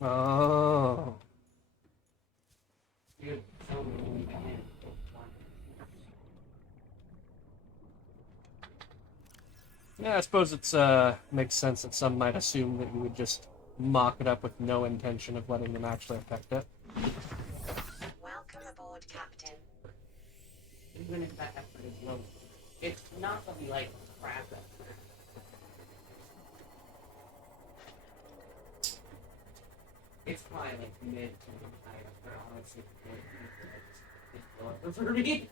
forward. Oh. Dude, so many again. Yeah, I suppose it's makes sense that some might assume that you would just mock it up with no intention of letting them actually affect it. Welcome aboard, Captain. Even if that effort is low, it's not gonna be like crap effort. It's probably like mid to high effort, honestly. It's low for me.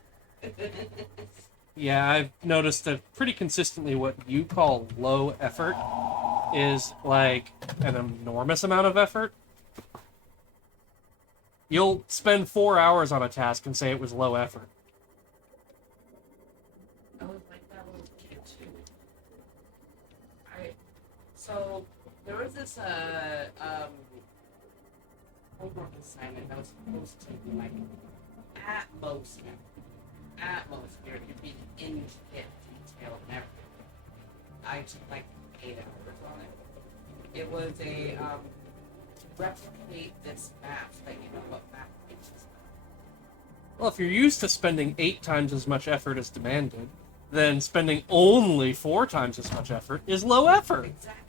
Yeah, I've noticed that pretty consistently what you call low effort is like an enormous amount of effort. You'll spend 4 hours on a task and say it was low effort. I was like that little kid too. So there was this homework assignment that was supposed to be like at most here it'd be intricate detail and everything. I took like 8 hours on it. It was a replicate this map so that you know what map it is. Well, if you're used to spending 8 times as much effort as demanded, then spending only 4 times as much effort is low effort. Exactly.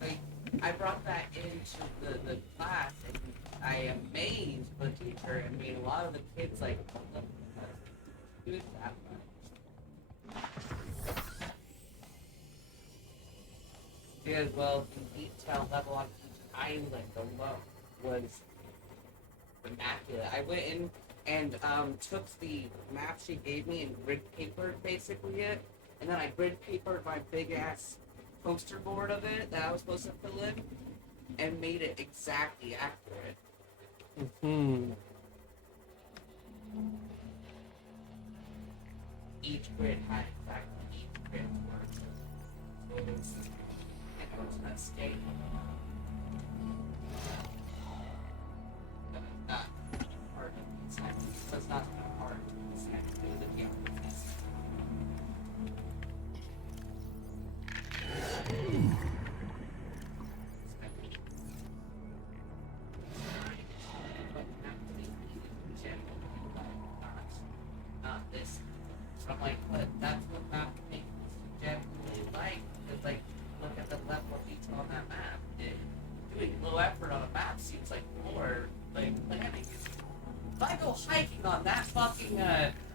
Like, I brought that into the class and I amazed the teacher. I mean, a lot of the kids like, do it that much. As well, the detail level on each island alone was immaculate. I went in and took the map she gave me and grid papered basically it, and then I grid papered my big ass poster board of it that I was supposed to fill in, and made it exactly accurate. Mm-hmm. Each grid had exactly each grid words. So it was, and it was not state. Not hard to decide. That's not hard to decide. It was a game. Not this. So I'm like, but that's what map makes genuinely like. Because, like, look at the level of detail on that map. Doing low effort on a map seems like more like planning. If I go hiking on that fucking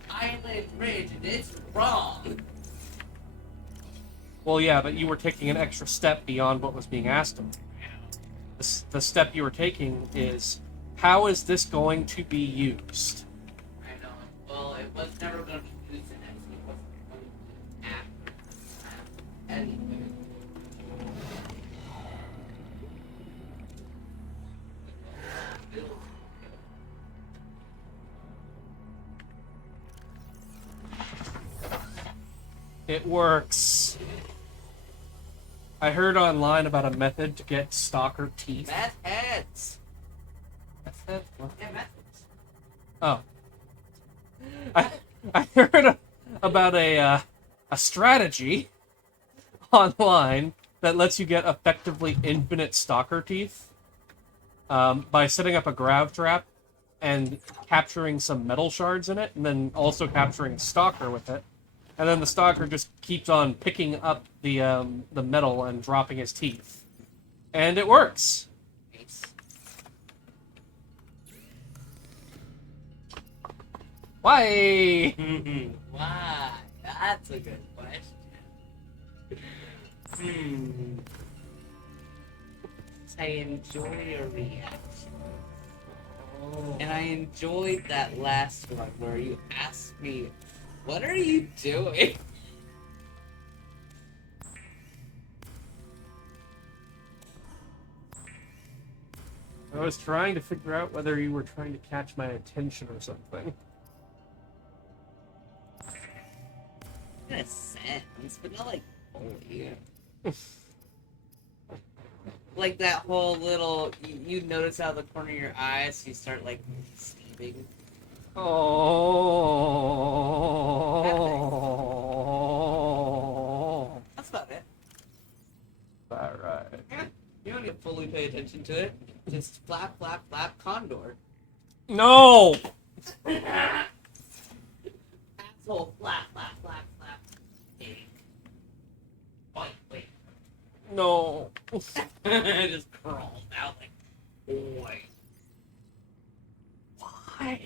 island ridge and it's wrong, Well, yeah, but you were taking an extra step beyond what was being asked of you. The step you were taking is, how is this going to be used? I know. Well, it was never going to be used in it. It wasn't going to act anything. It works. I heard online about a method to get stalker teeth. Meth heads. Meth heads? What? Yeah, meth heads. Oh. I heard about a strategy online that lets you get effectively infinite stalker teeth by setting up a grav trap and capturing some metal shards in it, and then also capturing stalker with it. And then the stalker just keeps on picking up the metal and dropping his teeth. And it works. Nice. Why? Why? That's a good question. I enjoy your reaction. And I enjoyed that last one where you asked me, what are you doing? I was trying to figure out whether you were trying to catch my attention or something. In a sense, but not like fully. Like that whole little, you notice out of the corner of your eyes, you start like steaming. Oh. That's about it. All right. Yeah, you don't need to fully pay attention to it. Just flap, flap, flap, condor. No. Asshole, flap, flap, flap, flap. Hey. Wait. No. I just crawled out like, boy. Why?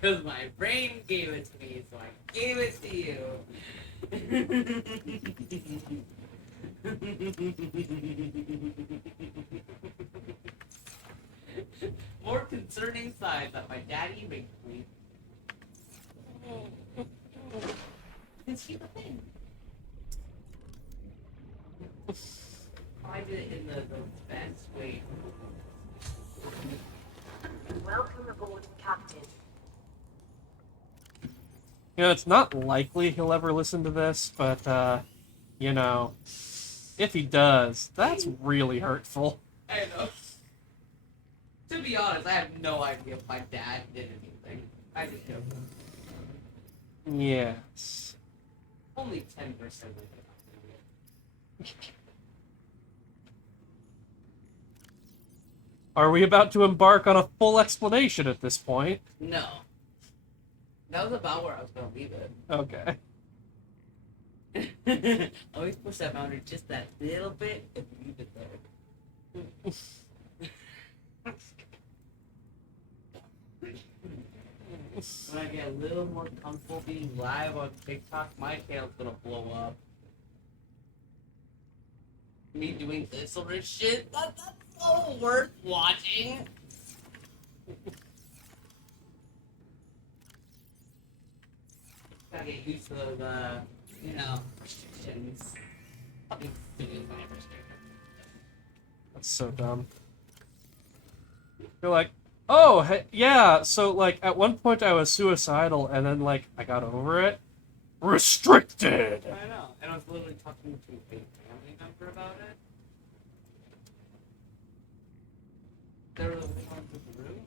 Because my brain gave it to me, so I gave it to you. More concerning signs that my daddy makes me. Is he the thing? I did it in the best way. Welcome aboard, Captain. You know, it's not likely he'll ever listen to this, but, you know, if he does, that's really hurtful. I know. To be honest, I have no idea if my dad did anything. I just know. Yes. Only 10% of it. Are we about to embark on a full explanation at this point? No. That was about where I was going to leave it. Okay. Always push that boundary just that little bit and leave it there. When I get a little more comfortable being live on TikTok, my channel's gonna blow up. Me doing this sort of shit, that's so worth watching. Gotta get used to those, restrictions. I'll be doing my restriction. That's so dumb. You're like, oh, hey, yeah, so, like, at one point I was suicidal, and then, like, I got over it. Restricted! I know, and I was literally talking to a family member about it. They were the ones in the room.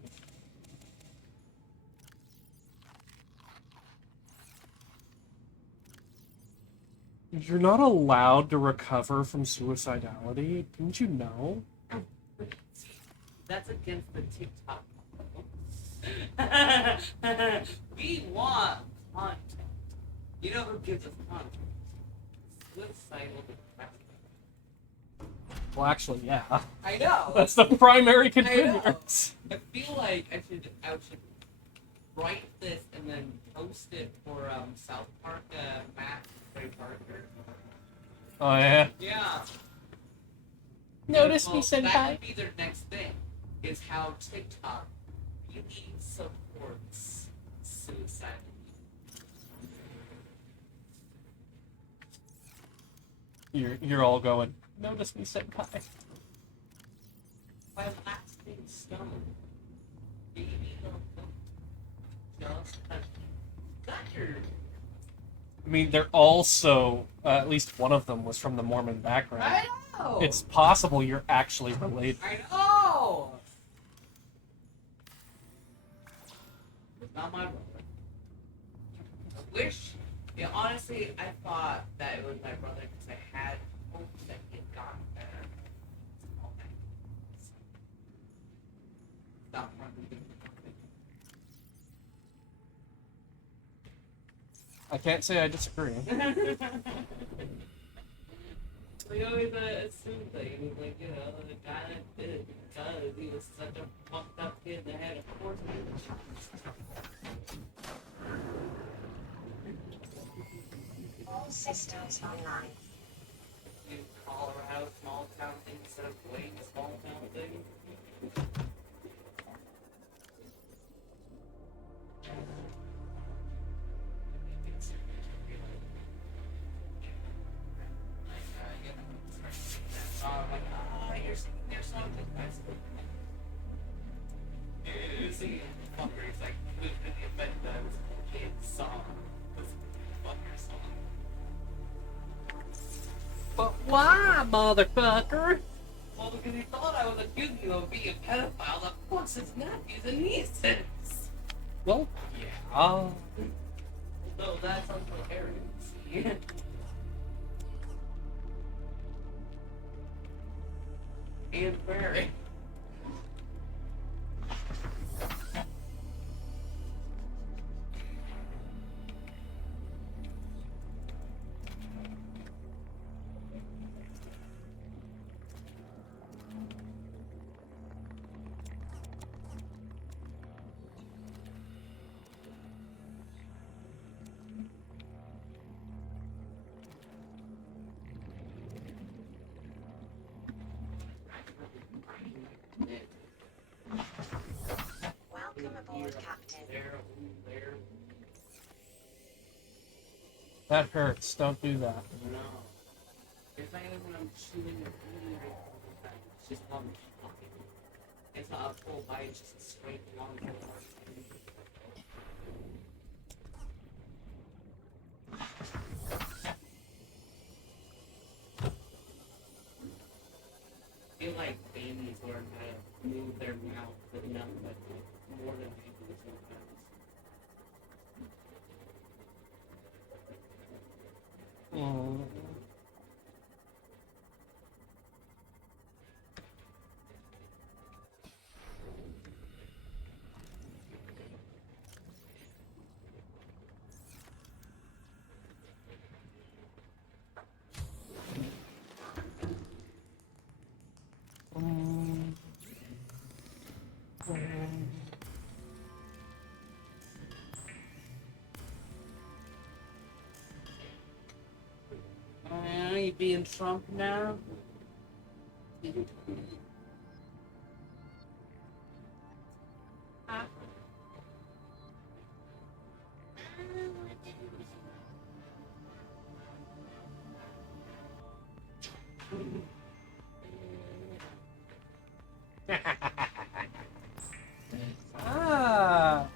You're not allowed to recover from suicidality. Didn't you know? That's against the TikTok. We want content. You know who gives us content? Suicidal depression. Well, actually, yeah. I know. That's the primary I contributor. feel like I should write this and then post posted for South Park, Matt Ray Parker. Oh yeah. Yeah. Notice well, me, senpai. That would be their next thing. Is how TikTok really supports suicide. You're all going. Notice me, senpai. My last thing stone. Baby little just I mean, they're also at least one of them was from the Mormon background. I know. It's possible you're actually related. I know. It's not my brother. I wish. Yeah, honestly, I thought that it was my brother because I had hope that he had gotten better. Stop running. I can't say I disagree. We always assume things, like, you know, the guy that did it because he was such a fucked up kid that had a force. All systems online. In Colorado, small town thing instead of Wayne, small town thing. Like, you're singing their song with guys. You're singing fuckers, like, with the effect that it was a kid's song. This fucker song. But why, motherfucker? Well, because he thought I was accusing him of being a pedophile. Of course, his nephews and nieces. Well, yeah. No, that's Uncle Harry. And Mary. Welcome aboard, Captain. That hurts. Don't do that. No. It's not even when I'm chewing or eating right all the time. It's just one fucking. It's not a full bite, it's just a straight long bite. I feel like babies learn how to move their mouth enough, but more than people sometimes. Mm. You being Trump now? Ah.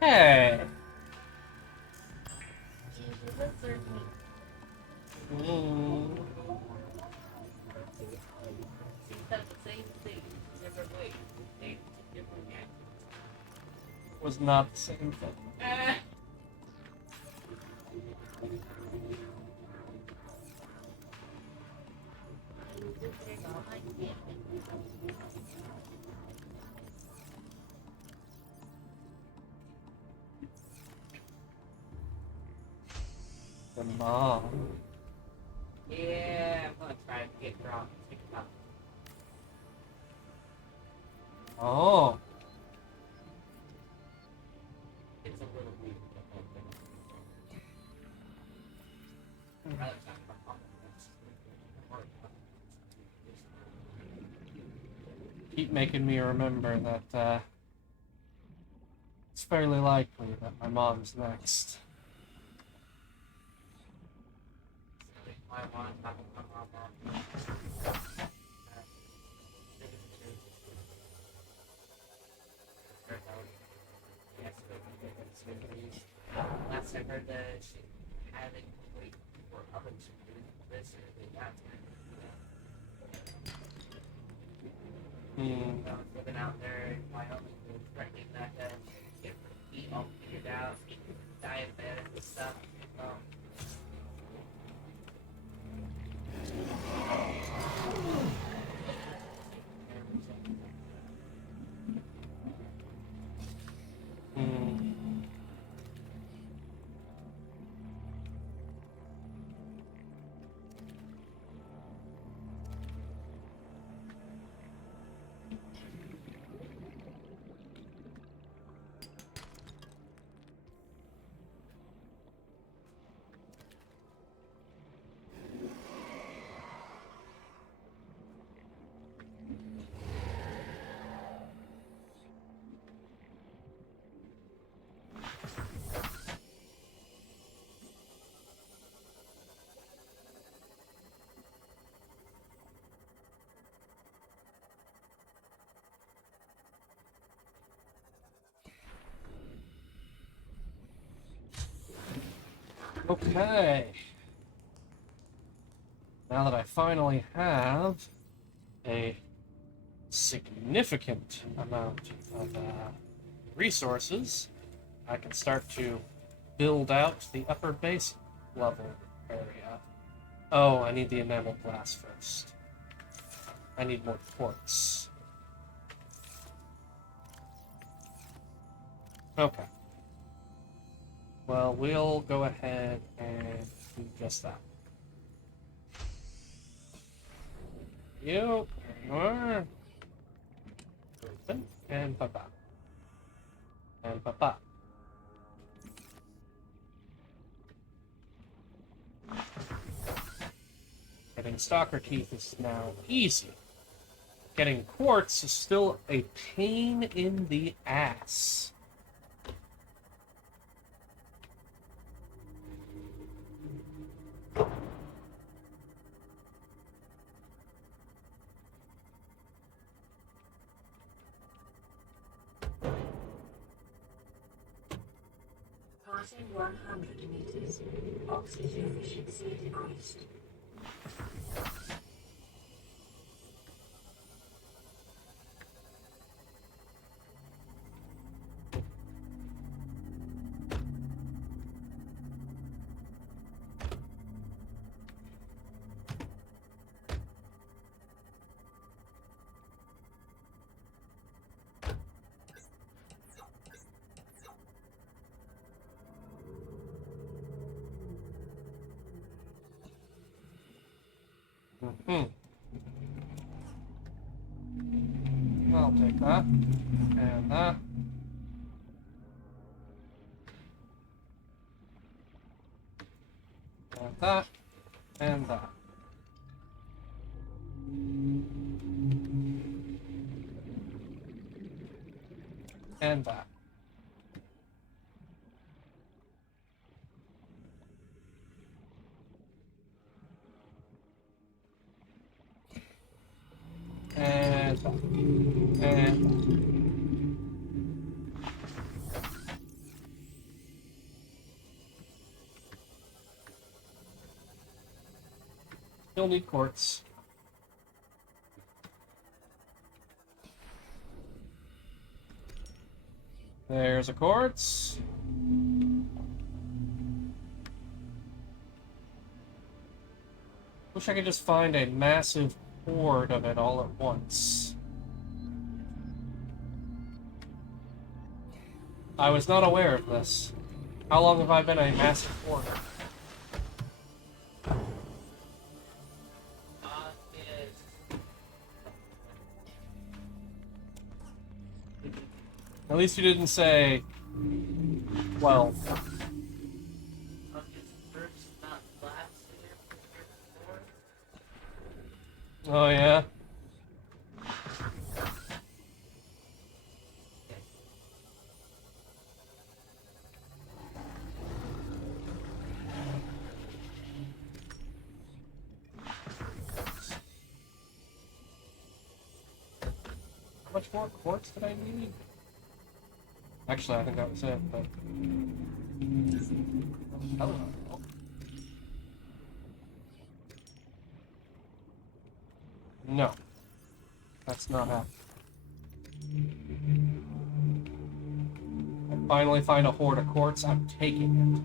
Hey. Mm. Was not the same thing. The mom. Yeah, I'm gonna try to get her on TikTok. Oh. It's a little weird. Keep making me remember that it's fairly likely that my mom's next. Last I heard that she had to wait for ovens to do this or they got I was living out there in Wyoming, we were threatening not to get heat all figured out, diabetic and stuff. Okay. Now that I finally have a significant amount of resources, I can start to build out the upper base level area. Oh, I need the enameled glass first. I need more quartz. Okay. Well, we'll go ahead and do just that. You are open and papa. And papa. Getting stalker teeth is now easy. Getting quartz is still a pain in the ass. Passing 100 meters. Oxygen efficiency decreased. I'll take that. And that. And that. And that. And that. And that. And that. Still need quartz. There's a quartz. Wish I could just find a massive horde of it all at once. I was not aware of this. How long have I been a massive hoarder? At least you didn't say 12. Oh, yeah? How much more quartz did I need? Actually, I think that was it, but... Hello. No. That's not happening. I finally find a hoard of quartz, I'm taking it.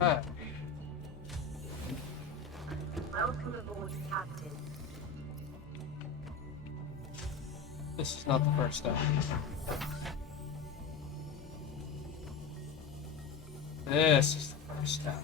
Hi. Welcome aboard, Captain. This is not the first step. This is the first step.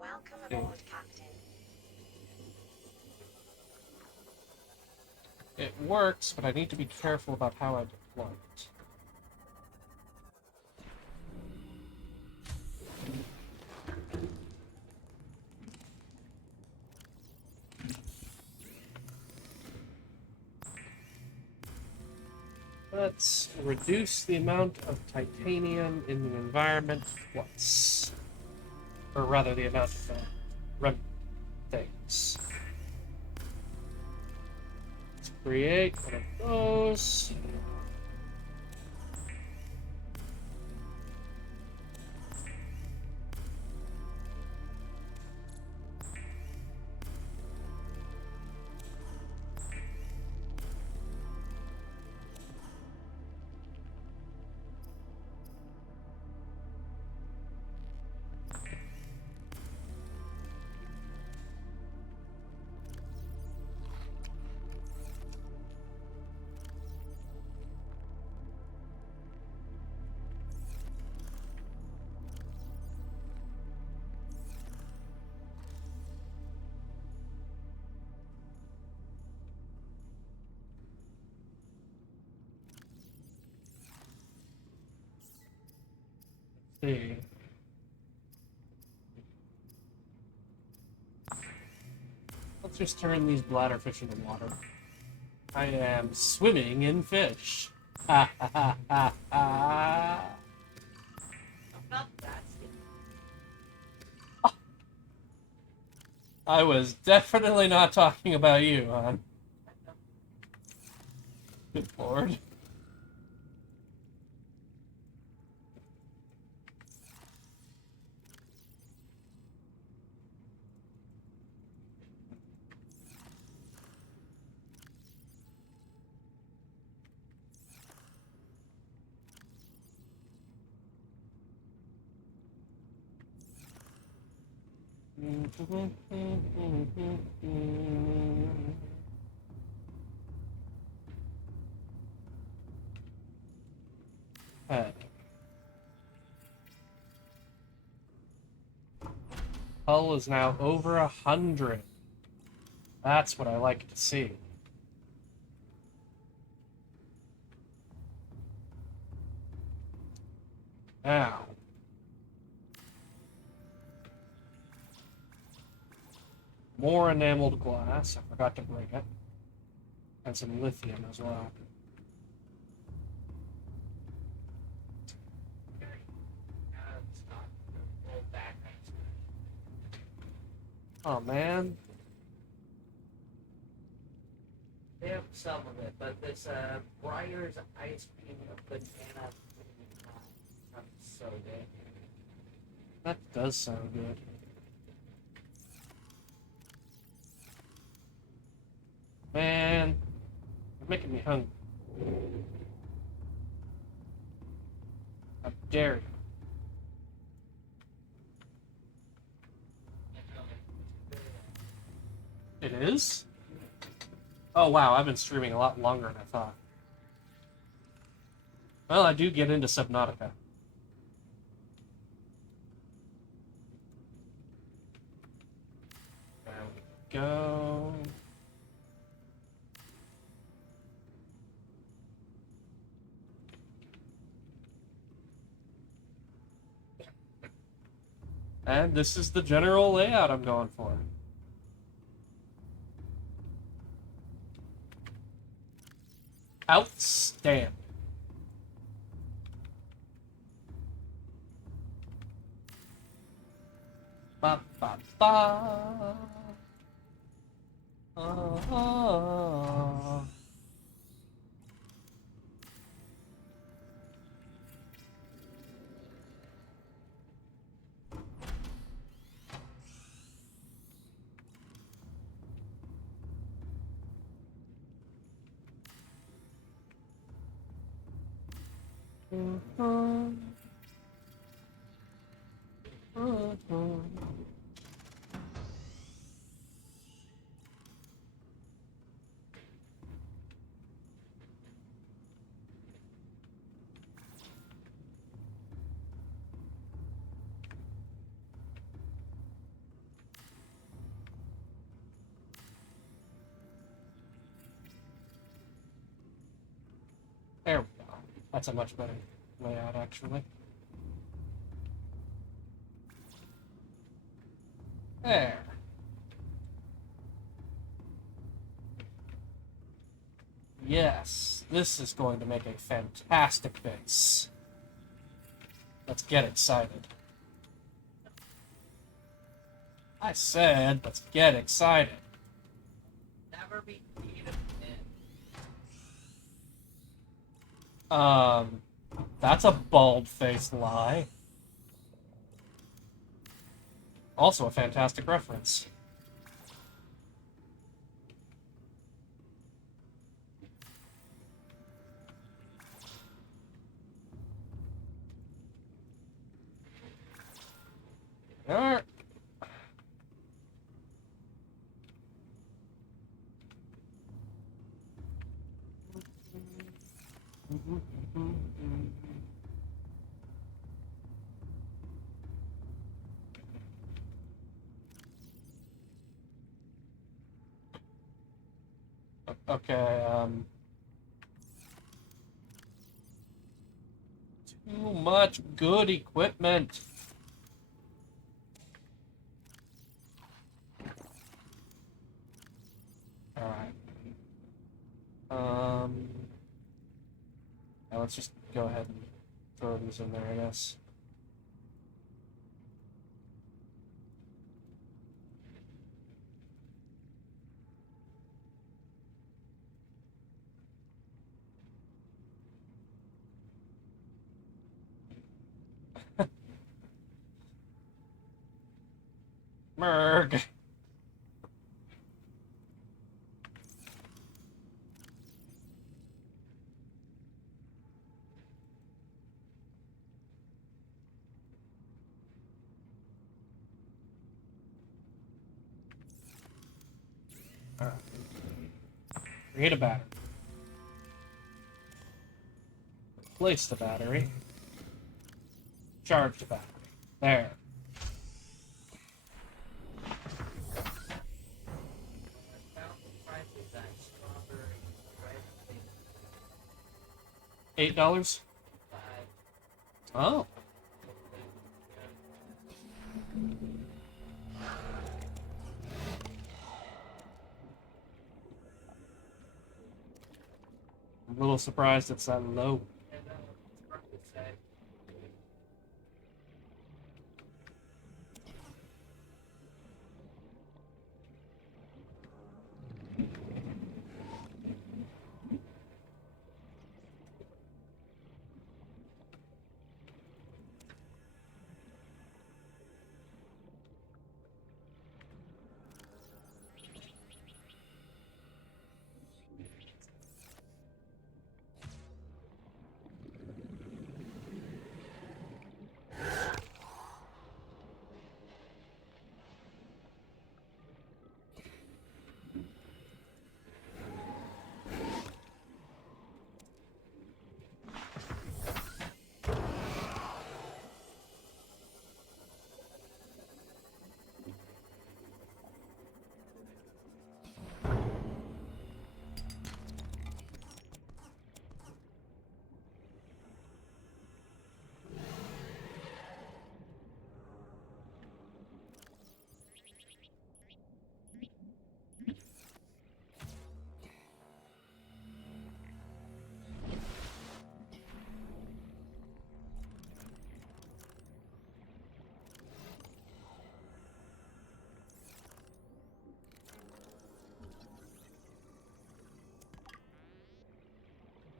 Welcome aboard, Captain. It works, but I need to be careful about how I deploy it. Let's reduce the amount of titanium in the environment twice. Or rather, the amount of rem things. Let's create one of those. See. Let's just turn these bladderfish into water. I am swimming in fish. Ha ha ha ha ha. Not that skinny. I was definitely not talking about you, hon. Good lord. Hey. Hull is now over 100. That's what I like to see. Now. More enameled glass. I forgot to bring it. And some lithium as well. Oh, man. They have some of it, but this Briar's ice cream of banana sounds so good. That does sound good. Man, you're making me hungry. How dare you? It is? Oh wow, I've been streaming a lot longer than I thought. Well, I do get into Subnautica. There we go. And this is the general layout I'm going for. Outstanding. Ba ba ba. Ah. There we go. That's a much better layout, actually. There. Yes, this is going to make a fantastic base. Let's get excited. I said, let's get excited. Never be beaten That's a bald-faced lie. Also a fantastic reference. Alright. Okay, too much good equipment. Alright. Now let's just go ahead and throw these in there, I guess. Merg. Alright. Create a battery. Place the battery. Charge the battery. There. $8? Oh. I'm a little surprised it's that low.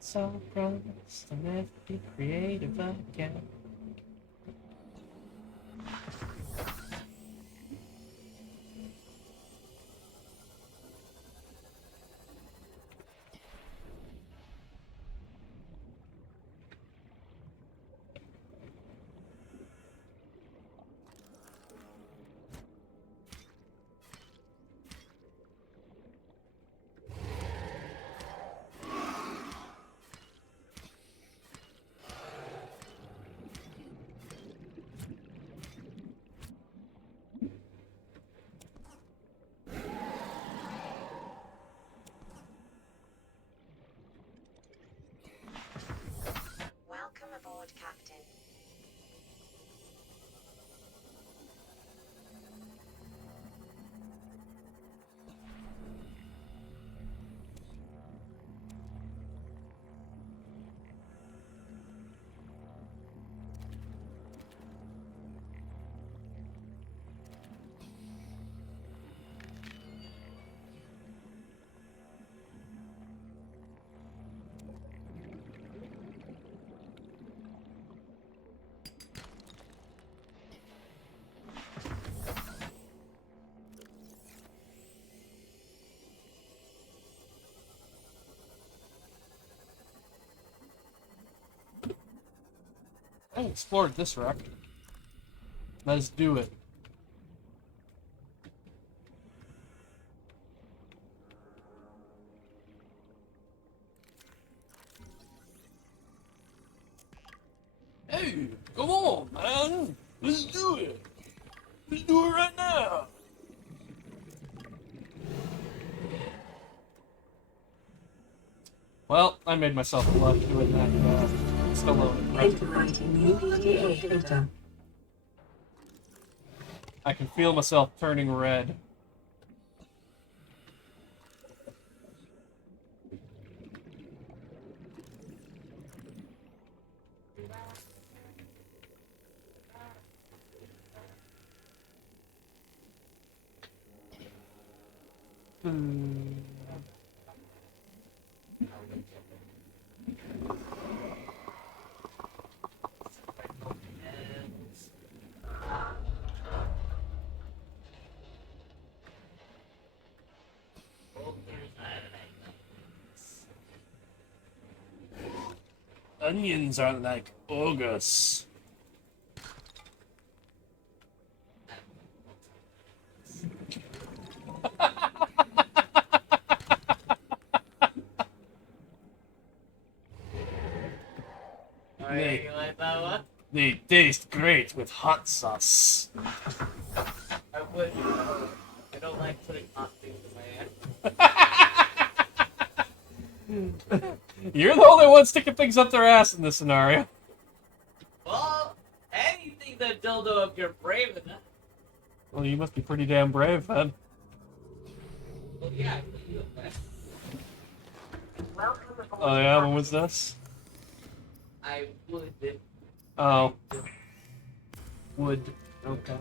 So close to never be creative again. Welcome aboard, Captain. I explored this wreck. Let's do it. Hey, come on, man. Let's do it. Let's do it right now. Well, I made myself blush doing that Stallone impression. Integrating new PDA filter. I can feel myself turning red. Onions aren't like ogres. Alright, you like that one? They taste great with hot sauce. I would. I don't like putting hot things in my ass. You're the only one sticking things up their ass in this scenario. Well, anything that dildo if you're brave enough. Well, you must be pretty damn brave then. Well, yeah, I put you up there. Welcome aboard. Oh yeah, what was this? I would. Oh. Wood. Okay.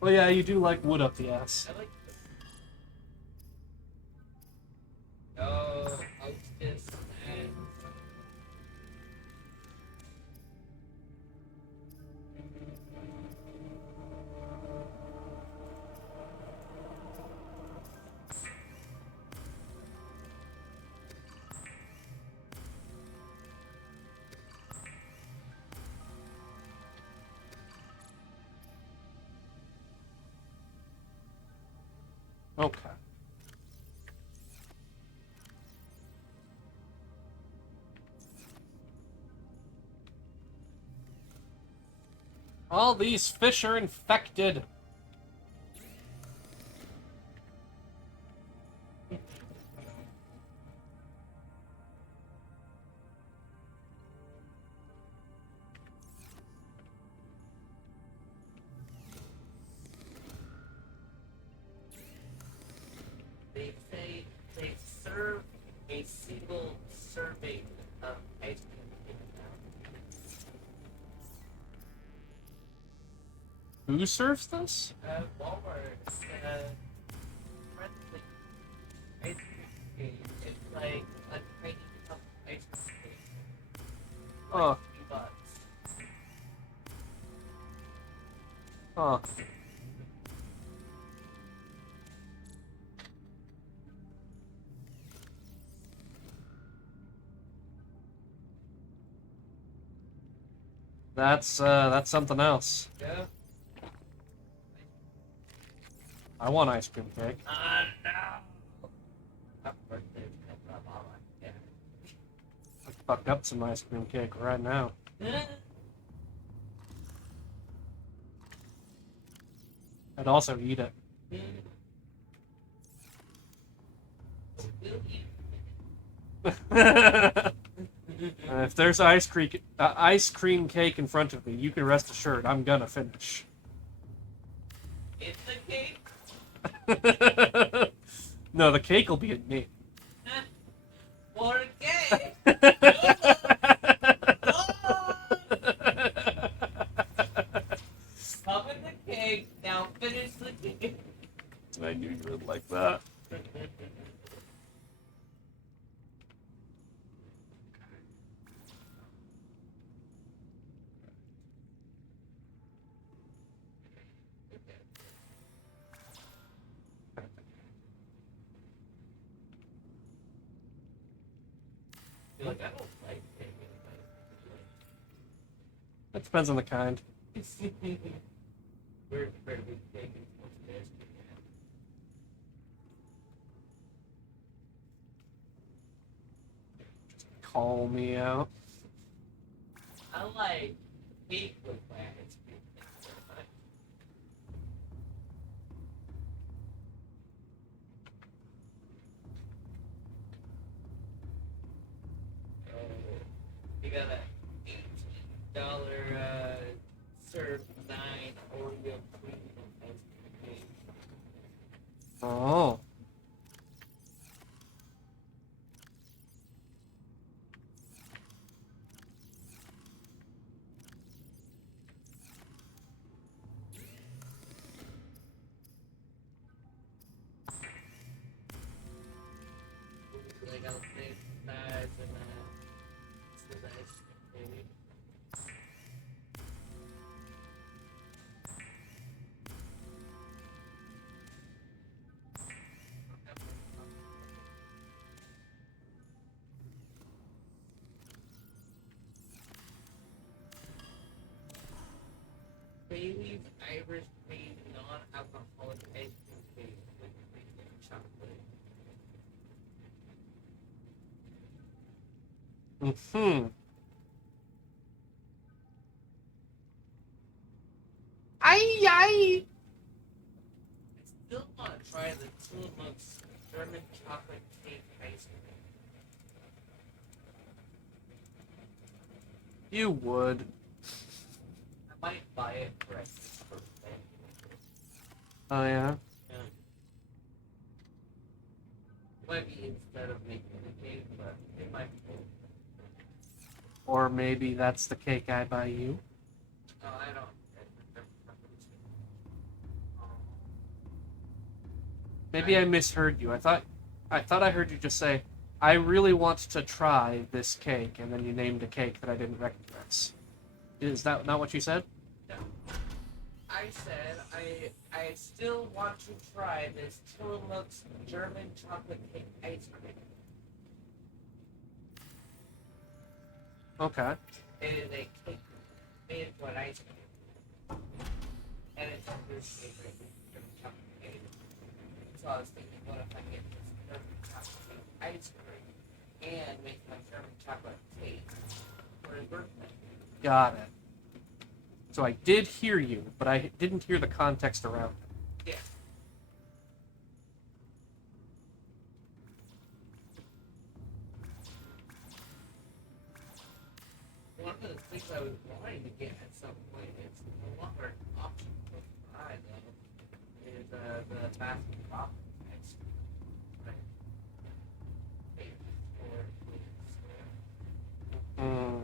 Well, yeah, you do like wood up the ass. I like. Oh, hostess and. Okay. All these fish are infected. They say they serve a single serving of ice cream. Who serves this? Walmart, friendly ice cream game. It's like a tiny cup of ice cream. Huh. $2. Huh. That's something else. Yeah. I want ice cream cake. No. Happy birthday, Mama. Yeah. I fuck up some ice cream cake right now. I'd also eat it. If there's ice cream cake in front of me, you can rest assured I'm gonna finish. It's a cake. No, the cake will be in me. For a cake. Come in the cake. Now finish the cake. I knew you would like that. Like, I don't like cake. It depends on the kind. We're very big cake. Call me out. I like cake with my ice cream. You got a $18 serve 9 Oreo cream ice cream cake. Oh. Bailey's Irish cream non-alcoholic ice cream cake with cream and chocolate. Mm-hmm. Aye. I still want to try the Tillamook's German chocolate cake ice cream. You would. I might buy it for X's birthday. Oh, yeah? Yeah. It might be instead of making the cake, but it might be cool. Or maybe that's the cake I buy you. No, I don't. Maybe I misheard you. I thought I heard you just say, I really want to try this cake, and then you named a cake that I didn't recognize. Is that not what you said? No. I said I still want to try this Tillamook's German chocolate cake ice cream. Okay. It is a cake made into an ice cream. And it's this favorite German chocolate cake. So I was thinking, what if I get this German chocolate cake ice cream and make my German chocolate cake for his birthday? Got it. So I did hear you, but I didn't hear the context around it. Yeah. One of the things I was wanting to get at some point, it's no longer an option to buy though, is the basket pop ice cream. Right? Mm.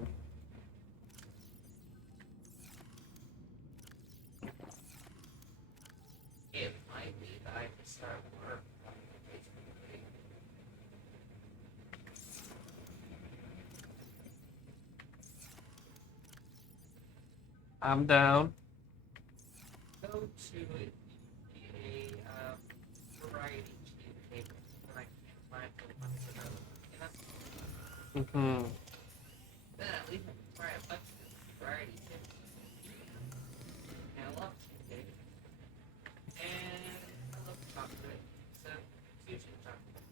It might be that I can start work on the ice cream. I'm down. Go to a variety cheesecake that I can't find for months ago. You know? Mm-hmm. Then at least I can try a bunch of variety chips. And I love cheesecake. And I love chocolate. So, sushi and chocolate.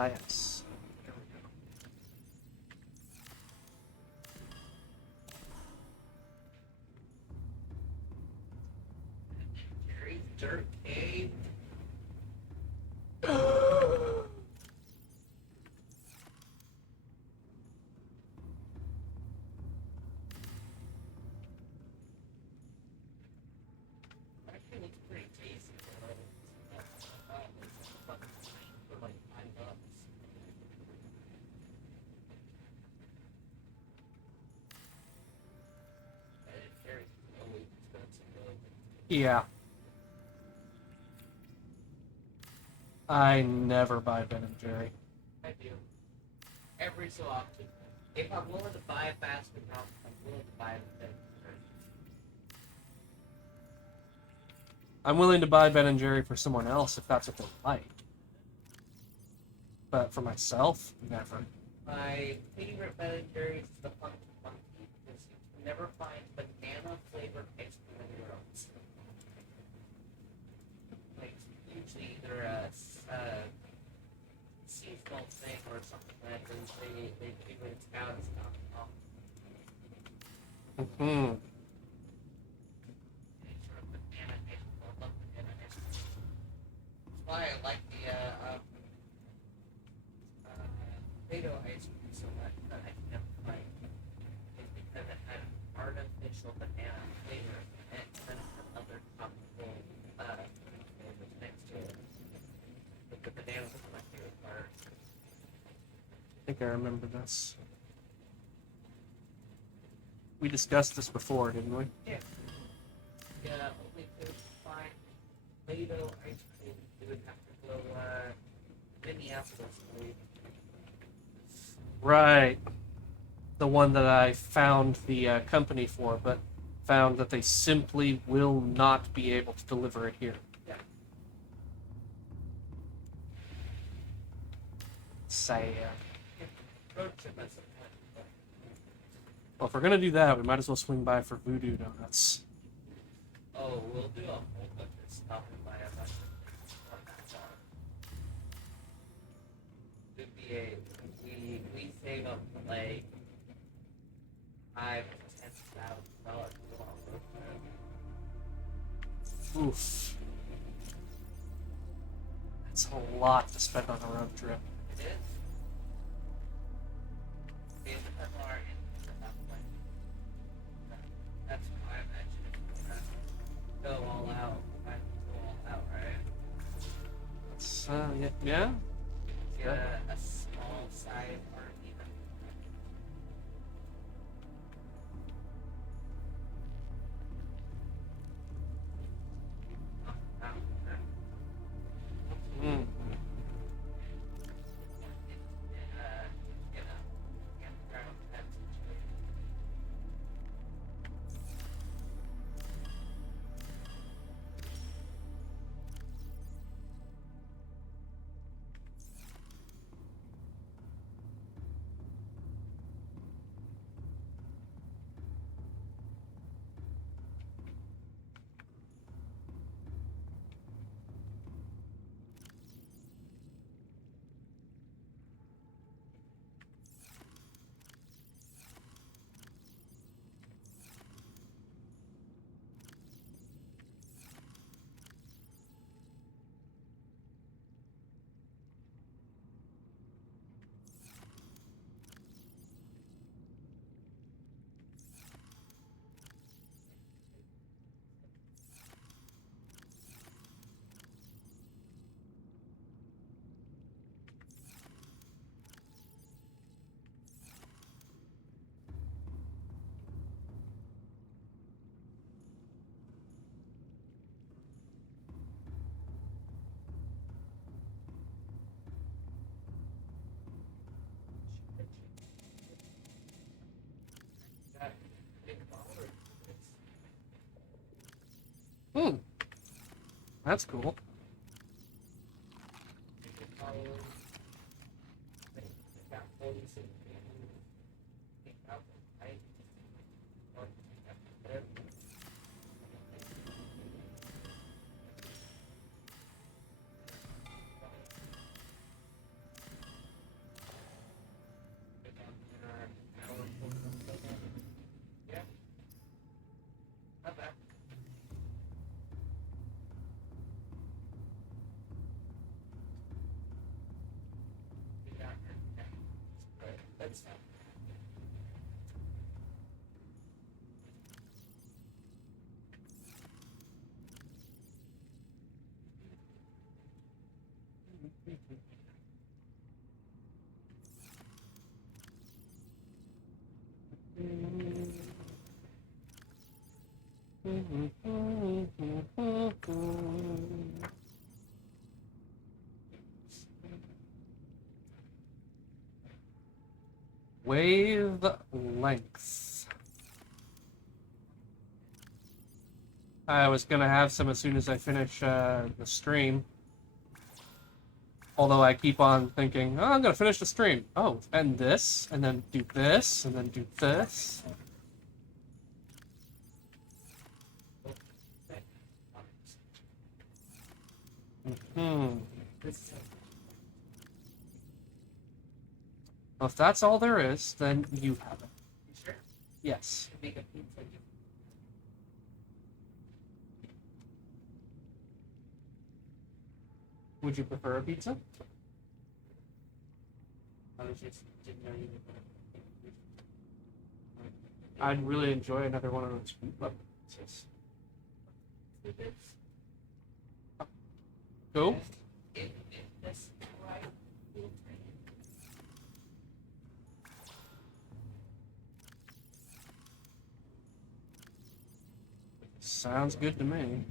Ah, yes. There we go. Jerry's Dirt Cave. Actually looks pretty tasty. For like $5. Jerry's really expensive though. Yeah. I never buy Ben and Jerry. I do. Every so often. If I'm willing to buy a basket, I'm willing to buy it. I'm willing to buy Ben and Jerry for someone else if that's what they like. But for myself, never. My favorite Ben and Jerry's is the Funky Monkey because you can never find banana flavored ice cream anywhere else. Like usually either a seasonal thing or something like that. They figure it's out as alcohol. Mm-hmm. Sort of banana ice cream. I love banana ice cream. That's why I like the tomato ice cream so much that I can never find it. It's because it had artificial banana flavor and then some other tropical flavors next to it. But the banana was my favorite part. I think I remember this. We discussed this before, didn't we? Yeah. Yeah, only to find tomato ice cream, you would have to go Minneapolis, I believe. Right. The one that I found the company for, but found that they simply will not be able to deliver it here. Yeah. Sad. Road trip at some point. Well, if we're gonna do that, we might as well swing by for Voodoo Donuts. Oh, we'll do a whole bunch of stuff and buy a bunch of things on that farm. It'd be we save up to like $5,000 to $10,000 to go on a road trip. Oof. That's a lot to spend on a road trip. It is. See, it depends on our income at that point. That's why I mentioned if we're gonna go all out, I have to go all out, right? That's, yeah. Get a small size RV. Mm. Hmm. That's cool. That's fine. Wave length. I was gonna have some as soon as I finish the stream. Although I keep on thinking, oh, I'm gonna finish the stream. Oh, and this, and then do this, and then do this. Hmm. Well, if that's all there is, then you have it. You sure? Yes. Make a pizza. Would you prefer a pizza? I was just didn't know you were I'd really enjoy another one of those food pizzas. Cool. That's right. Sounds good to me.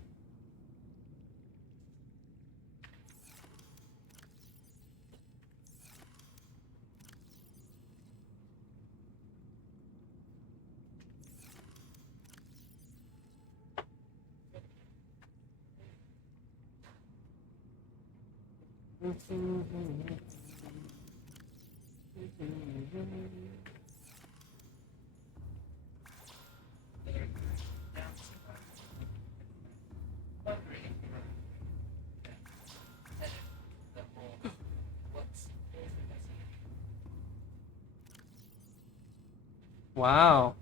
Wow.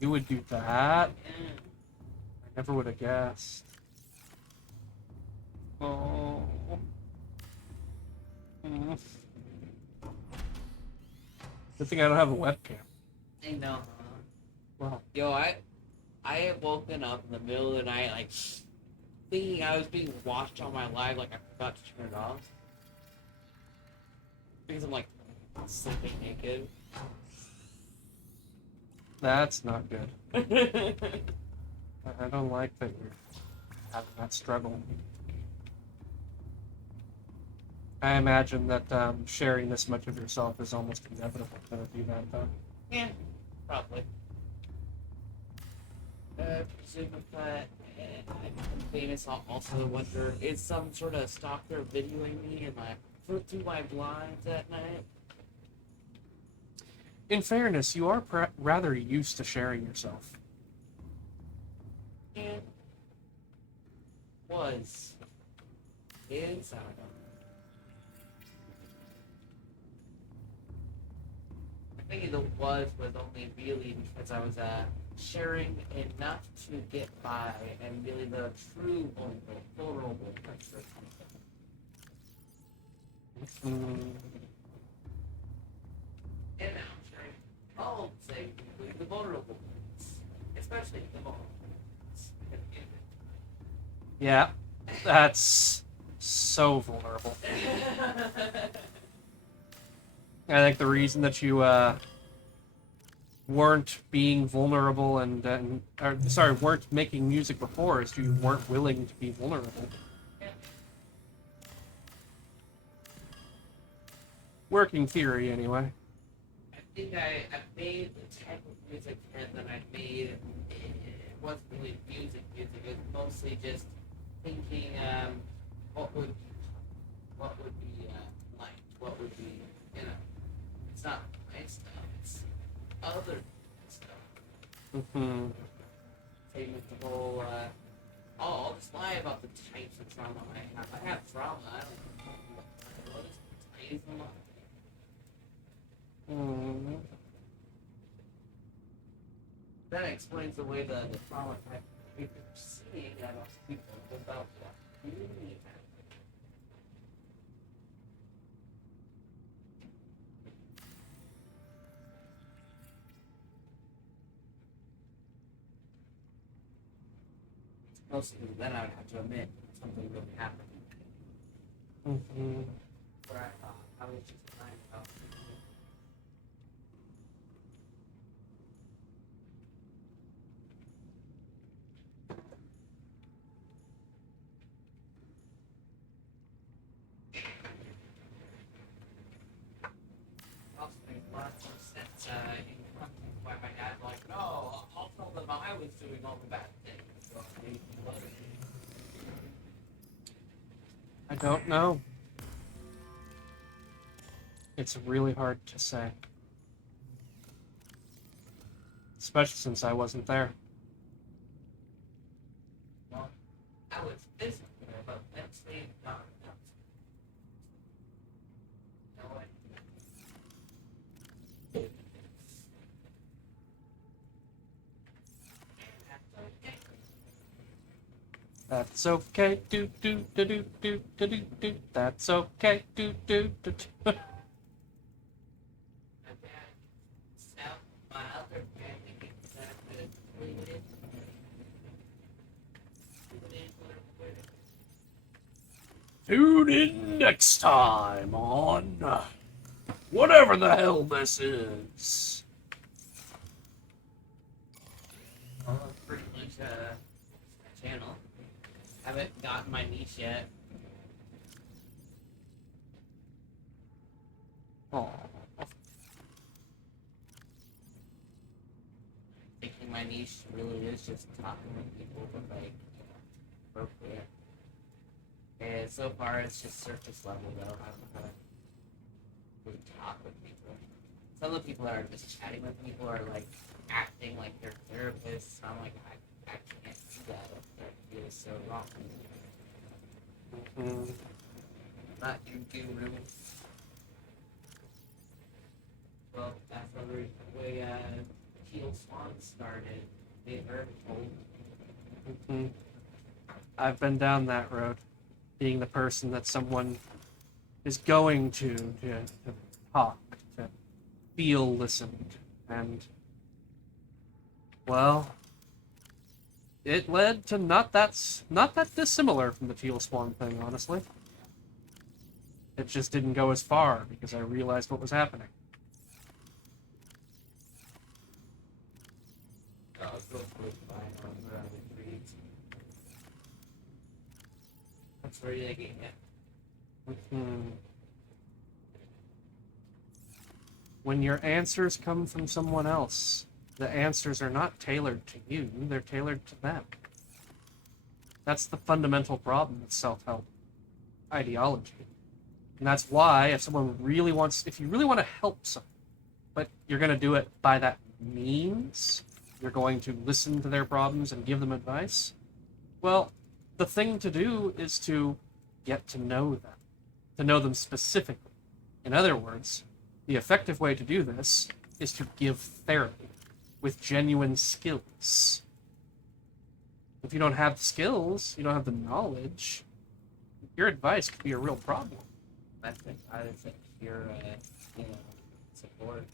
You would do that? I never would have guessed. Oh. Mm. Good thing I don't have a webcam. I know, huh? Wow. Yo, I had woken up in the middle of the night, like, thinking I was being watched on my live, like I forgot to turn it off. Because I'm, like, sleeping naked. That's not good. I don't like that you're having that struggle. I imagine that sharing this much of yourself is almost inevitable to do that, though. Yeah, probably. Presume if I become famous, I'll also wonder, is some sort of stalker videoing me? Am I flip through my blinds at night? In fairness, you are rather used to sharing yourself. Yeah. Was. Is, I don't know. I think the was only really because I was sharing enough to get by, and really the true vulnerable pressure. And now I'm sharing all say the vulnerable ones, especially the vulnerable ones. Yeah, that's so vulnerable. I think the reason that you weren't being vulnerable weren't making music before is you weren't willing to be vulnerable. Working theory, anyway. I think I made the type of music that I made. It wasn't really music. It was mostly just thinking what would be like, what would be, it's not my stuff, it's other stuff. Mm-hmm. Same with the whole, I'll just lie about the types of trauma I have. I have trauma, I don't know what is the trauma. Mm. That explains the way the trauma type people are seeing that most people about what really happened. Mostly then I would have to admit something really happened. Mm-hmm. Where I thought I was just lying about it. Also makes a lot more sense why my dad's like, no, I'll tell them I was doing all the bad things. So I don't know. It's really hard to say. Especially since I wasn't there. well, I was physically there, but mentally not. No way. That's okay. Do do do do do do do do. That's okay. Do do do do. Tune in next time on whatever the hell this is. Well, that's pretty much my channel. Haven't gotten my niche yet. Oh. Thinking my niche really is just talking with people, but like, appropriate. And so far, it's just surface level though. I don't know how to talk with people. Some of the people that are just chatting with people are like acting like they're therapists. I'm like, I can't do that. That feels so wrong. Mm-hmm. Not your guru. Well, that's the way Teal Swan started. They were told. Mm-hmm. I've been down that road, being the person that someone is going to talk, to feel listened, and, well, it led to not that dissimilar from the Teal Swan thing, honestly. It just didn't go as far because I realized what was happening. That's where you're getting it. Mm-hmm. When your answers come from someone else, the answers are not tailored to you, they're tailored to them. That's the fundamental problem with self-help ideology. And that's why if you really want to help someone, but you're going to do it by that means, you're going to listen to their problems and give them advice, well, the thing to do is to get to know them specifically. In other words, the effective way to do this is to give therapy with genuine skills. If you don't have the skills, you don't have the knowledge, your advice could be a real problem. I would think your support.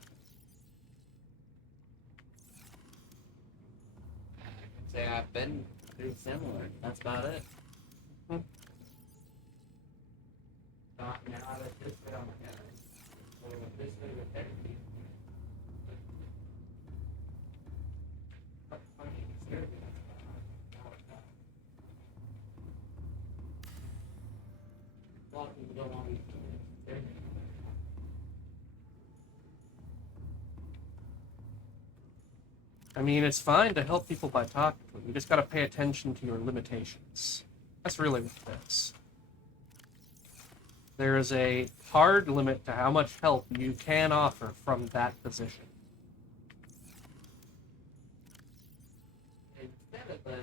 I can say I've been through similar. That's about it. Hmm. Not now that this bit on my head. So this bit of therapy. A lot of people don't want me to do therapy. I mean, it's fine to help people by talking to them. You just got to pay attention to your limitations. That's really what it is. There is a hard limit to how much help you can offer from that position. Instead of the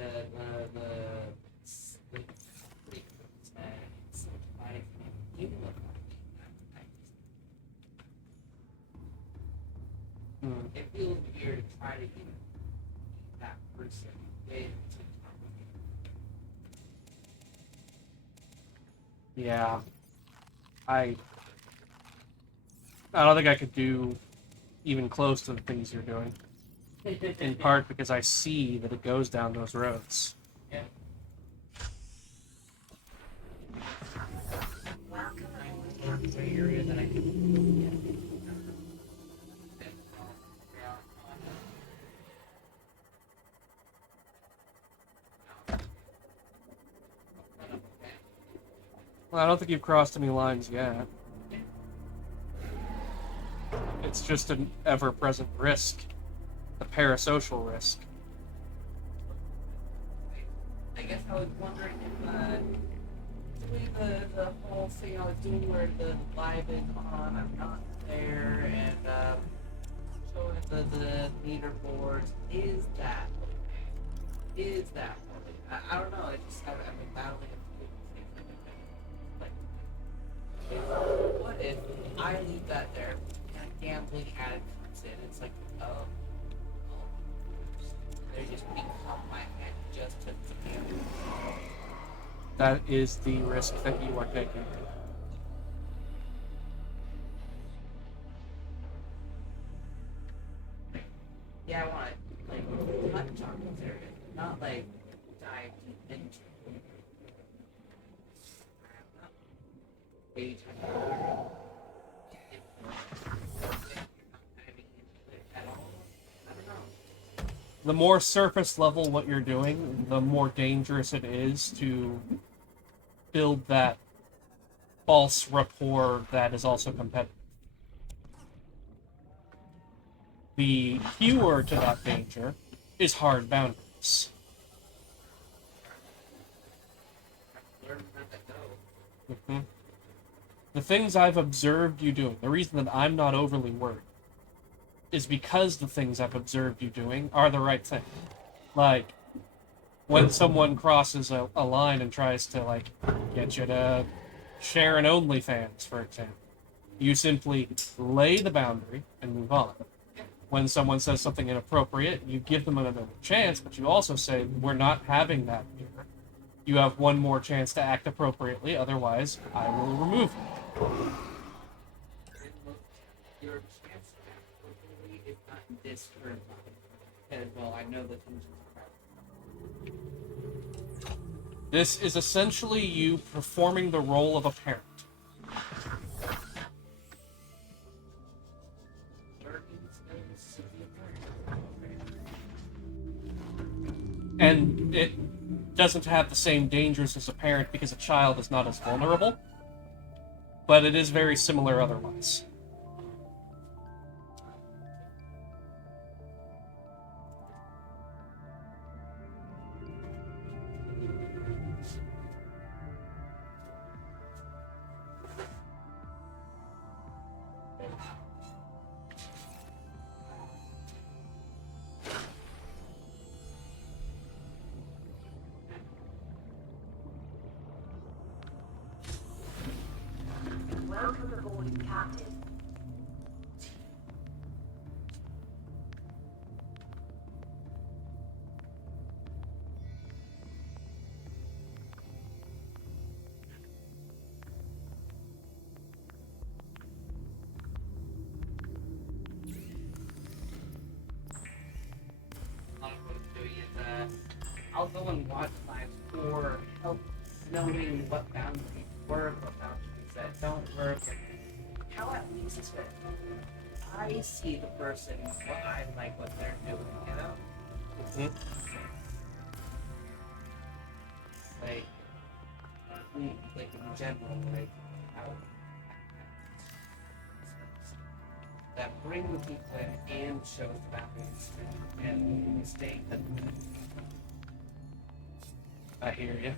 it feels weird to try to keep that person with. Yeah. I don't think I could do even close to the things you're doing. In part because I see that it goes down those roads. Yeah. Area that I can. Well, I don't think you've crossed any lines yet. It's just an ever-present risk. The parasocial risk. I guess I was wondering if doing the whole thing I was doing where the live is on, I'm not there, and showing the leaderboards, is that I don't know, I just haven't been battling a few things like, what if I leave that there and a gambling addict comes in? It's like, oh, they just become my head just to gamble. That is the risk that you are taking. Yeah, I want to like touch on those areas, not like dive deep into it. Way too far. The more surface level what you're doing, the more dangerous it is to build that false rapport that is also competitive. The cure to that danger is hard boundaries. Mm-hmm. the things I've observed you doing, the reason that I'm not overly worried, is because the things I've observed you doing are the right thing. Like, when someone crosses a line and tries to, like, get you to share an OnlyFans, for example, you simply lay the boundary and move on. When someone says something inappropriate, you give them another chance, but you also say, we're not having that here. You have one more chance to act appropriately, otherwise I will remove you. Your chance to act appropriately is not this current time. And, well, I know that things are This is essentially you performing the role of a parent. And it doesn't have the same dangers as a parent because a child is not as vulnerable, but it is very similar otherwise. Welcome aboard, Captain. I'm going to do is, I'll go and watch lives for help knowing what boundaries work, what boundaries that don't work, and how at least I see the person, what I like, what they're doing, you know? Mm-hmm. Like in general, like how that bring the people in and shows the boundaries and the mistake that I hear you.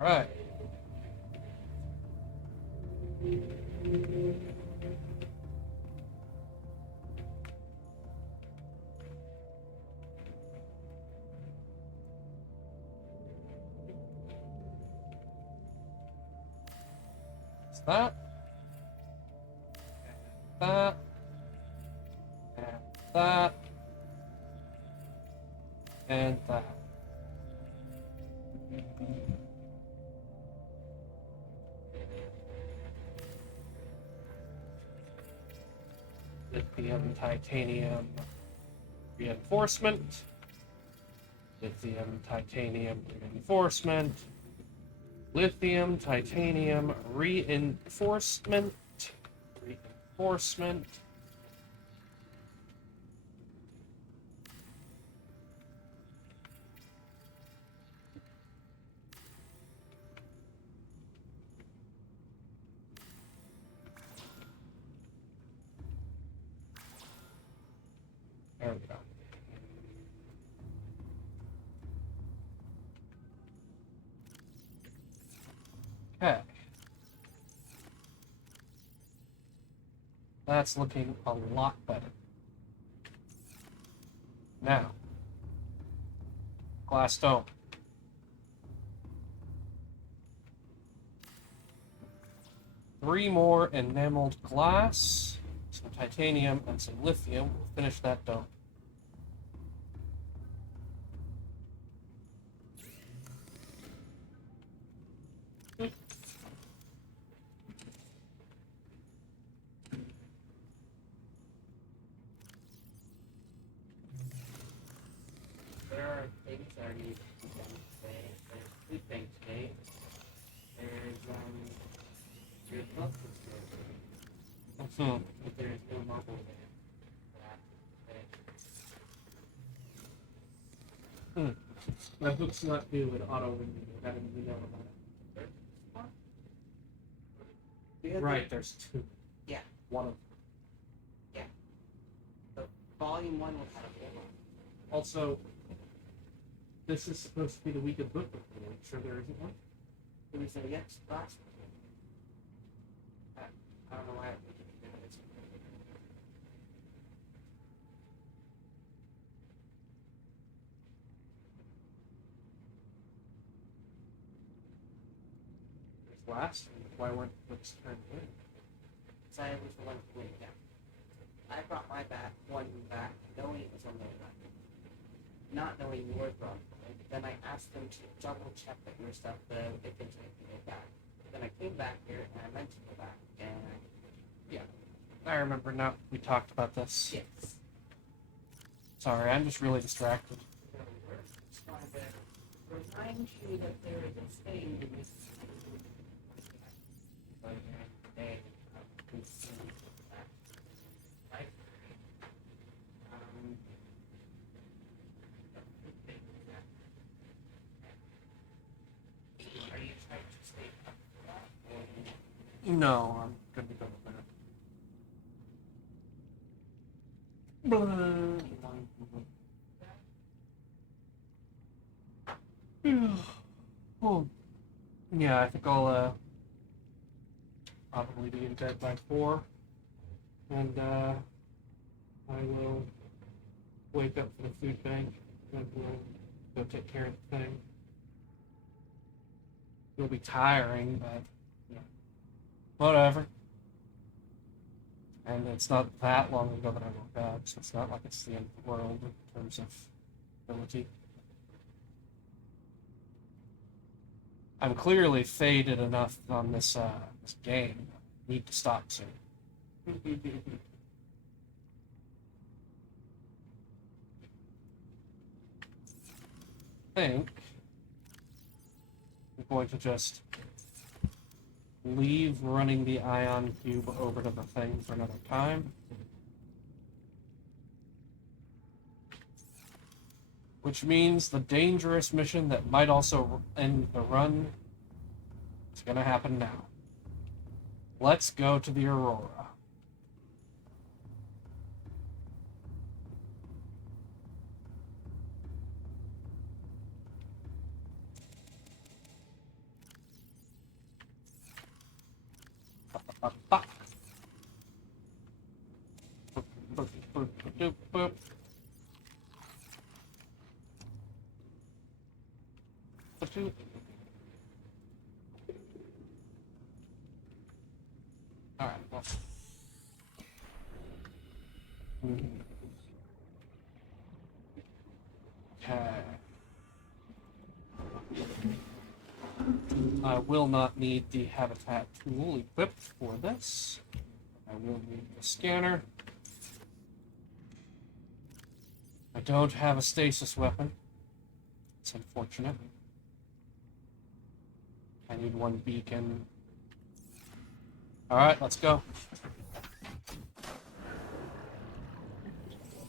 Right. It's that. That. And that. And that. Lithium, titanium, reinforcement. Lithium, titanium, reinforcement. Lithium, titanium, reinforcement. Reinforcement. There we go. Okay. That's looking a lot better. Now, glass dome. Three more enameled glass, some titanium, and some lithium will finish that dome. there are things that are needed to be done today. There's two things today. There's your health conspiracy. Hmm. But there is no mobile there. My book's not due with auto renew. I didn't even know about it. Right, there's two. Yeah. One of them. Yeah. So volume 1 will have a one. Also, this is supposed to be the week of book review. I'm sure there isn't one. There was a yes last one. I don't know why. There's last week. Why weren't books turned in? Because I was the one who went down. I brought my one back, knowing it was on the run. Not knowing yours wrong. Then I asked them to double check that your stuff, if it's anything like that. Then I came back here and I meant to go back and yeah. I remember now. We talked about this. Yes. Sorry, I'm just really distracted. So we're just trying to remind you that there is a thing in this are you trying to stay up for that? No, I'm gonna be done with that. Oh, yeah, I think I'll probably be in bed by 4, and I will wake up for the food bank, and we'll go take care of the thing. It'll be tiring, but whatever. And it's not that long ago that I woke up, so it's not like it's the end of the world in terms of ability. I'm clearly faded enough on this this game. Need to stop soon. I think I'm going to just leave running the ion cube over to the thing for another time. Which means the dangerous mission that might also end the run is going to happen now. Let's go to the Aurora. Alright, well. Okay. I will not need the habitat tool equipped for this. I will need the scanner. I don't have a stasis weapon. It's unfortunate. I need one beacon. Alright, let's go.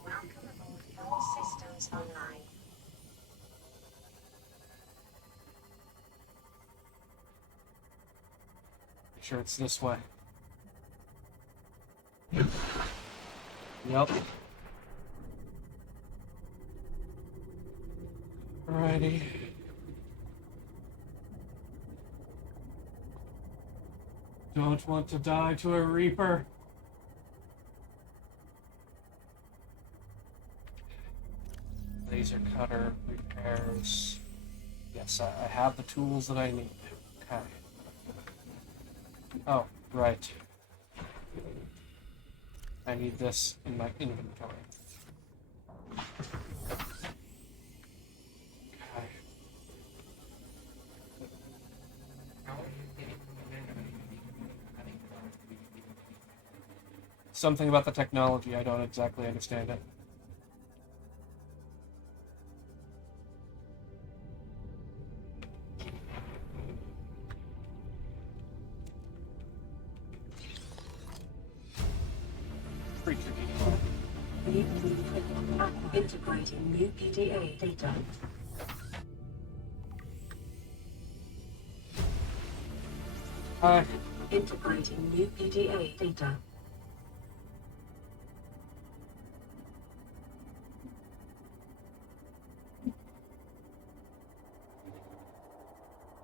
Welcome aboard. All systems online. Make sure it's this way. Yep. Alrighty. Don't want to die to a Reaper. Laser cutter, repairs. Yes, I have the tools that I need. Okay. Oh, right. I need this in my inventory. Okay. Something about the technology, I don't exactly understand it. creature decoy. New blueprint. Integrating new PDA data. Hi. Integrating new PDA data.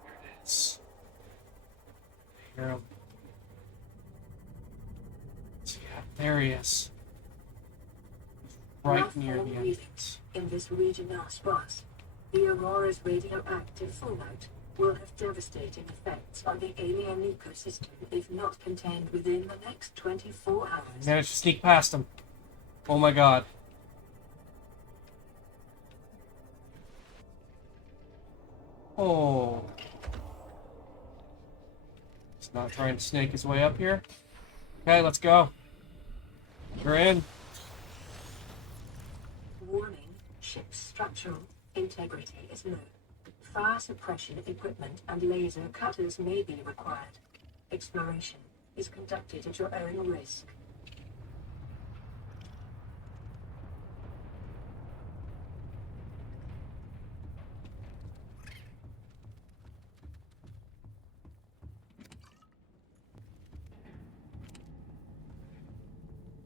There it is. Here. Yeah, there he is. Right near the entrance. In this region are sparse. The Aurora's radioactive fallout will have devastating effects on the alien ecosystem if not contained within the next 24 hours. Managed to sneak past him. Oh my god. Oh. He's not trying to snake his way up here. Okay, let's go. You're in. Warning, ship's structural integrity is low. Fire suppression equipment and laser cutters may be required. Exploration is conducted at your own risk.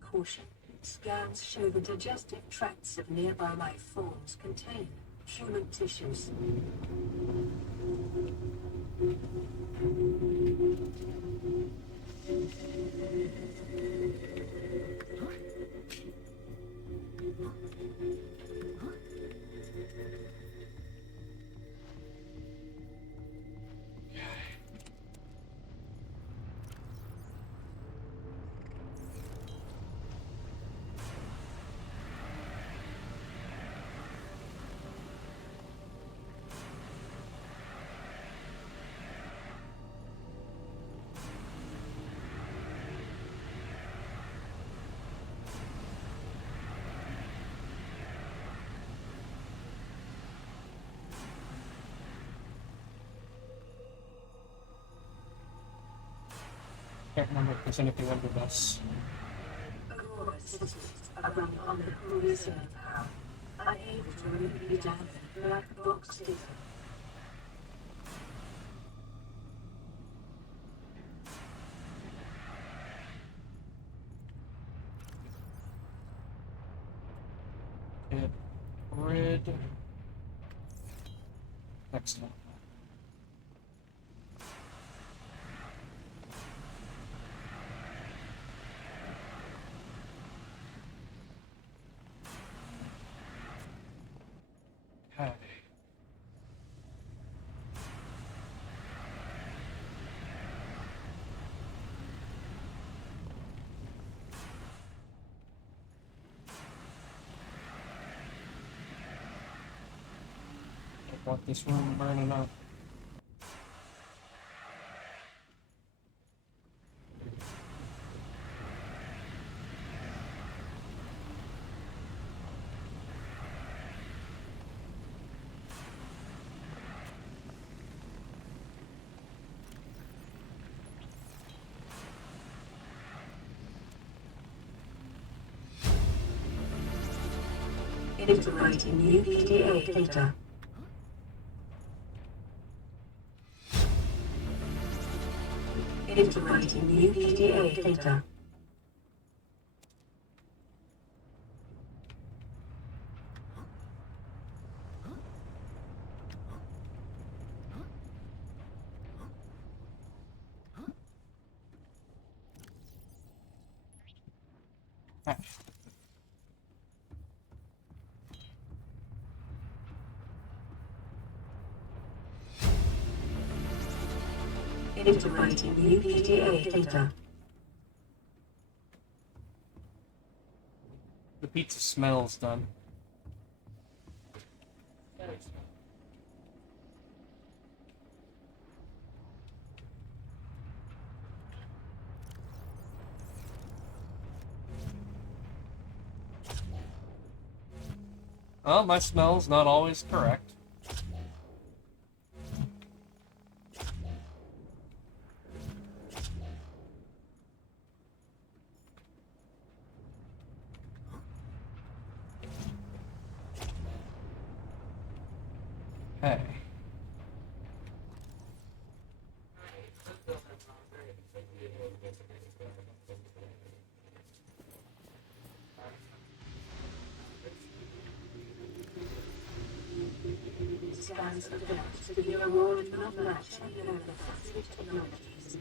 Caution. Scans show the digestive tracts of nearby life forms contain human tissues. Can't remember if there's anything under this. Aurora systems are run on the reserve power, unable to remove down black box data. Hit grid. Next one. Okay. Don't want this room burning up. Integrating new PDA data. Integrating new PDA data. Okay. Integrating new PDA data. The pizza smells done. Well, my smell's not always correct. Hey. Scans have developed to be Aurora do not match any of the factory technologies.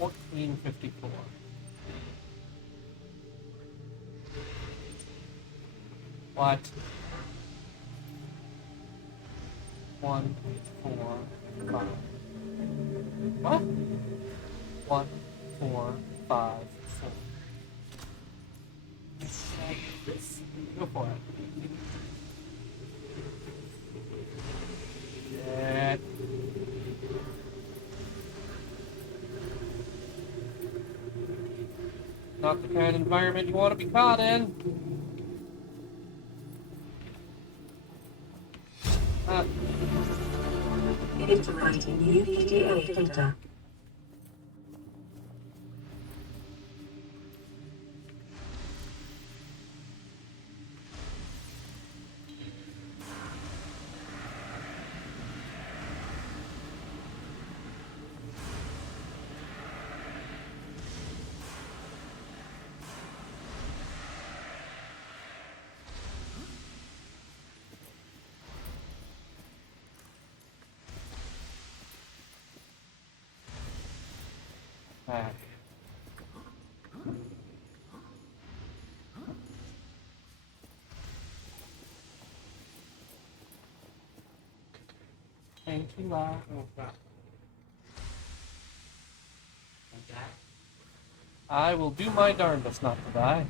$14.54. What? 1, 4, 5. What? 1, 4, 5, 4. Go for it. Shit. Not the kind of environment you want to be caught in. Integrating new PDA data. Back. Thank you, La. I will do my darndest not to die.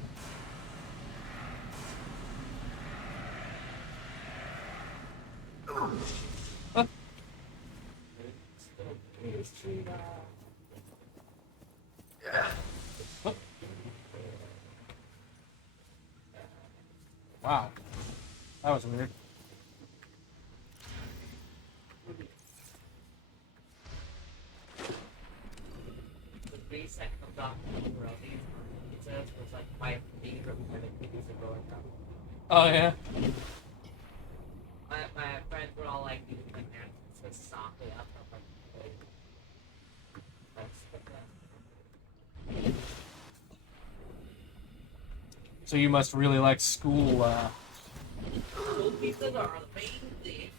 Huh. Huh. Wow. That was weird. The base that comes off the road, it says was like my favorite part of movies are growing up. Oh, yeah? My friends were all like, like that, so softly up. I'm like, wait. So you must really like school, School pizzas are amazing.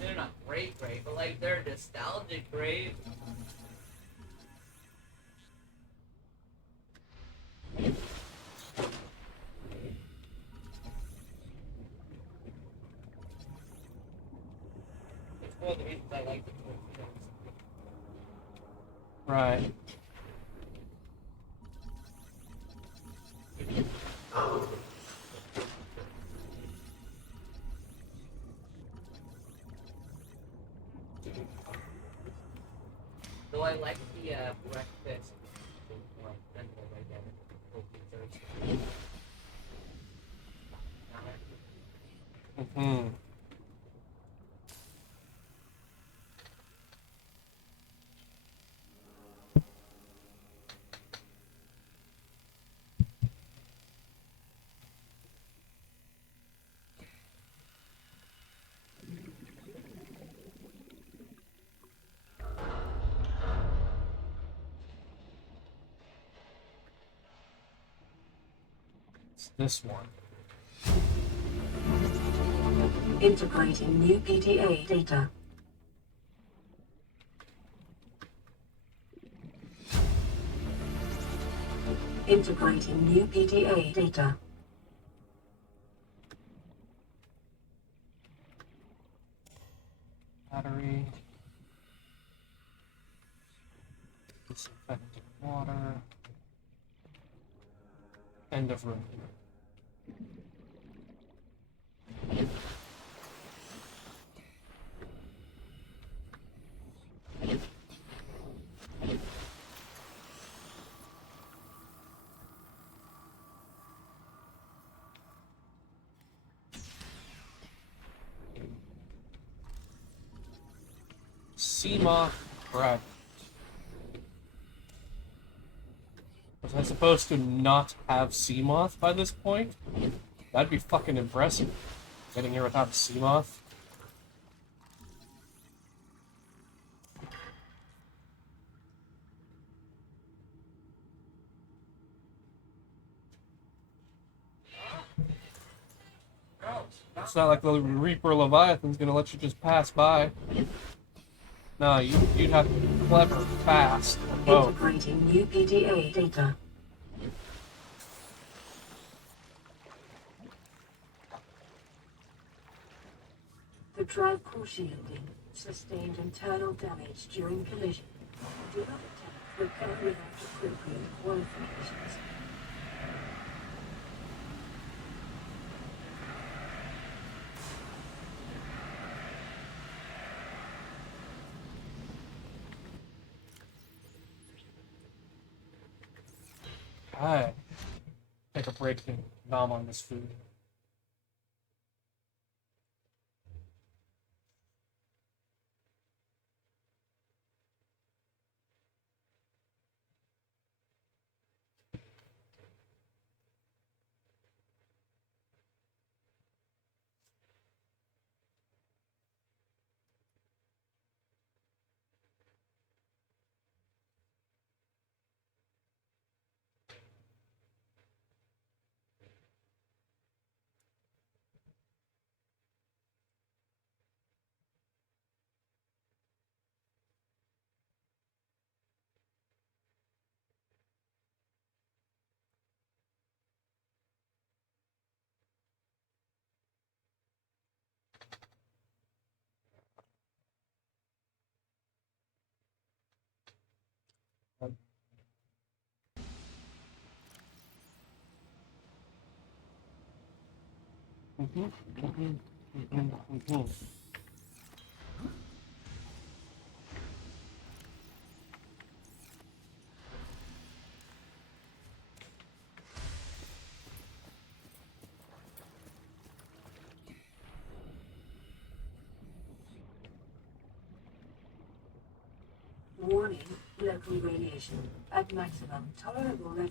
They're not great, but like they're nostalgic great. It's one of the reasons I like the Torpedoes. right. Though I like the breakfast. And the like that. Mm-hmm. It's this one. Integrating new PDA data. Integrating new PDA data. Battery. Disinfectant water. End of room. sea moth fragment. Was I supposed to not have sea moth by this point? That'd be fucking impressive. Getting here without sea moth. It's not like the Reaper Leviathan's gonna let you just pass by. No, you'd have to be clever, fast, or both. Integrating new PDA data. The drive core shielding sustained internal damage during collision. Do not attempt repair without appropriate qualifications. Alright. Take a break and nom on this food. Warning, local radiation at maximum tolerable level.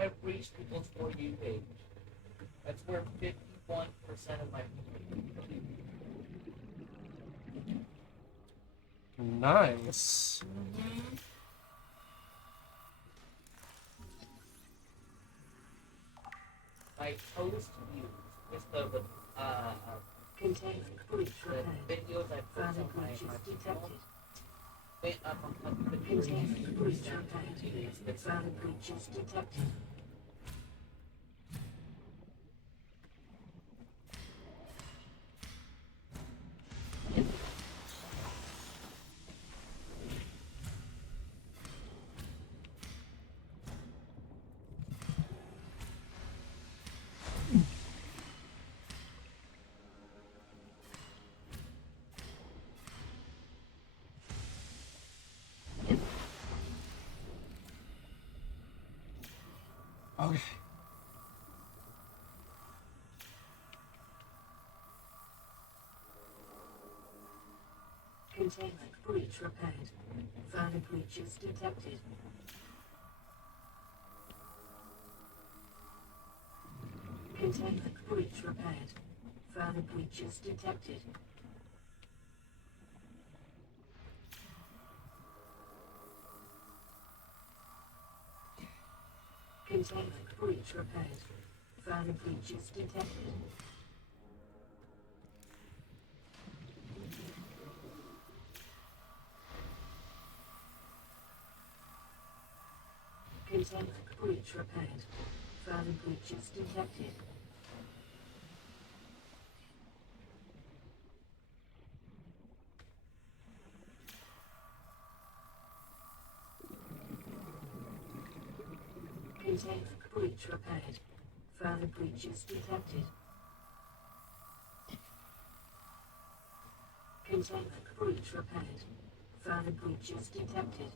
I've reached people's For You page. That's where 51% of my Nice. my post views is the Containment breach repaired. videos I post Further on my breaches channel. detected. Wait, on the Containment breach repaired. videos. Further breaches detected. Okay. Containment breach repaired. Further breaches detected. Containment breach repaired. Further breaches detected. Containment breach repaired. Further breaches detected. Containment breach repaired. Further breaches detected. Further breaches detected. Containment breach repaired. Further breaches detected.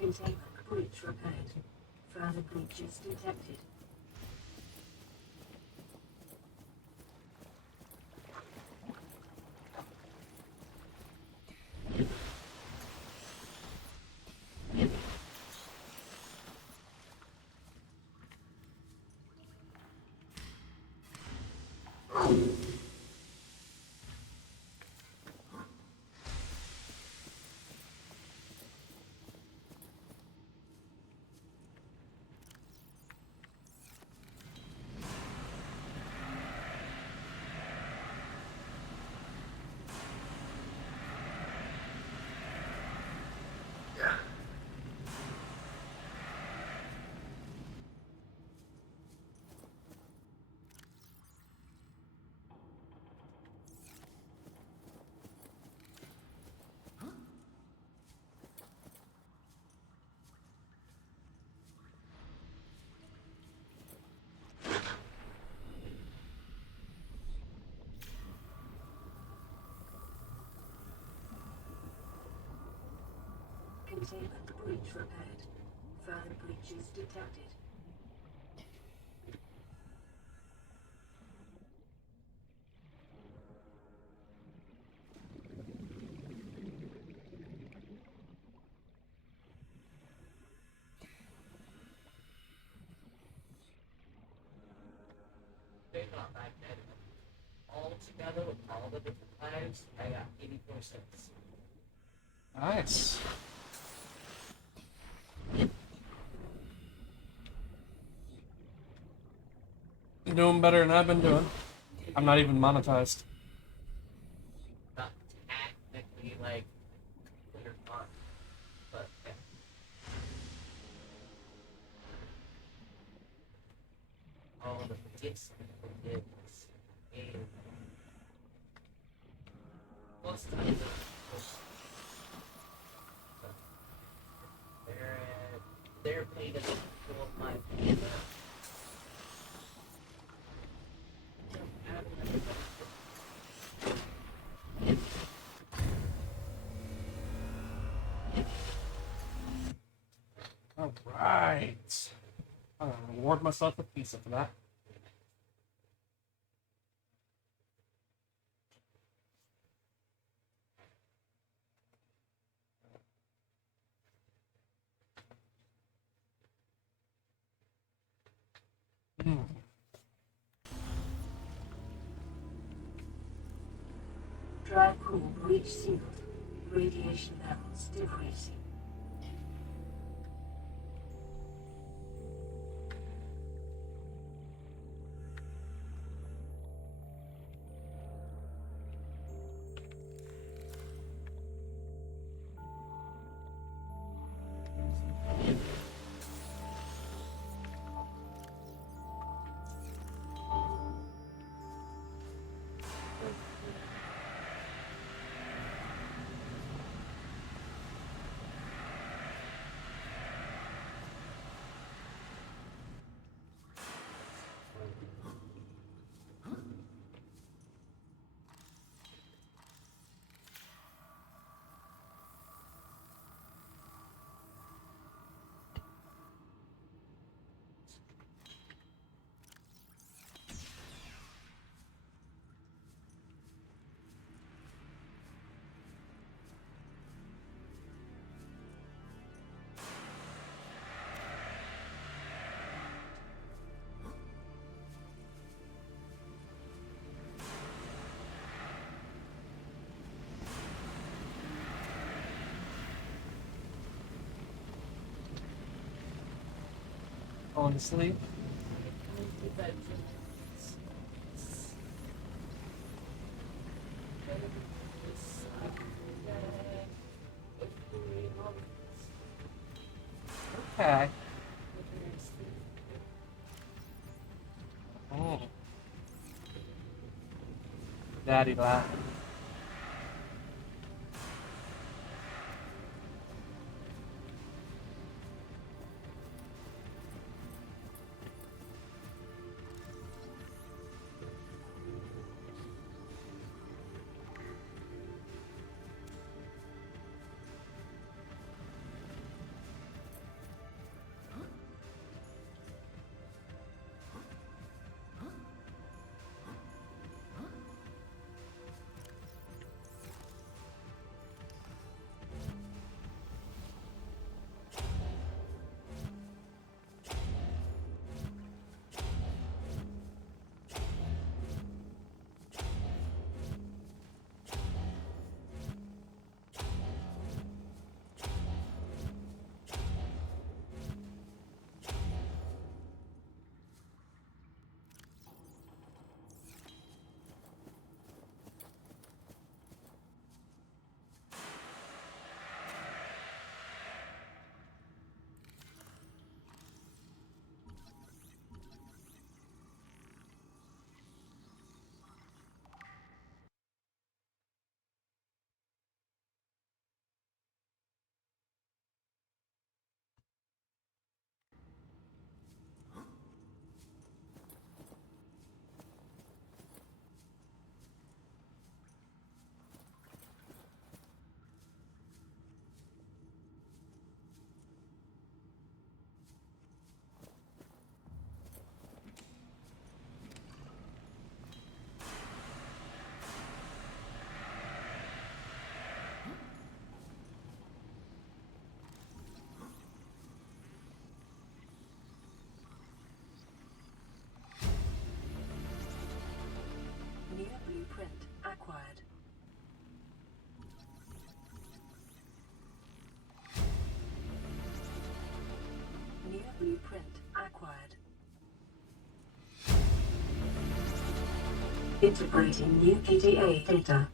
Containment breach repaired. Further breaches detected. Containment breach repaired. Further breaches detected. They're not back then. All together with all the different lives, I got 84 cents. Nice. You're doing better than I've been doing. I'm not even monetized. Not technically like clear fun, but yeah. All the gifts and forgiveness. And most of them, they're paid as full of my payment. All right. I'm gonna reward myself with pizza for that. Dry pool breach sealed. Radiation levels decreasing. Falling asleep. Okay. Oh. Daddy laughing. New blueprint acquired. New blueprint acquired. Integrating new PDA data.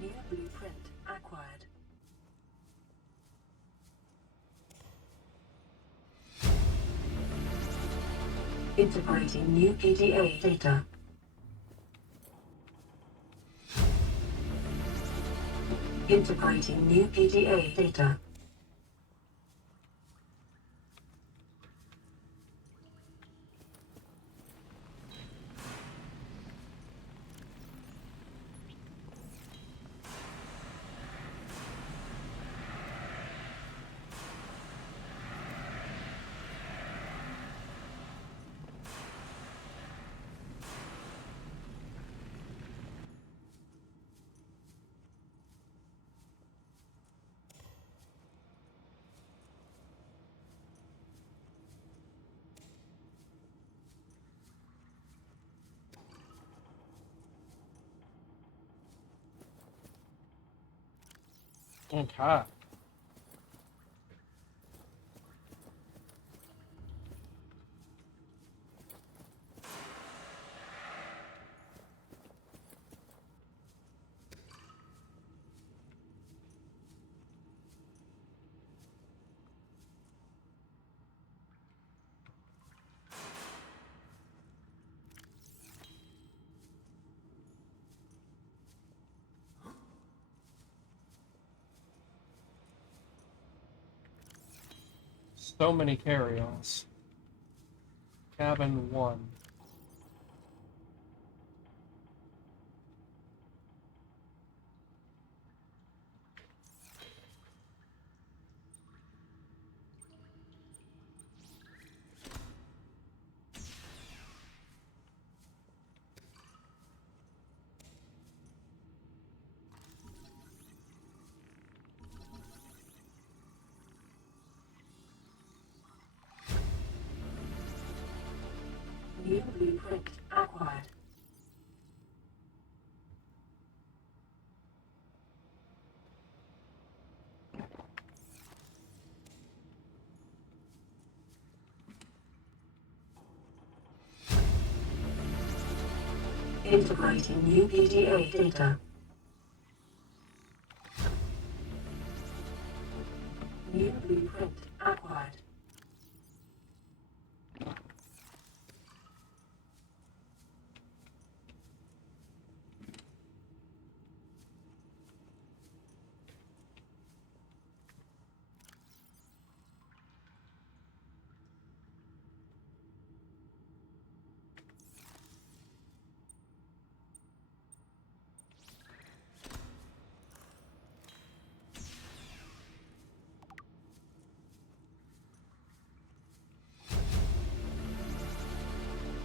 New blueprint acquired. Integrating new PDA data. Integrating new PDA data. Okay. So many carry-ons. Cabin 1. New blueprint acquired. Integrating new PDA data. New blueprint acquired.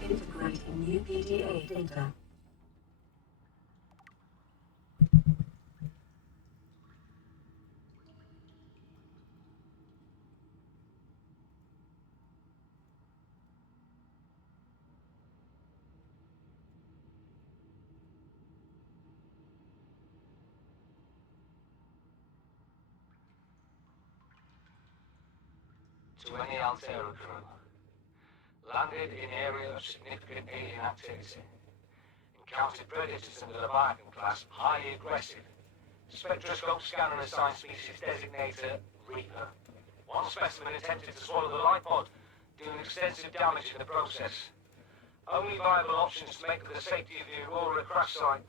Integrating new PDA data. To any Altera crew. Landed in area of significant alien activity. Encountered predators in the Leviathan class, highly aggressive. Spectroscope scanner assigned species designator Reaper. One specimen attempted to swallow the light pod, doing extensive damage in the process. Only viable options to make for the safety of the Aurora crash site.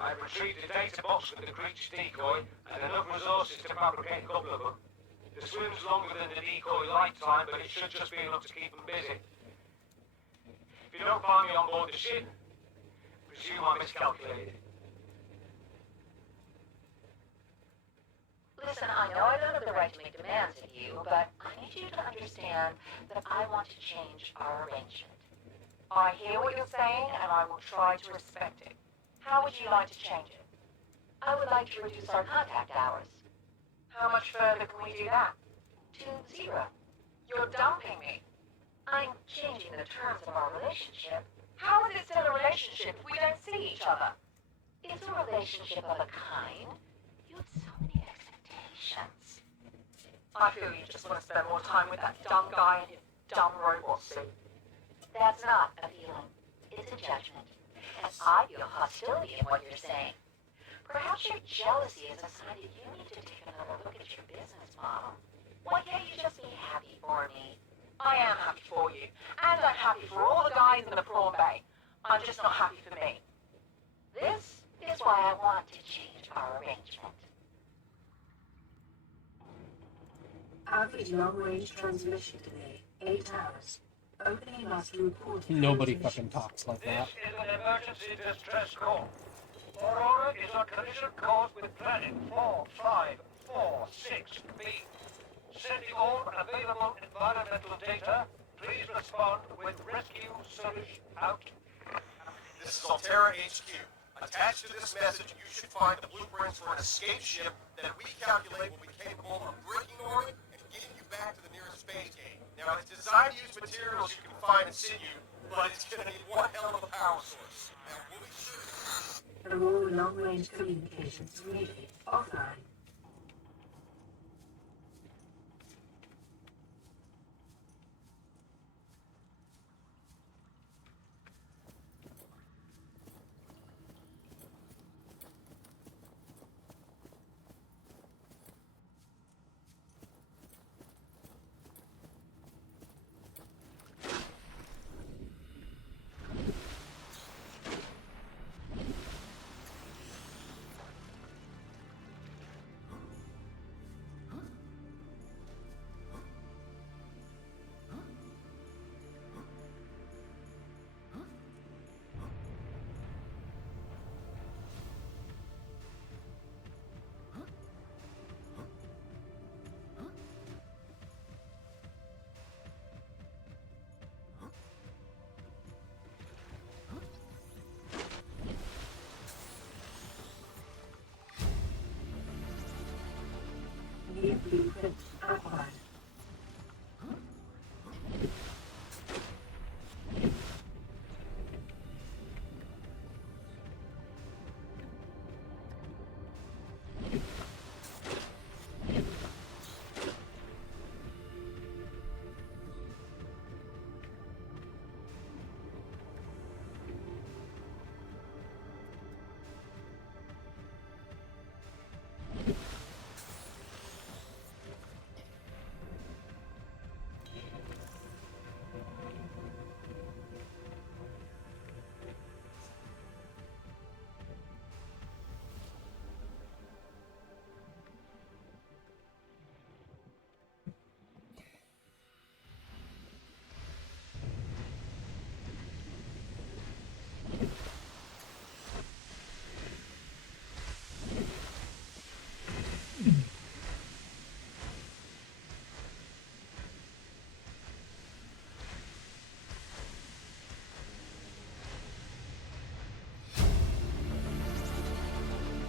I have retrieved a data box with the creature's decoy and enough resources to fabricate a couple of them. The swim's longer than the decoy lifetime, but it should just be enough to keep them busy. If you don't find me on board the ship, presume I miscalculated. Listen, I know I don't have the right to make demands of you, but I need you to understand that I want to change our arrangement. I hear what you're saying, and I will try to respect it. How would you like to change it? I would like to reduce our contact hours. How much further can we do that? To 0. You're dumping me. I'm changing the terms of our relationship. How is it still a relationship if we don't see each other? It's a relationship of a kind. You had so many expectations. I feel you just want to spend more time with that dumb guy in his dumb robot suit. That's not a feeling. It's a judgment. And I feel hostility in what you're saying. Perhaps your jealousy is a sign that you need to take another look at your business model. Why can't you just be happy for me? I am happy for you, and I'm happy for all the guys in the prawn bay. I'm just not happy for me. This is why I want to change our arrangement. Average long-range transmission today, 8 hours. Opening must report. Nobody fucking talks like that. This is an emergency distress call. Aurora is on collision course with planet 4546b. Sending all available environmental data. Please respond with rescue solution out. This is Altera HQ. Attached to this message, you should find the blueprints for an escape ship that we calculate will be capable of breaking orbit and getting you back to the nearest space gate. Now, it's designed to use materials you can find in situ, but it's going to need one hell of a power source. Now, we'll be sure. Aurora long-range communications ready. Offline.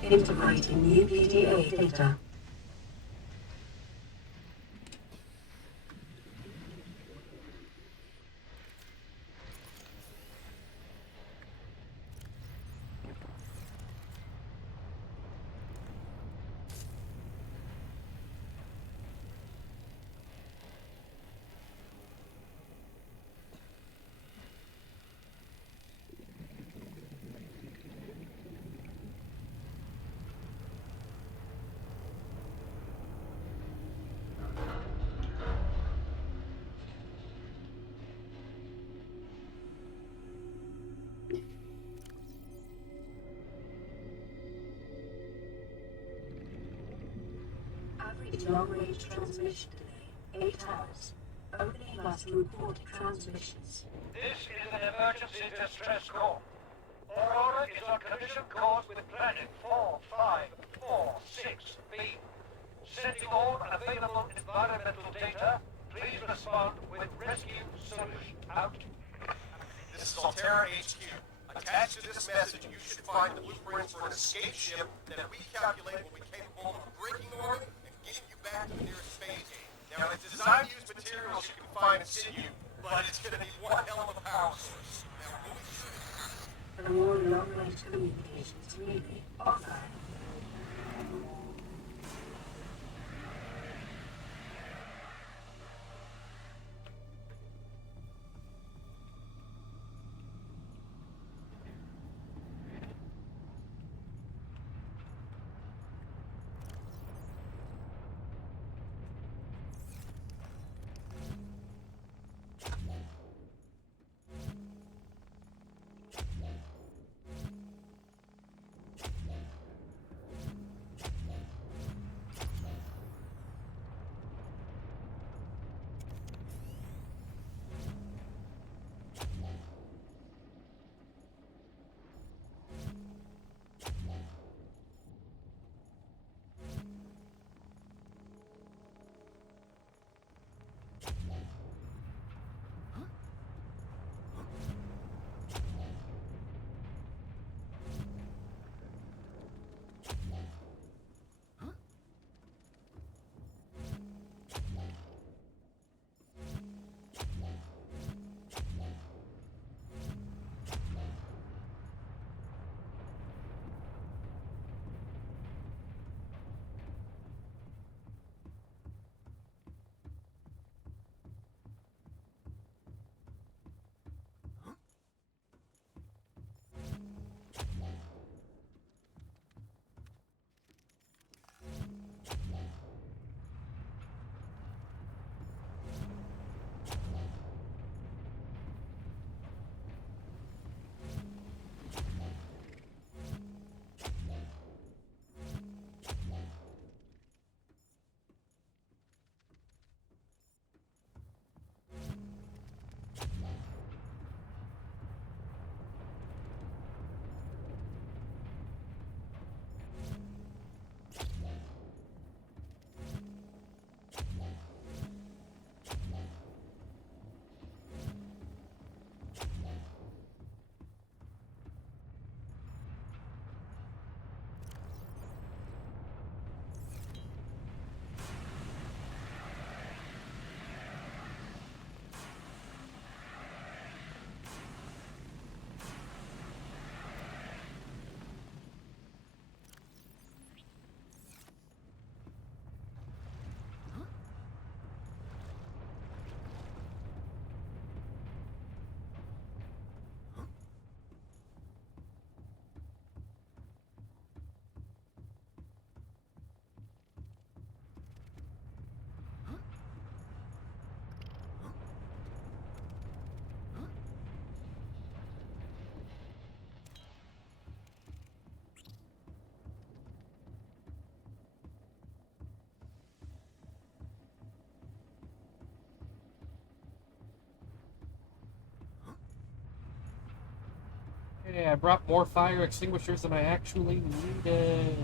Integrating new PDA data. Average long-range transmission delay, 8 hours. Only last reported transmissions. This is an emergency distress call. Aurora is on collision course with planet 4546b. Sending all available environmental data. Please respond with rescue solution. Out. This is Altera HQ. Attached to this message, you should find the blueprints for an escape ship that we calculate will be capable of breaking orbit and getting you back to the nearest space gate. Now, it's designed to use materials you can find in situ, but it's going to need one hell of a power source. Now, we'll be sure to Aurora long-range communications relay offline. Okay, I brought more fire extinguishers than I actually needed.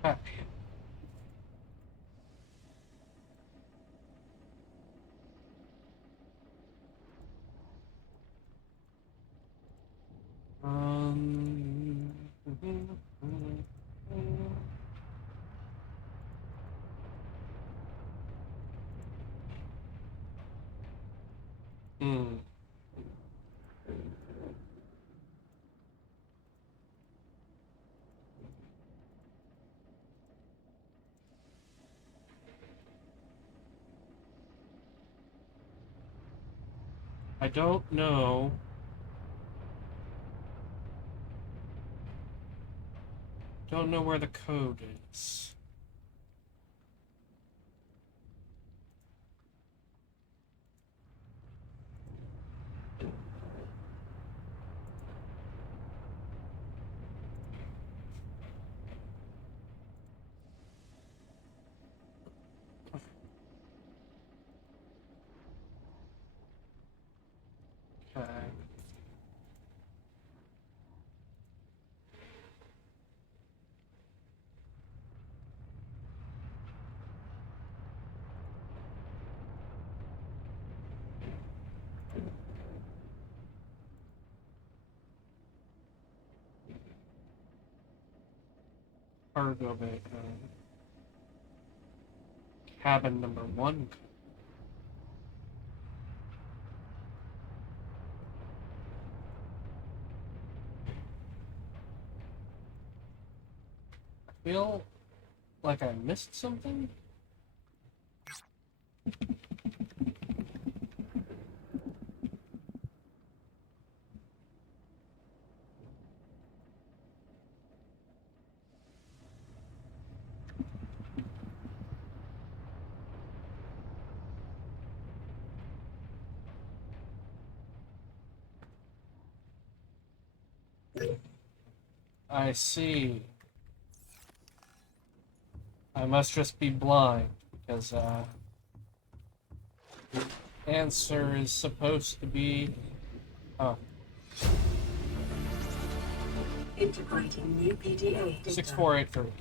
Heck. Um. Hmm. I don't know. Don't know where the code is. Okay. Cargo bay code. Cabin number 1. I feel like I missed something. I see. I must just be blind, because, the answer is supposed to be... Oh. Integrating new PDA data. 6483.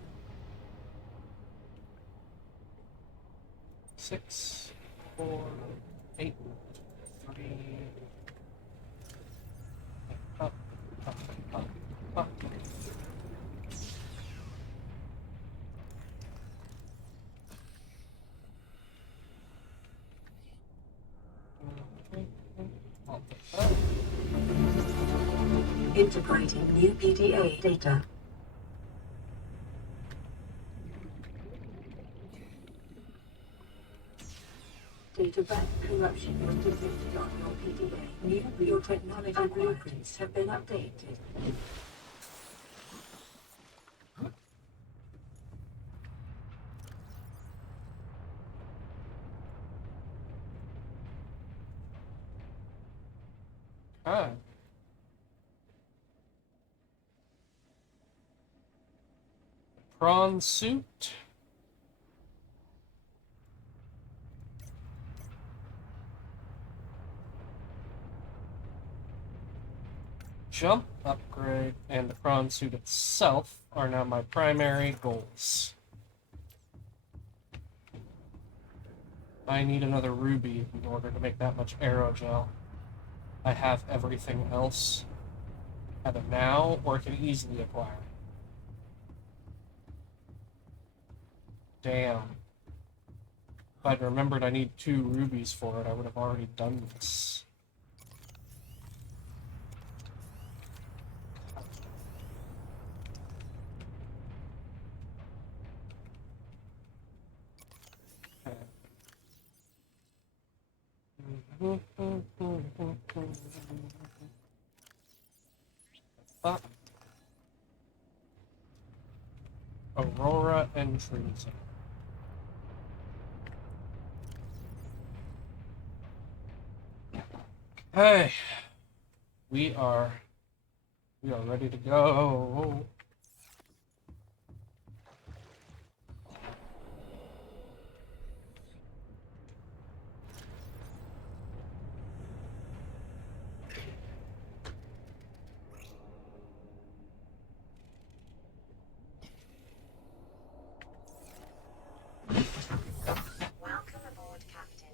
6, 4, 8, 3. Up, up, up, up. Integrating new PDA data. Data bank corruption was detected on your PDA. Your technology blueprints have been updated. Ah. Prawn suit. Jump upgrade and the prawn suit itself are now my primary goals. I need another ruby in order to make that much aerogel. I have everything else, either now or can easily acquire. Damn. If I'd remembered I need 2 rubies for it, I would have already done this. Fuck. Aurora entry zone. Hey, we are ready to go. Welcome aboard, Captain.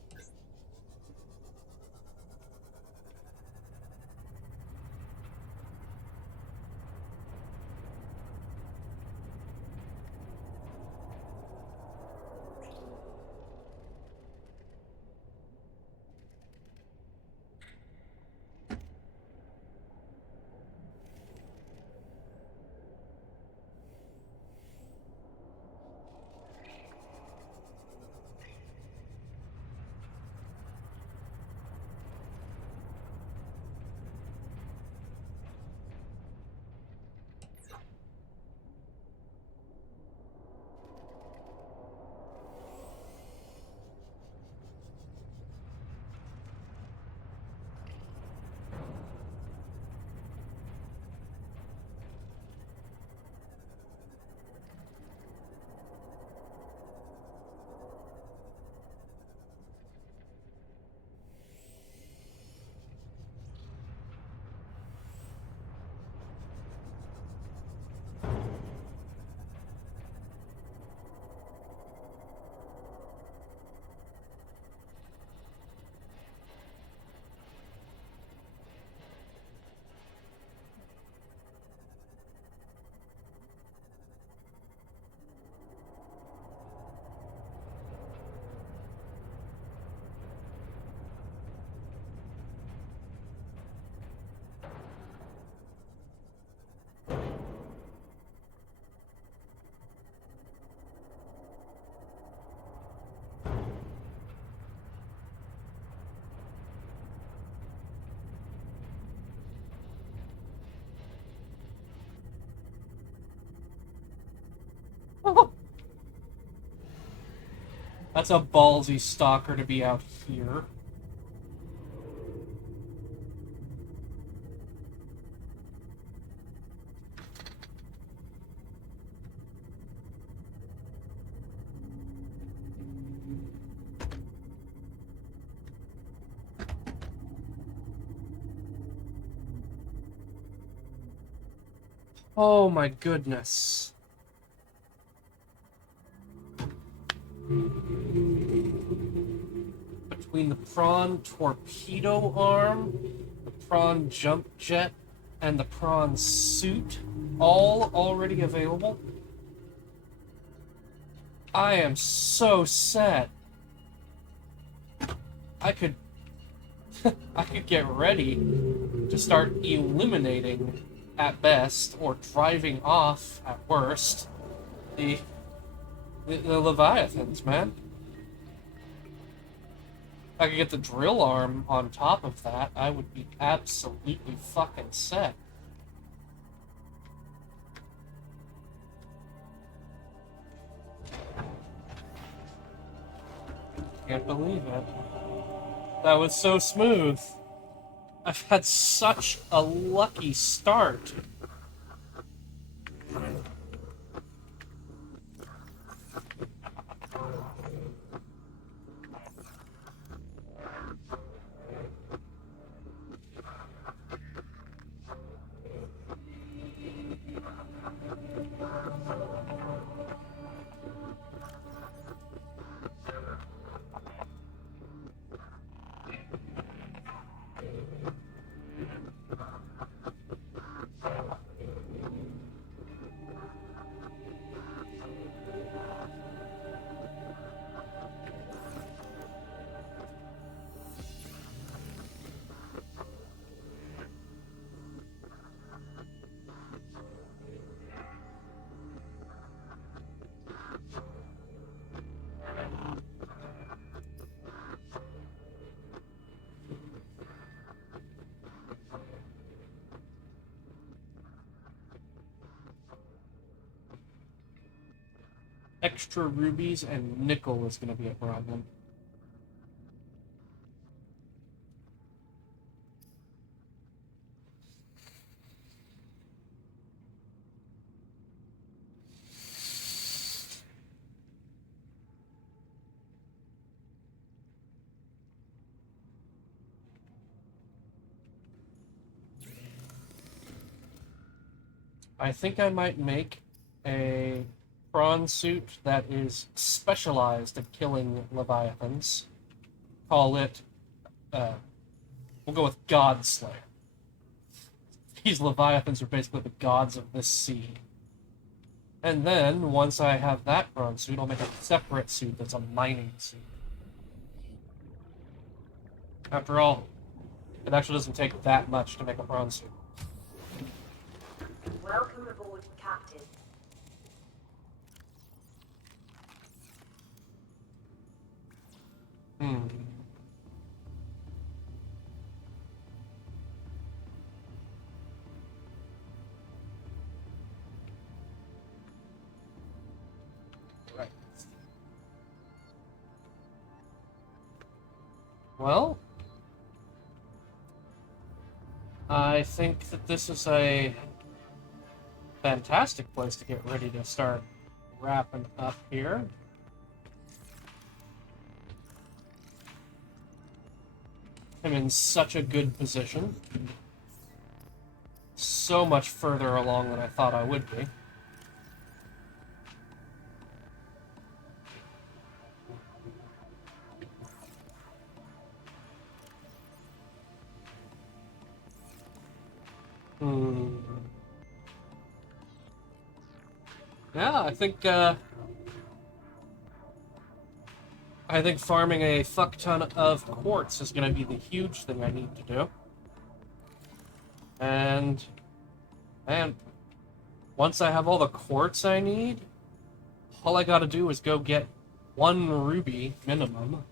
That's a ballsy stalker to be out here. Oh my goodness. Between the prawn torpedo arm, the prawn jump jet, and the prawn suit, all already available, I am so set. I could get ready to start eliminating at best, or driving off at worst, the Leviathans, man. If I could get the drill arm on top of that, I would be absolutely fucking set. Can't believe it. That was so smooth. I've had such a lucky start. extra rubies and nickel is going to be a problem. I think I might make a prawn suit that is specialized at killing leviathans. Call it, we'll go with God Slayer. These leviathans are basically the gods of this sea. And then, once I have that prawn suit, I'll make a separate suit that's a mining suit. After all, it actually doesn't take that much to make a prawn suit. Welcome aboard, Captain. Hmm. Right. Well, I think that this is a fantastic place to get ready to start wrapping up here. I'm in such a good position. So much further along than I thought I would be. Yeah, I think farming a fuck ton of quartz is going to be the huge thing I need to do. And once I have all the quartz I need, all I got to do is go get 1 ruby minimum,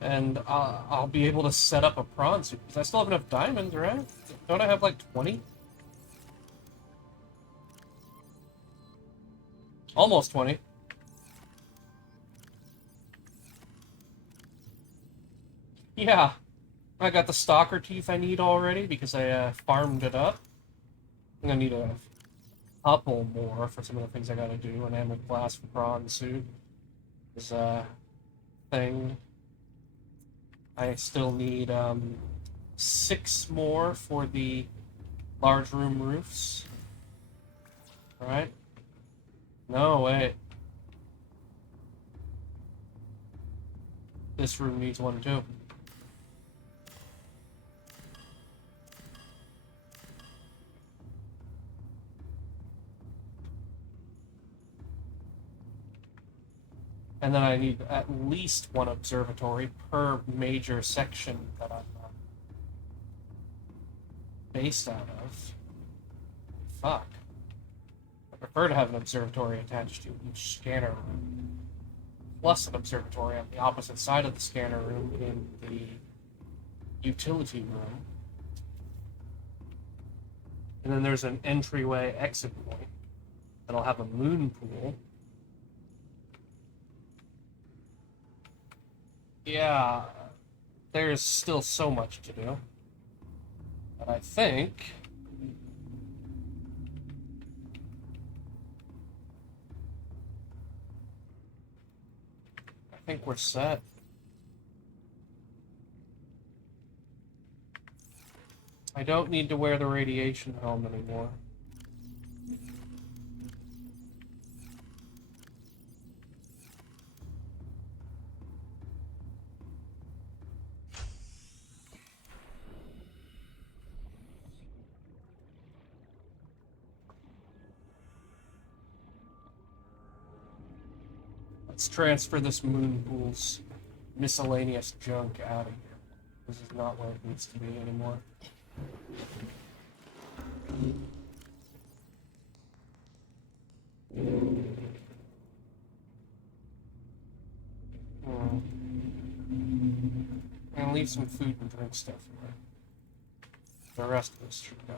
and I'll be able to set up a prawn suit. Because I still have enough diamonds, right? Don't I have like 20? Almost 20. Yeah, I got the stalker teeth I need already because I farmed it up. I'm gonna need a couple more for some of the things I gotta do. An emerald glass for prawn suit is a thing. I still need 6 more for the large room roofs. Right? No, wait. This room needs 1 too. And then I need at least 1 observatory per major section that I'm based out of. Fuck. I prefer to have an observatory attached to each scanner room, plus an observatory on the opposite side of the scanner room in the utility room. And then there's an entryway exit point, and I'll have a moon pool. Yeah, there's still so much to do. But I think we're set. I don't need to wear the radiation helm anymore. Let's transfer this moon pool's miscellaneous junk out of here. This is not where it needs to be anymore. And leave some food and drink stuff away. The rest of this should go.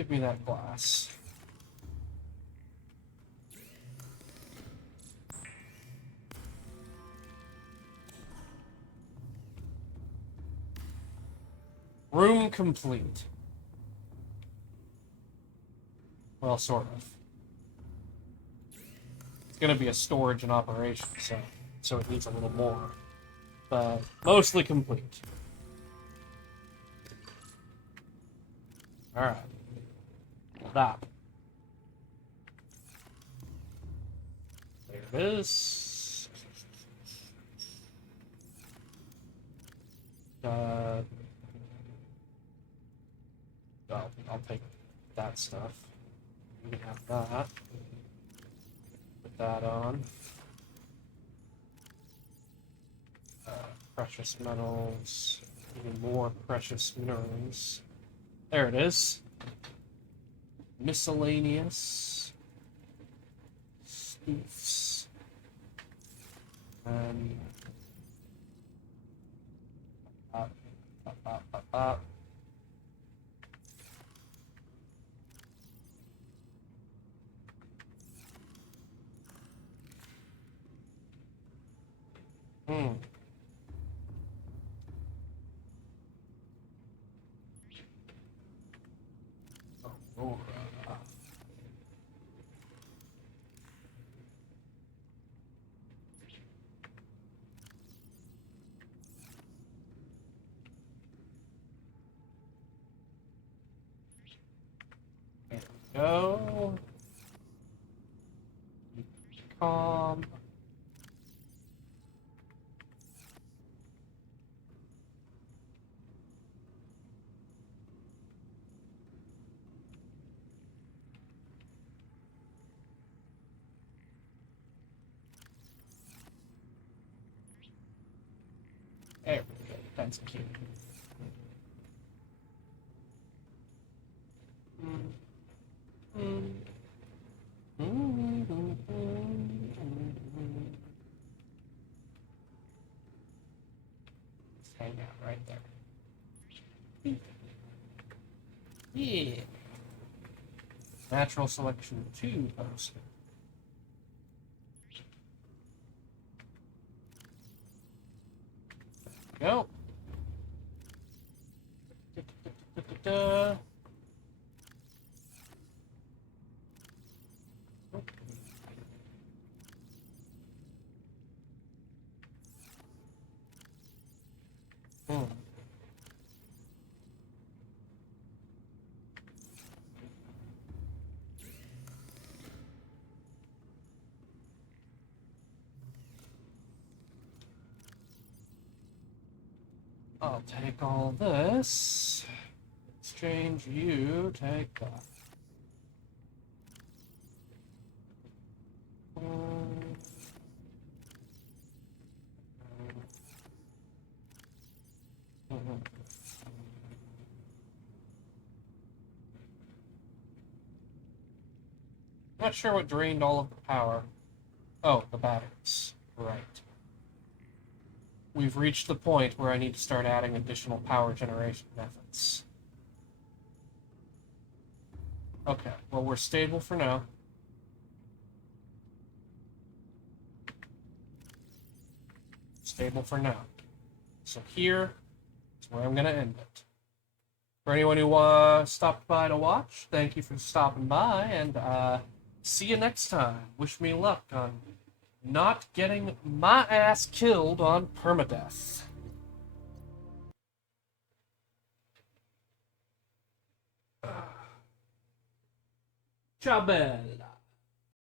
Give me that glass. Room complete. Well, sort of. It's gonna be a storage and operation, so it needs a little more. But mostly complete. Alright. Stop. There it is. I'll take that stuff. You can have that. Put that on. Precious metals. Even more precious minerals. There it is. Miscellaneous. Spoofs. Up. Aurora. There we go. Calm. There we go. That's cute. Just hang out right there. Yeah. Natural selection 2 poster. Go. Da. I'll take all this. Exchange you, take that. Not sure what drained all of the power. Oh, the batteries. Right. We've reached the point where I need to start adding additional power generation methods. Okay, well, we're stable for now. Stable for now. So here is where I'm going to end it. For anyone who stopped by to watch, thank you for stopping by, and see you next time. Wish me luck on not getting my ass killed on permadeath. Ciao, belle.